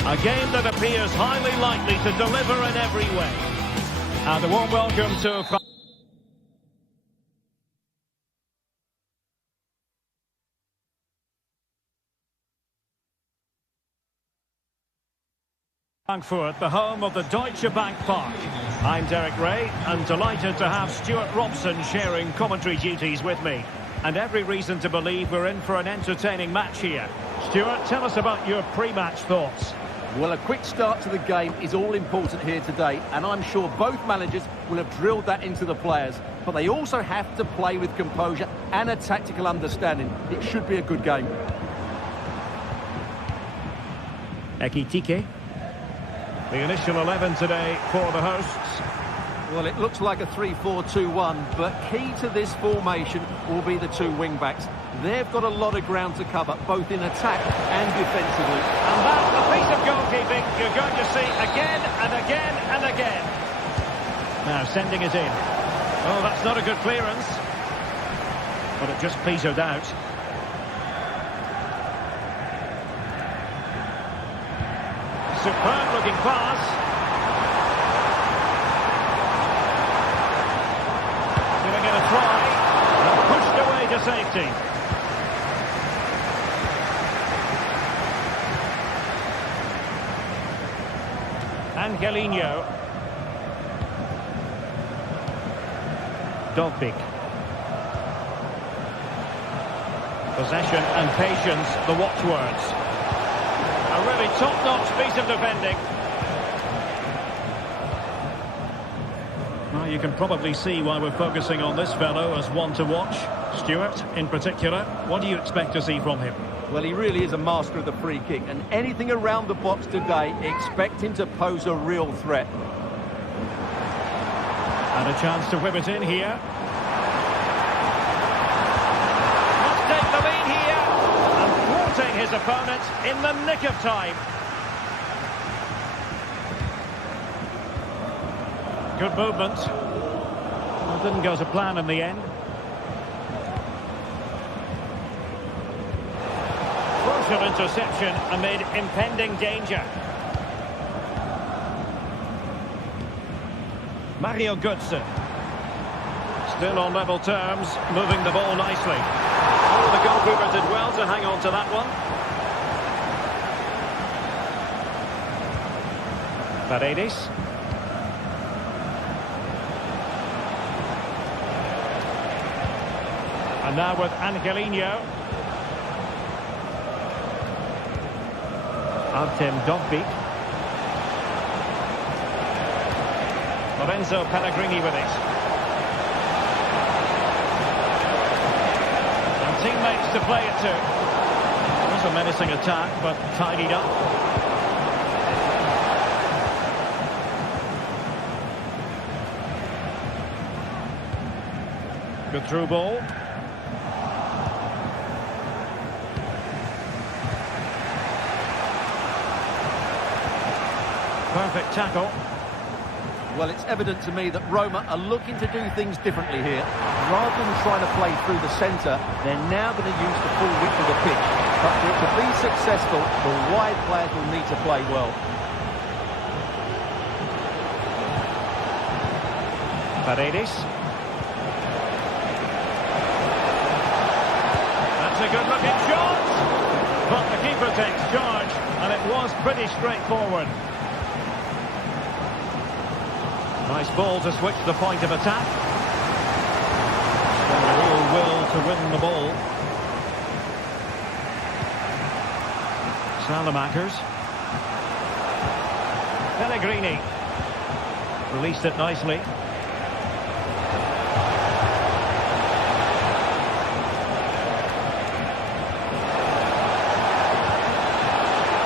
A game that appears highly likely to deliver in every way. And a warm welcome to Frankfurt, the home of the Deutsche Bank Park. I'm Derek Ray, and delighted to have Stuart Robson sharing commentary duties with me. And every reason to believe we're in for an entertaining match here. Stuart, tell us about your pre-match thoughts. Well, a quick start to the game is all important here today, and I'm sure both managers will have drilled that into the players. But they also have to play with composure and a tactical understanding. It should be a good game. Ekitike. The initial 11 today for the hosts. Well, it looks like a 3-4-2-1, but key to this formation will be the two wing-backs. They've got a lot of ground to cover, both in attack and defensively. And that's a piece of goalkeeping you're going to see again and again and again. Now sending it in. Oh, that's not a good clearance. But it just petered out. Superb looking pass. Giving it a try. And pushed away to safety. Angelino. Dovbik. Possession and patience, the watchwords. A really top-notch piece of defending. Well, you can probably see why we're focusing on this fellow as one to watch. Stuart, in particular, what do you expect to see from him? Well, he really is a master of the free kick, and anything around the box today, expect him to pose a real threat. And a chance to whip it in here. Must take the lead here. And thwarting his opponent in the nick of time. Good movement. Well, didn't go to plan in the end. Crucial interception amid impending danger. Mario Götze. Still on level terms, moving the ball nicely. Oh, the goalkeeper did well to hang on to that one. Paredes. And now with Angelino. Artem Dovbik. Lorenzo Pellegrini with it. And teammates to play it to. It was a menacing attack, but tidied up. Good through ball. Perfect tackle. Well, it's evident to me that Roma are looking to do things differently here. Rather than trying to play through the centre, they're now going to use the full width of the pitch. But for it to be successful, the wide players will need to play well. Paredes. That's a good-looking shot. But the keeper takes charge, and it was pretty straightforward. Nice ball to switch the point of attack. And a real will to win the ball. Salamakers. Pellegrini. Released it nicely.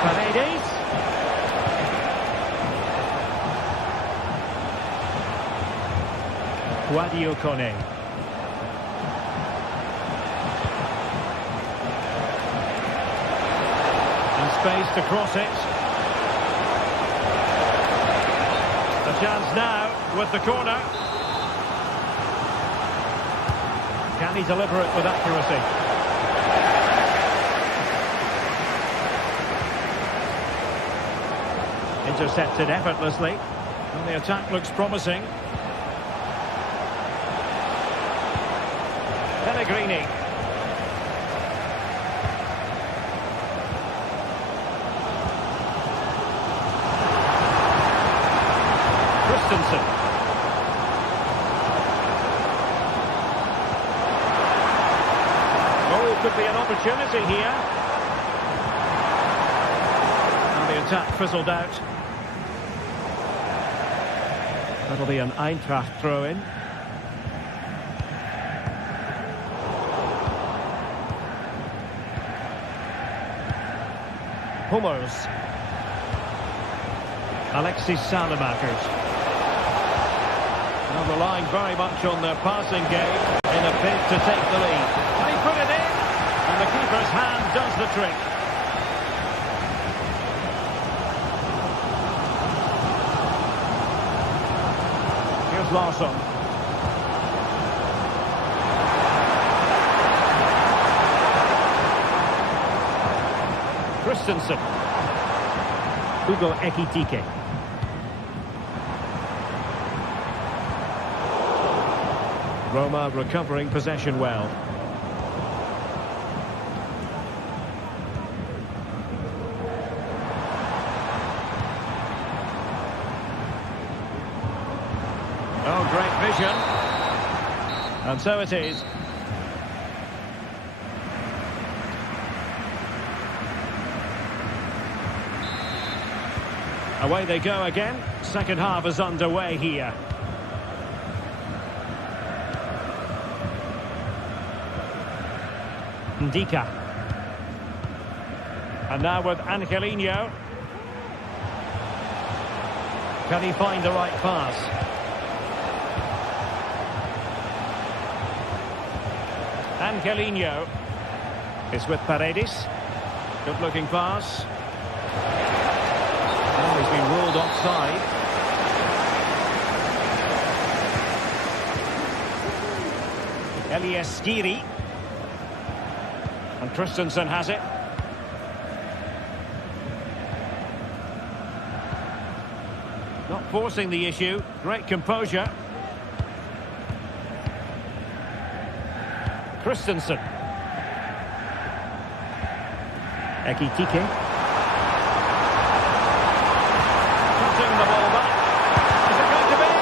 Paredes. Guadio Kone. And space to cross it. A chance now with the corner. Can he deliver it with accuracy? Intercepted effortlessly. And the attack looks promising. Pellegrini. could be an opportunity here. And the attack fizzled out. That'll be an Eintracht throw-in. Hummels. Alexis Salamakers. Now relying very much on their passing game in a bid to take the lead. And he put it in, and the keeper's hand does the trick. Here's Larsson. Christensen. Hugo Ekitike. Roma recovering possession well. Oh, great vision. And so it is. Away they go again. Second half is underway here. Ndika. And now with Angelino. Can he find the right pass? Angelino is with Paredes. Good looking pass. Oh, he's been ruled offside. Elias Skiri. And Christensen has it. Not forcing the issue. Great composure. Christensen. Ekitike. Putting the ball back. Is it going to be?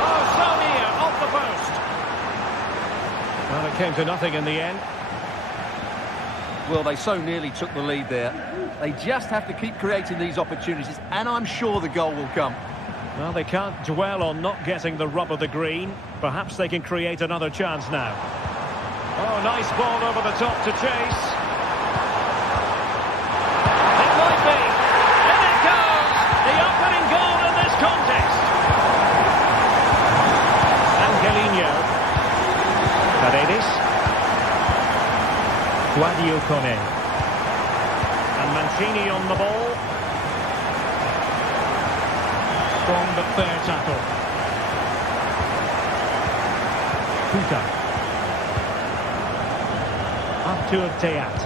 Oh, so near. Off the post. Well, it came to nothing in the end. Well, they so nearly took the lead there. They just have to keep creating these opportunities, and I'm sure the goal will come. Well, they can't dwell on not getting the rub of the green. Perhaps they can create another chance now. Oh, nice ball over the top to chase. It might be. In it goes! The opening goal in this contest. Angelino. Paredes. Guadio Kone. And Mancini on the ball. Strong but fair tackle. Kuta. Up to Teat.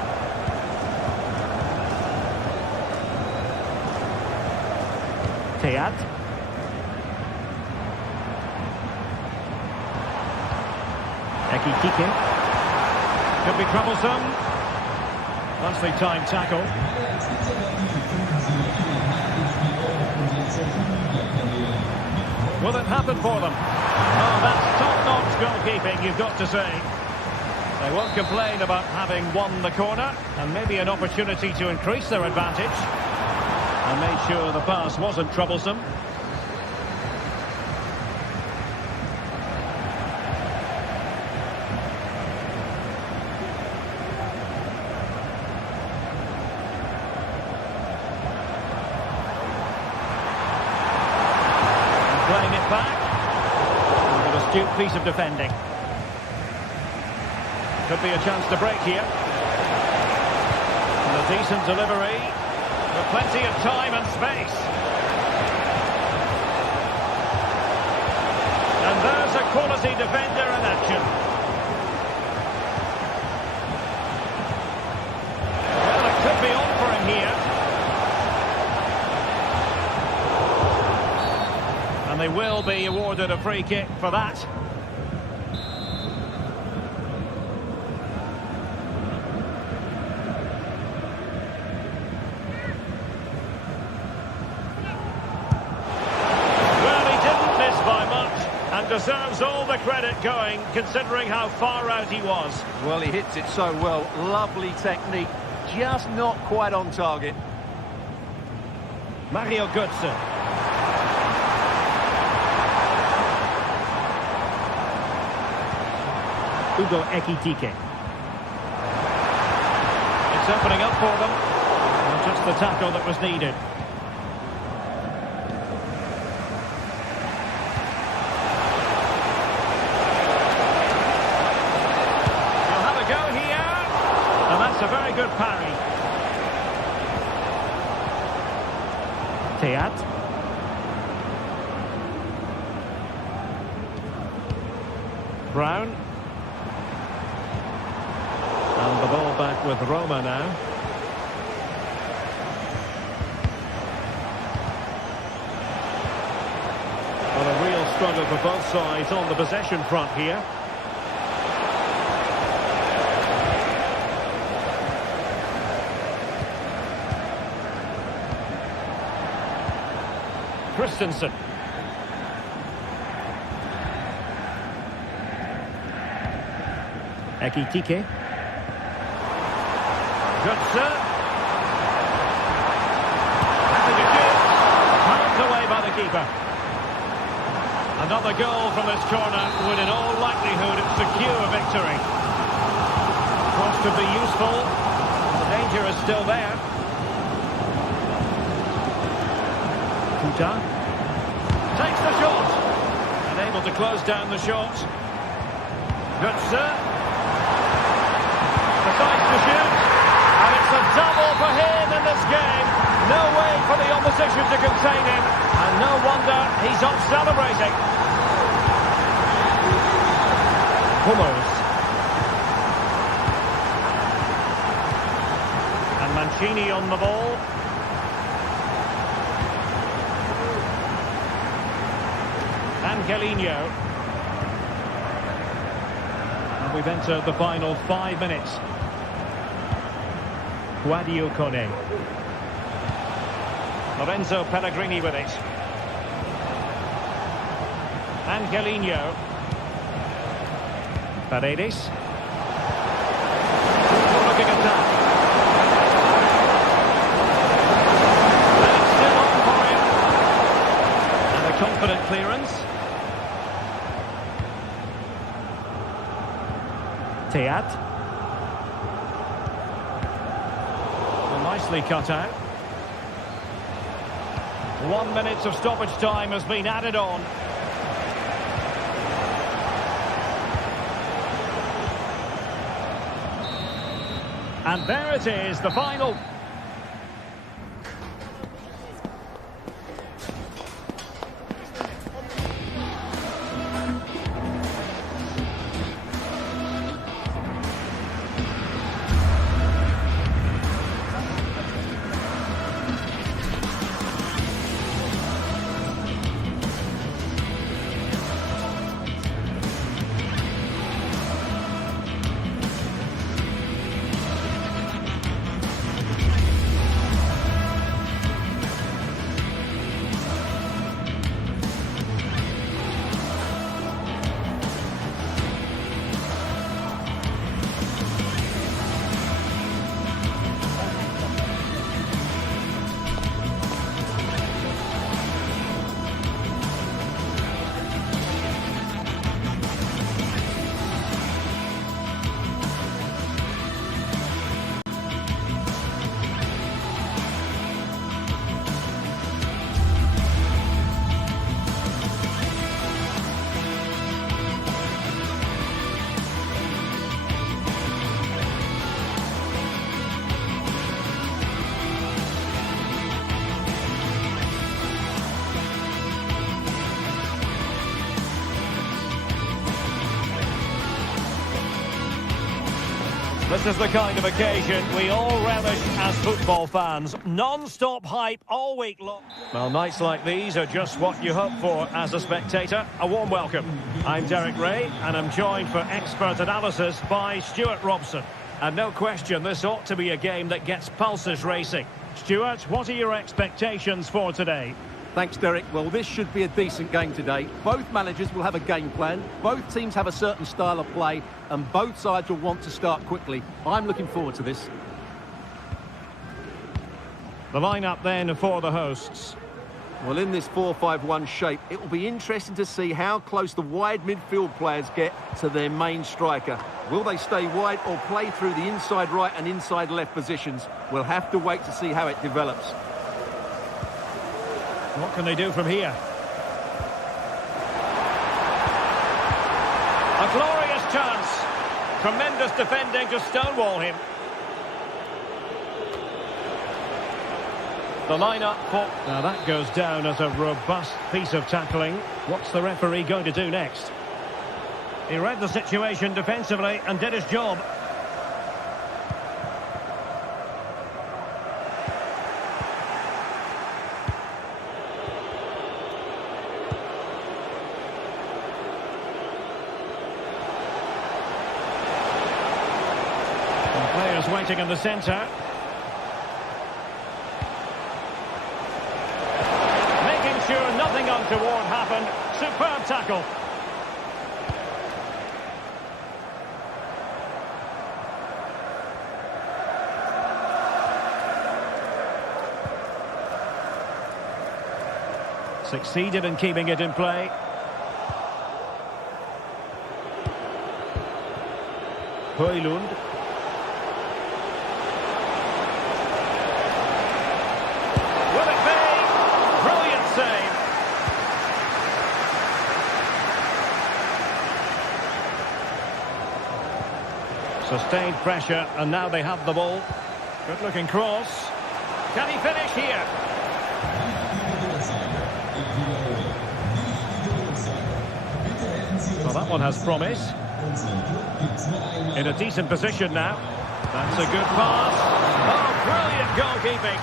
Teat. Ekitike. Could be troublesome. Nicely timed tackle. Will it happen for them? Oh, that's top-notch goalkeeping, you've got to say. They won't complain about having won the corner, and maybe an opportunity to increase their advantage. And made sure the pass wasn't troublesome. Playing it back. An astute piece of defending. Could be a chance to break here. And a decent delivery. With plenty of time and space. And there's a quality defender in action. Well, it could be on for him here. And they will be awarded a free kick for that. deserves all the credit going, considering how far out he was. Well, he hits it so well. Lovely technique, just not quite on target. Mario Götze. Hugo Ekitike. It's opening up for them. Well, just the tackle that was needed. He'll have a go here. And that's a very good parry. Teat. Brown. And the ball back with Roma now. Well, a real struggle for both sides on the possession front here. Christensen. Ekitike. Götze. Having a shoot. Pumped away by the keeper. Another goal from this corner would in all likelihood secure a victory. Cross could be useful. The danger is still there. Kuta. Takes the shot. And able to close down the shot. Götze. Decides to shoot. And it's a double for him in this game. No way for the opposition to contain him. And no wonder he's off celebrating. Hummels. And Mancini on the ball. Angelino. And we've entered the final 5 minutes. Guadio Kone. Lorenzo Pellegrini with it. Angelino. Paredes. Looking attack. And it's still on for him. And a confident clearance. Teat. Well, nicely cut out. 1 minute of stoppage time has been added on. And there it is, the final. This is the kind of occasion we all relish as football fans. Non-stop hype all week long. Well, nights like these are just what you hope for as a spectator. A warm welcome. I'm Derek Ray, and I'm joined for expert analysis by Stuart Robson. And no question, this ought to be a game that gets pulses racing. Stuart, what are your expectations for today? Thanks, Derek. Well, this should be a decent game today. Both managers will have a game plan. Both teams have a certain style of play, and both sides will want to start quickly. I'm looking forward to this. The lineup then for the hosts. Well, in this 4-5-1 shape, it will be interesting to see how close the wide midfield players get to their main striker. Will they stay wide or play through the inside right and inside left positions? We'll have to wait to see how it develops. What can they do from here? A glorious chance. Tremendous defending to stonewall him. The lineup for... Now that goes down as a robust piece of tackling. What's the referee going to do next? He read the situation defensively and did his job. And players waiting in the centre. Sure, nothing untoward happened. Superb tackle. Succeeded in keeping it in play. Højlund. Will it be? Brilliant save. Sustained pressure, and now they have the ball. Good looking cross. Can he finish here? Well, that one has promise. In a decent position now. That's a good pass. Oh, brilliant goalkeeping.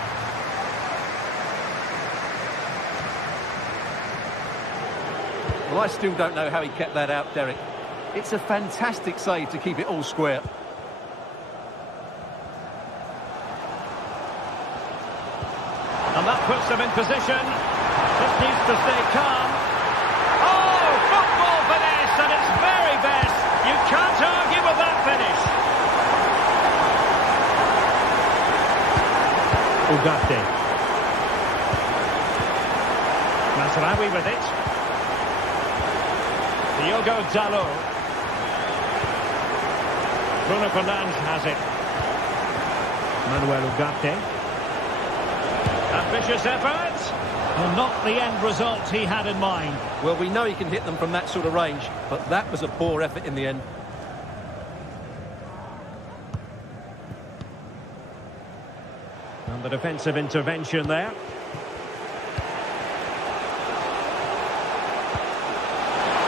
Well, I still don't know how he kept that out, Derek. It's a fantastic save to keep it all square. And that puts them in position. Just needs to stay calm. Oh, football finesse at its very best. You can't argue with that finish. Ugarte. Masraoui with it. Diogo Dalot. Bruno Fernandes has it. Manuel Ugarte. Ambitious effort. Well, not the end result he had in mind. Well, we know he can hit them from that sort of range, but that was a poor effort in the end. And the defensive intervention there.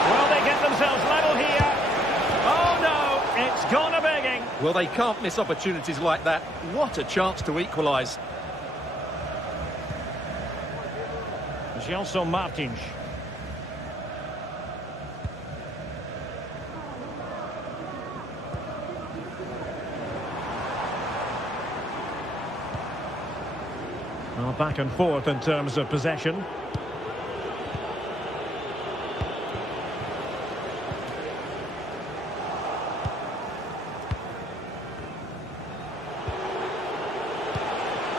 Well, they get themselves level here. Oh, no, it's gone a begging. Well, they can't miss opportunities like that. What a chance to equalise. Gelson Martins. Well, back and forth in terms of possession.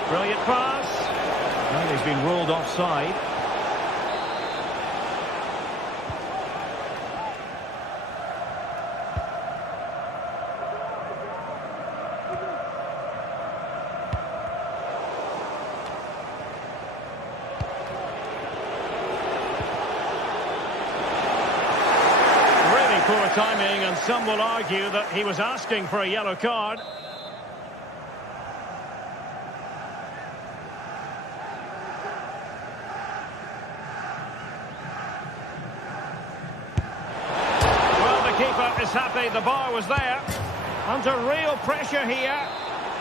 Brilliant pass. Well, he's been ruled offside. Poor timing, and some will argue that he was asking for a yellow card. Well, the keeper is happy the bar was there. Under real pressure here.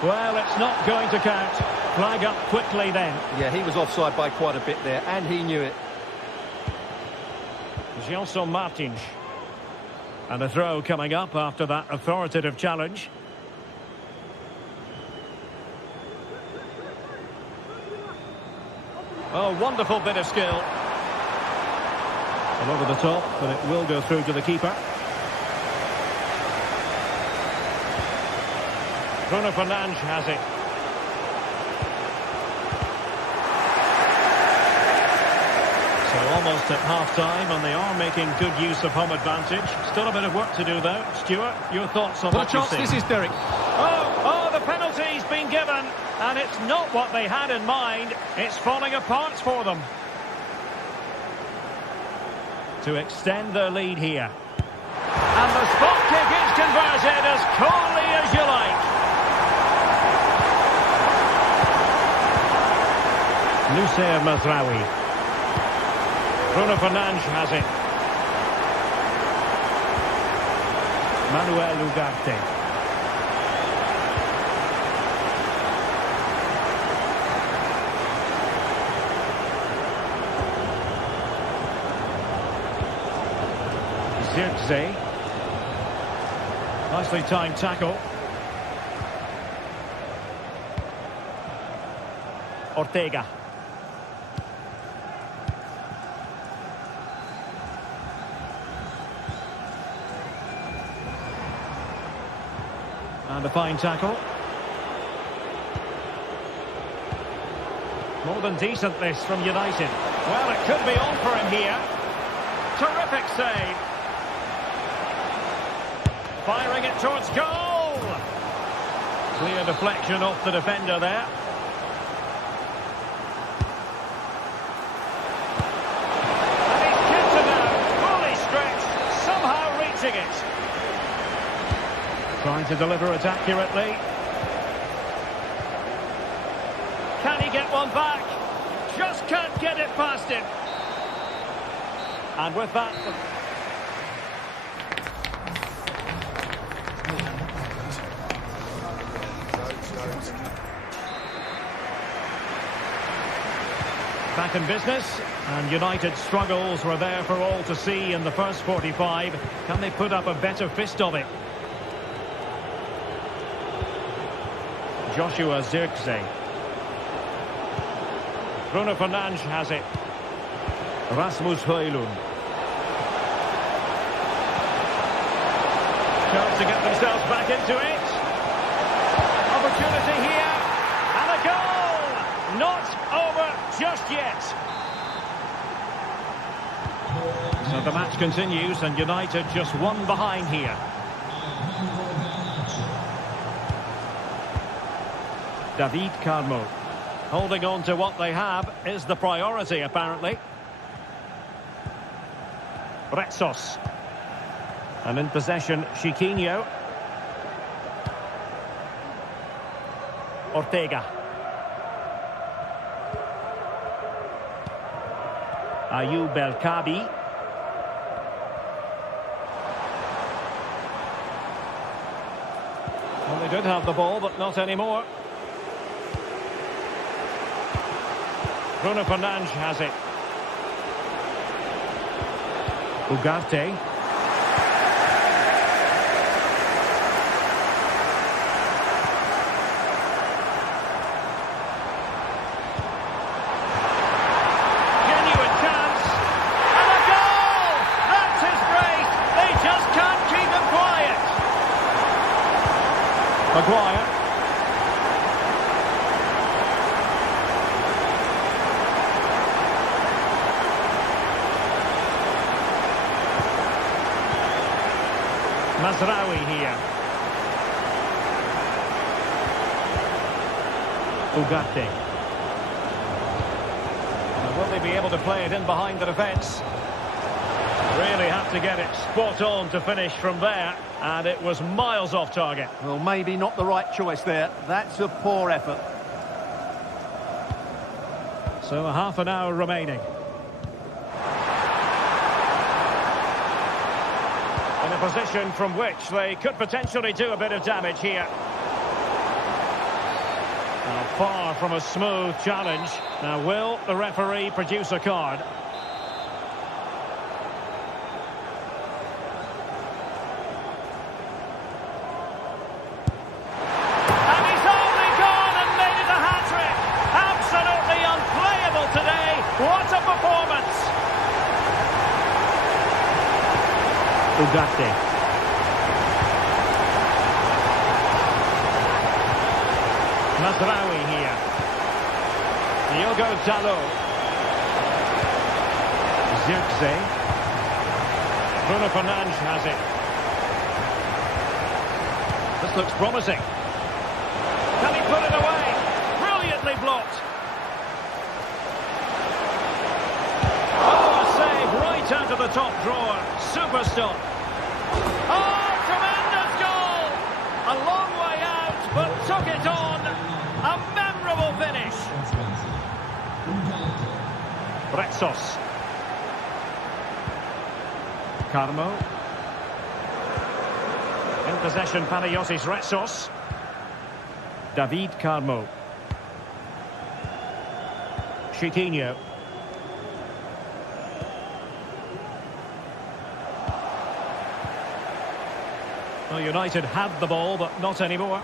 Well, it's not going to count. Flag up quickly then. Yeah, he was offside by quite a bit there, and he knew it. Gelson Martins. And a throw coming up after that authoritative challenge. Oh, wonderful bit of skill. And over the top, but it will go through to the keeper. Bruno Fernandes has it. So almost at half-time, and they are making good use of home advantage. Still a bit of work to do, though. Stuart, your thoughts on what you see? This is Derek. Oh, the penalty's been given, and it's not what they had in mind. It's falling apart for them. To extend their lead here. And the spot kick is converted as coolly as you like. Nusayr Mazraoui. Bruno Fernandes has it. Manuel Ugarte. Zirkzee. Nicely timed tackle. Ortega. And a fine tackle. More than decent this from United. Well, it could be on for him here. Terrific save. Firing it towards goal. Clear deflection off the defender there. And he's kept it out. Fully stretched. Somehow reaching it. Trying to deliver it accurately. Can he get one back? Just can't get it past him. And with that... Back in business, and United's struggles were there for all to see in the first 45. Can they put up a better fist of it? Joshua Zirkzee. Bruno Fernandes has it. Rasmus Højlund. Chance to get themselves back into it. Opportunity here. And a goal! Not over just yet. So the match continues, and United just one behind here. David Carmo. Holding on to what they have is the priority, apparently. Retsos. And in possession, Chiquinho. Ortega. Ayoub El Kabi. Well, they did have the ball, but not anymore. Bruno Fernandes has it. Ugarte. Genuine chance. And a goal! That's his grace. They just can't keep him quiet. Maguire. Mazraoui here. Ugarte. Will they be able to play it in behind the defence? Really have to get it spot on to finish from there, and it was miles off target. Well, maybe not the right choice there. That's a poor effort. So a half an hour remaining. In a position from which they could potentially do a bit of damage here. Now, far from a smooth challenge. Now, will the referee produce a card? And he's only gone and made it a hat-trick. Absolutely unplayable today. Ugarte. Mazraoui here. Diogo Dalot. Zirkzee. Bruno Fernandes has it. This looks promising. Can he put it away? Brilliantly blocked. Oh, a save right out of the top drawer. Super stop. Oh, tremendous goal! A long way out, but took it on. A memorable finish. Retsos. Carmo. In possession, Panayotis Retsos. David Carmo. Chiquinho. Well, United had the ball, but not anymore.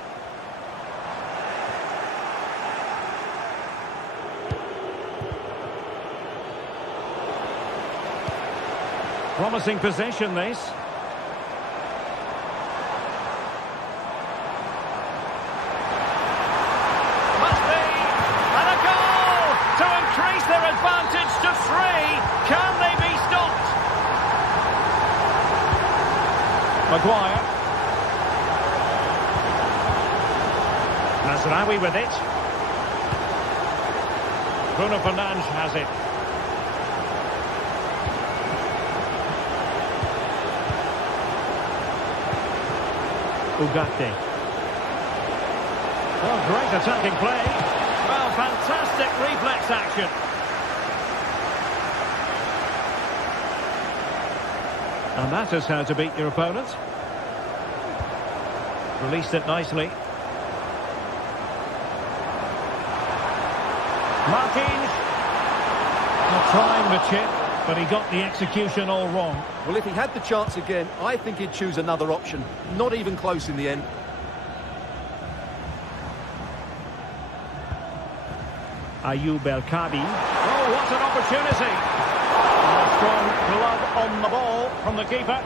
Promising possession, this. Must be! And a goal! To increase their advantage to 3. Can they be stopped? Maguire. Mazraoui with it. Bruno Fernandes has it. Ugarte. Oh, great attacking play. Well, fantastic reflex action. And that is how to beat your opponent. Released it nicely. Martins. Trying the chip, but he got the execution all wrong. Well, if he had the chance again, I think he'd choose another option. Not even close in the end. Ayoub El Kabi. Oh, what an opportunity! And a strong glove on the ball from the keeper.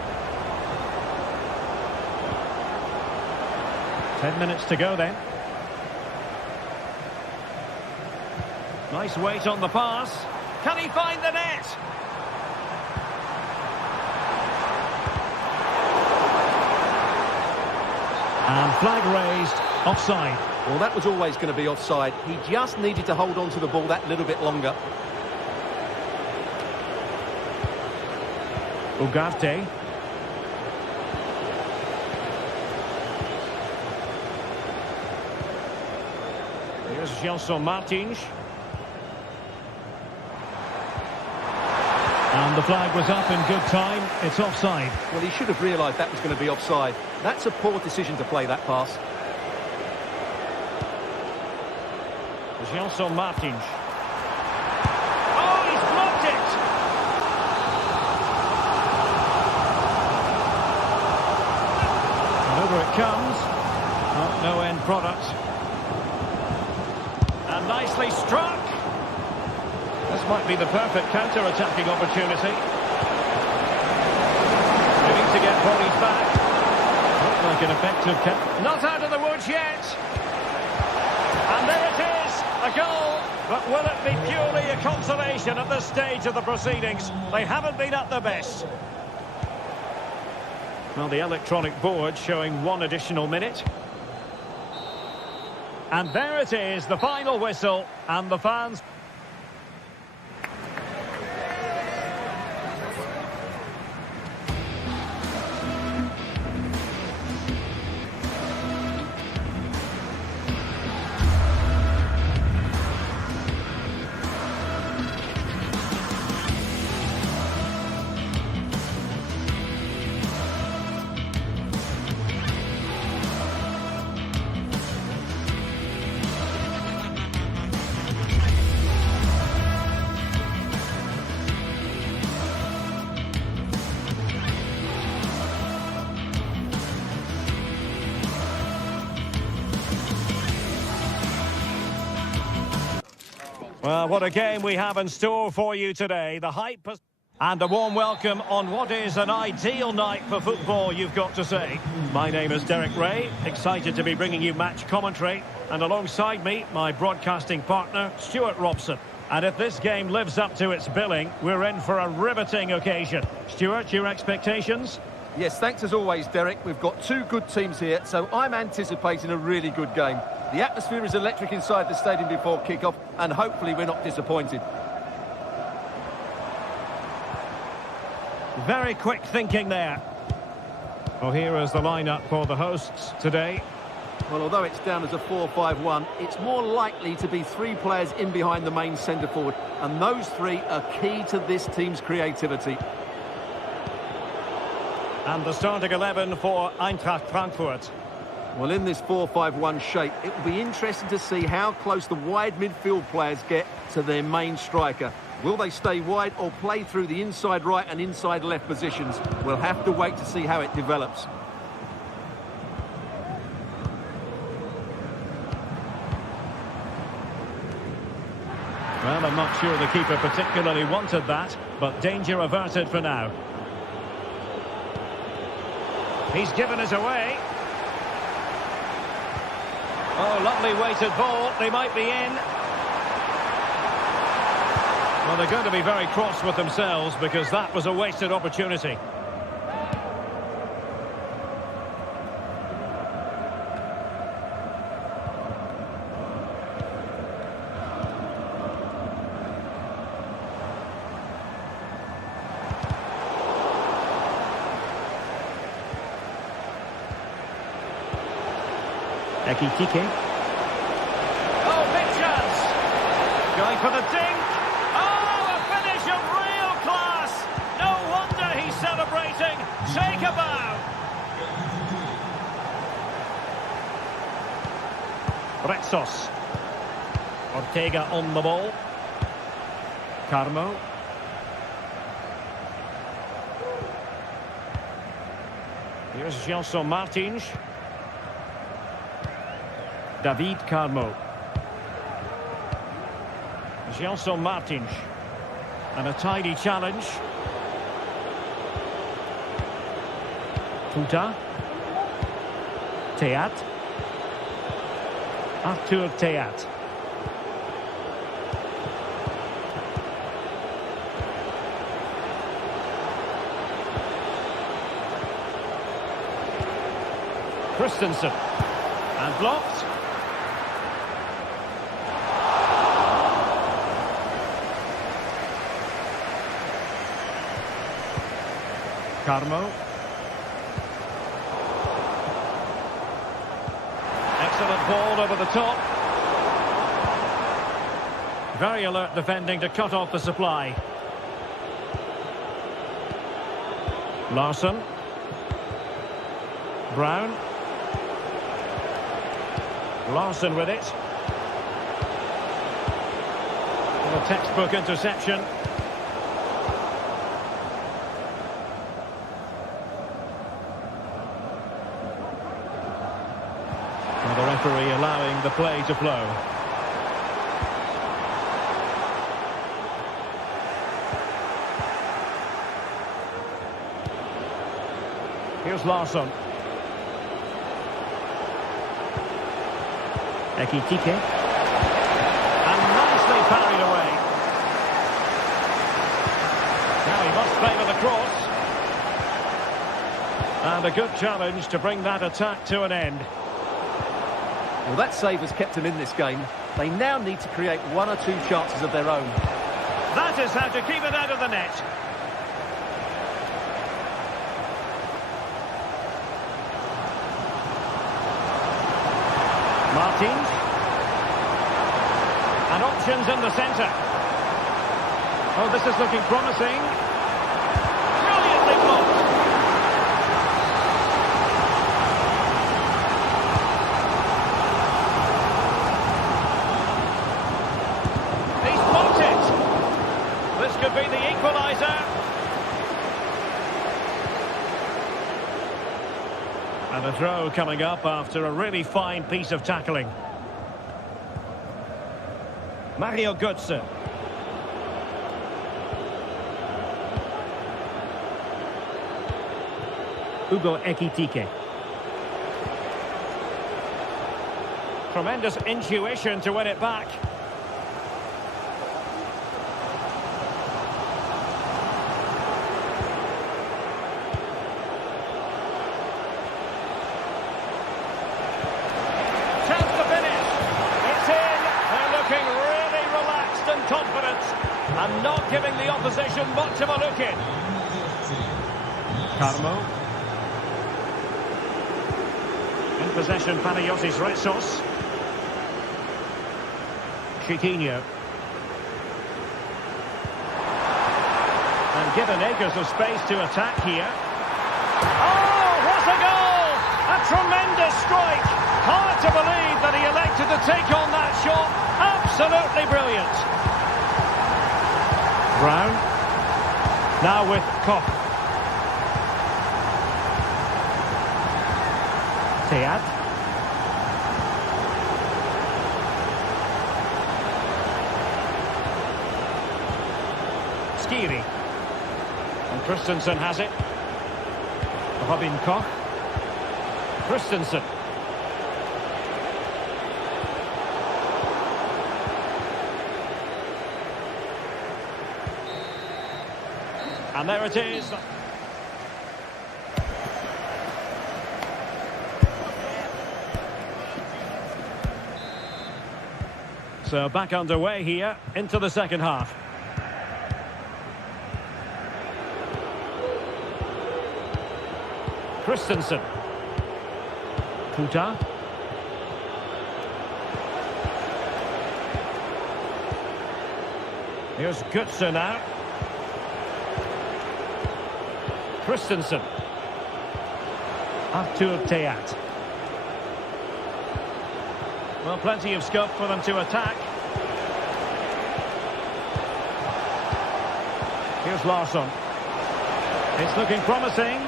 10 minutes to go then. Nice weight on the pass. Can he find the net? And flag raised, offside. Well, that was always going to be offside. He just needed to hold on to the ball that little bit longer. Ugarte. Here's Gelson Martins. And the flag was up in good time. It's offside. Well, he should have realised that was going to be offside. That's a poor decision to play that pass. Gelson Martins. Oh, he's blocked it! And over it comes. Oh, no end product. And nicely struck. This might be the perfect counter-attacking opportunity. They need to get bodies back. Looked like an effective catch. Not out of the woods yet. And there it is, a goal. But will it be purely a consolation at this stage of the proceedings? They haven't been at their best. Well, the electronic board showing 1 additional minute. And there it is, the final whistle, and the fans... Well, what a game we have in store for you today. The hype... And a warm welcome on what is an ideal night for football, you've got to say. My name is Derek Ray, excited to be bringing you match commentary. And alongside me, my broadcasting partner, Stuart Robson. And if this game lives up to its billing, we're in for a riveting occasion. Stuart, your expectations? Yes, thanks as always, Derek. We've got two good teams here, so I'm anticipating a really good game. The atmosphere is electric inside the stadium before kick-off, and hopefully we're not disappointed. Very quick thinking there. Well, here is the lineup for the hosts today. Well, although it's down as a 4-5-1, it's more likely to be three players in behind the main centre-forward, and those three are key to this team's creativity. And the starting 11 for Eintracht Frankfurt. Well, in this 4-5-1 shape, it will be interesting to see how close the wide midfield players get to their main striker. Will they stay wide or play through the inside right and inside left positions? We'll have to wait to see how it develops. Well, I'm not sure the keeper particularly wanted that, but danger averted for now. He's given it away. Oh, lovely weighted ball. They might be in. Well, they're going to be very cross with themselves because that was a wasted opportunity. Ekitike. Oh, big chance. Going for the dink. Oh, a finish of real class. No wonder he's celebrating. Take a bow. Retsos. Ortega on the ball. Carmo. Here's Gelson Martins. David Carmo. Gelson Martins. And a tidy challenge. Tuta. Teat. Arthur Teat. Christensen. And blocked. Carmo. Excellent ball over the top. Very alert defending to cut off the supply. Larsson. Brown. Larsson with it. And a textbook interception. The referee allowing the play to flow. Here's Larsson. Ekitike. And nicely parried away. Now he must favour the cross. And a good challenge to bring that attack to an end. Well, that save has kept them in this game. They now need to create one or two chances of their own. That is how to keep it out of the net. Martins. And options in the centre. Oh, this is looking promising. Brilliantly blocked. He's blocked it. This could be the equaliser. And a throw coming up after a really fine piece of tackling. Mario Götze. Ekitike. Tremendous intuition to win it back. Chance to finish. It's in. They're looking really relaxed and confident, and not giving the opposition much of a look in. Carmo. In possession, Panayotis Retsos. Chiquinho. And given acres of space to attack here. Oh, what a goal! A tremendous strike! Hard to believe that he elected to take on that shot. Absolutely brilliant. Brown. Now with Koch. Teat. Skiri. And Christensen has it. Robin Koch. Christensen. And there it is. So back underway here into the second half. Christensen. Kuta. Here's Götze now. Christensen. Artur Teat. Well, plenty of scope for them to attack. Here's Larsson. It's looking promising.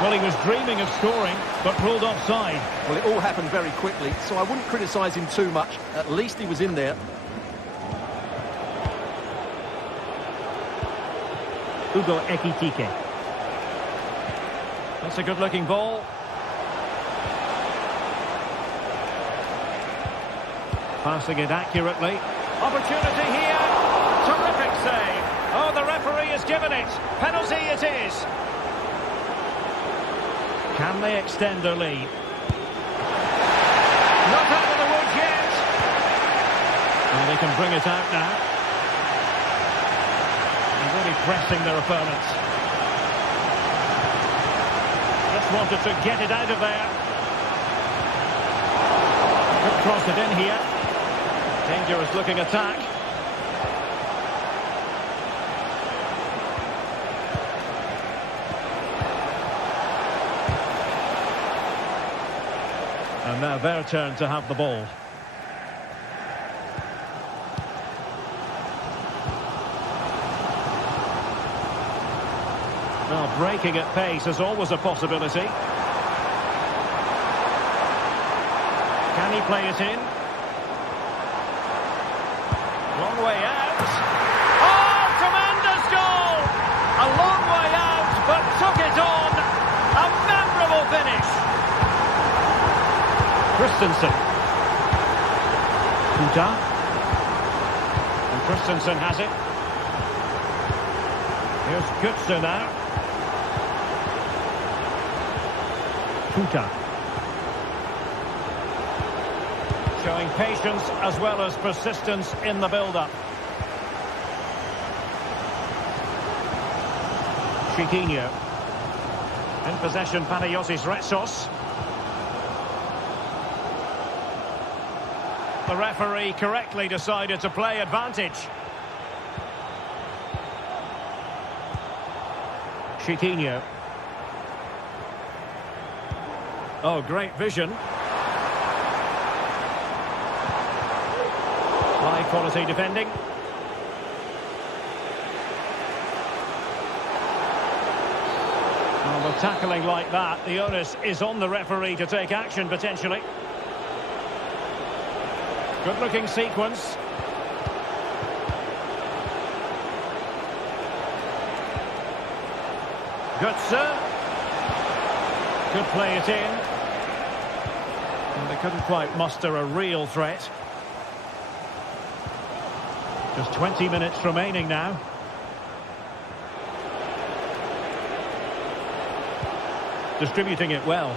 Well, he was dreaming of scoring, but ruled offside. Well, it all happened very quickly, so I wouldn't criticise him too much. At least he was in there. Ekitike. That's a good-looking ball. Passing it accurately. Opportunity here. Terrific save. Oh, the referee has given it. Penalty it is. Can they extend their lead? Not out of the woods yet. And they can bring it out now. They're really pressing their opponents. Just wanted to get it out of there. Could cross it in here. Dangerous looking attack. And now their turn to have the ball. Well, breaking at pace is always a possibility. Can he play it in? Long way out. Oh, tremendous goal! A long way out, but took it on. A memorable finish. Christensen. Kuta. And Christensen has it. Here's Götze now. Kuta. Showing patience as well as persistence in the build-up. Chiquinho. In possession, Panayotis Retsos. The referee correctly decided to play advantage. Chiquinho. Oh, great vision. High quality defending. Well, with tackling like that, the onus is on the referee to take action potentially. Good looking sequence. Götze. Could play it in. And they couldn't quite muster a real threat. Just 20 minutes remaining now. Distributing it well.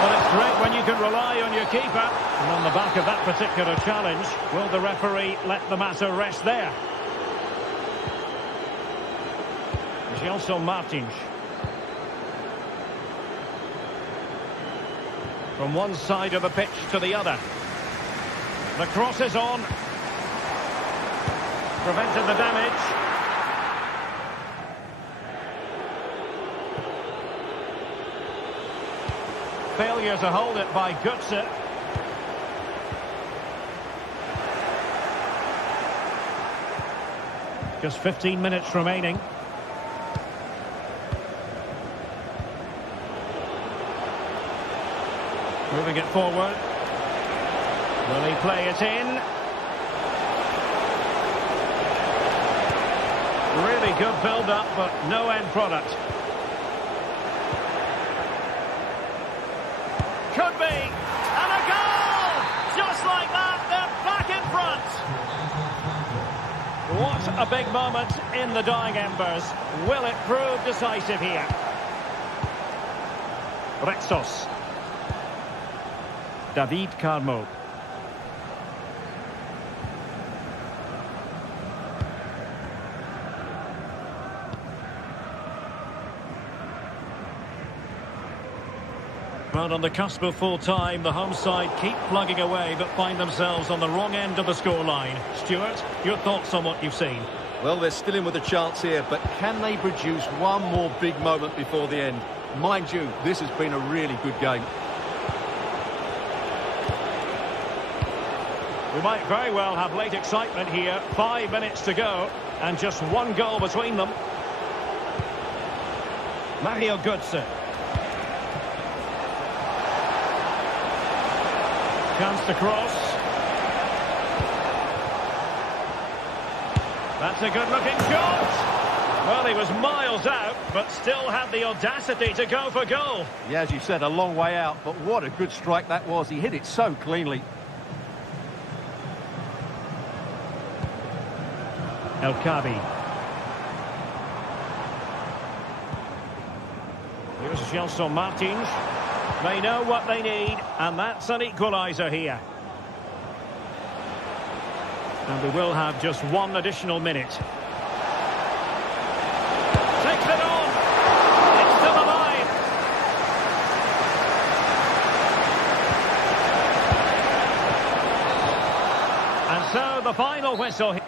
Well, it's great when you can rely on your keeper. And on the back of that particular challenge, will the referee let the matter rest there? Gelson Martins. From one side of the pitch to the other. The cross is on. Prevented the damage. Failure to hold it by Götze. Just 15 minutes remaining. Moving it forward. Will he play it in? Really good build-up, but no end product. Could be! And a goal! Just like that, they're back in front! What a big moment in the dying embers. Will it prove decisive here? Rexos. David Carmo. Well, on the cusp of full time, the home side keep plugging away but find themselves on the wrong end of the scoreline. Stuart, your thoughts on what you've seen? Well, they're still in with a chance here, but can they produce one more big moment before the end? Mind you, this has been a really good game. We might very well have late excitement here. 5 minutes to go, and just one goal between them. Mario Götze. Chance to cross. That's a good-looking shot. Well, he was miles out, but still had the audacity to go for goal. Yeah, as you said, a long way out, but what a good strike that was. He hit it so cleanly. El Kabi. Here's Gelson Martins. They know what they need, and that's an equaliser here. And we will have just one additional minute. Takes it on. It's still alive. And so the final whistle here.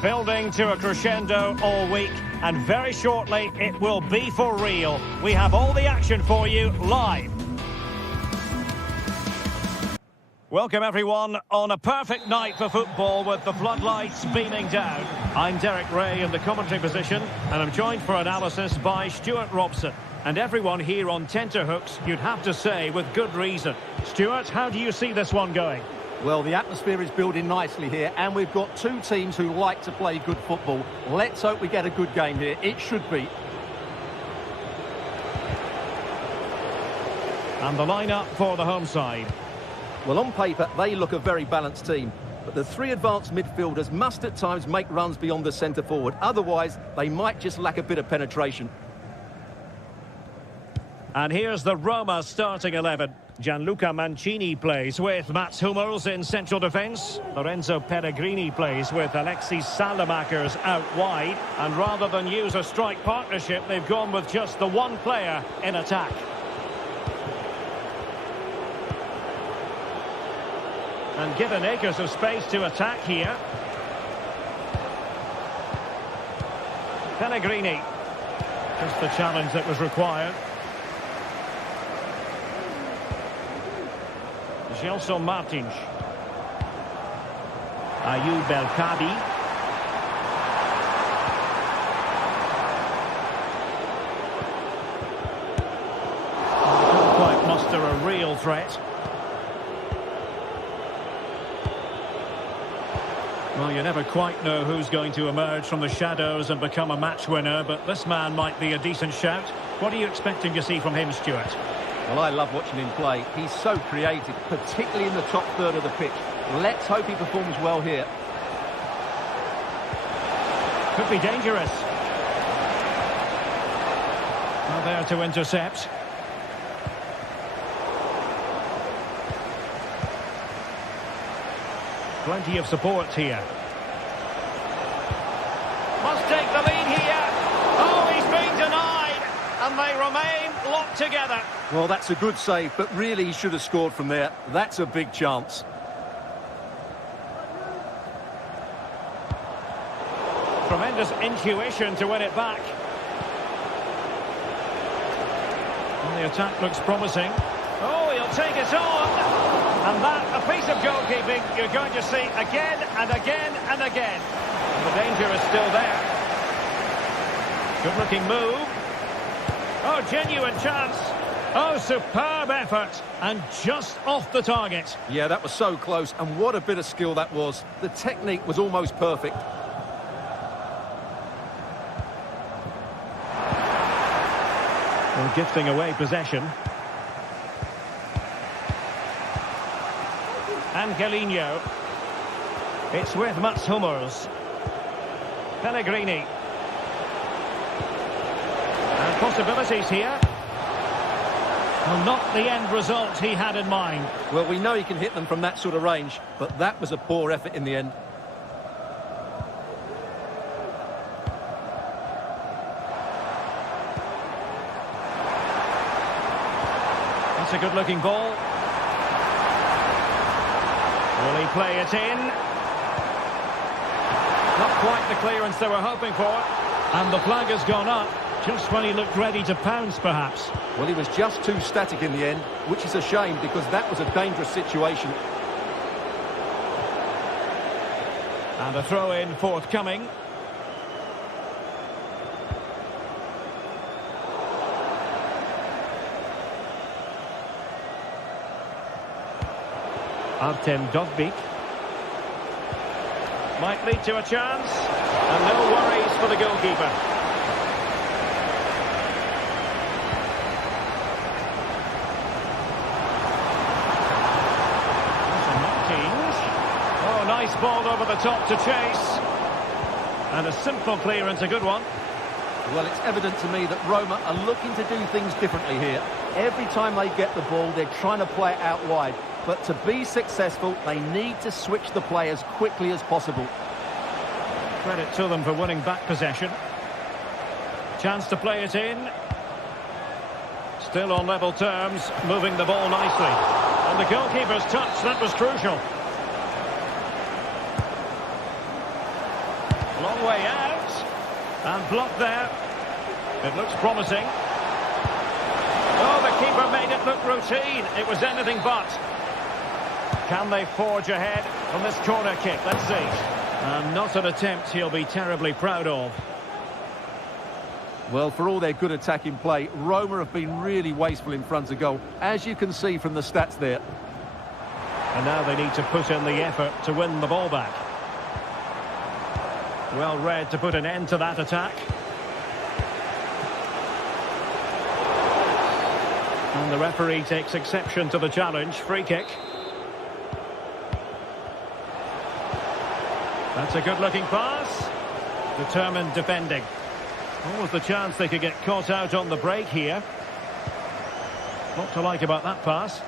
Building to a crescendo all week, and very shortly it will be for real. We have all the action for you live. Welcome everyone on a perfect night for football with the floodlights beaming down. I'm Derek Ray in the commentary position and I'm joined for analysis by Stuart Robson. And everyone here on tenterhooks, you'd have to say, with good reason. Stuart, how do you see this one going? Well, the atmosphere is building nicely here and we've got two teams who like to play good football. Let's hope we get a good game here. It should be. And the lineup for the home side. Well, on paper, they look a very balanced team. But the three advanced midfielders must at times make runs beyond the centre forward. Otherwise, they might just lack a bit of penetration. And here's the Roma starting 11. Gianluca Mancini plays with Mats Hummels in central defence. Lorenzo Pellegrini plays with Alexis Salamakers out wide. And rather than use a strike partnership, they've gone with just the one player in attack. And given acres of space to attack here. Pellegrini. Just the challenge that was required. Gelson Martins. Ayoub El-Kadi. Couldn't quite muster a real threat. Well, you never quite know who's going to emerge from the shadows and become a match winner, but this man might be a decent shout. What are you expecting to see from him, Stuart? Well, I love watching him play. He's so creative, particularly in the top third of the pitch. Let's hope he performs well here. Could be dangerous. Well, there to intercept. Plenty of support here. Must take the lead here. Oh, he's been denied. And they remain locked together. Well, that's a good save, but really he should have scored from there. That's a big chance. Tremendous intuition to win it back. And the attack looks promising. Oh, he'll take it on. And that, a piece of goalkeeping you're going to see again and again and again. And the danger is still there. Good-looking move. Oh, genuine chance. Oh, superb effort. And just off the target. Yeah, that was so close. And what a bit of skill that was. The technique was almost perfect. Well, gifting away possession. Angelino. It's with Mats Hummels. Pellegrini. And possibilities here. Well, not the end result he had in mind. Well, we know he can hit them from that sort of range, but that was a poor effort in the end. That's a good-looking ball. Will he play it in? Not quite the clearance they were hoping for. And the flag has gone up, just when he looked ready to pounce, perhaps. Well, he was just too static in the end, which is a shame because that was a dangerous situation. And a throw-in forthcoming. Artem Dovbyk. Might lead to a chance. And no worries for the goalkeeper. Oh, nice ball over the top to chase. And a simple clearance, a good one. Well, it's evident to me that Roma are looking to do things differently here. Every time they get the ball, they're trying to play it out wide. But to be successful, they need to switch the play as quickly as possible. Credit to them for winning back possession. Chance to play it in. Still on level terms, moving the ball nicely. And the goalkeeper's touch, that was crucial. Long way out. And blocked there. It looks promising. Oh, the keeper made it look routine. It was anything but. Can they forge ahead from this corner kick? Let's see. And not an attempt he'll be terribly proud of. Well, for all their good attacking play, Roma have been really wasteful in front of goal, as you can see from the stats there. And now they need to put in the effort to win the ball back. Well read to put an end to that attack. And the referee takes exception to the challenge. Free kick. That's a good-looking pass. Determined defending. What was the chance they could get caught out on the break here? What to like about that pass?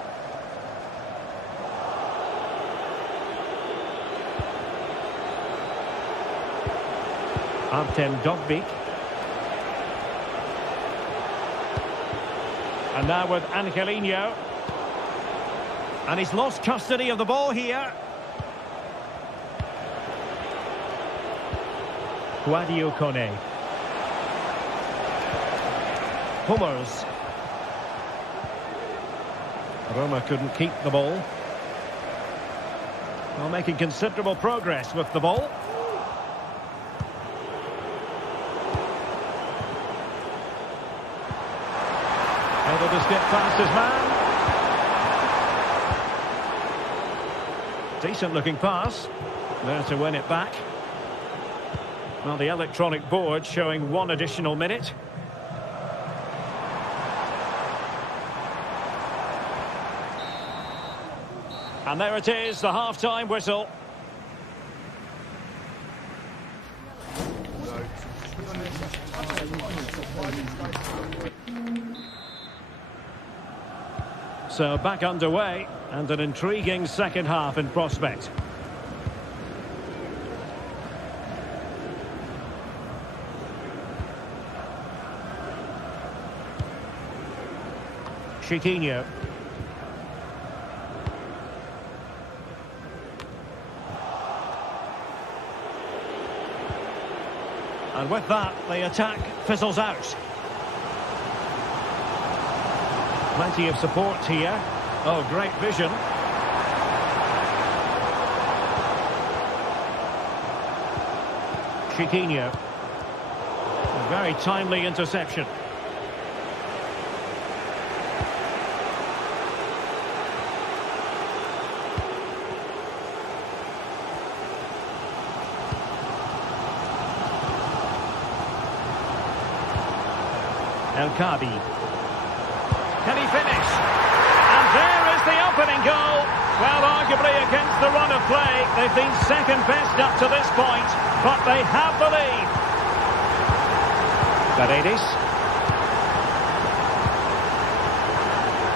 Artem Dovbyk. And now with Angelino. And he's lost custody of the ball here. Guadio Kone. Hummers. Roma couldn't keep the ball. Well, making considerable progress with the ball. Able to skip past his man. Decent looking pass. There to win it back. Well, the electronic board showing 1 additional minute. And there it is, the half-time whistle. So back underway, and an intriguing second half in prospect. Chiquinho. And with that, the attack fizzles out. Plenty of support here. Oh, great vision. Chiquinho. A very timely interception. El Kabi. Can he finish? And there is the opening goal. Well, arguably against the run of play, they've been second best up to this point, but they have the lead. Paredes.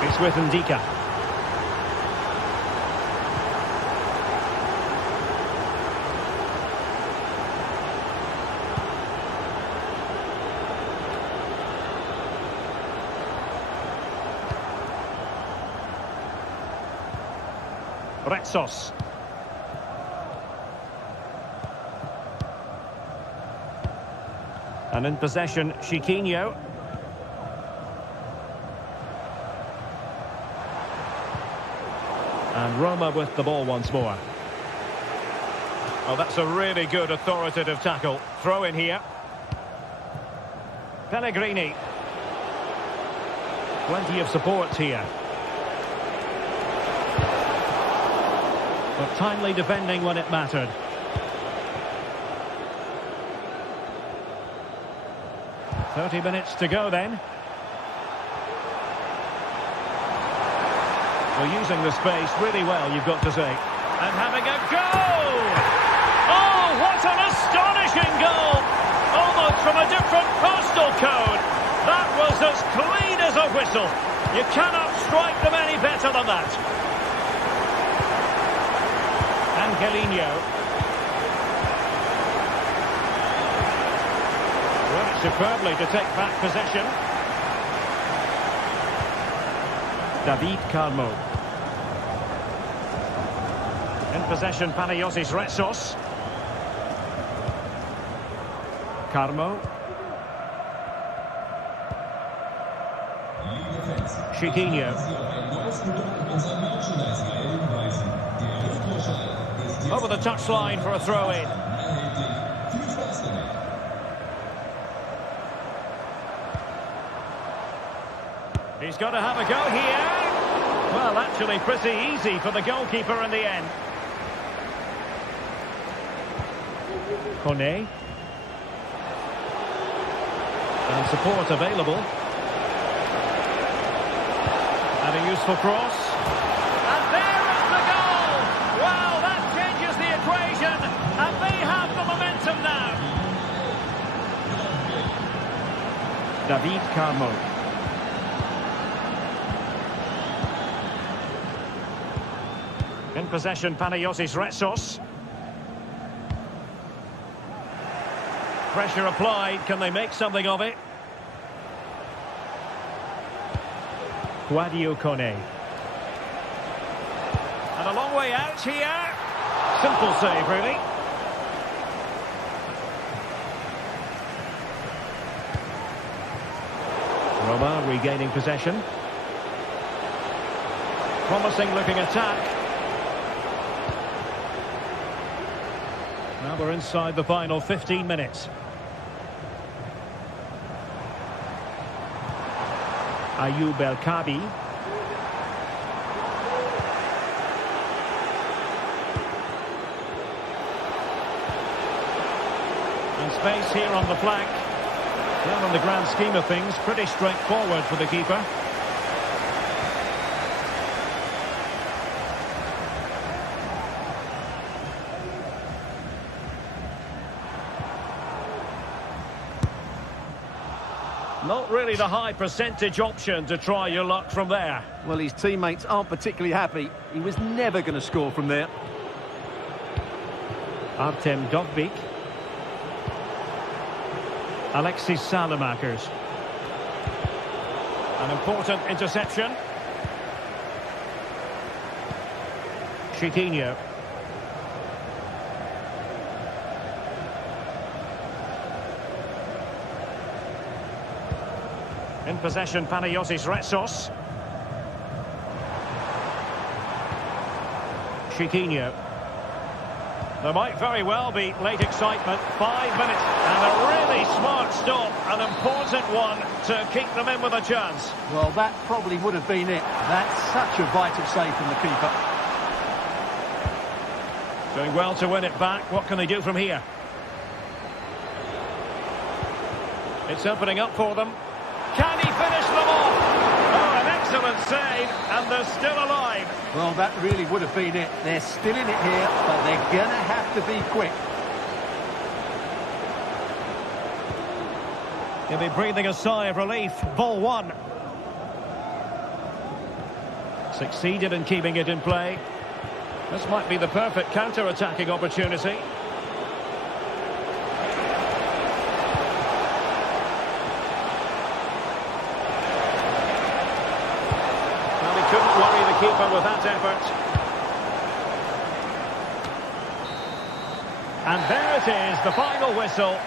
It's with Ndika. Retsos. And in possession, Chiquinho. And Roma with the ball once more. Oh, that's a really good authoritative tackle. Throw in here. Pellegrini. Plenty of support here. But timely defending when it mattered. "30 minutes to go then. Well, using the space really well, you've got to say. And having a go! Oh, what an astonishing goal! Almost from a different postal code. That was as clean as a whistle. You cannot strike them any better than that. Angelino. Worked superbly to take back possession. David Carmo. In possession, Panayotis Retsos. Carmo. Chiquinho. Over the touchline for a throw-in. He's got to have a go here. Well, actually pretty easy for the goalkeeper in the end. Kone. And support available. And a useful cross. And there is the goal! Well, that changes the equation. And they have the momentum now. David Carmo. In possession, Panayotis Retsos. Pressure applied. Can they make something of it? Guadio Kone. And a long way out here. Simple save, really. Roma regaining possession. Promising looking attack. Now we're inside the final 15 minutes. Ayoub El Kabi. And space here on the flank. Well, in the grand scheme of things, pretty straightforward for the keeper. Not really the high percentage option to try your luck from there. Well, his teammates aren't particularly happy. He was never going to score from there. Artem Dovbyk. Alexis Salamakers. An important interception. Chiquinho. In possession, Panayotis Retsos. Chiquinho. There might very well be late excitement. 5 minutes. And a really smart stop. An important one to keep them in with a chance. Well, that probably would have been it. That's such a vital save from the keeper. Doing well to win it back. What can they do from here? It's opening up for them. Can he finish them off? Oh, an excellent save, and they're still alive. Well, that really would have been it. They're still in it here, but they're going to have to be quick. He'll be breathing a sigh of relief. Ball one. Succeeded in keeping it in play. This might be the perfect counter-attacking opportunity. Couldn't worry the keeper with that effort. And there it is, the final whistle.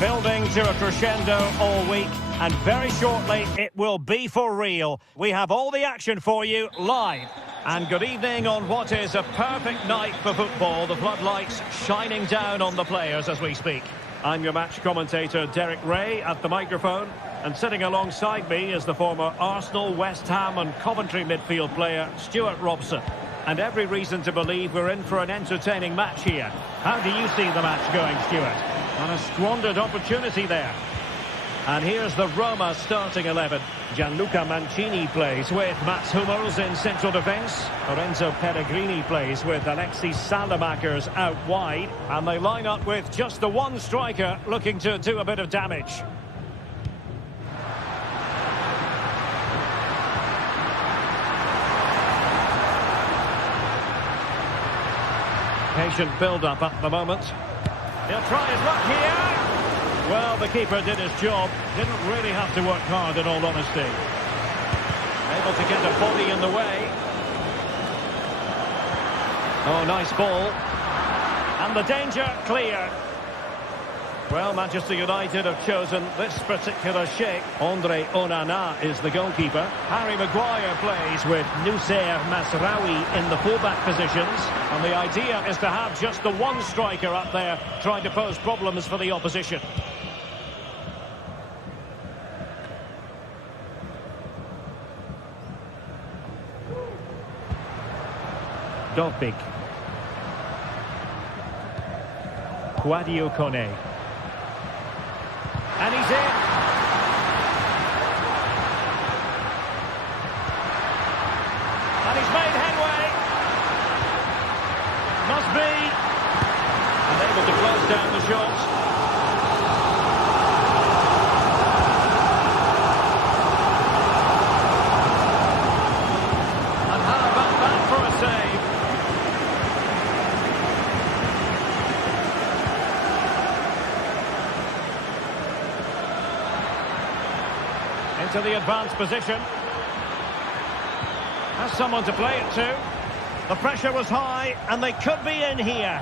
Building to a crescendo all week, and very shortly it will be for real. We have all the action for you live. And good evening on what is a perfect night for football. The floodlights shining down on the players as we speak. I'm your match commentator Derek Ray at the microphone, and sitting alongside me is the former Arsenal, West Ham and Coventry midfield player Stuart Robson. And every reason to believe we're in for an entertaining match here. How do you see the match going, Stuart? And a squandered opportunity there. And here's the Roma starting 11. Gianluca Mancini plays with Mats Hummels in central defence. Lorenzo Pellegrini plays with Alexis Salamakers out wide. And they line up with just the one striker looking to do a bit of damage. Patient build-up at the moment. He'll try his luck here. Well, the keeper did his job. Didn't really have to work hard, in all honesty. Able to get a body in the way. Oh, nice ball. And the danger clear. Well, Manchester United have chosen this particular shape. Andre Onana is the goalkeeper. Harry Maguire plays with Noussair Masraoui in the fullback positions. And the idea is to have just the one striker up there trying to pose problems for the opposition. Dobbik. Sadio Kone. And he's in. And he's made headway. Must be. And able to close down the shot. And how about that for a save? Into the advanced position. Has someone to play it to. The pressure was high, and they could be in here.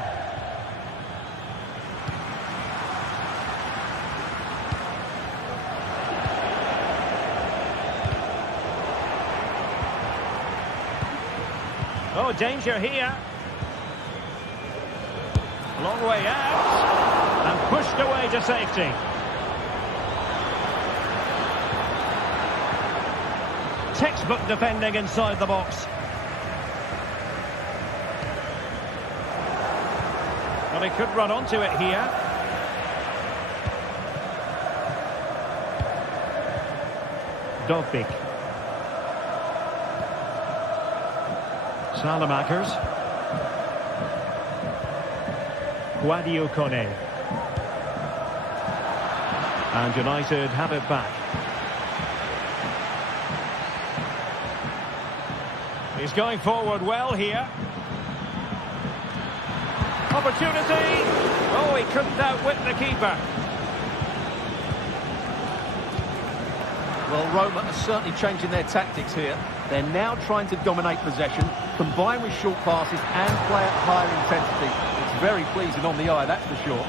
Oh, danger here. Long way out. And pushed away to safety. Textbook defending inside the box. Well, he could run onto it here. Dobbik. Salamakers. Sadio Kone. And United have it back. He's going forward well here. Opportunity. Oh, he couldn't outwit the keeper. Well, Roma are certainly changing their tactics here. They're now trying to dominate possession, combine with short passes and play at higher intensity. It's very pleasing on the eye, that's for sure.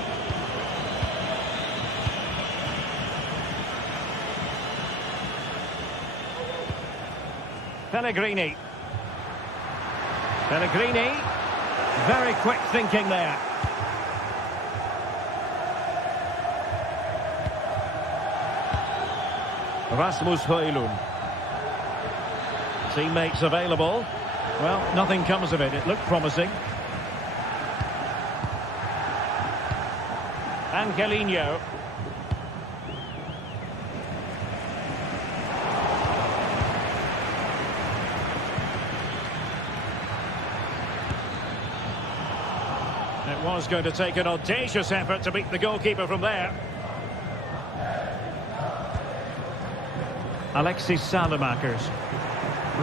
Pellegrini. Pellegrini, very quick thinking there. Rasmus Højlund. Teammates available. Well, nothing comes of it. It looked promising. Angelino. It was going to take an audacious effort to beat the goalkeeper from there. Alexis Salamakers.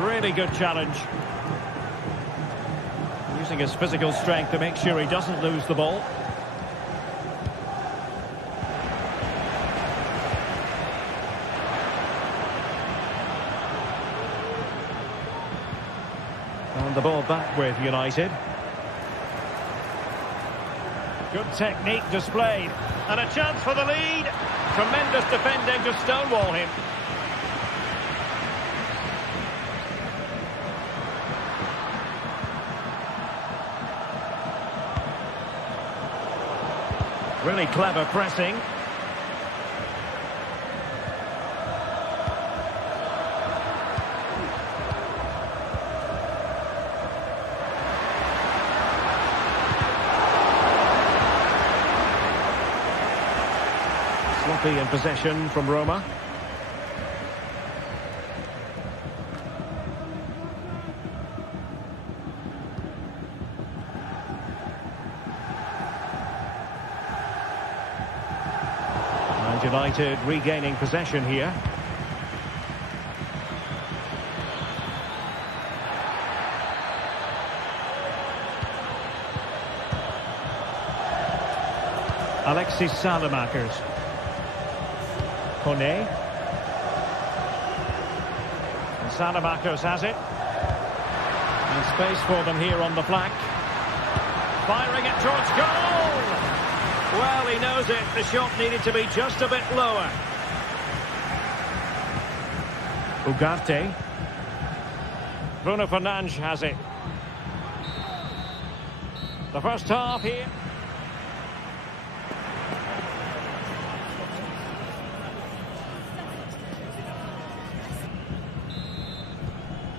Really good challenge. Using his physical strength to make sure he doesn't lose the ball. And the ball back with United. Good technique displayed. And a chance for the lead. Tremendous defending to stonewall him. Really clever pressing. Happy in possession from Roma. And United regaining possession here. Alexis Salamakers. Kone. And Salamakers has it. And space for them here on the flank. Firing it towards goal! Well, he knows it. The shot needed to be just a bit lower. Ugarte. Bruno Fernandes has it. The first half here.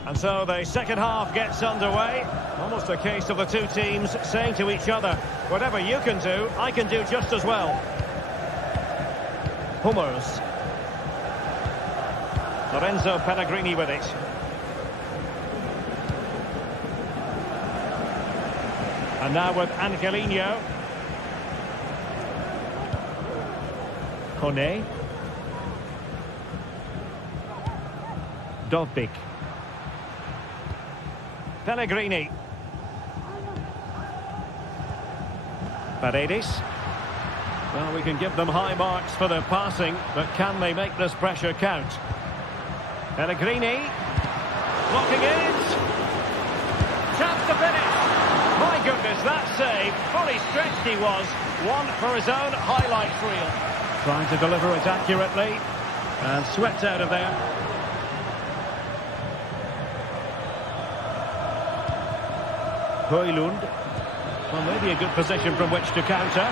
And so the second half gets underway. Almost a case of the two teams saying to each other, whatever you can do, I can do just as well. Hummers. Lorenzo Pellegrini with it. And now with Angelino. Kone. Dovbik. Pellegrini. Paredes. Well, we can give them high marks for their passing, but can they make this pressure count? Pellegrini. Blocking it. Chance to finish. My goodness, that save. Fully stretched he was. One for his own highlights reel. Trying to deliver it accurately. And swept out of there. Højlund. Well, maybe a good position from which to counter.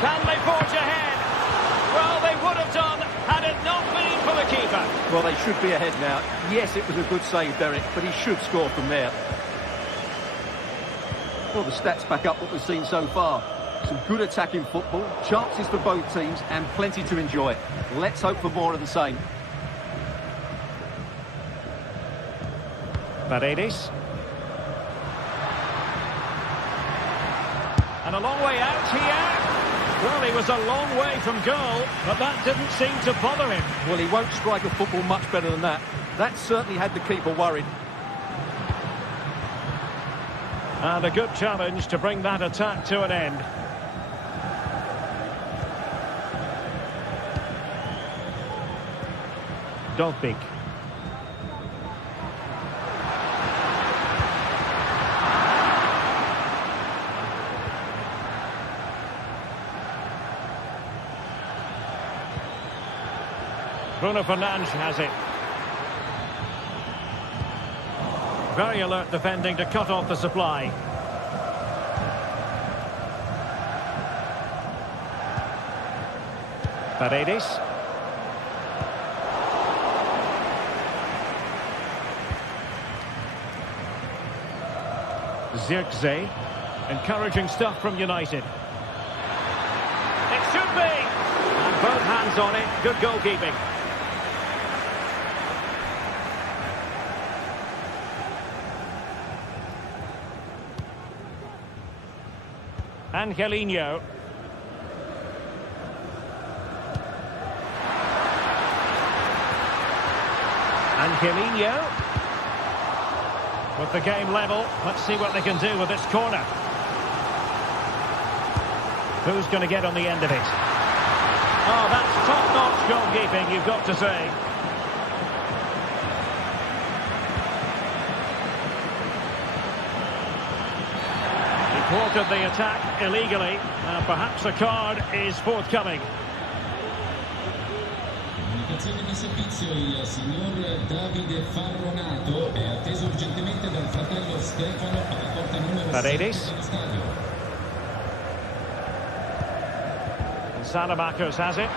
Can they forge ahead? Well, they would have done had it not been for the keeper. Well, they should be ahead now. Yes, it was a good save, Derek, but he should score from there. Well, the stats back up what we've seen so far. Some good attacking football, chances for both teams, and plenty to enjoy. Let's hope for more of the same. Paredes. And a long way out here. Well, he was a long way from goal, but that didn't seem to bother him. Well, he won't strike a football much better than that. That certainly had the keeper worried. And a good challenge to bring that attack to an end. Dovbik. Bruno Fernandes has it. Very alert defending to cut off the supply. Paredes. Zirkzee. Encouraging stuff from United. It should be! And both hands on it. Good goalkeeping. Angelino. Angelino. With the game level, let's see what they can do with this corner. Who's going to get on the end of it? Oh, that's top-notch goalkeeping, you've got to say. Thwarted the attack illegally, and perhaps a card is forthcoming. Comunicazione di servizio, il signor Davide Farronato è atteso urgentemente dal fratello Stefano alla porta numero 7 dello stadio. Salamakers has it.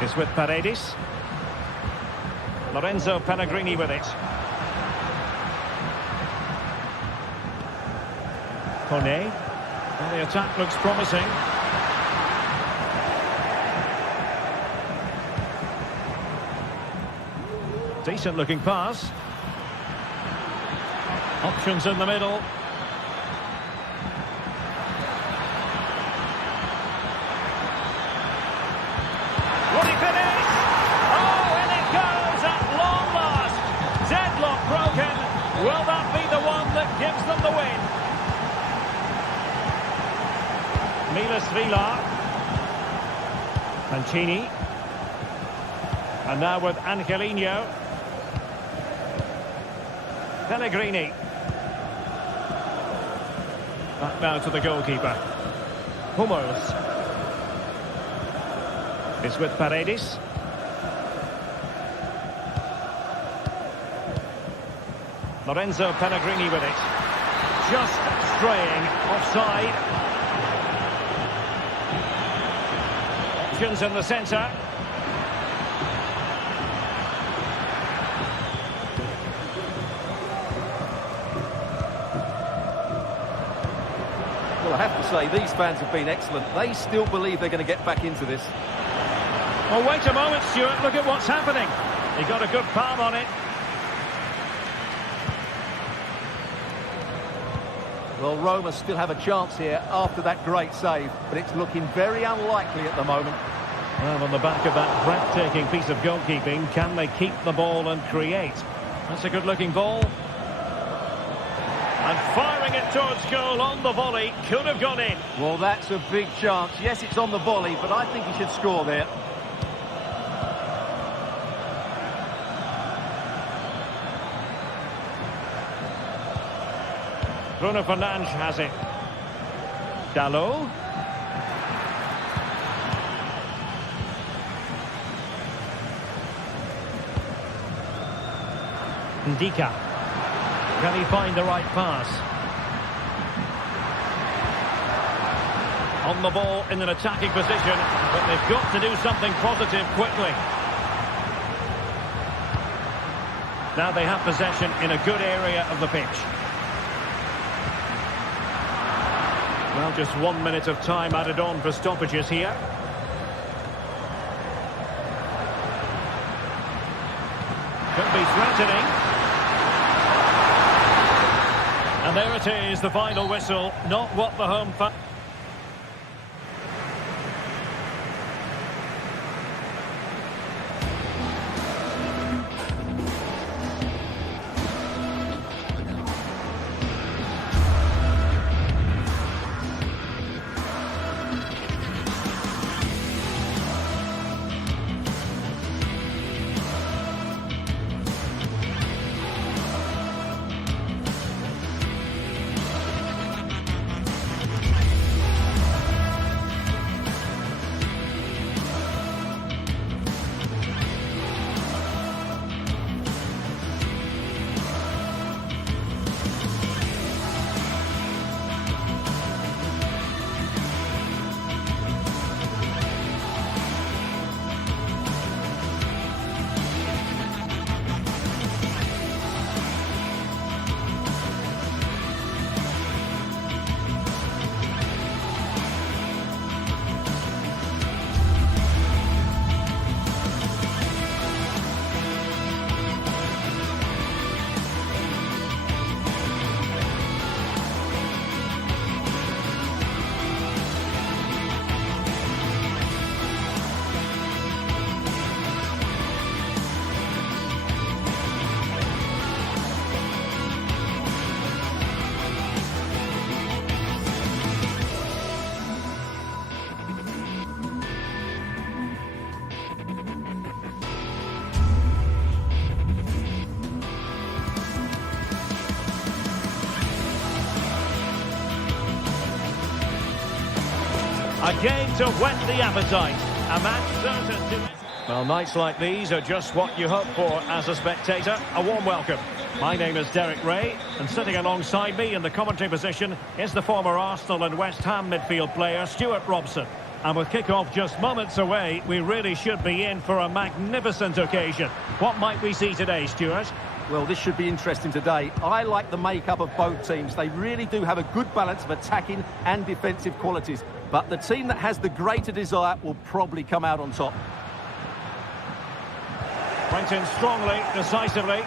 It's with Paredes. Lorenzo Pellegrini with it. Kone. Well, the attack looks promising. Decent looking pass. Options in the middle. Will he finish? Oh, and it goes at long last. Deadlock broken. Will that be the one that gives them the win? Milas Vila. Mancini. And now with Angelino. Pellegrini. Back now to the goalkeeper. Hummels. It's with Paredes. Lorenzo Pellegrini with it. Just straying offside. Options in the centre. Well, I have to say, these fans have been excellent. They still believe they're going to get back into this. Oh, wait a moment, Stuart. Look at what's happening. He got a good palm on it. Well, Roma still have a chance here after that great save, but it's looking very unlikely at the moment. Well, on the back of that breathtaking piece of goalkeeping, can they keep the ball and create? That's a good-looking ball. And firing it towards goal on the volley, could have gone in. Well, that's a big chance. Yes, it's on the volley, but I think he should score there. Bruno Fernandes has it. Dalot. Ndika. Can he find the right pass? On the ball in an attacking position, but they've got to do something positive quickly. Now they have possession in a good area of the pitch. Well, just 1 minute of time added on for stoppages here. Could be threatening. And there it is, the final whistle. Not what the home fan... A game to whet the appetite. A match certain to... Well, nights like these are just what you hope for as a spectator. A warm welcome. My name is Derek Ray, and sitting alongside me in the commentary position is the former Arsenal and West Ham midfield player, Stuart Robson. And with kick-off just moments away, we really should be in for a magnificent occasion. What might we see today, Stuart? Well, this should be interesting today. I like the makeup of both teams. They really do have a good balance of attacking and defensive qualities. But the team that has the greater desire will probably come out on top. Went in strongly, decisively.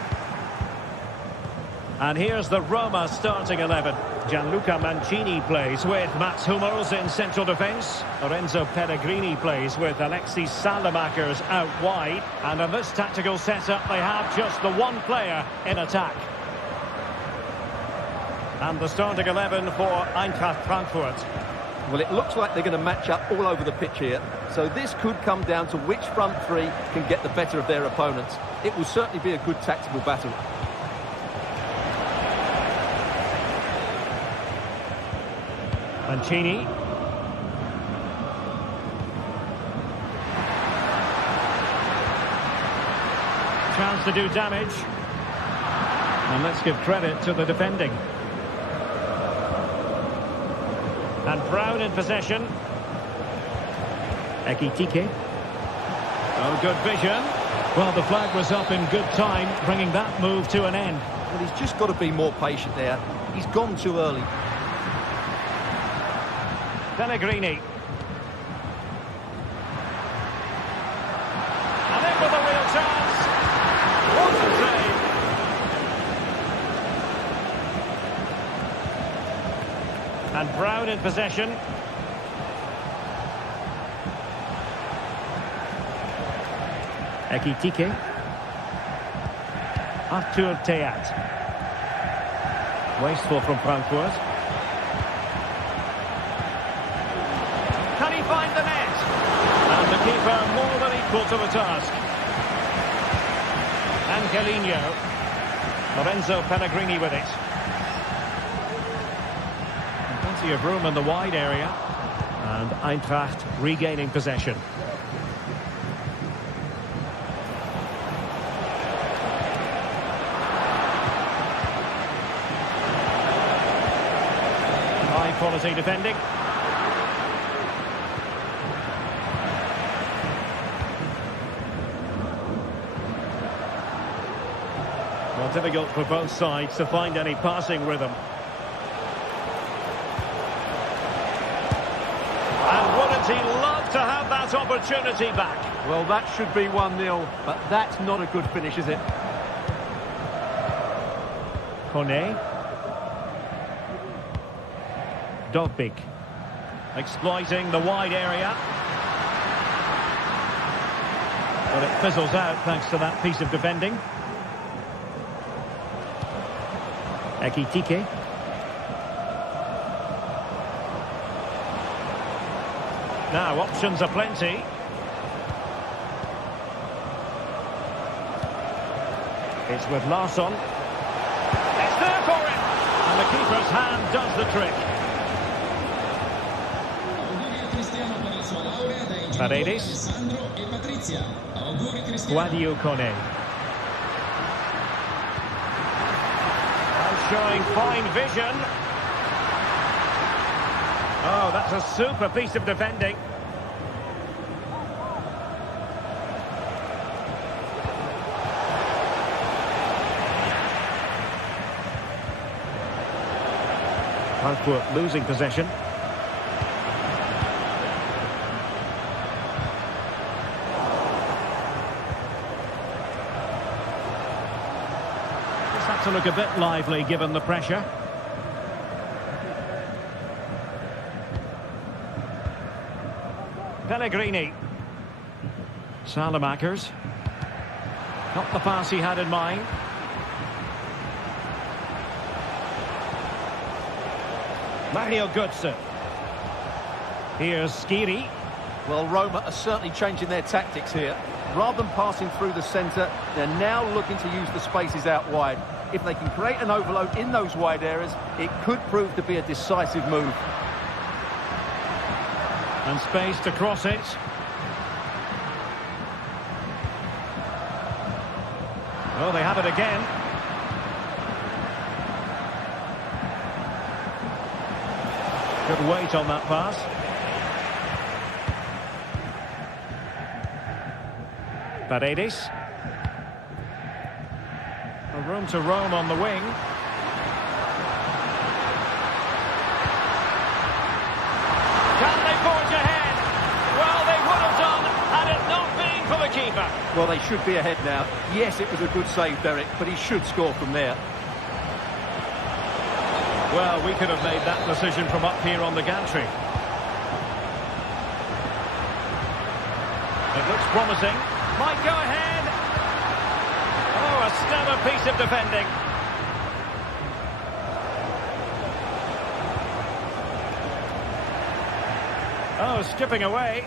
And here's the Roma starting 11. Gianluca Mancini plays with Mats Hummels in central defence. Lorenzo Pellegrini plays with Alexis Salamakers out wide. And in this tactical setup, they have just the one player in attack. And the starting 11 for Eintracht Frankfurt. Well, it looks like they're going to match up all over the pitch here. So this could come down to which front three can get the better of their opponents. It will certainly be a good tactical battle. Mancini. Chance to do damage. And let's give credit to the defending. And Brown in possession. Ekitike. Oh, good vision. Well, the flag was up in good time, bringing that move to an end. Well, he's just got to be more patient there. He's gone too early. Pellegrini. And in with a real chance. What a save. And Brown in possession. Ekitike. Arthur Theat. Wasteful from Frankfurt. Can he find the net? And the keeper more than equal to the task. Angelino. Lorenzo Pellegrini with it. Plenty of room in the wide area. And Eintracht regaining possession. High quality defending. Well, difficult for both sides to find any passing rhythm. And wouldn't he love to have that opportunity back? Well, that should be 1-0, but that's not a good finish, is it? Kone. Dogbig. Exploiting the wide area. But it fizzles out thanks to that piece of defending. Ekitike. Now, options are plenty. It's with Larsson. It's there for him! And the keeper's hand does the trick. Paredes. Guadio Kone. Showing fine vision. Oh, that's a super piece of defending. Frankfurt losing possession. To look a bit lively given the pressure. Pellegrini. Salamakers. Not the pass he had in mind. Mario Götze. Here's Skiri. Well, Roma are certainly changing their tactics here. Rather than passing through the centre, they're now looking to use the spaces out wide. If they can create an overload in those wide areas, it could prove to be a decisive move. And space to cross it. Well, they have it again. Good weight on that pass. Paredes. A room to roam on the wing. Can they forge ahead? Well, they would have done had it not been for the keeper. keeper. Well, they should be ahead now. Yes, it was a good save, Derek, but he should score from there. Well, we could have made that decision from up here on the gantry. It looks promising. Might go ahead. Oh, a stellar piece of defending. Oh, skipping away.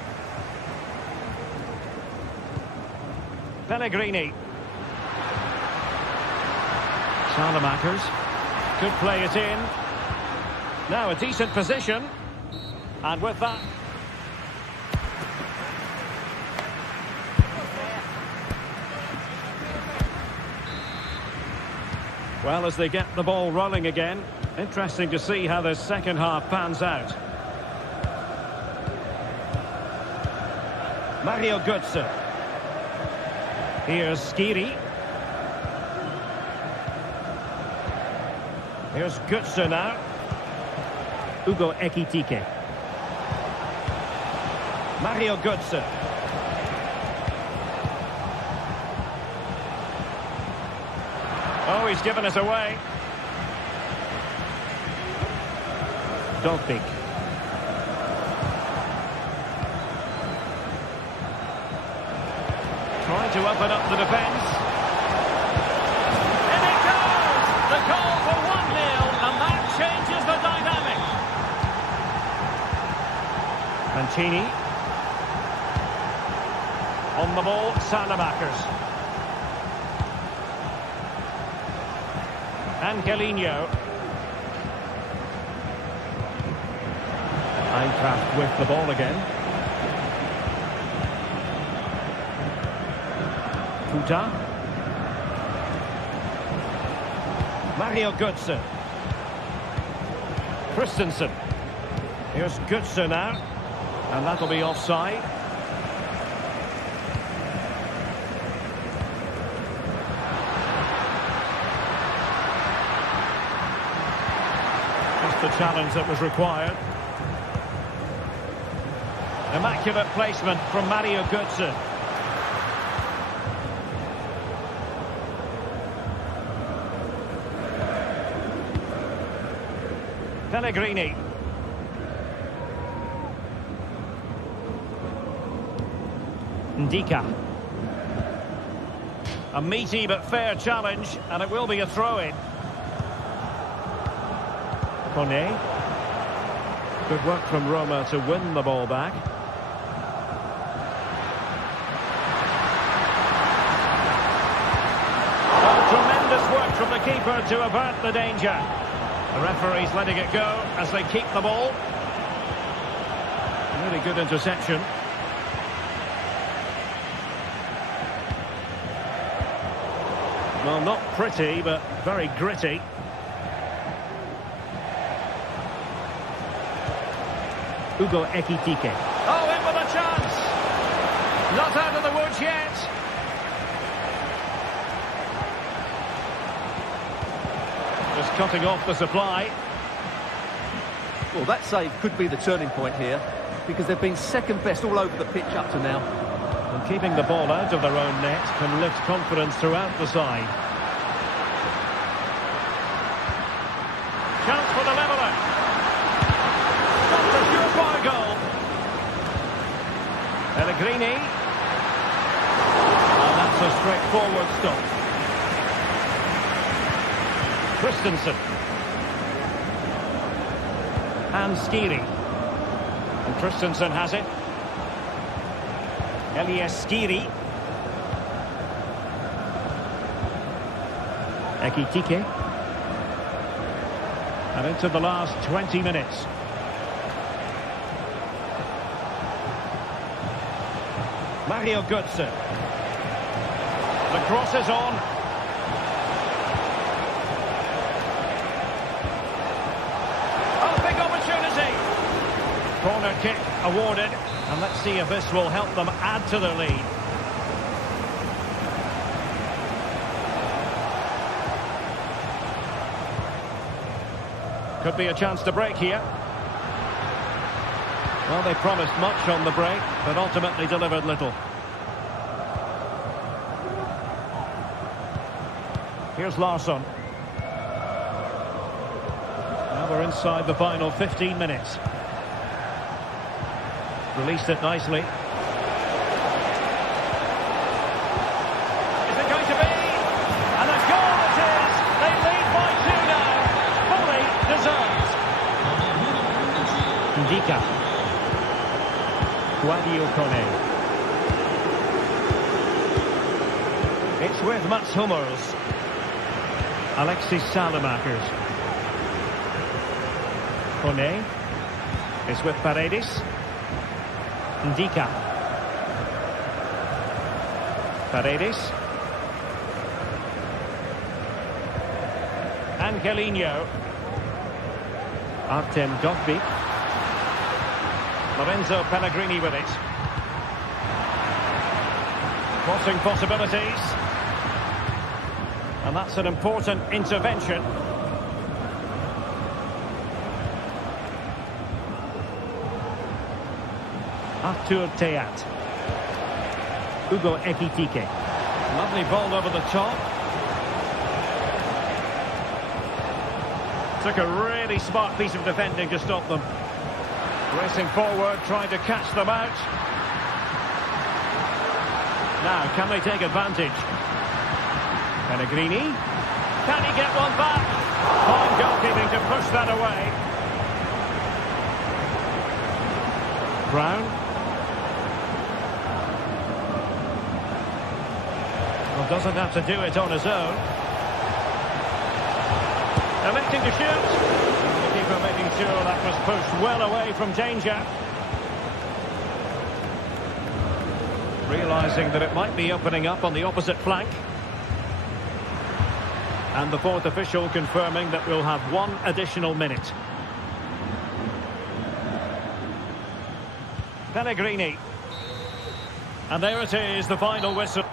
Pellegrini. Salamakers. Could play it in. Now a decent position. And with that... Well, as they get the ball rolling again, interesting to see how the second half pans out. Mario Götze. Here's Skiri. Here's Götze now. Ugo Ekitike. Mario Götze. Oh, he's given us away. Dolpik. Trying to open up the defence. And it goes! The goal for 1-0, and that changes the dynamic. Mancini. On the ball, Salamakers. Angelino. Eintracht with the ball again. Puta. Mario Götze. Christensen. Here's Götze now. And that'll be offside. Just the challenge that was required. Immaculate placement from Mario Götze. Pellegrini. Ndika. A meaty but fair challenge, and it will be a throw-in. Kone. Good work from Roma to win the ball back. Oh, tremendous work from the keeper to avert the danger. The referee's letting it go as they keep the ball. Really good interception. Well, not pretty, but very gritty. Ugo Ekitike. Oh, in with a chance! Not out of the woods yet. Just cutting off the supply. Well, that save could be the turning point here, because they've been second best all over the pitch up to now. And keeping the ball out of their own net can lift confidence throughout the side. Chance for the leveller. That's a surefire goal. Pellegrini. And that's a straightforward stop. Christensen. And Skiri. And Christensen has it. Elias Skiri. Ekitike. And into the last 20 minutes. Mario Götze. The cross is on. Oh, big opportunity. Corner kick awarded. And let's see if this will help them add to their lead. Could be a chance to break here. Well, they promised much on the break, but ultimately delivered little. Here's Larsson. Now we're inside the final 15 minutes. Released it nicely. Is it going to be? And a goal it is! They lead by 2 now. Fully deserved. Ndika. Guadio Kone. It's with Mats Hummels. Alexis Salamakers. Kone. It's with Paredes. Ndika. Paredes. Angelino. Artem Dovbyk. Lorenzo Pellegrini with it. Crossing possibilities. And that's an important intervention. Artur Teat. Ugo Ekitike. Lovely ball over the top. Took a really smart piece of defending to stop them. Racing forward, trying to catch them out. Now, can they take advantage? Pellegrini. Can he get one back? Fine goalkeeping to push that away. Brown. Well, doesn't have to do it on his own. Electing to shoot. The keeper making sure that was pushed well away from danger. Realising that it might be opening up on the opposite flank. And the fourth official confirming that we'll have 1 additional minute. Pellegrini. And there it is, the final whistle.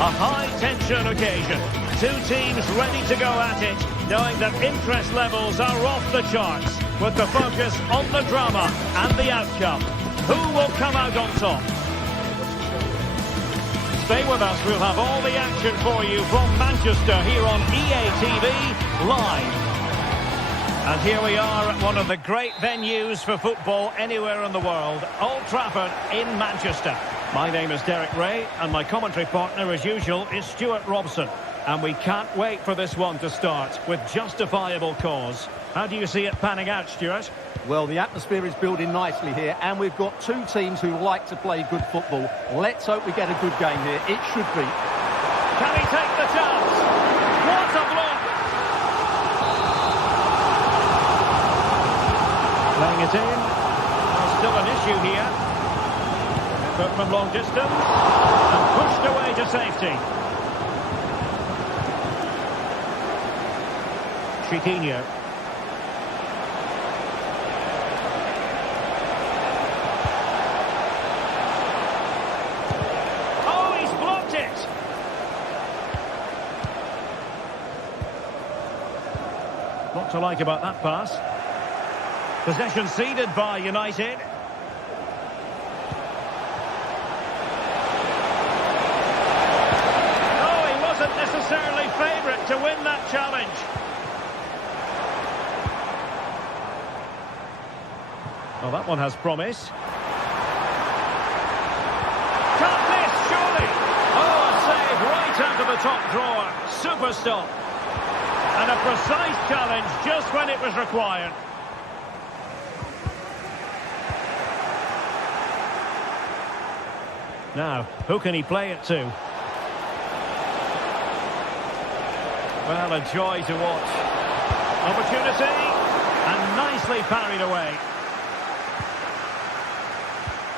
A high-tension occasion. 2 teams ready to go at it, knowing that interest levels are off the charts, with the focus on the drama and the outcome. Who will come out on top? Stay with us, we'll have all the action for you from Manchester here on EA TV Live. And here we are at one of the great venues for football anywhere in the world, Old Trafford in Manchester. My name is Derek Ray, and my commentary partner, as usual, is Stuart Robson. And we can't wait for this one to start, with justifiable cause. How do you see it panning out, Stuart? Well, the atmosphere is building nicely here, and we've got 2 teams who like to play good football. Let's hope we get a good game here. It should be. Can he take the chance? What a block! Playing it in. There's still an issue here. But from long distance, and pushed away to safety. Chiquinho. Oh, he's blocked it! What to like about that pass? Possession ceded by United. Oh, he wasn't necessarily favourite to win that challenge. Well, that one has promise. Can't miss, surely. Oh, a save right out of the top drawer. Super stop. And a precise challenge just when it was required. Now, who can he play it to? Well, a joy to watch. Opportunity, and nicely parried away.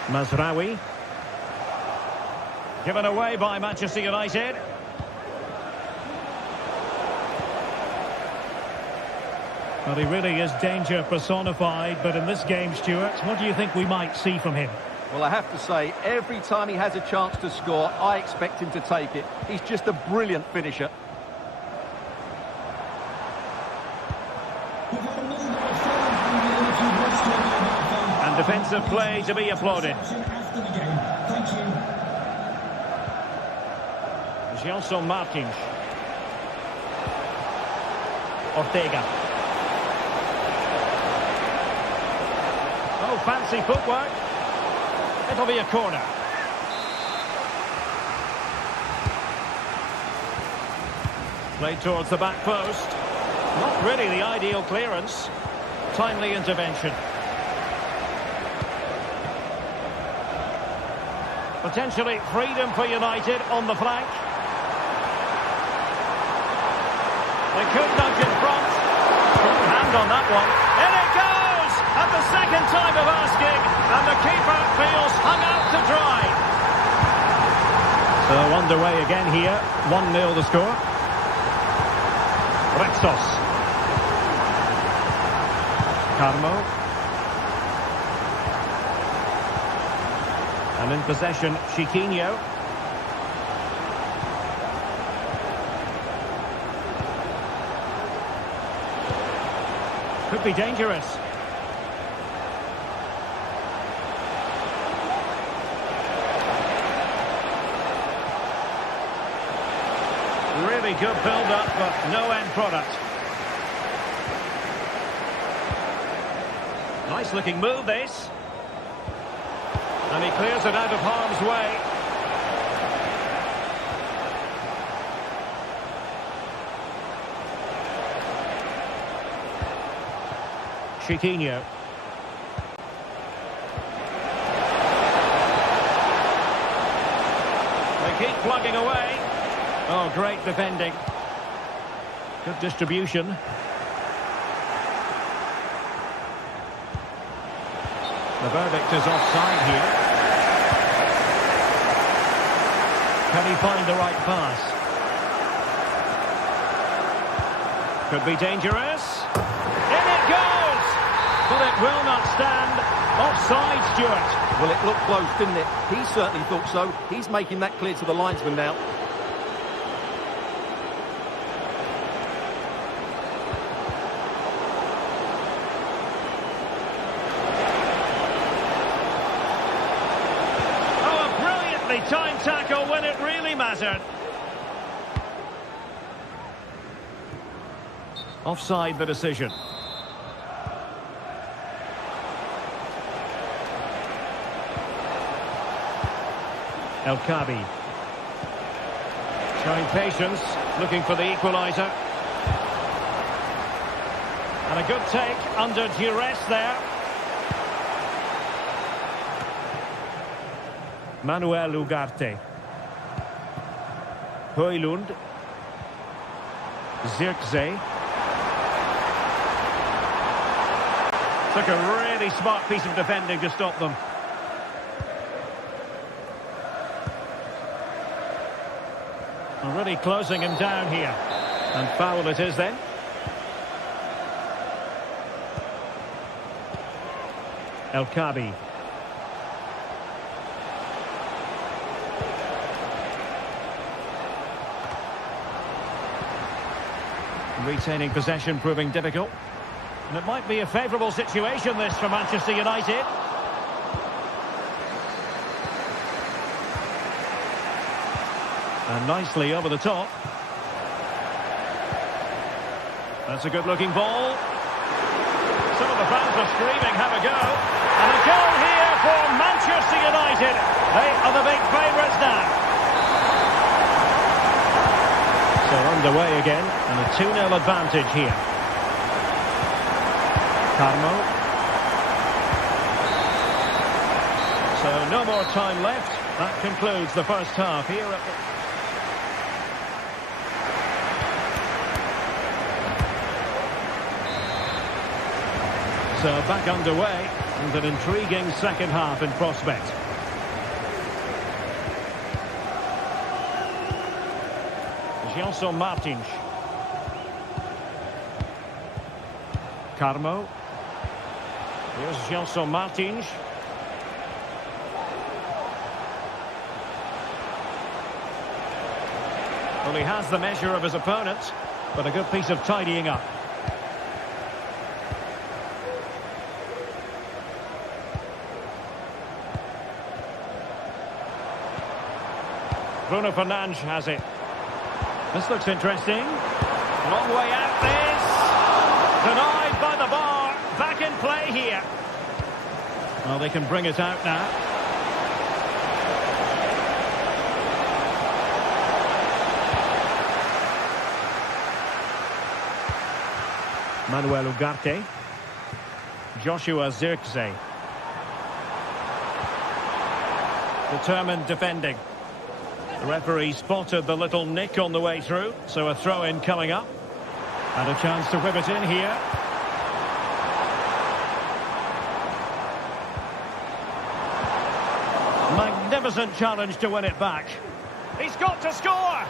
Mazraoui. Given away by Manchester United. Well, he really is danger personified, but in this game, Stuart, what do you think we might see from him? Well, I have to say, every time he has a chance to score, I expect him to take it. He's just a brilliant finisher. And defensive play to be applauded. Gelson Martins. Ortega. Oh, fancy footwork. It'll be a corner. Played towards the back post. Not really the ideal clearance. Timely intervention. Potentially freedom for United on the flank. They could nudge in front. Good hand on that one. In it goes! At the second time of asking, and the keeper feels hung out to dry. So underway again here. 1-0 the score. Rexos. Carmo. And in possession, Chiquinho. Could be dangerous. Really good build-up, but no end product. Nice-looking move, this. And he clears it out of harm's way. Chiquinho. They keep plugging away. Oh, great defending. Good distribution. The verdict is offside here. Can he find the right pass? Could be dangerous. In it goes! But it will not stand. Offside, Stuart. Well, it looked close, didn't it? He certainly thought so. He's making that clear to the linesman now. Time tackle when it really mattered. Offside the decision. El Kabi. Showing patience, looking for the equaliser. And a good take under duress there. Manuel Ugarte. Højlund. Zirkzee. Took a really smart piece of defending to stop them. Really closing him down here. And foul it is then. El Kabi. Retaining possession proving difficult. And it might be a favourable situation, this, for Manchester United. And nicely over the top. That's a good-looking ball. Some of the fans are screaming, have a go. And a goal here for Manchester United. They are the big favourites now. So underway again, and a 2-0 advantage here. Carmo. So no more time left. That concludes the first half here at the... So back underway, and an intriguing second half in prospect. Gelson Martins. Carmo. Here's Gelson Martins. Well, he has the measure of his opponent, but a good piece of tidying up. Bruno Fernandes has it. This looks interesting. Long way out this. Denied by the bar. Back in play here. Well, they can bring it out now. Manuel Ugarte. Joshua Zirkzee. Determined defending. The referee spotted the little nick on the way through, so a throw-in coming up. And a chance to whip it in here. Magnificent challenge to win it back. He's got to score!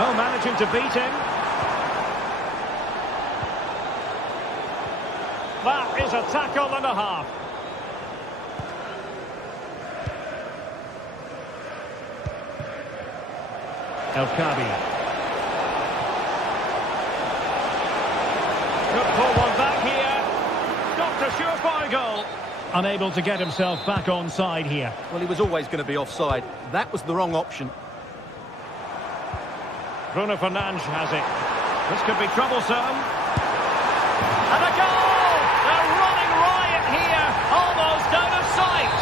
Oh, managing to beat him. That is a tackle and a half. El Kabi. Could pull one back here. Not a surefire goal. Unable to get himself back on side here. Well, he was always going to be offside. That was the wrong option. Bruno Fernandes has it. This could be troublesome. And a goal! A running riot here, almost out of sight.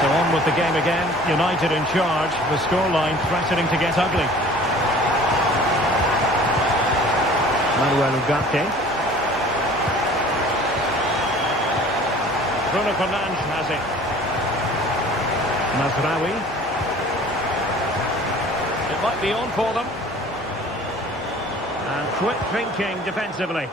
So on with the game again. United in charge. The scoreline threatening to get ugly. Manuel Ugarte. Bruno Fernandes has it. Mazraoui. It might be on for them. And quick thinking defensively.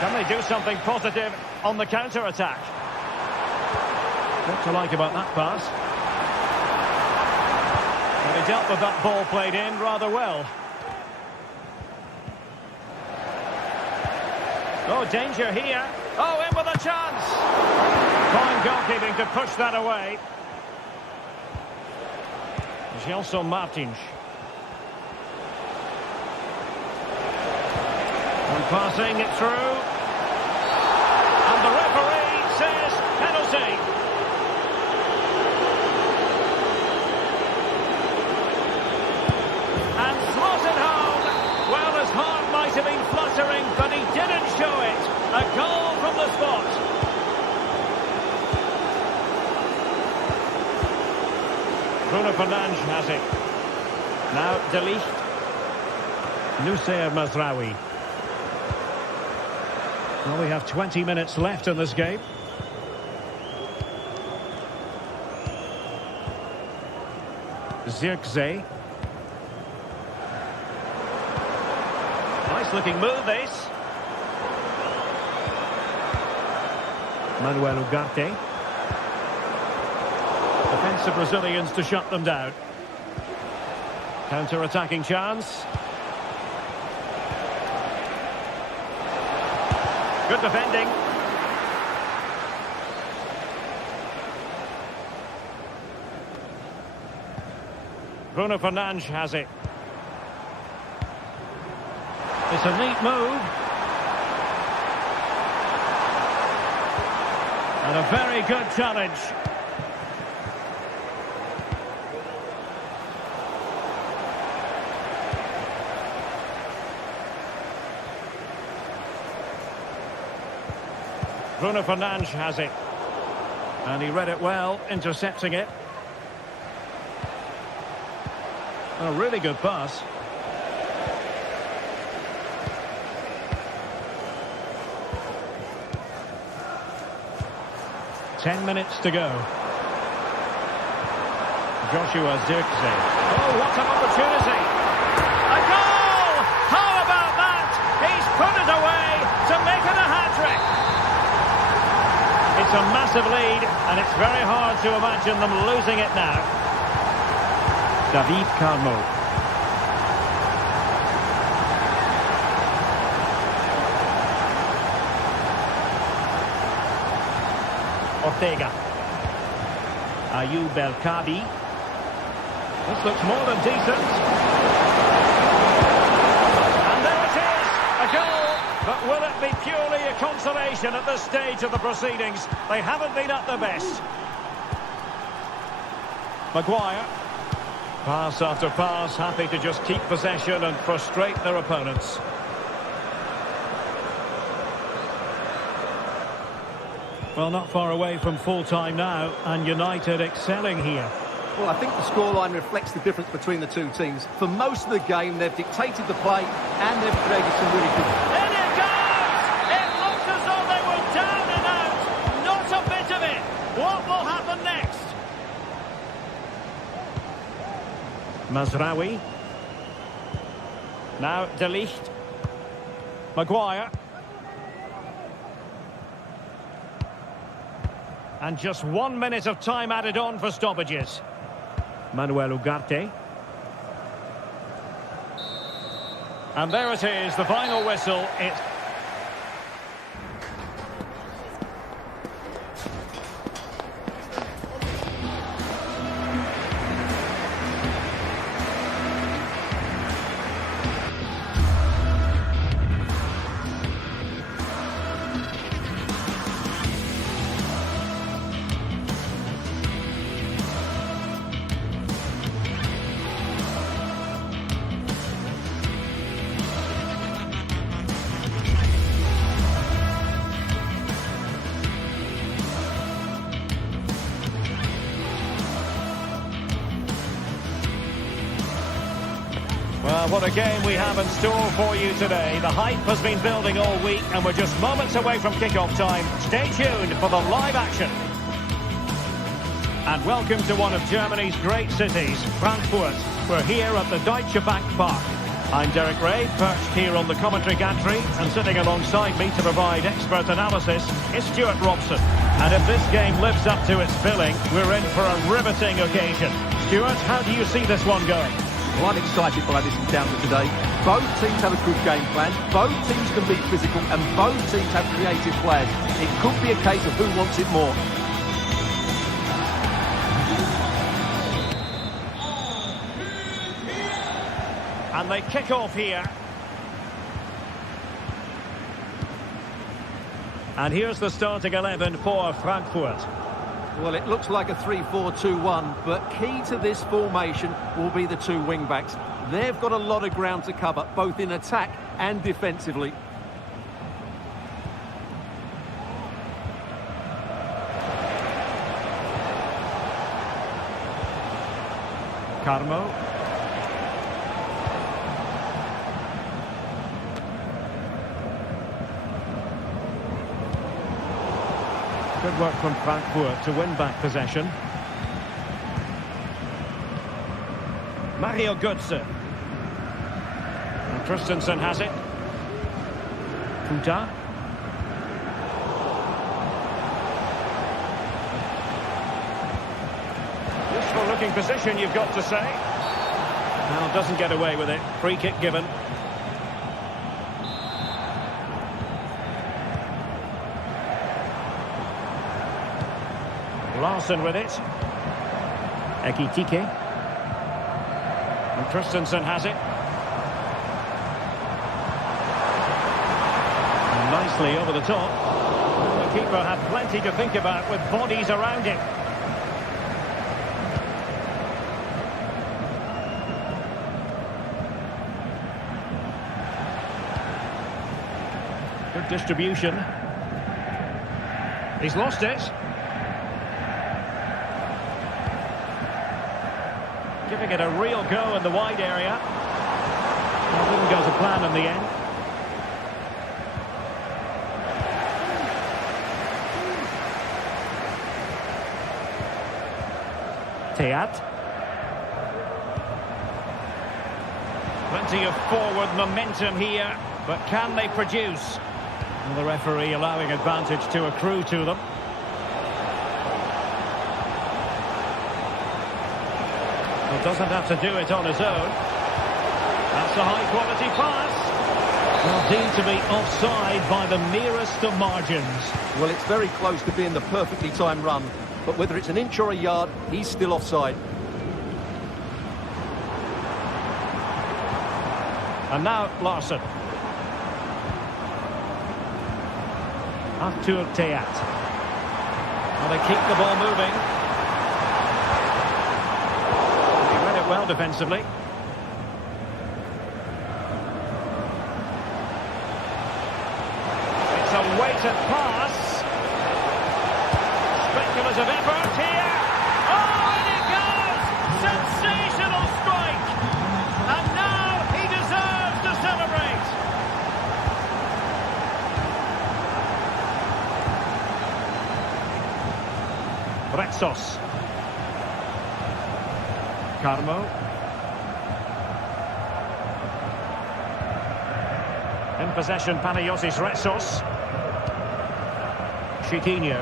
Can they do something positive on the counter-attack? What to like about that pass? Well, he dealt with that ball played in rather well. Oh, danger here. Oh, in with a chance. Fine goalkeeping to push that away. Gelson Martins. And passing it through. And the referee says penalty. And slotted home. Well, his heart might have been fluttering, but he didn't show it. A goal from the spot. Bruno Fernandes has it. Now De Ligt. Noussair Mazraoui. Well, we have 20 minutes left in this game. Zirkzee. Nice looking move, this. Manuel Ugarte. Defensive Brazilians to shut them down. Counter-attacking chance. Good defending. Bruno Fernandes has it. It's a neat move. And a very good challenge. Bruno Fernandes has it. And he read it well, intercepting it. A really good pass. Ten minutes to go. Joshua Zirkzee. Oh, what an opportunity! A goal! How about that? He's put it away to make it a hat-trick. It's a massive lead, and it's very hard to imagine them losing it now. David Carmo. Ortega. Ayoub El Kadi. This looks more than decent. And there it is, a goal. But will it be purely a consolation at this stage of the proceedings? They haven't been at their best. Maguire. Pass after pass, happy to just keep possession and frustrate their opponents. Well, not far away from full-time now, and United excelling here. Well, I think the scoreline reflects the difference between the two teams. For most of the game, they've dictated the play, and they've created some really good... In it goes! It looks as though they were down and out. Not a bit of it. What will happen next? Mazraoui. Now De Ligt. Maguire. And just 1 minute of time added on for stoppages. Manuel Ugarte. And there it is, the final whistle. It's... Well, what a game we have in store for you today. The hype has been building all week, and we're just moments away from kick-off time. Stay tuned for the live action. And welcome to one of Germany's great cities, Frankfurt. We're here at the Deutsche Bank Park. I'm Derek Ray, perched here on the commentary gantry, and sitting alongside me to provide expert analysis is Stuart Robson. And if this game lives up to its billing, we're in for a riveting occasion. Stuart, how do you see this one going? Well, I'm excited by this encounter today. Both teams have a good game plan, both teams can be physical, and both teams have creative players. It could be a case of who wants it more. And they kick off here. And here's the starting 11 for Frankfurt. Well, it looks like a 3-4-2-1, but key to this formation will be the two wing-backs. They've got a lot of ground to cover, both in attack and defensively. Carmo. Good work from Frankfurt to win back possession. Mario Götze. And Christensen has it. Puta. Useful looking position, you've got to say. Well, doesn't get away with it. Free kick given. Larson with it. Ekitike. And Christensen has it. And nicely over the top. The keeper had plenty to think about with bodies around him. Good distribution. He's lost it. Giving it a real go in the wide area. Well, didn't go to plan in the end. Teat. Plenty of forward momentum here, but can they produce? And the referee allowing advantage to accrue to them. He doesn't have to do it on his own. That's a high-quality pass. Well, deemed to be offside by the merest of margins. Well, it's very close to being the perfectly timed run. But whether it's an inch or a yard, he's still offside. And now Larson. Artur Teat. Well, they keep the ball moving. He read it well defensively. It's a weighted pass. Speculative effort here. Oh, and it goes! Sensational strike! And now he deserves to celebrate. Retsos. Carmo. In possession, Panayotis Retsos. Chiquinho.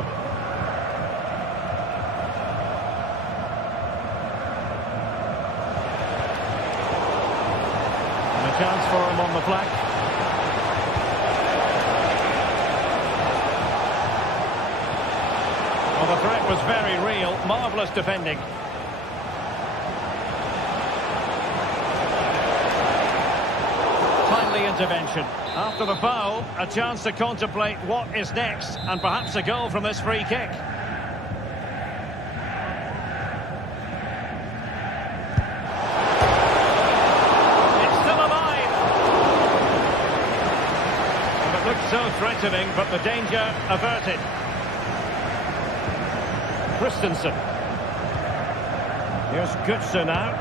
And a chance for him on the flank. Well, the threat was very real. Marvellous defending. Timely intervention. After the foul, a chance to contemplate what is next, and perhaps a goal from this free kick. It's still alive. Well, it looked so threatening, but the danger averted. Christensen. Here's Götze now.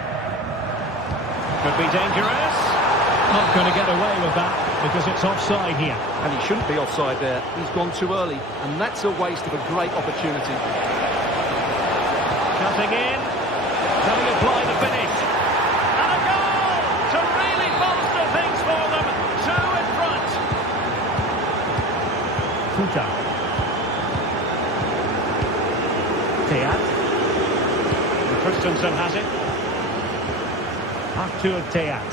Could be dangerous. Not going to get away with that because it's offside here. And he shouldn't be offside there. He's gone too early, and that's a waste of a great opportunity. Cutting in. Can he apply the finish? And a goal to really bolster things for them. Two in front. Puta. Teat. Christensen has it. Artur Teat.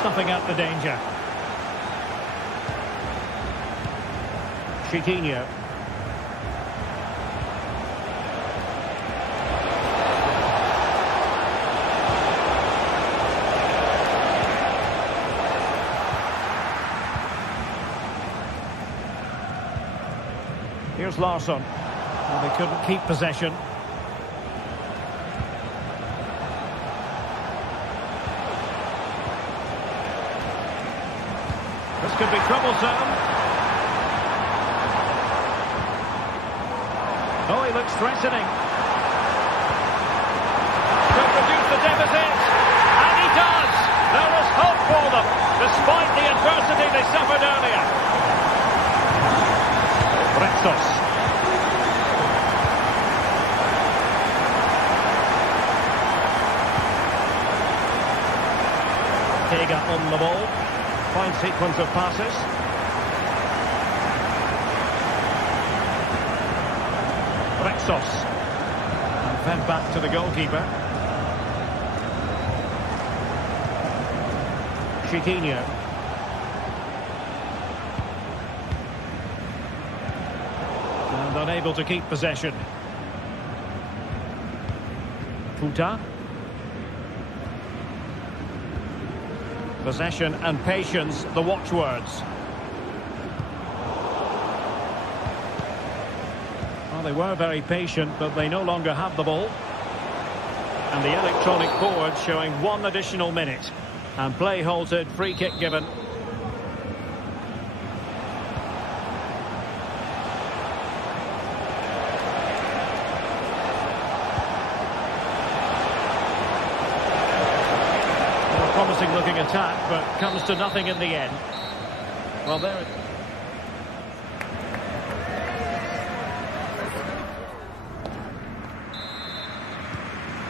Snuffing out the danger. Chiquinho. Here's Larson. Well, they couldn't keep possession. This could be troublesome. Oh, he looks threatening. Could reduce the deficit. And he does. There is hope for them, despite the adversity they suffered earlier. Retsos. Vega on the ball. Fine sequence of passes. Rexos. And fed back to the goalkeeper. Chiquinho. And unable to keep possession. Puta. Possession and patience, the watchwords. Well, they were very patient, but they no longer have the ball. And the electronic board showing 1 additional minute. And play halted, free kick given. A promising looking attack, but comes to nothing in the end. Well, there it is.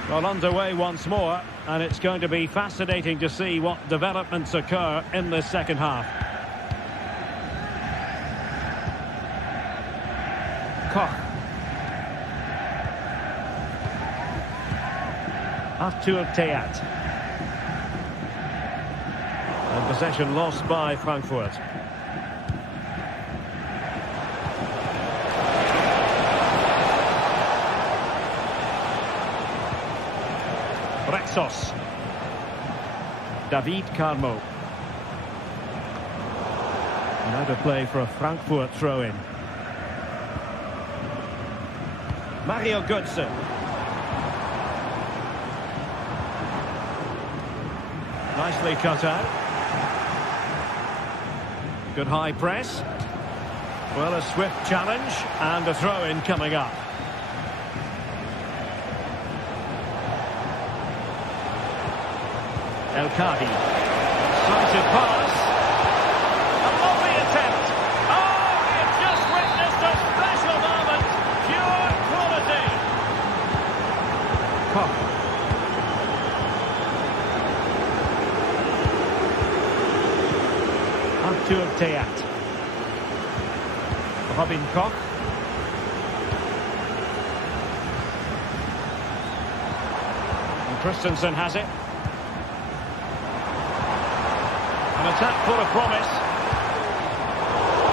Well, underway once more, and it's going to be fascinating to see what developments occur in this second half. Koch. Arthur Theat. And possession lost by Frankfurt. Rexos. David Carmo. And out of play for a Frankfurt throw-in. Mario Götze. Nicely cut out. Good high press. Well, a swift challenge and a throw-in coming up. El Kadi. Slighted pass. A lovely attempt. Oh, we've just witnessed a special moment. Pure quality. Koch. Arthur Theat. Robin Koch. And Christensen has it. An attack full of promise.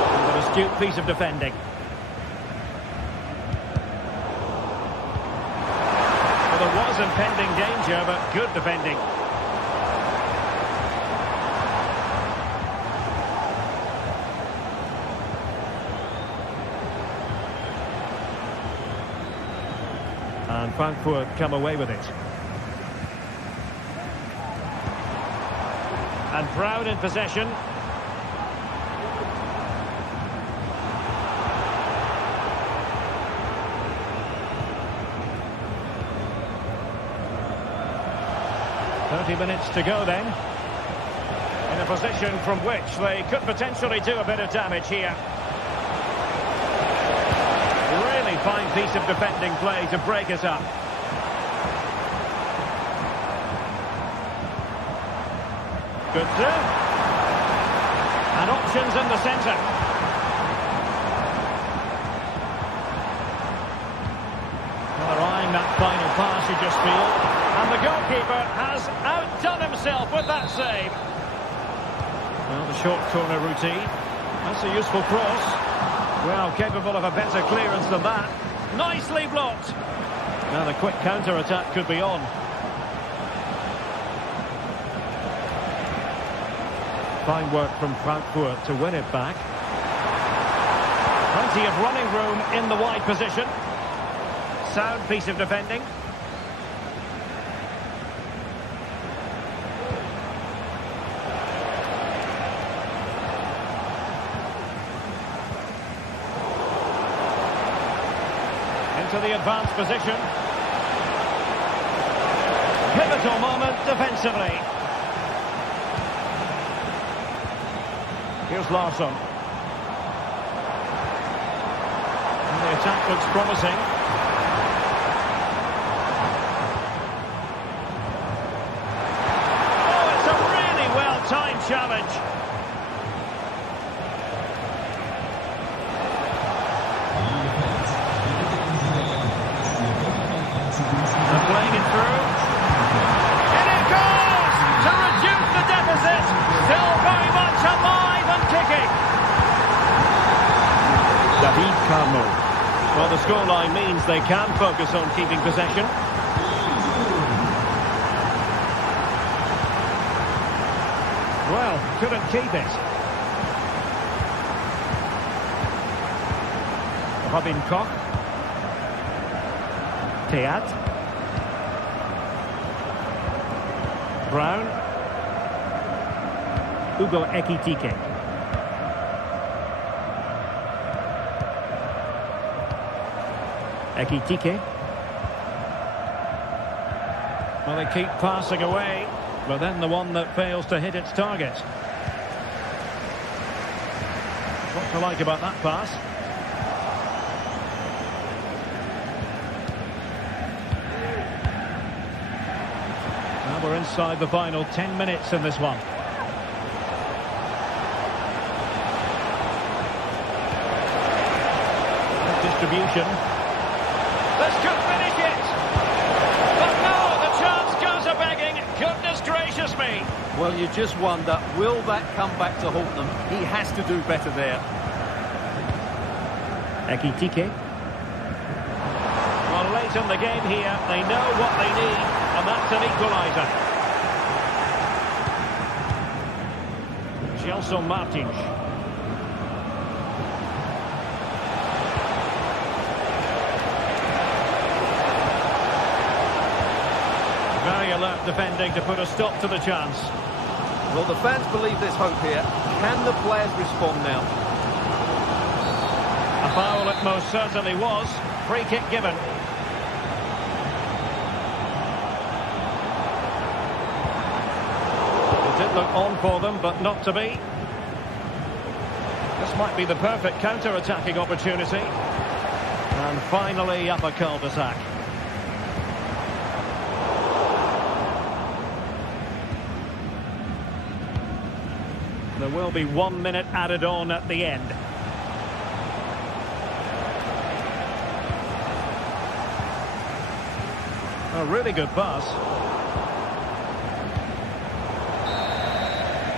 And an astute piece of defending. Well, there was impending danger, but good defending. And Frankfurt come away with it. And Brown in possession. Minutes to go then. In a position from which they could potentially do a bit of damage here. Really fine piece of defending play to break it up. Good through. And options in the centre. Well, they're eyeing that final pass, you just feel. And the goalkeeper has outdone himself with that save. Well, the short corner routine. That's a useful cross. Well, capable of a better clearance than that. Nicely blocked. Now the quick counter-attack could be on. Fine work from Frankfurt to win it back. Plenty of running room in the wide position. Sound piece of defending. Into the advanced position. Pivotal moment defensively. Here's Larsson. And the attack looks promising. Oh, it's a really well the scoreline means they can focus on keeping possession. Well, couldn't keep it. Robin Koch. Teat. Brown. Hugo Ekitike. Ekitike. Well, they keep passing away, but then the one that fails to hit its target. What to like about that pass? Now we're inside the final 10 minutes in this one. Distribution. This could finish it! But no, the chance goes a-begging. Goodness gracious me! Well, you just wonder, will that come back to haunt them? He has to do better there. Ekitike. Well, late in the game here, they know what they need, and that's an equaliser. Gelson Martins. Very alert defending to put a stop to the chance. Well, the fans believe there's hope here. Can the players respond now? A foul it most certainly was. Free kick given. It did look on for them, but not to be. This might be the perfect counter-attacking opportunity. And finally up a cul-de-sac. There will be 1 minute added on at the end. A really good pass.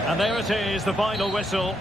And there it is, the final whistle.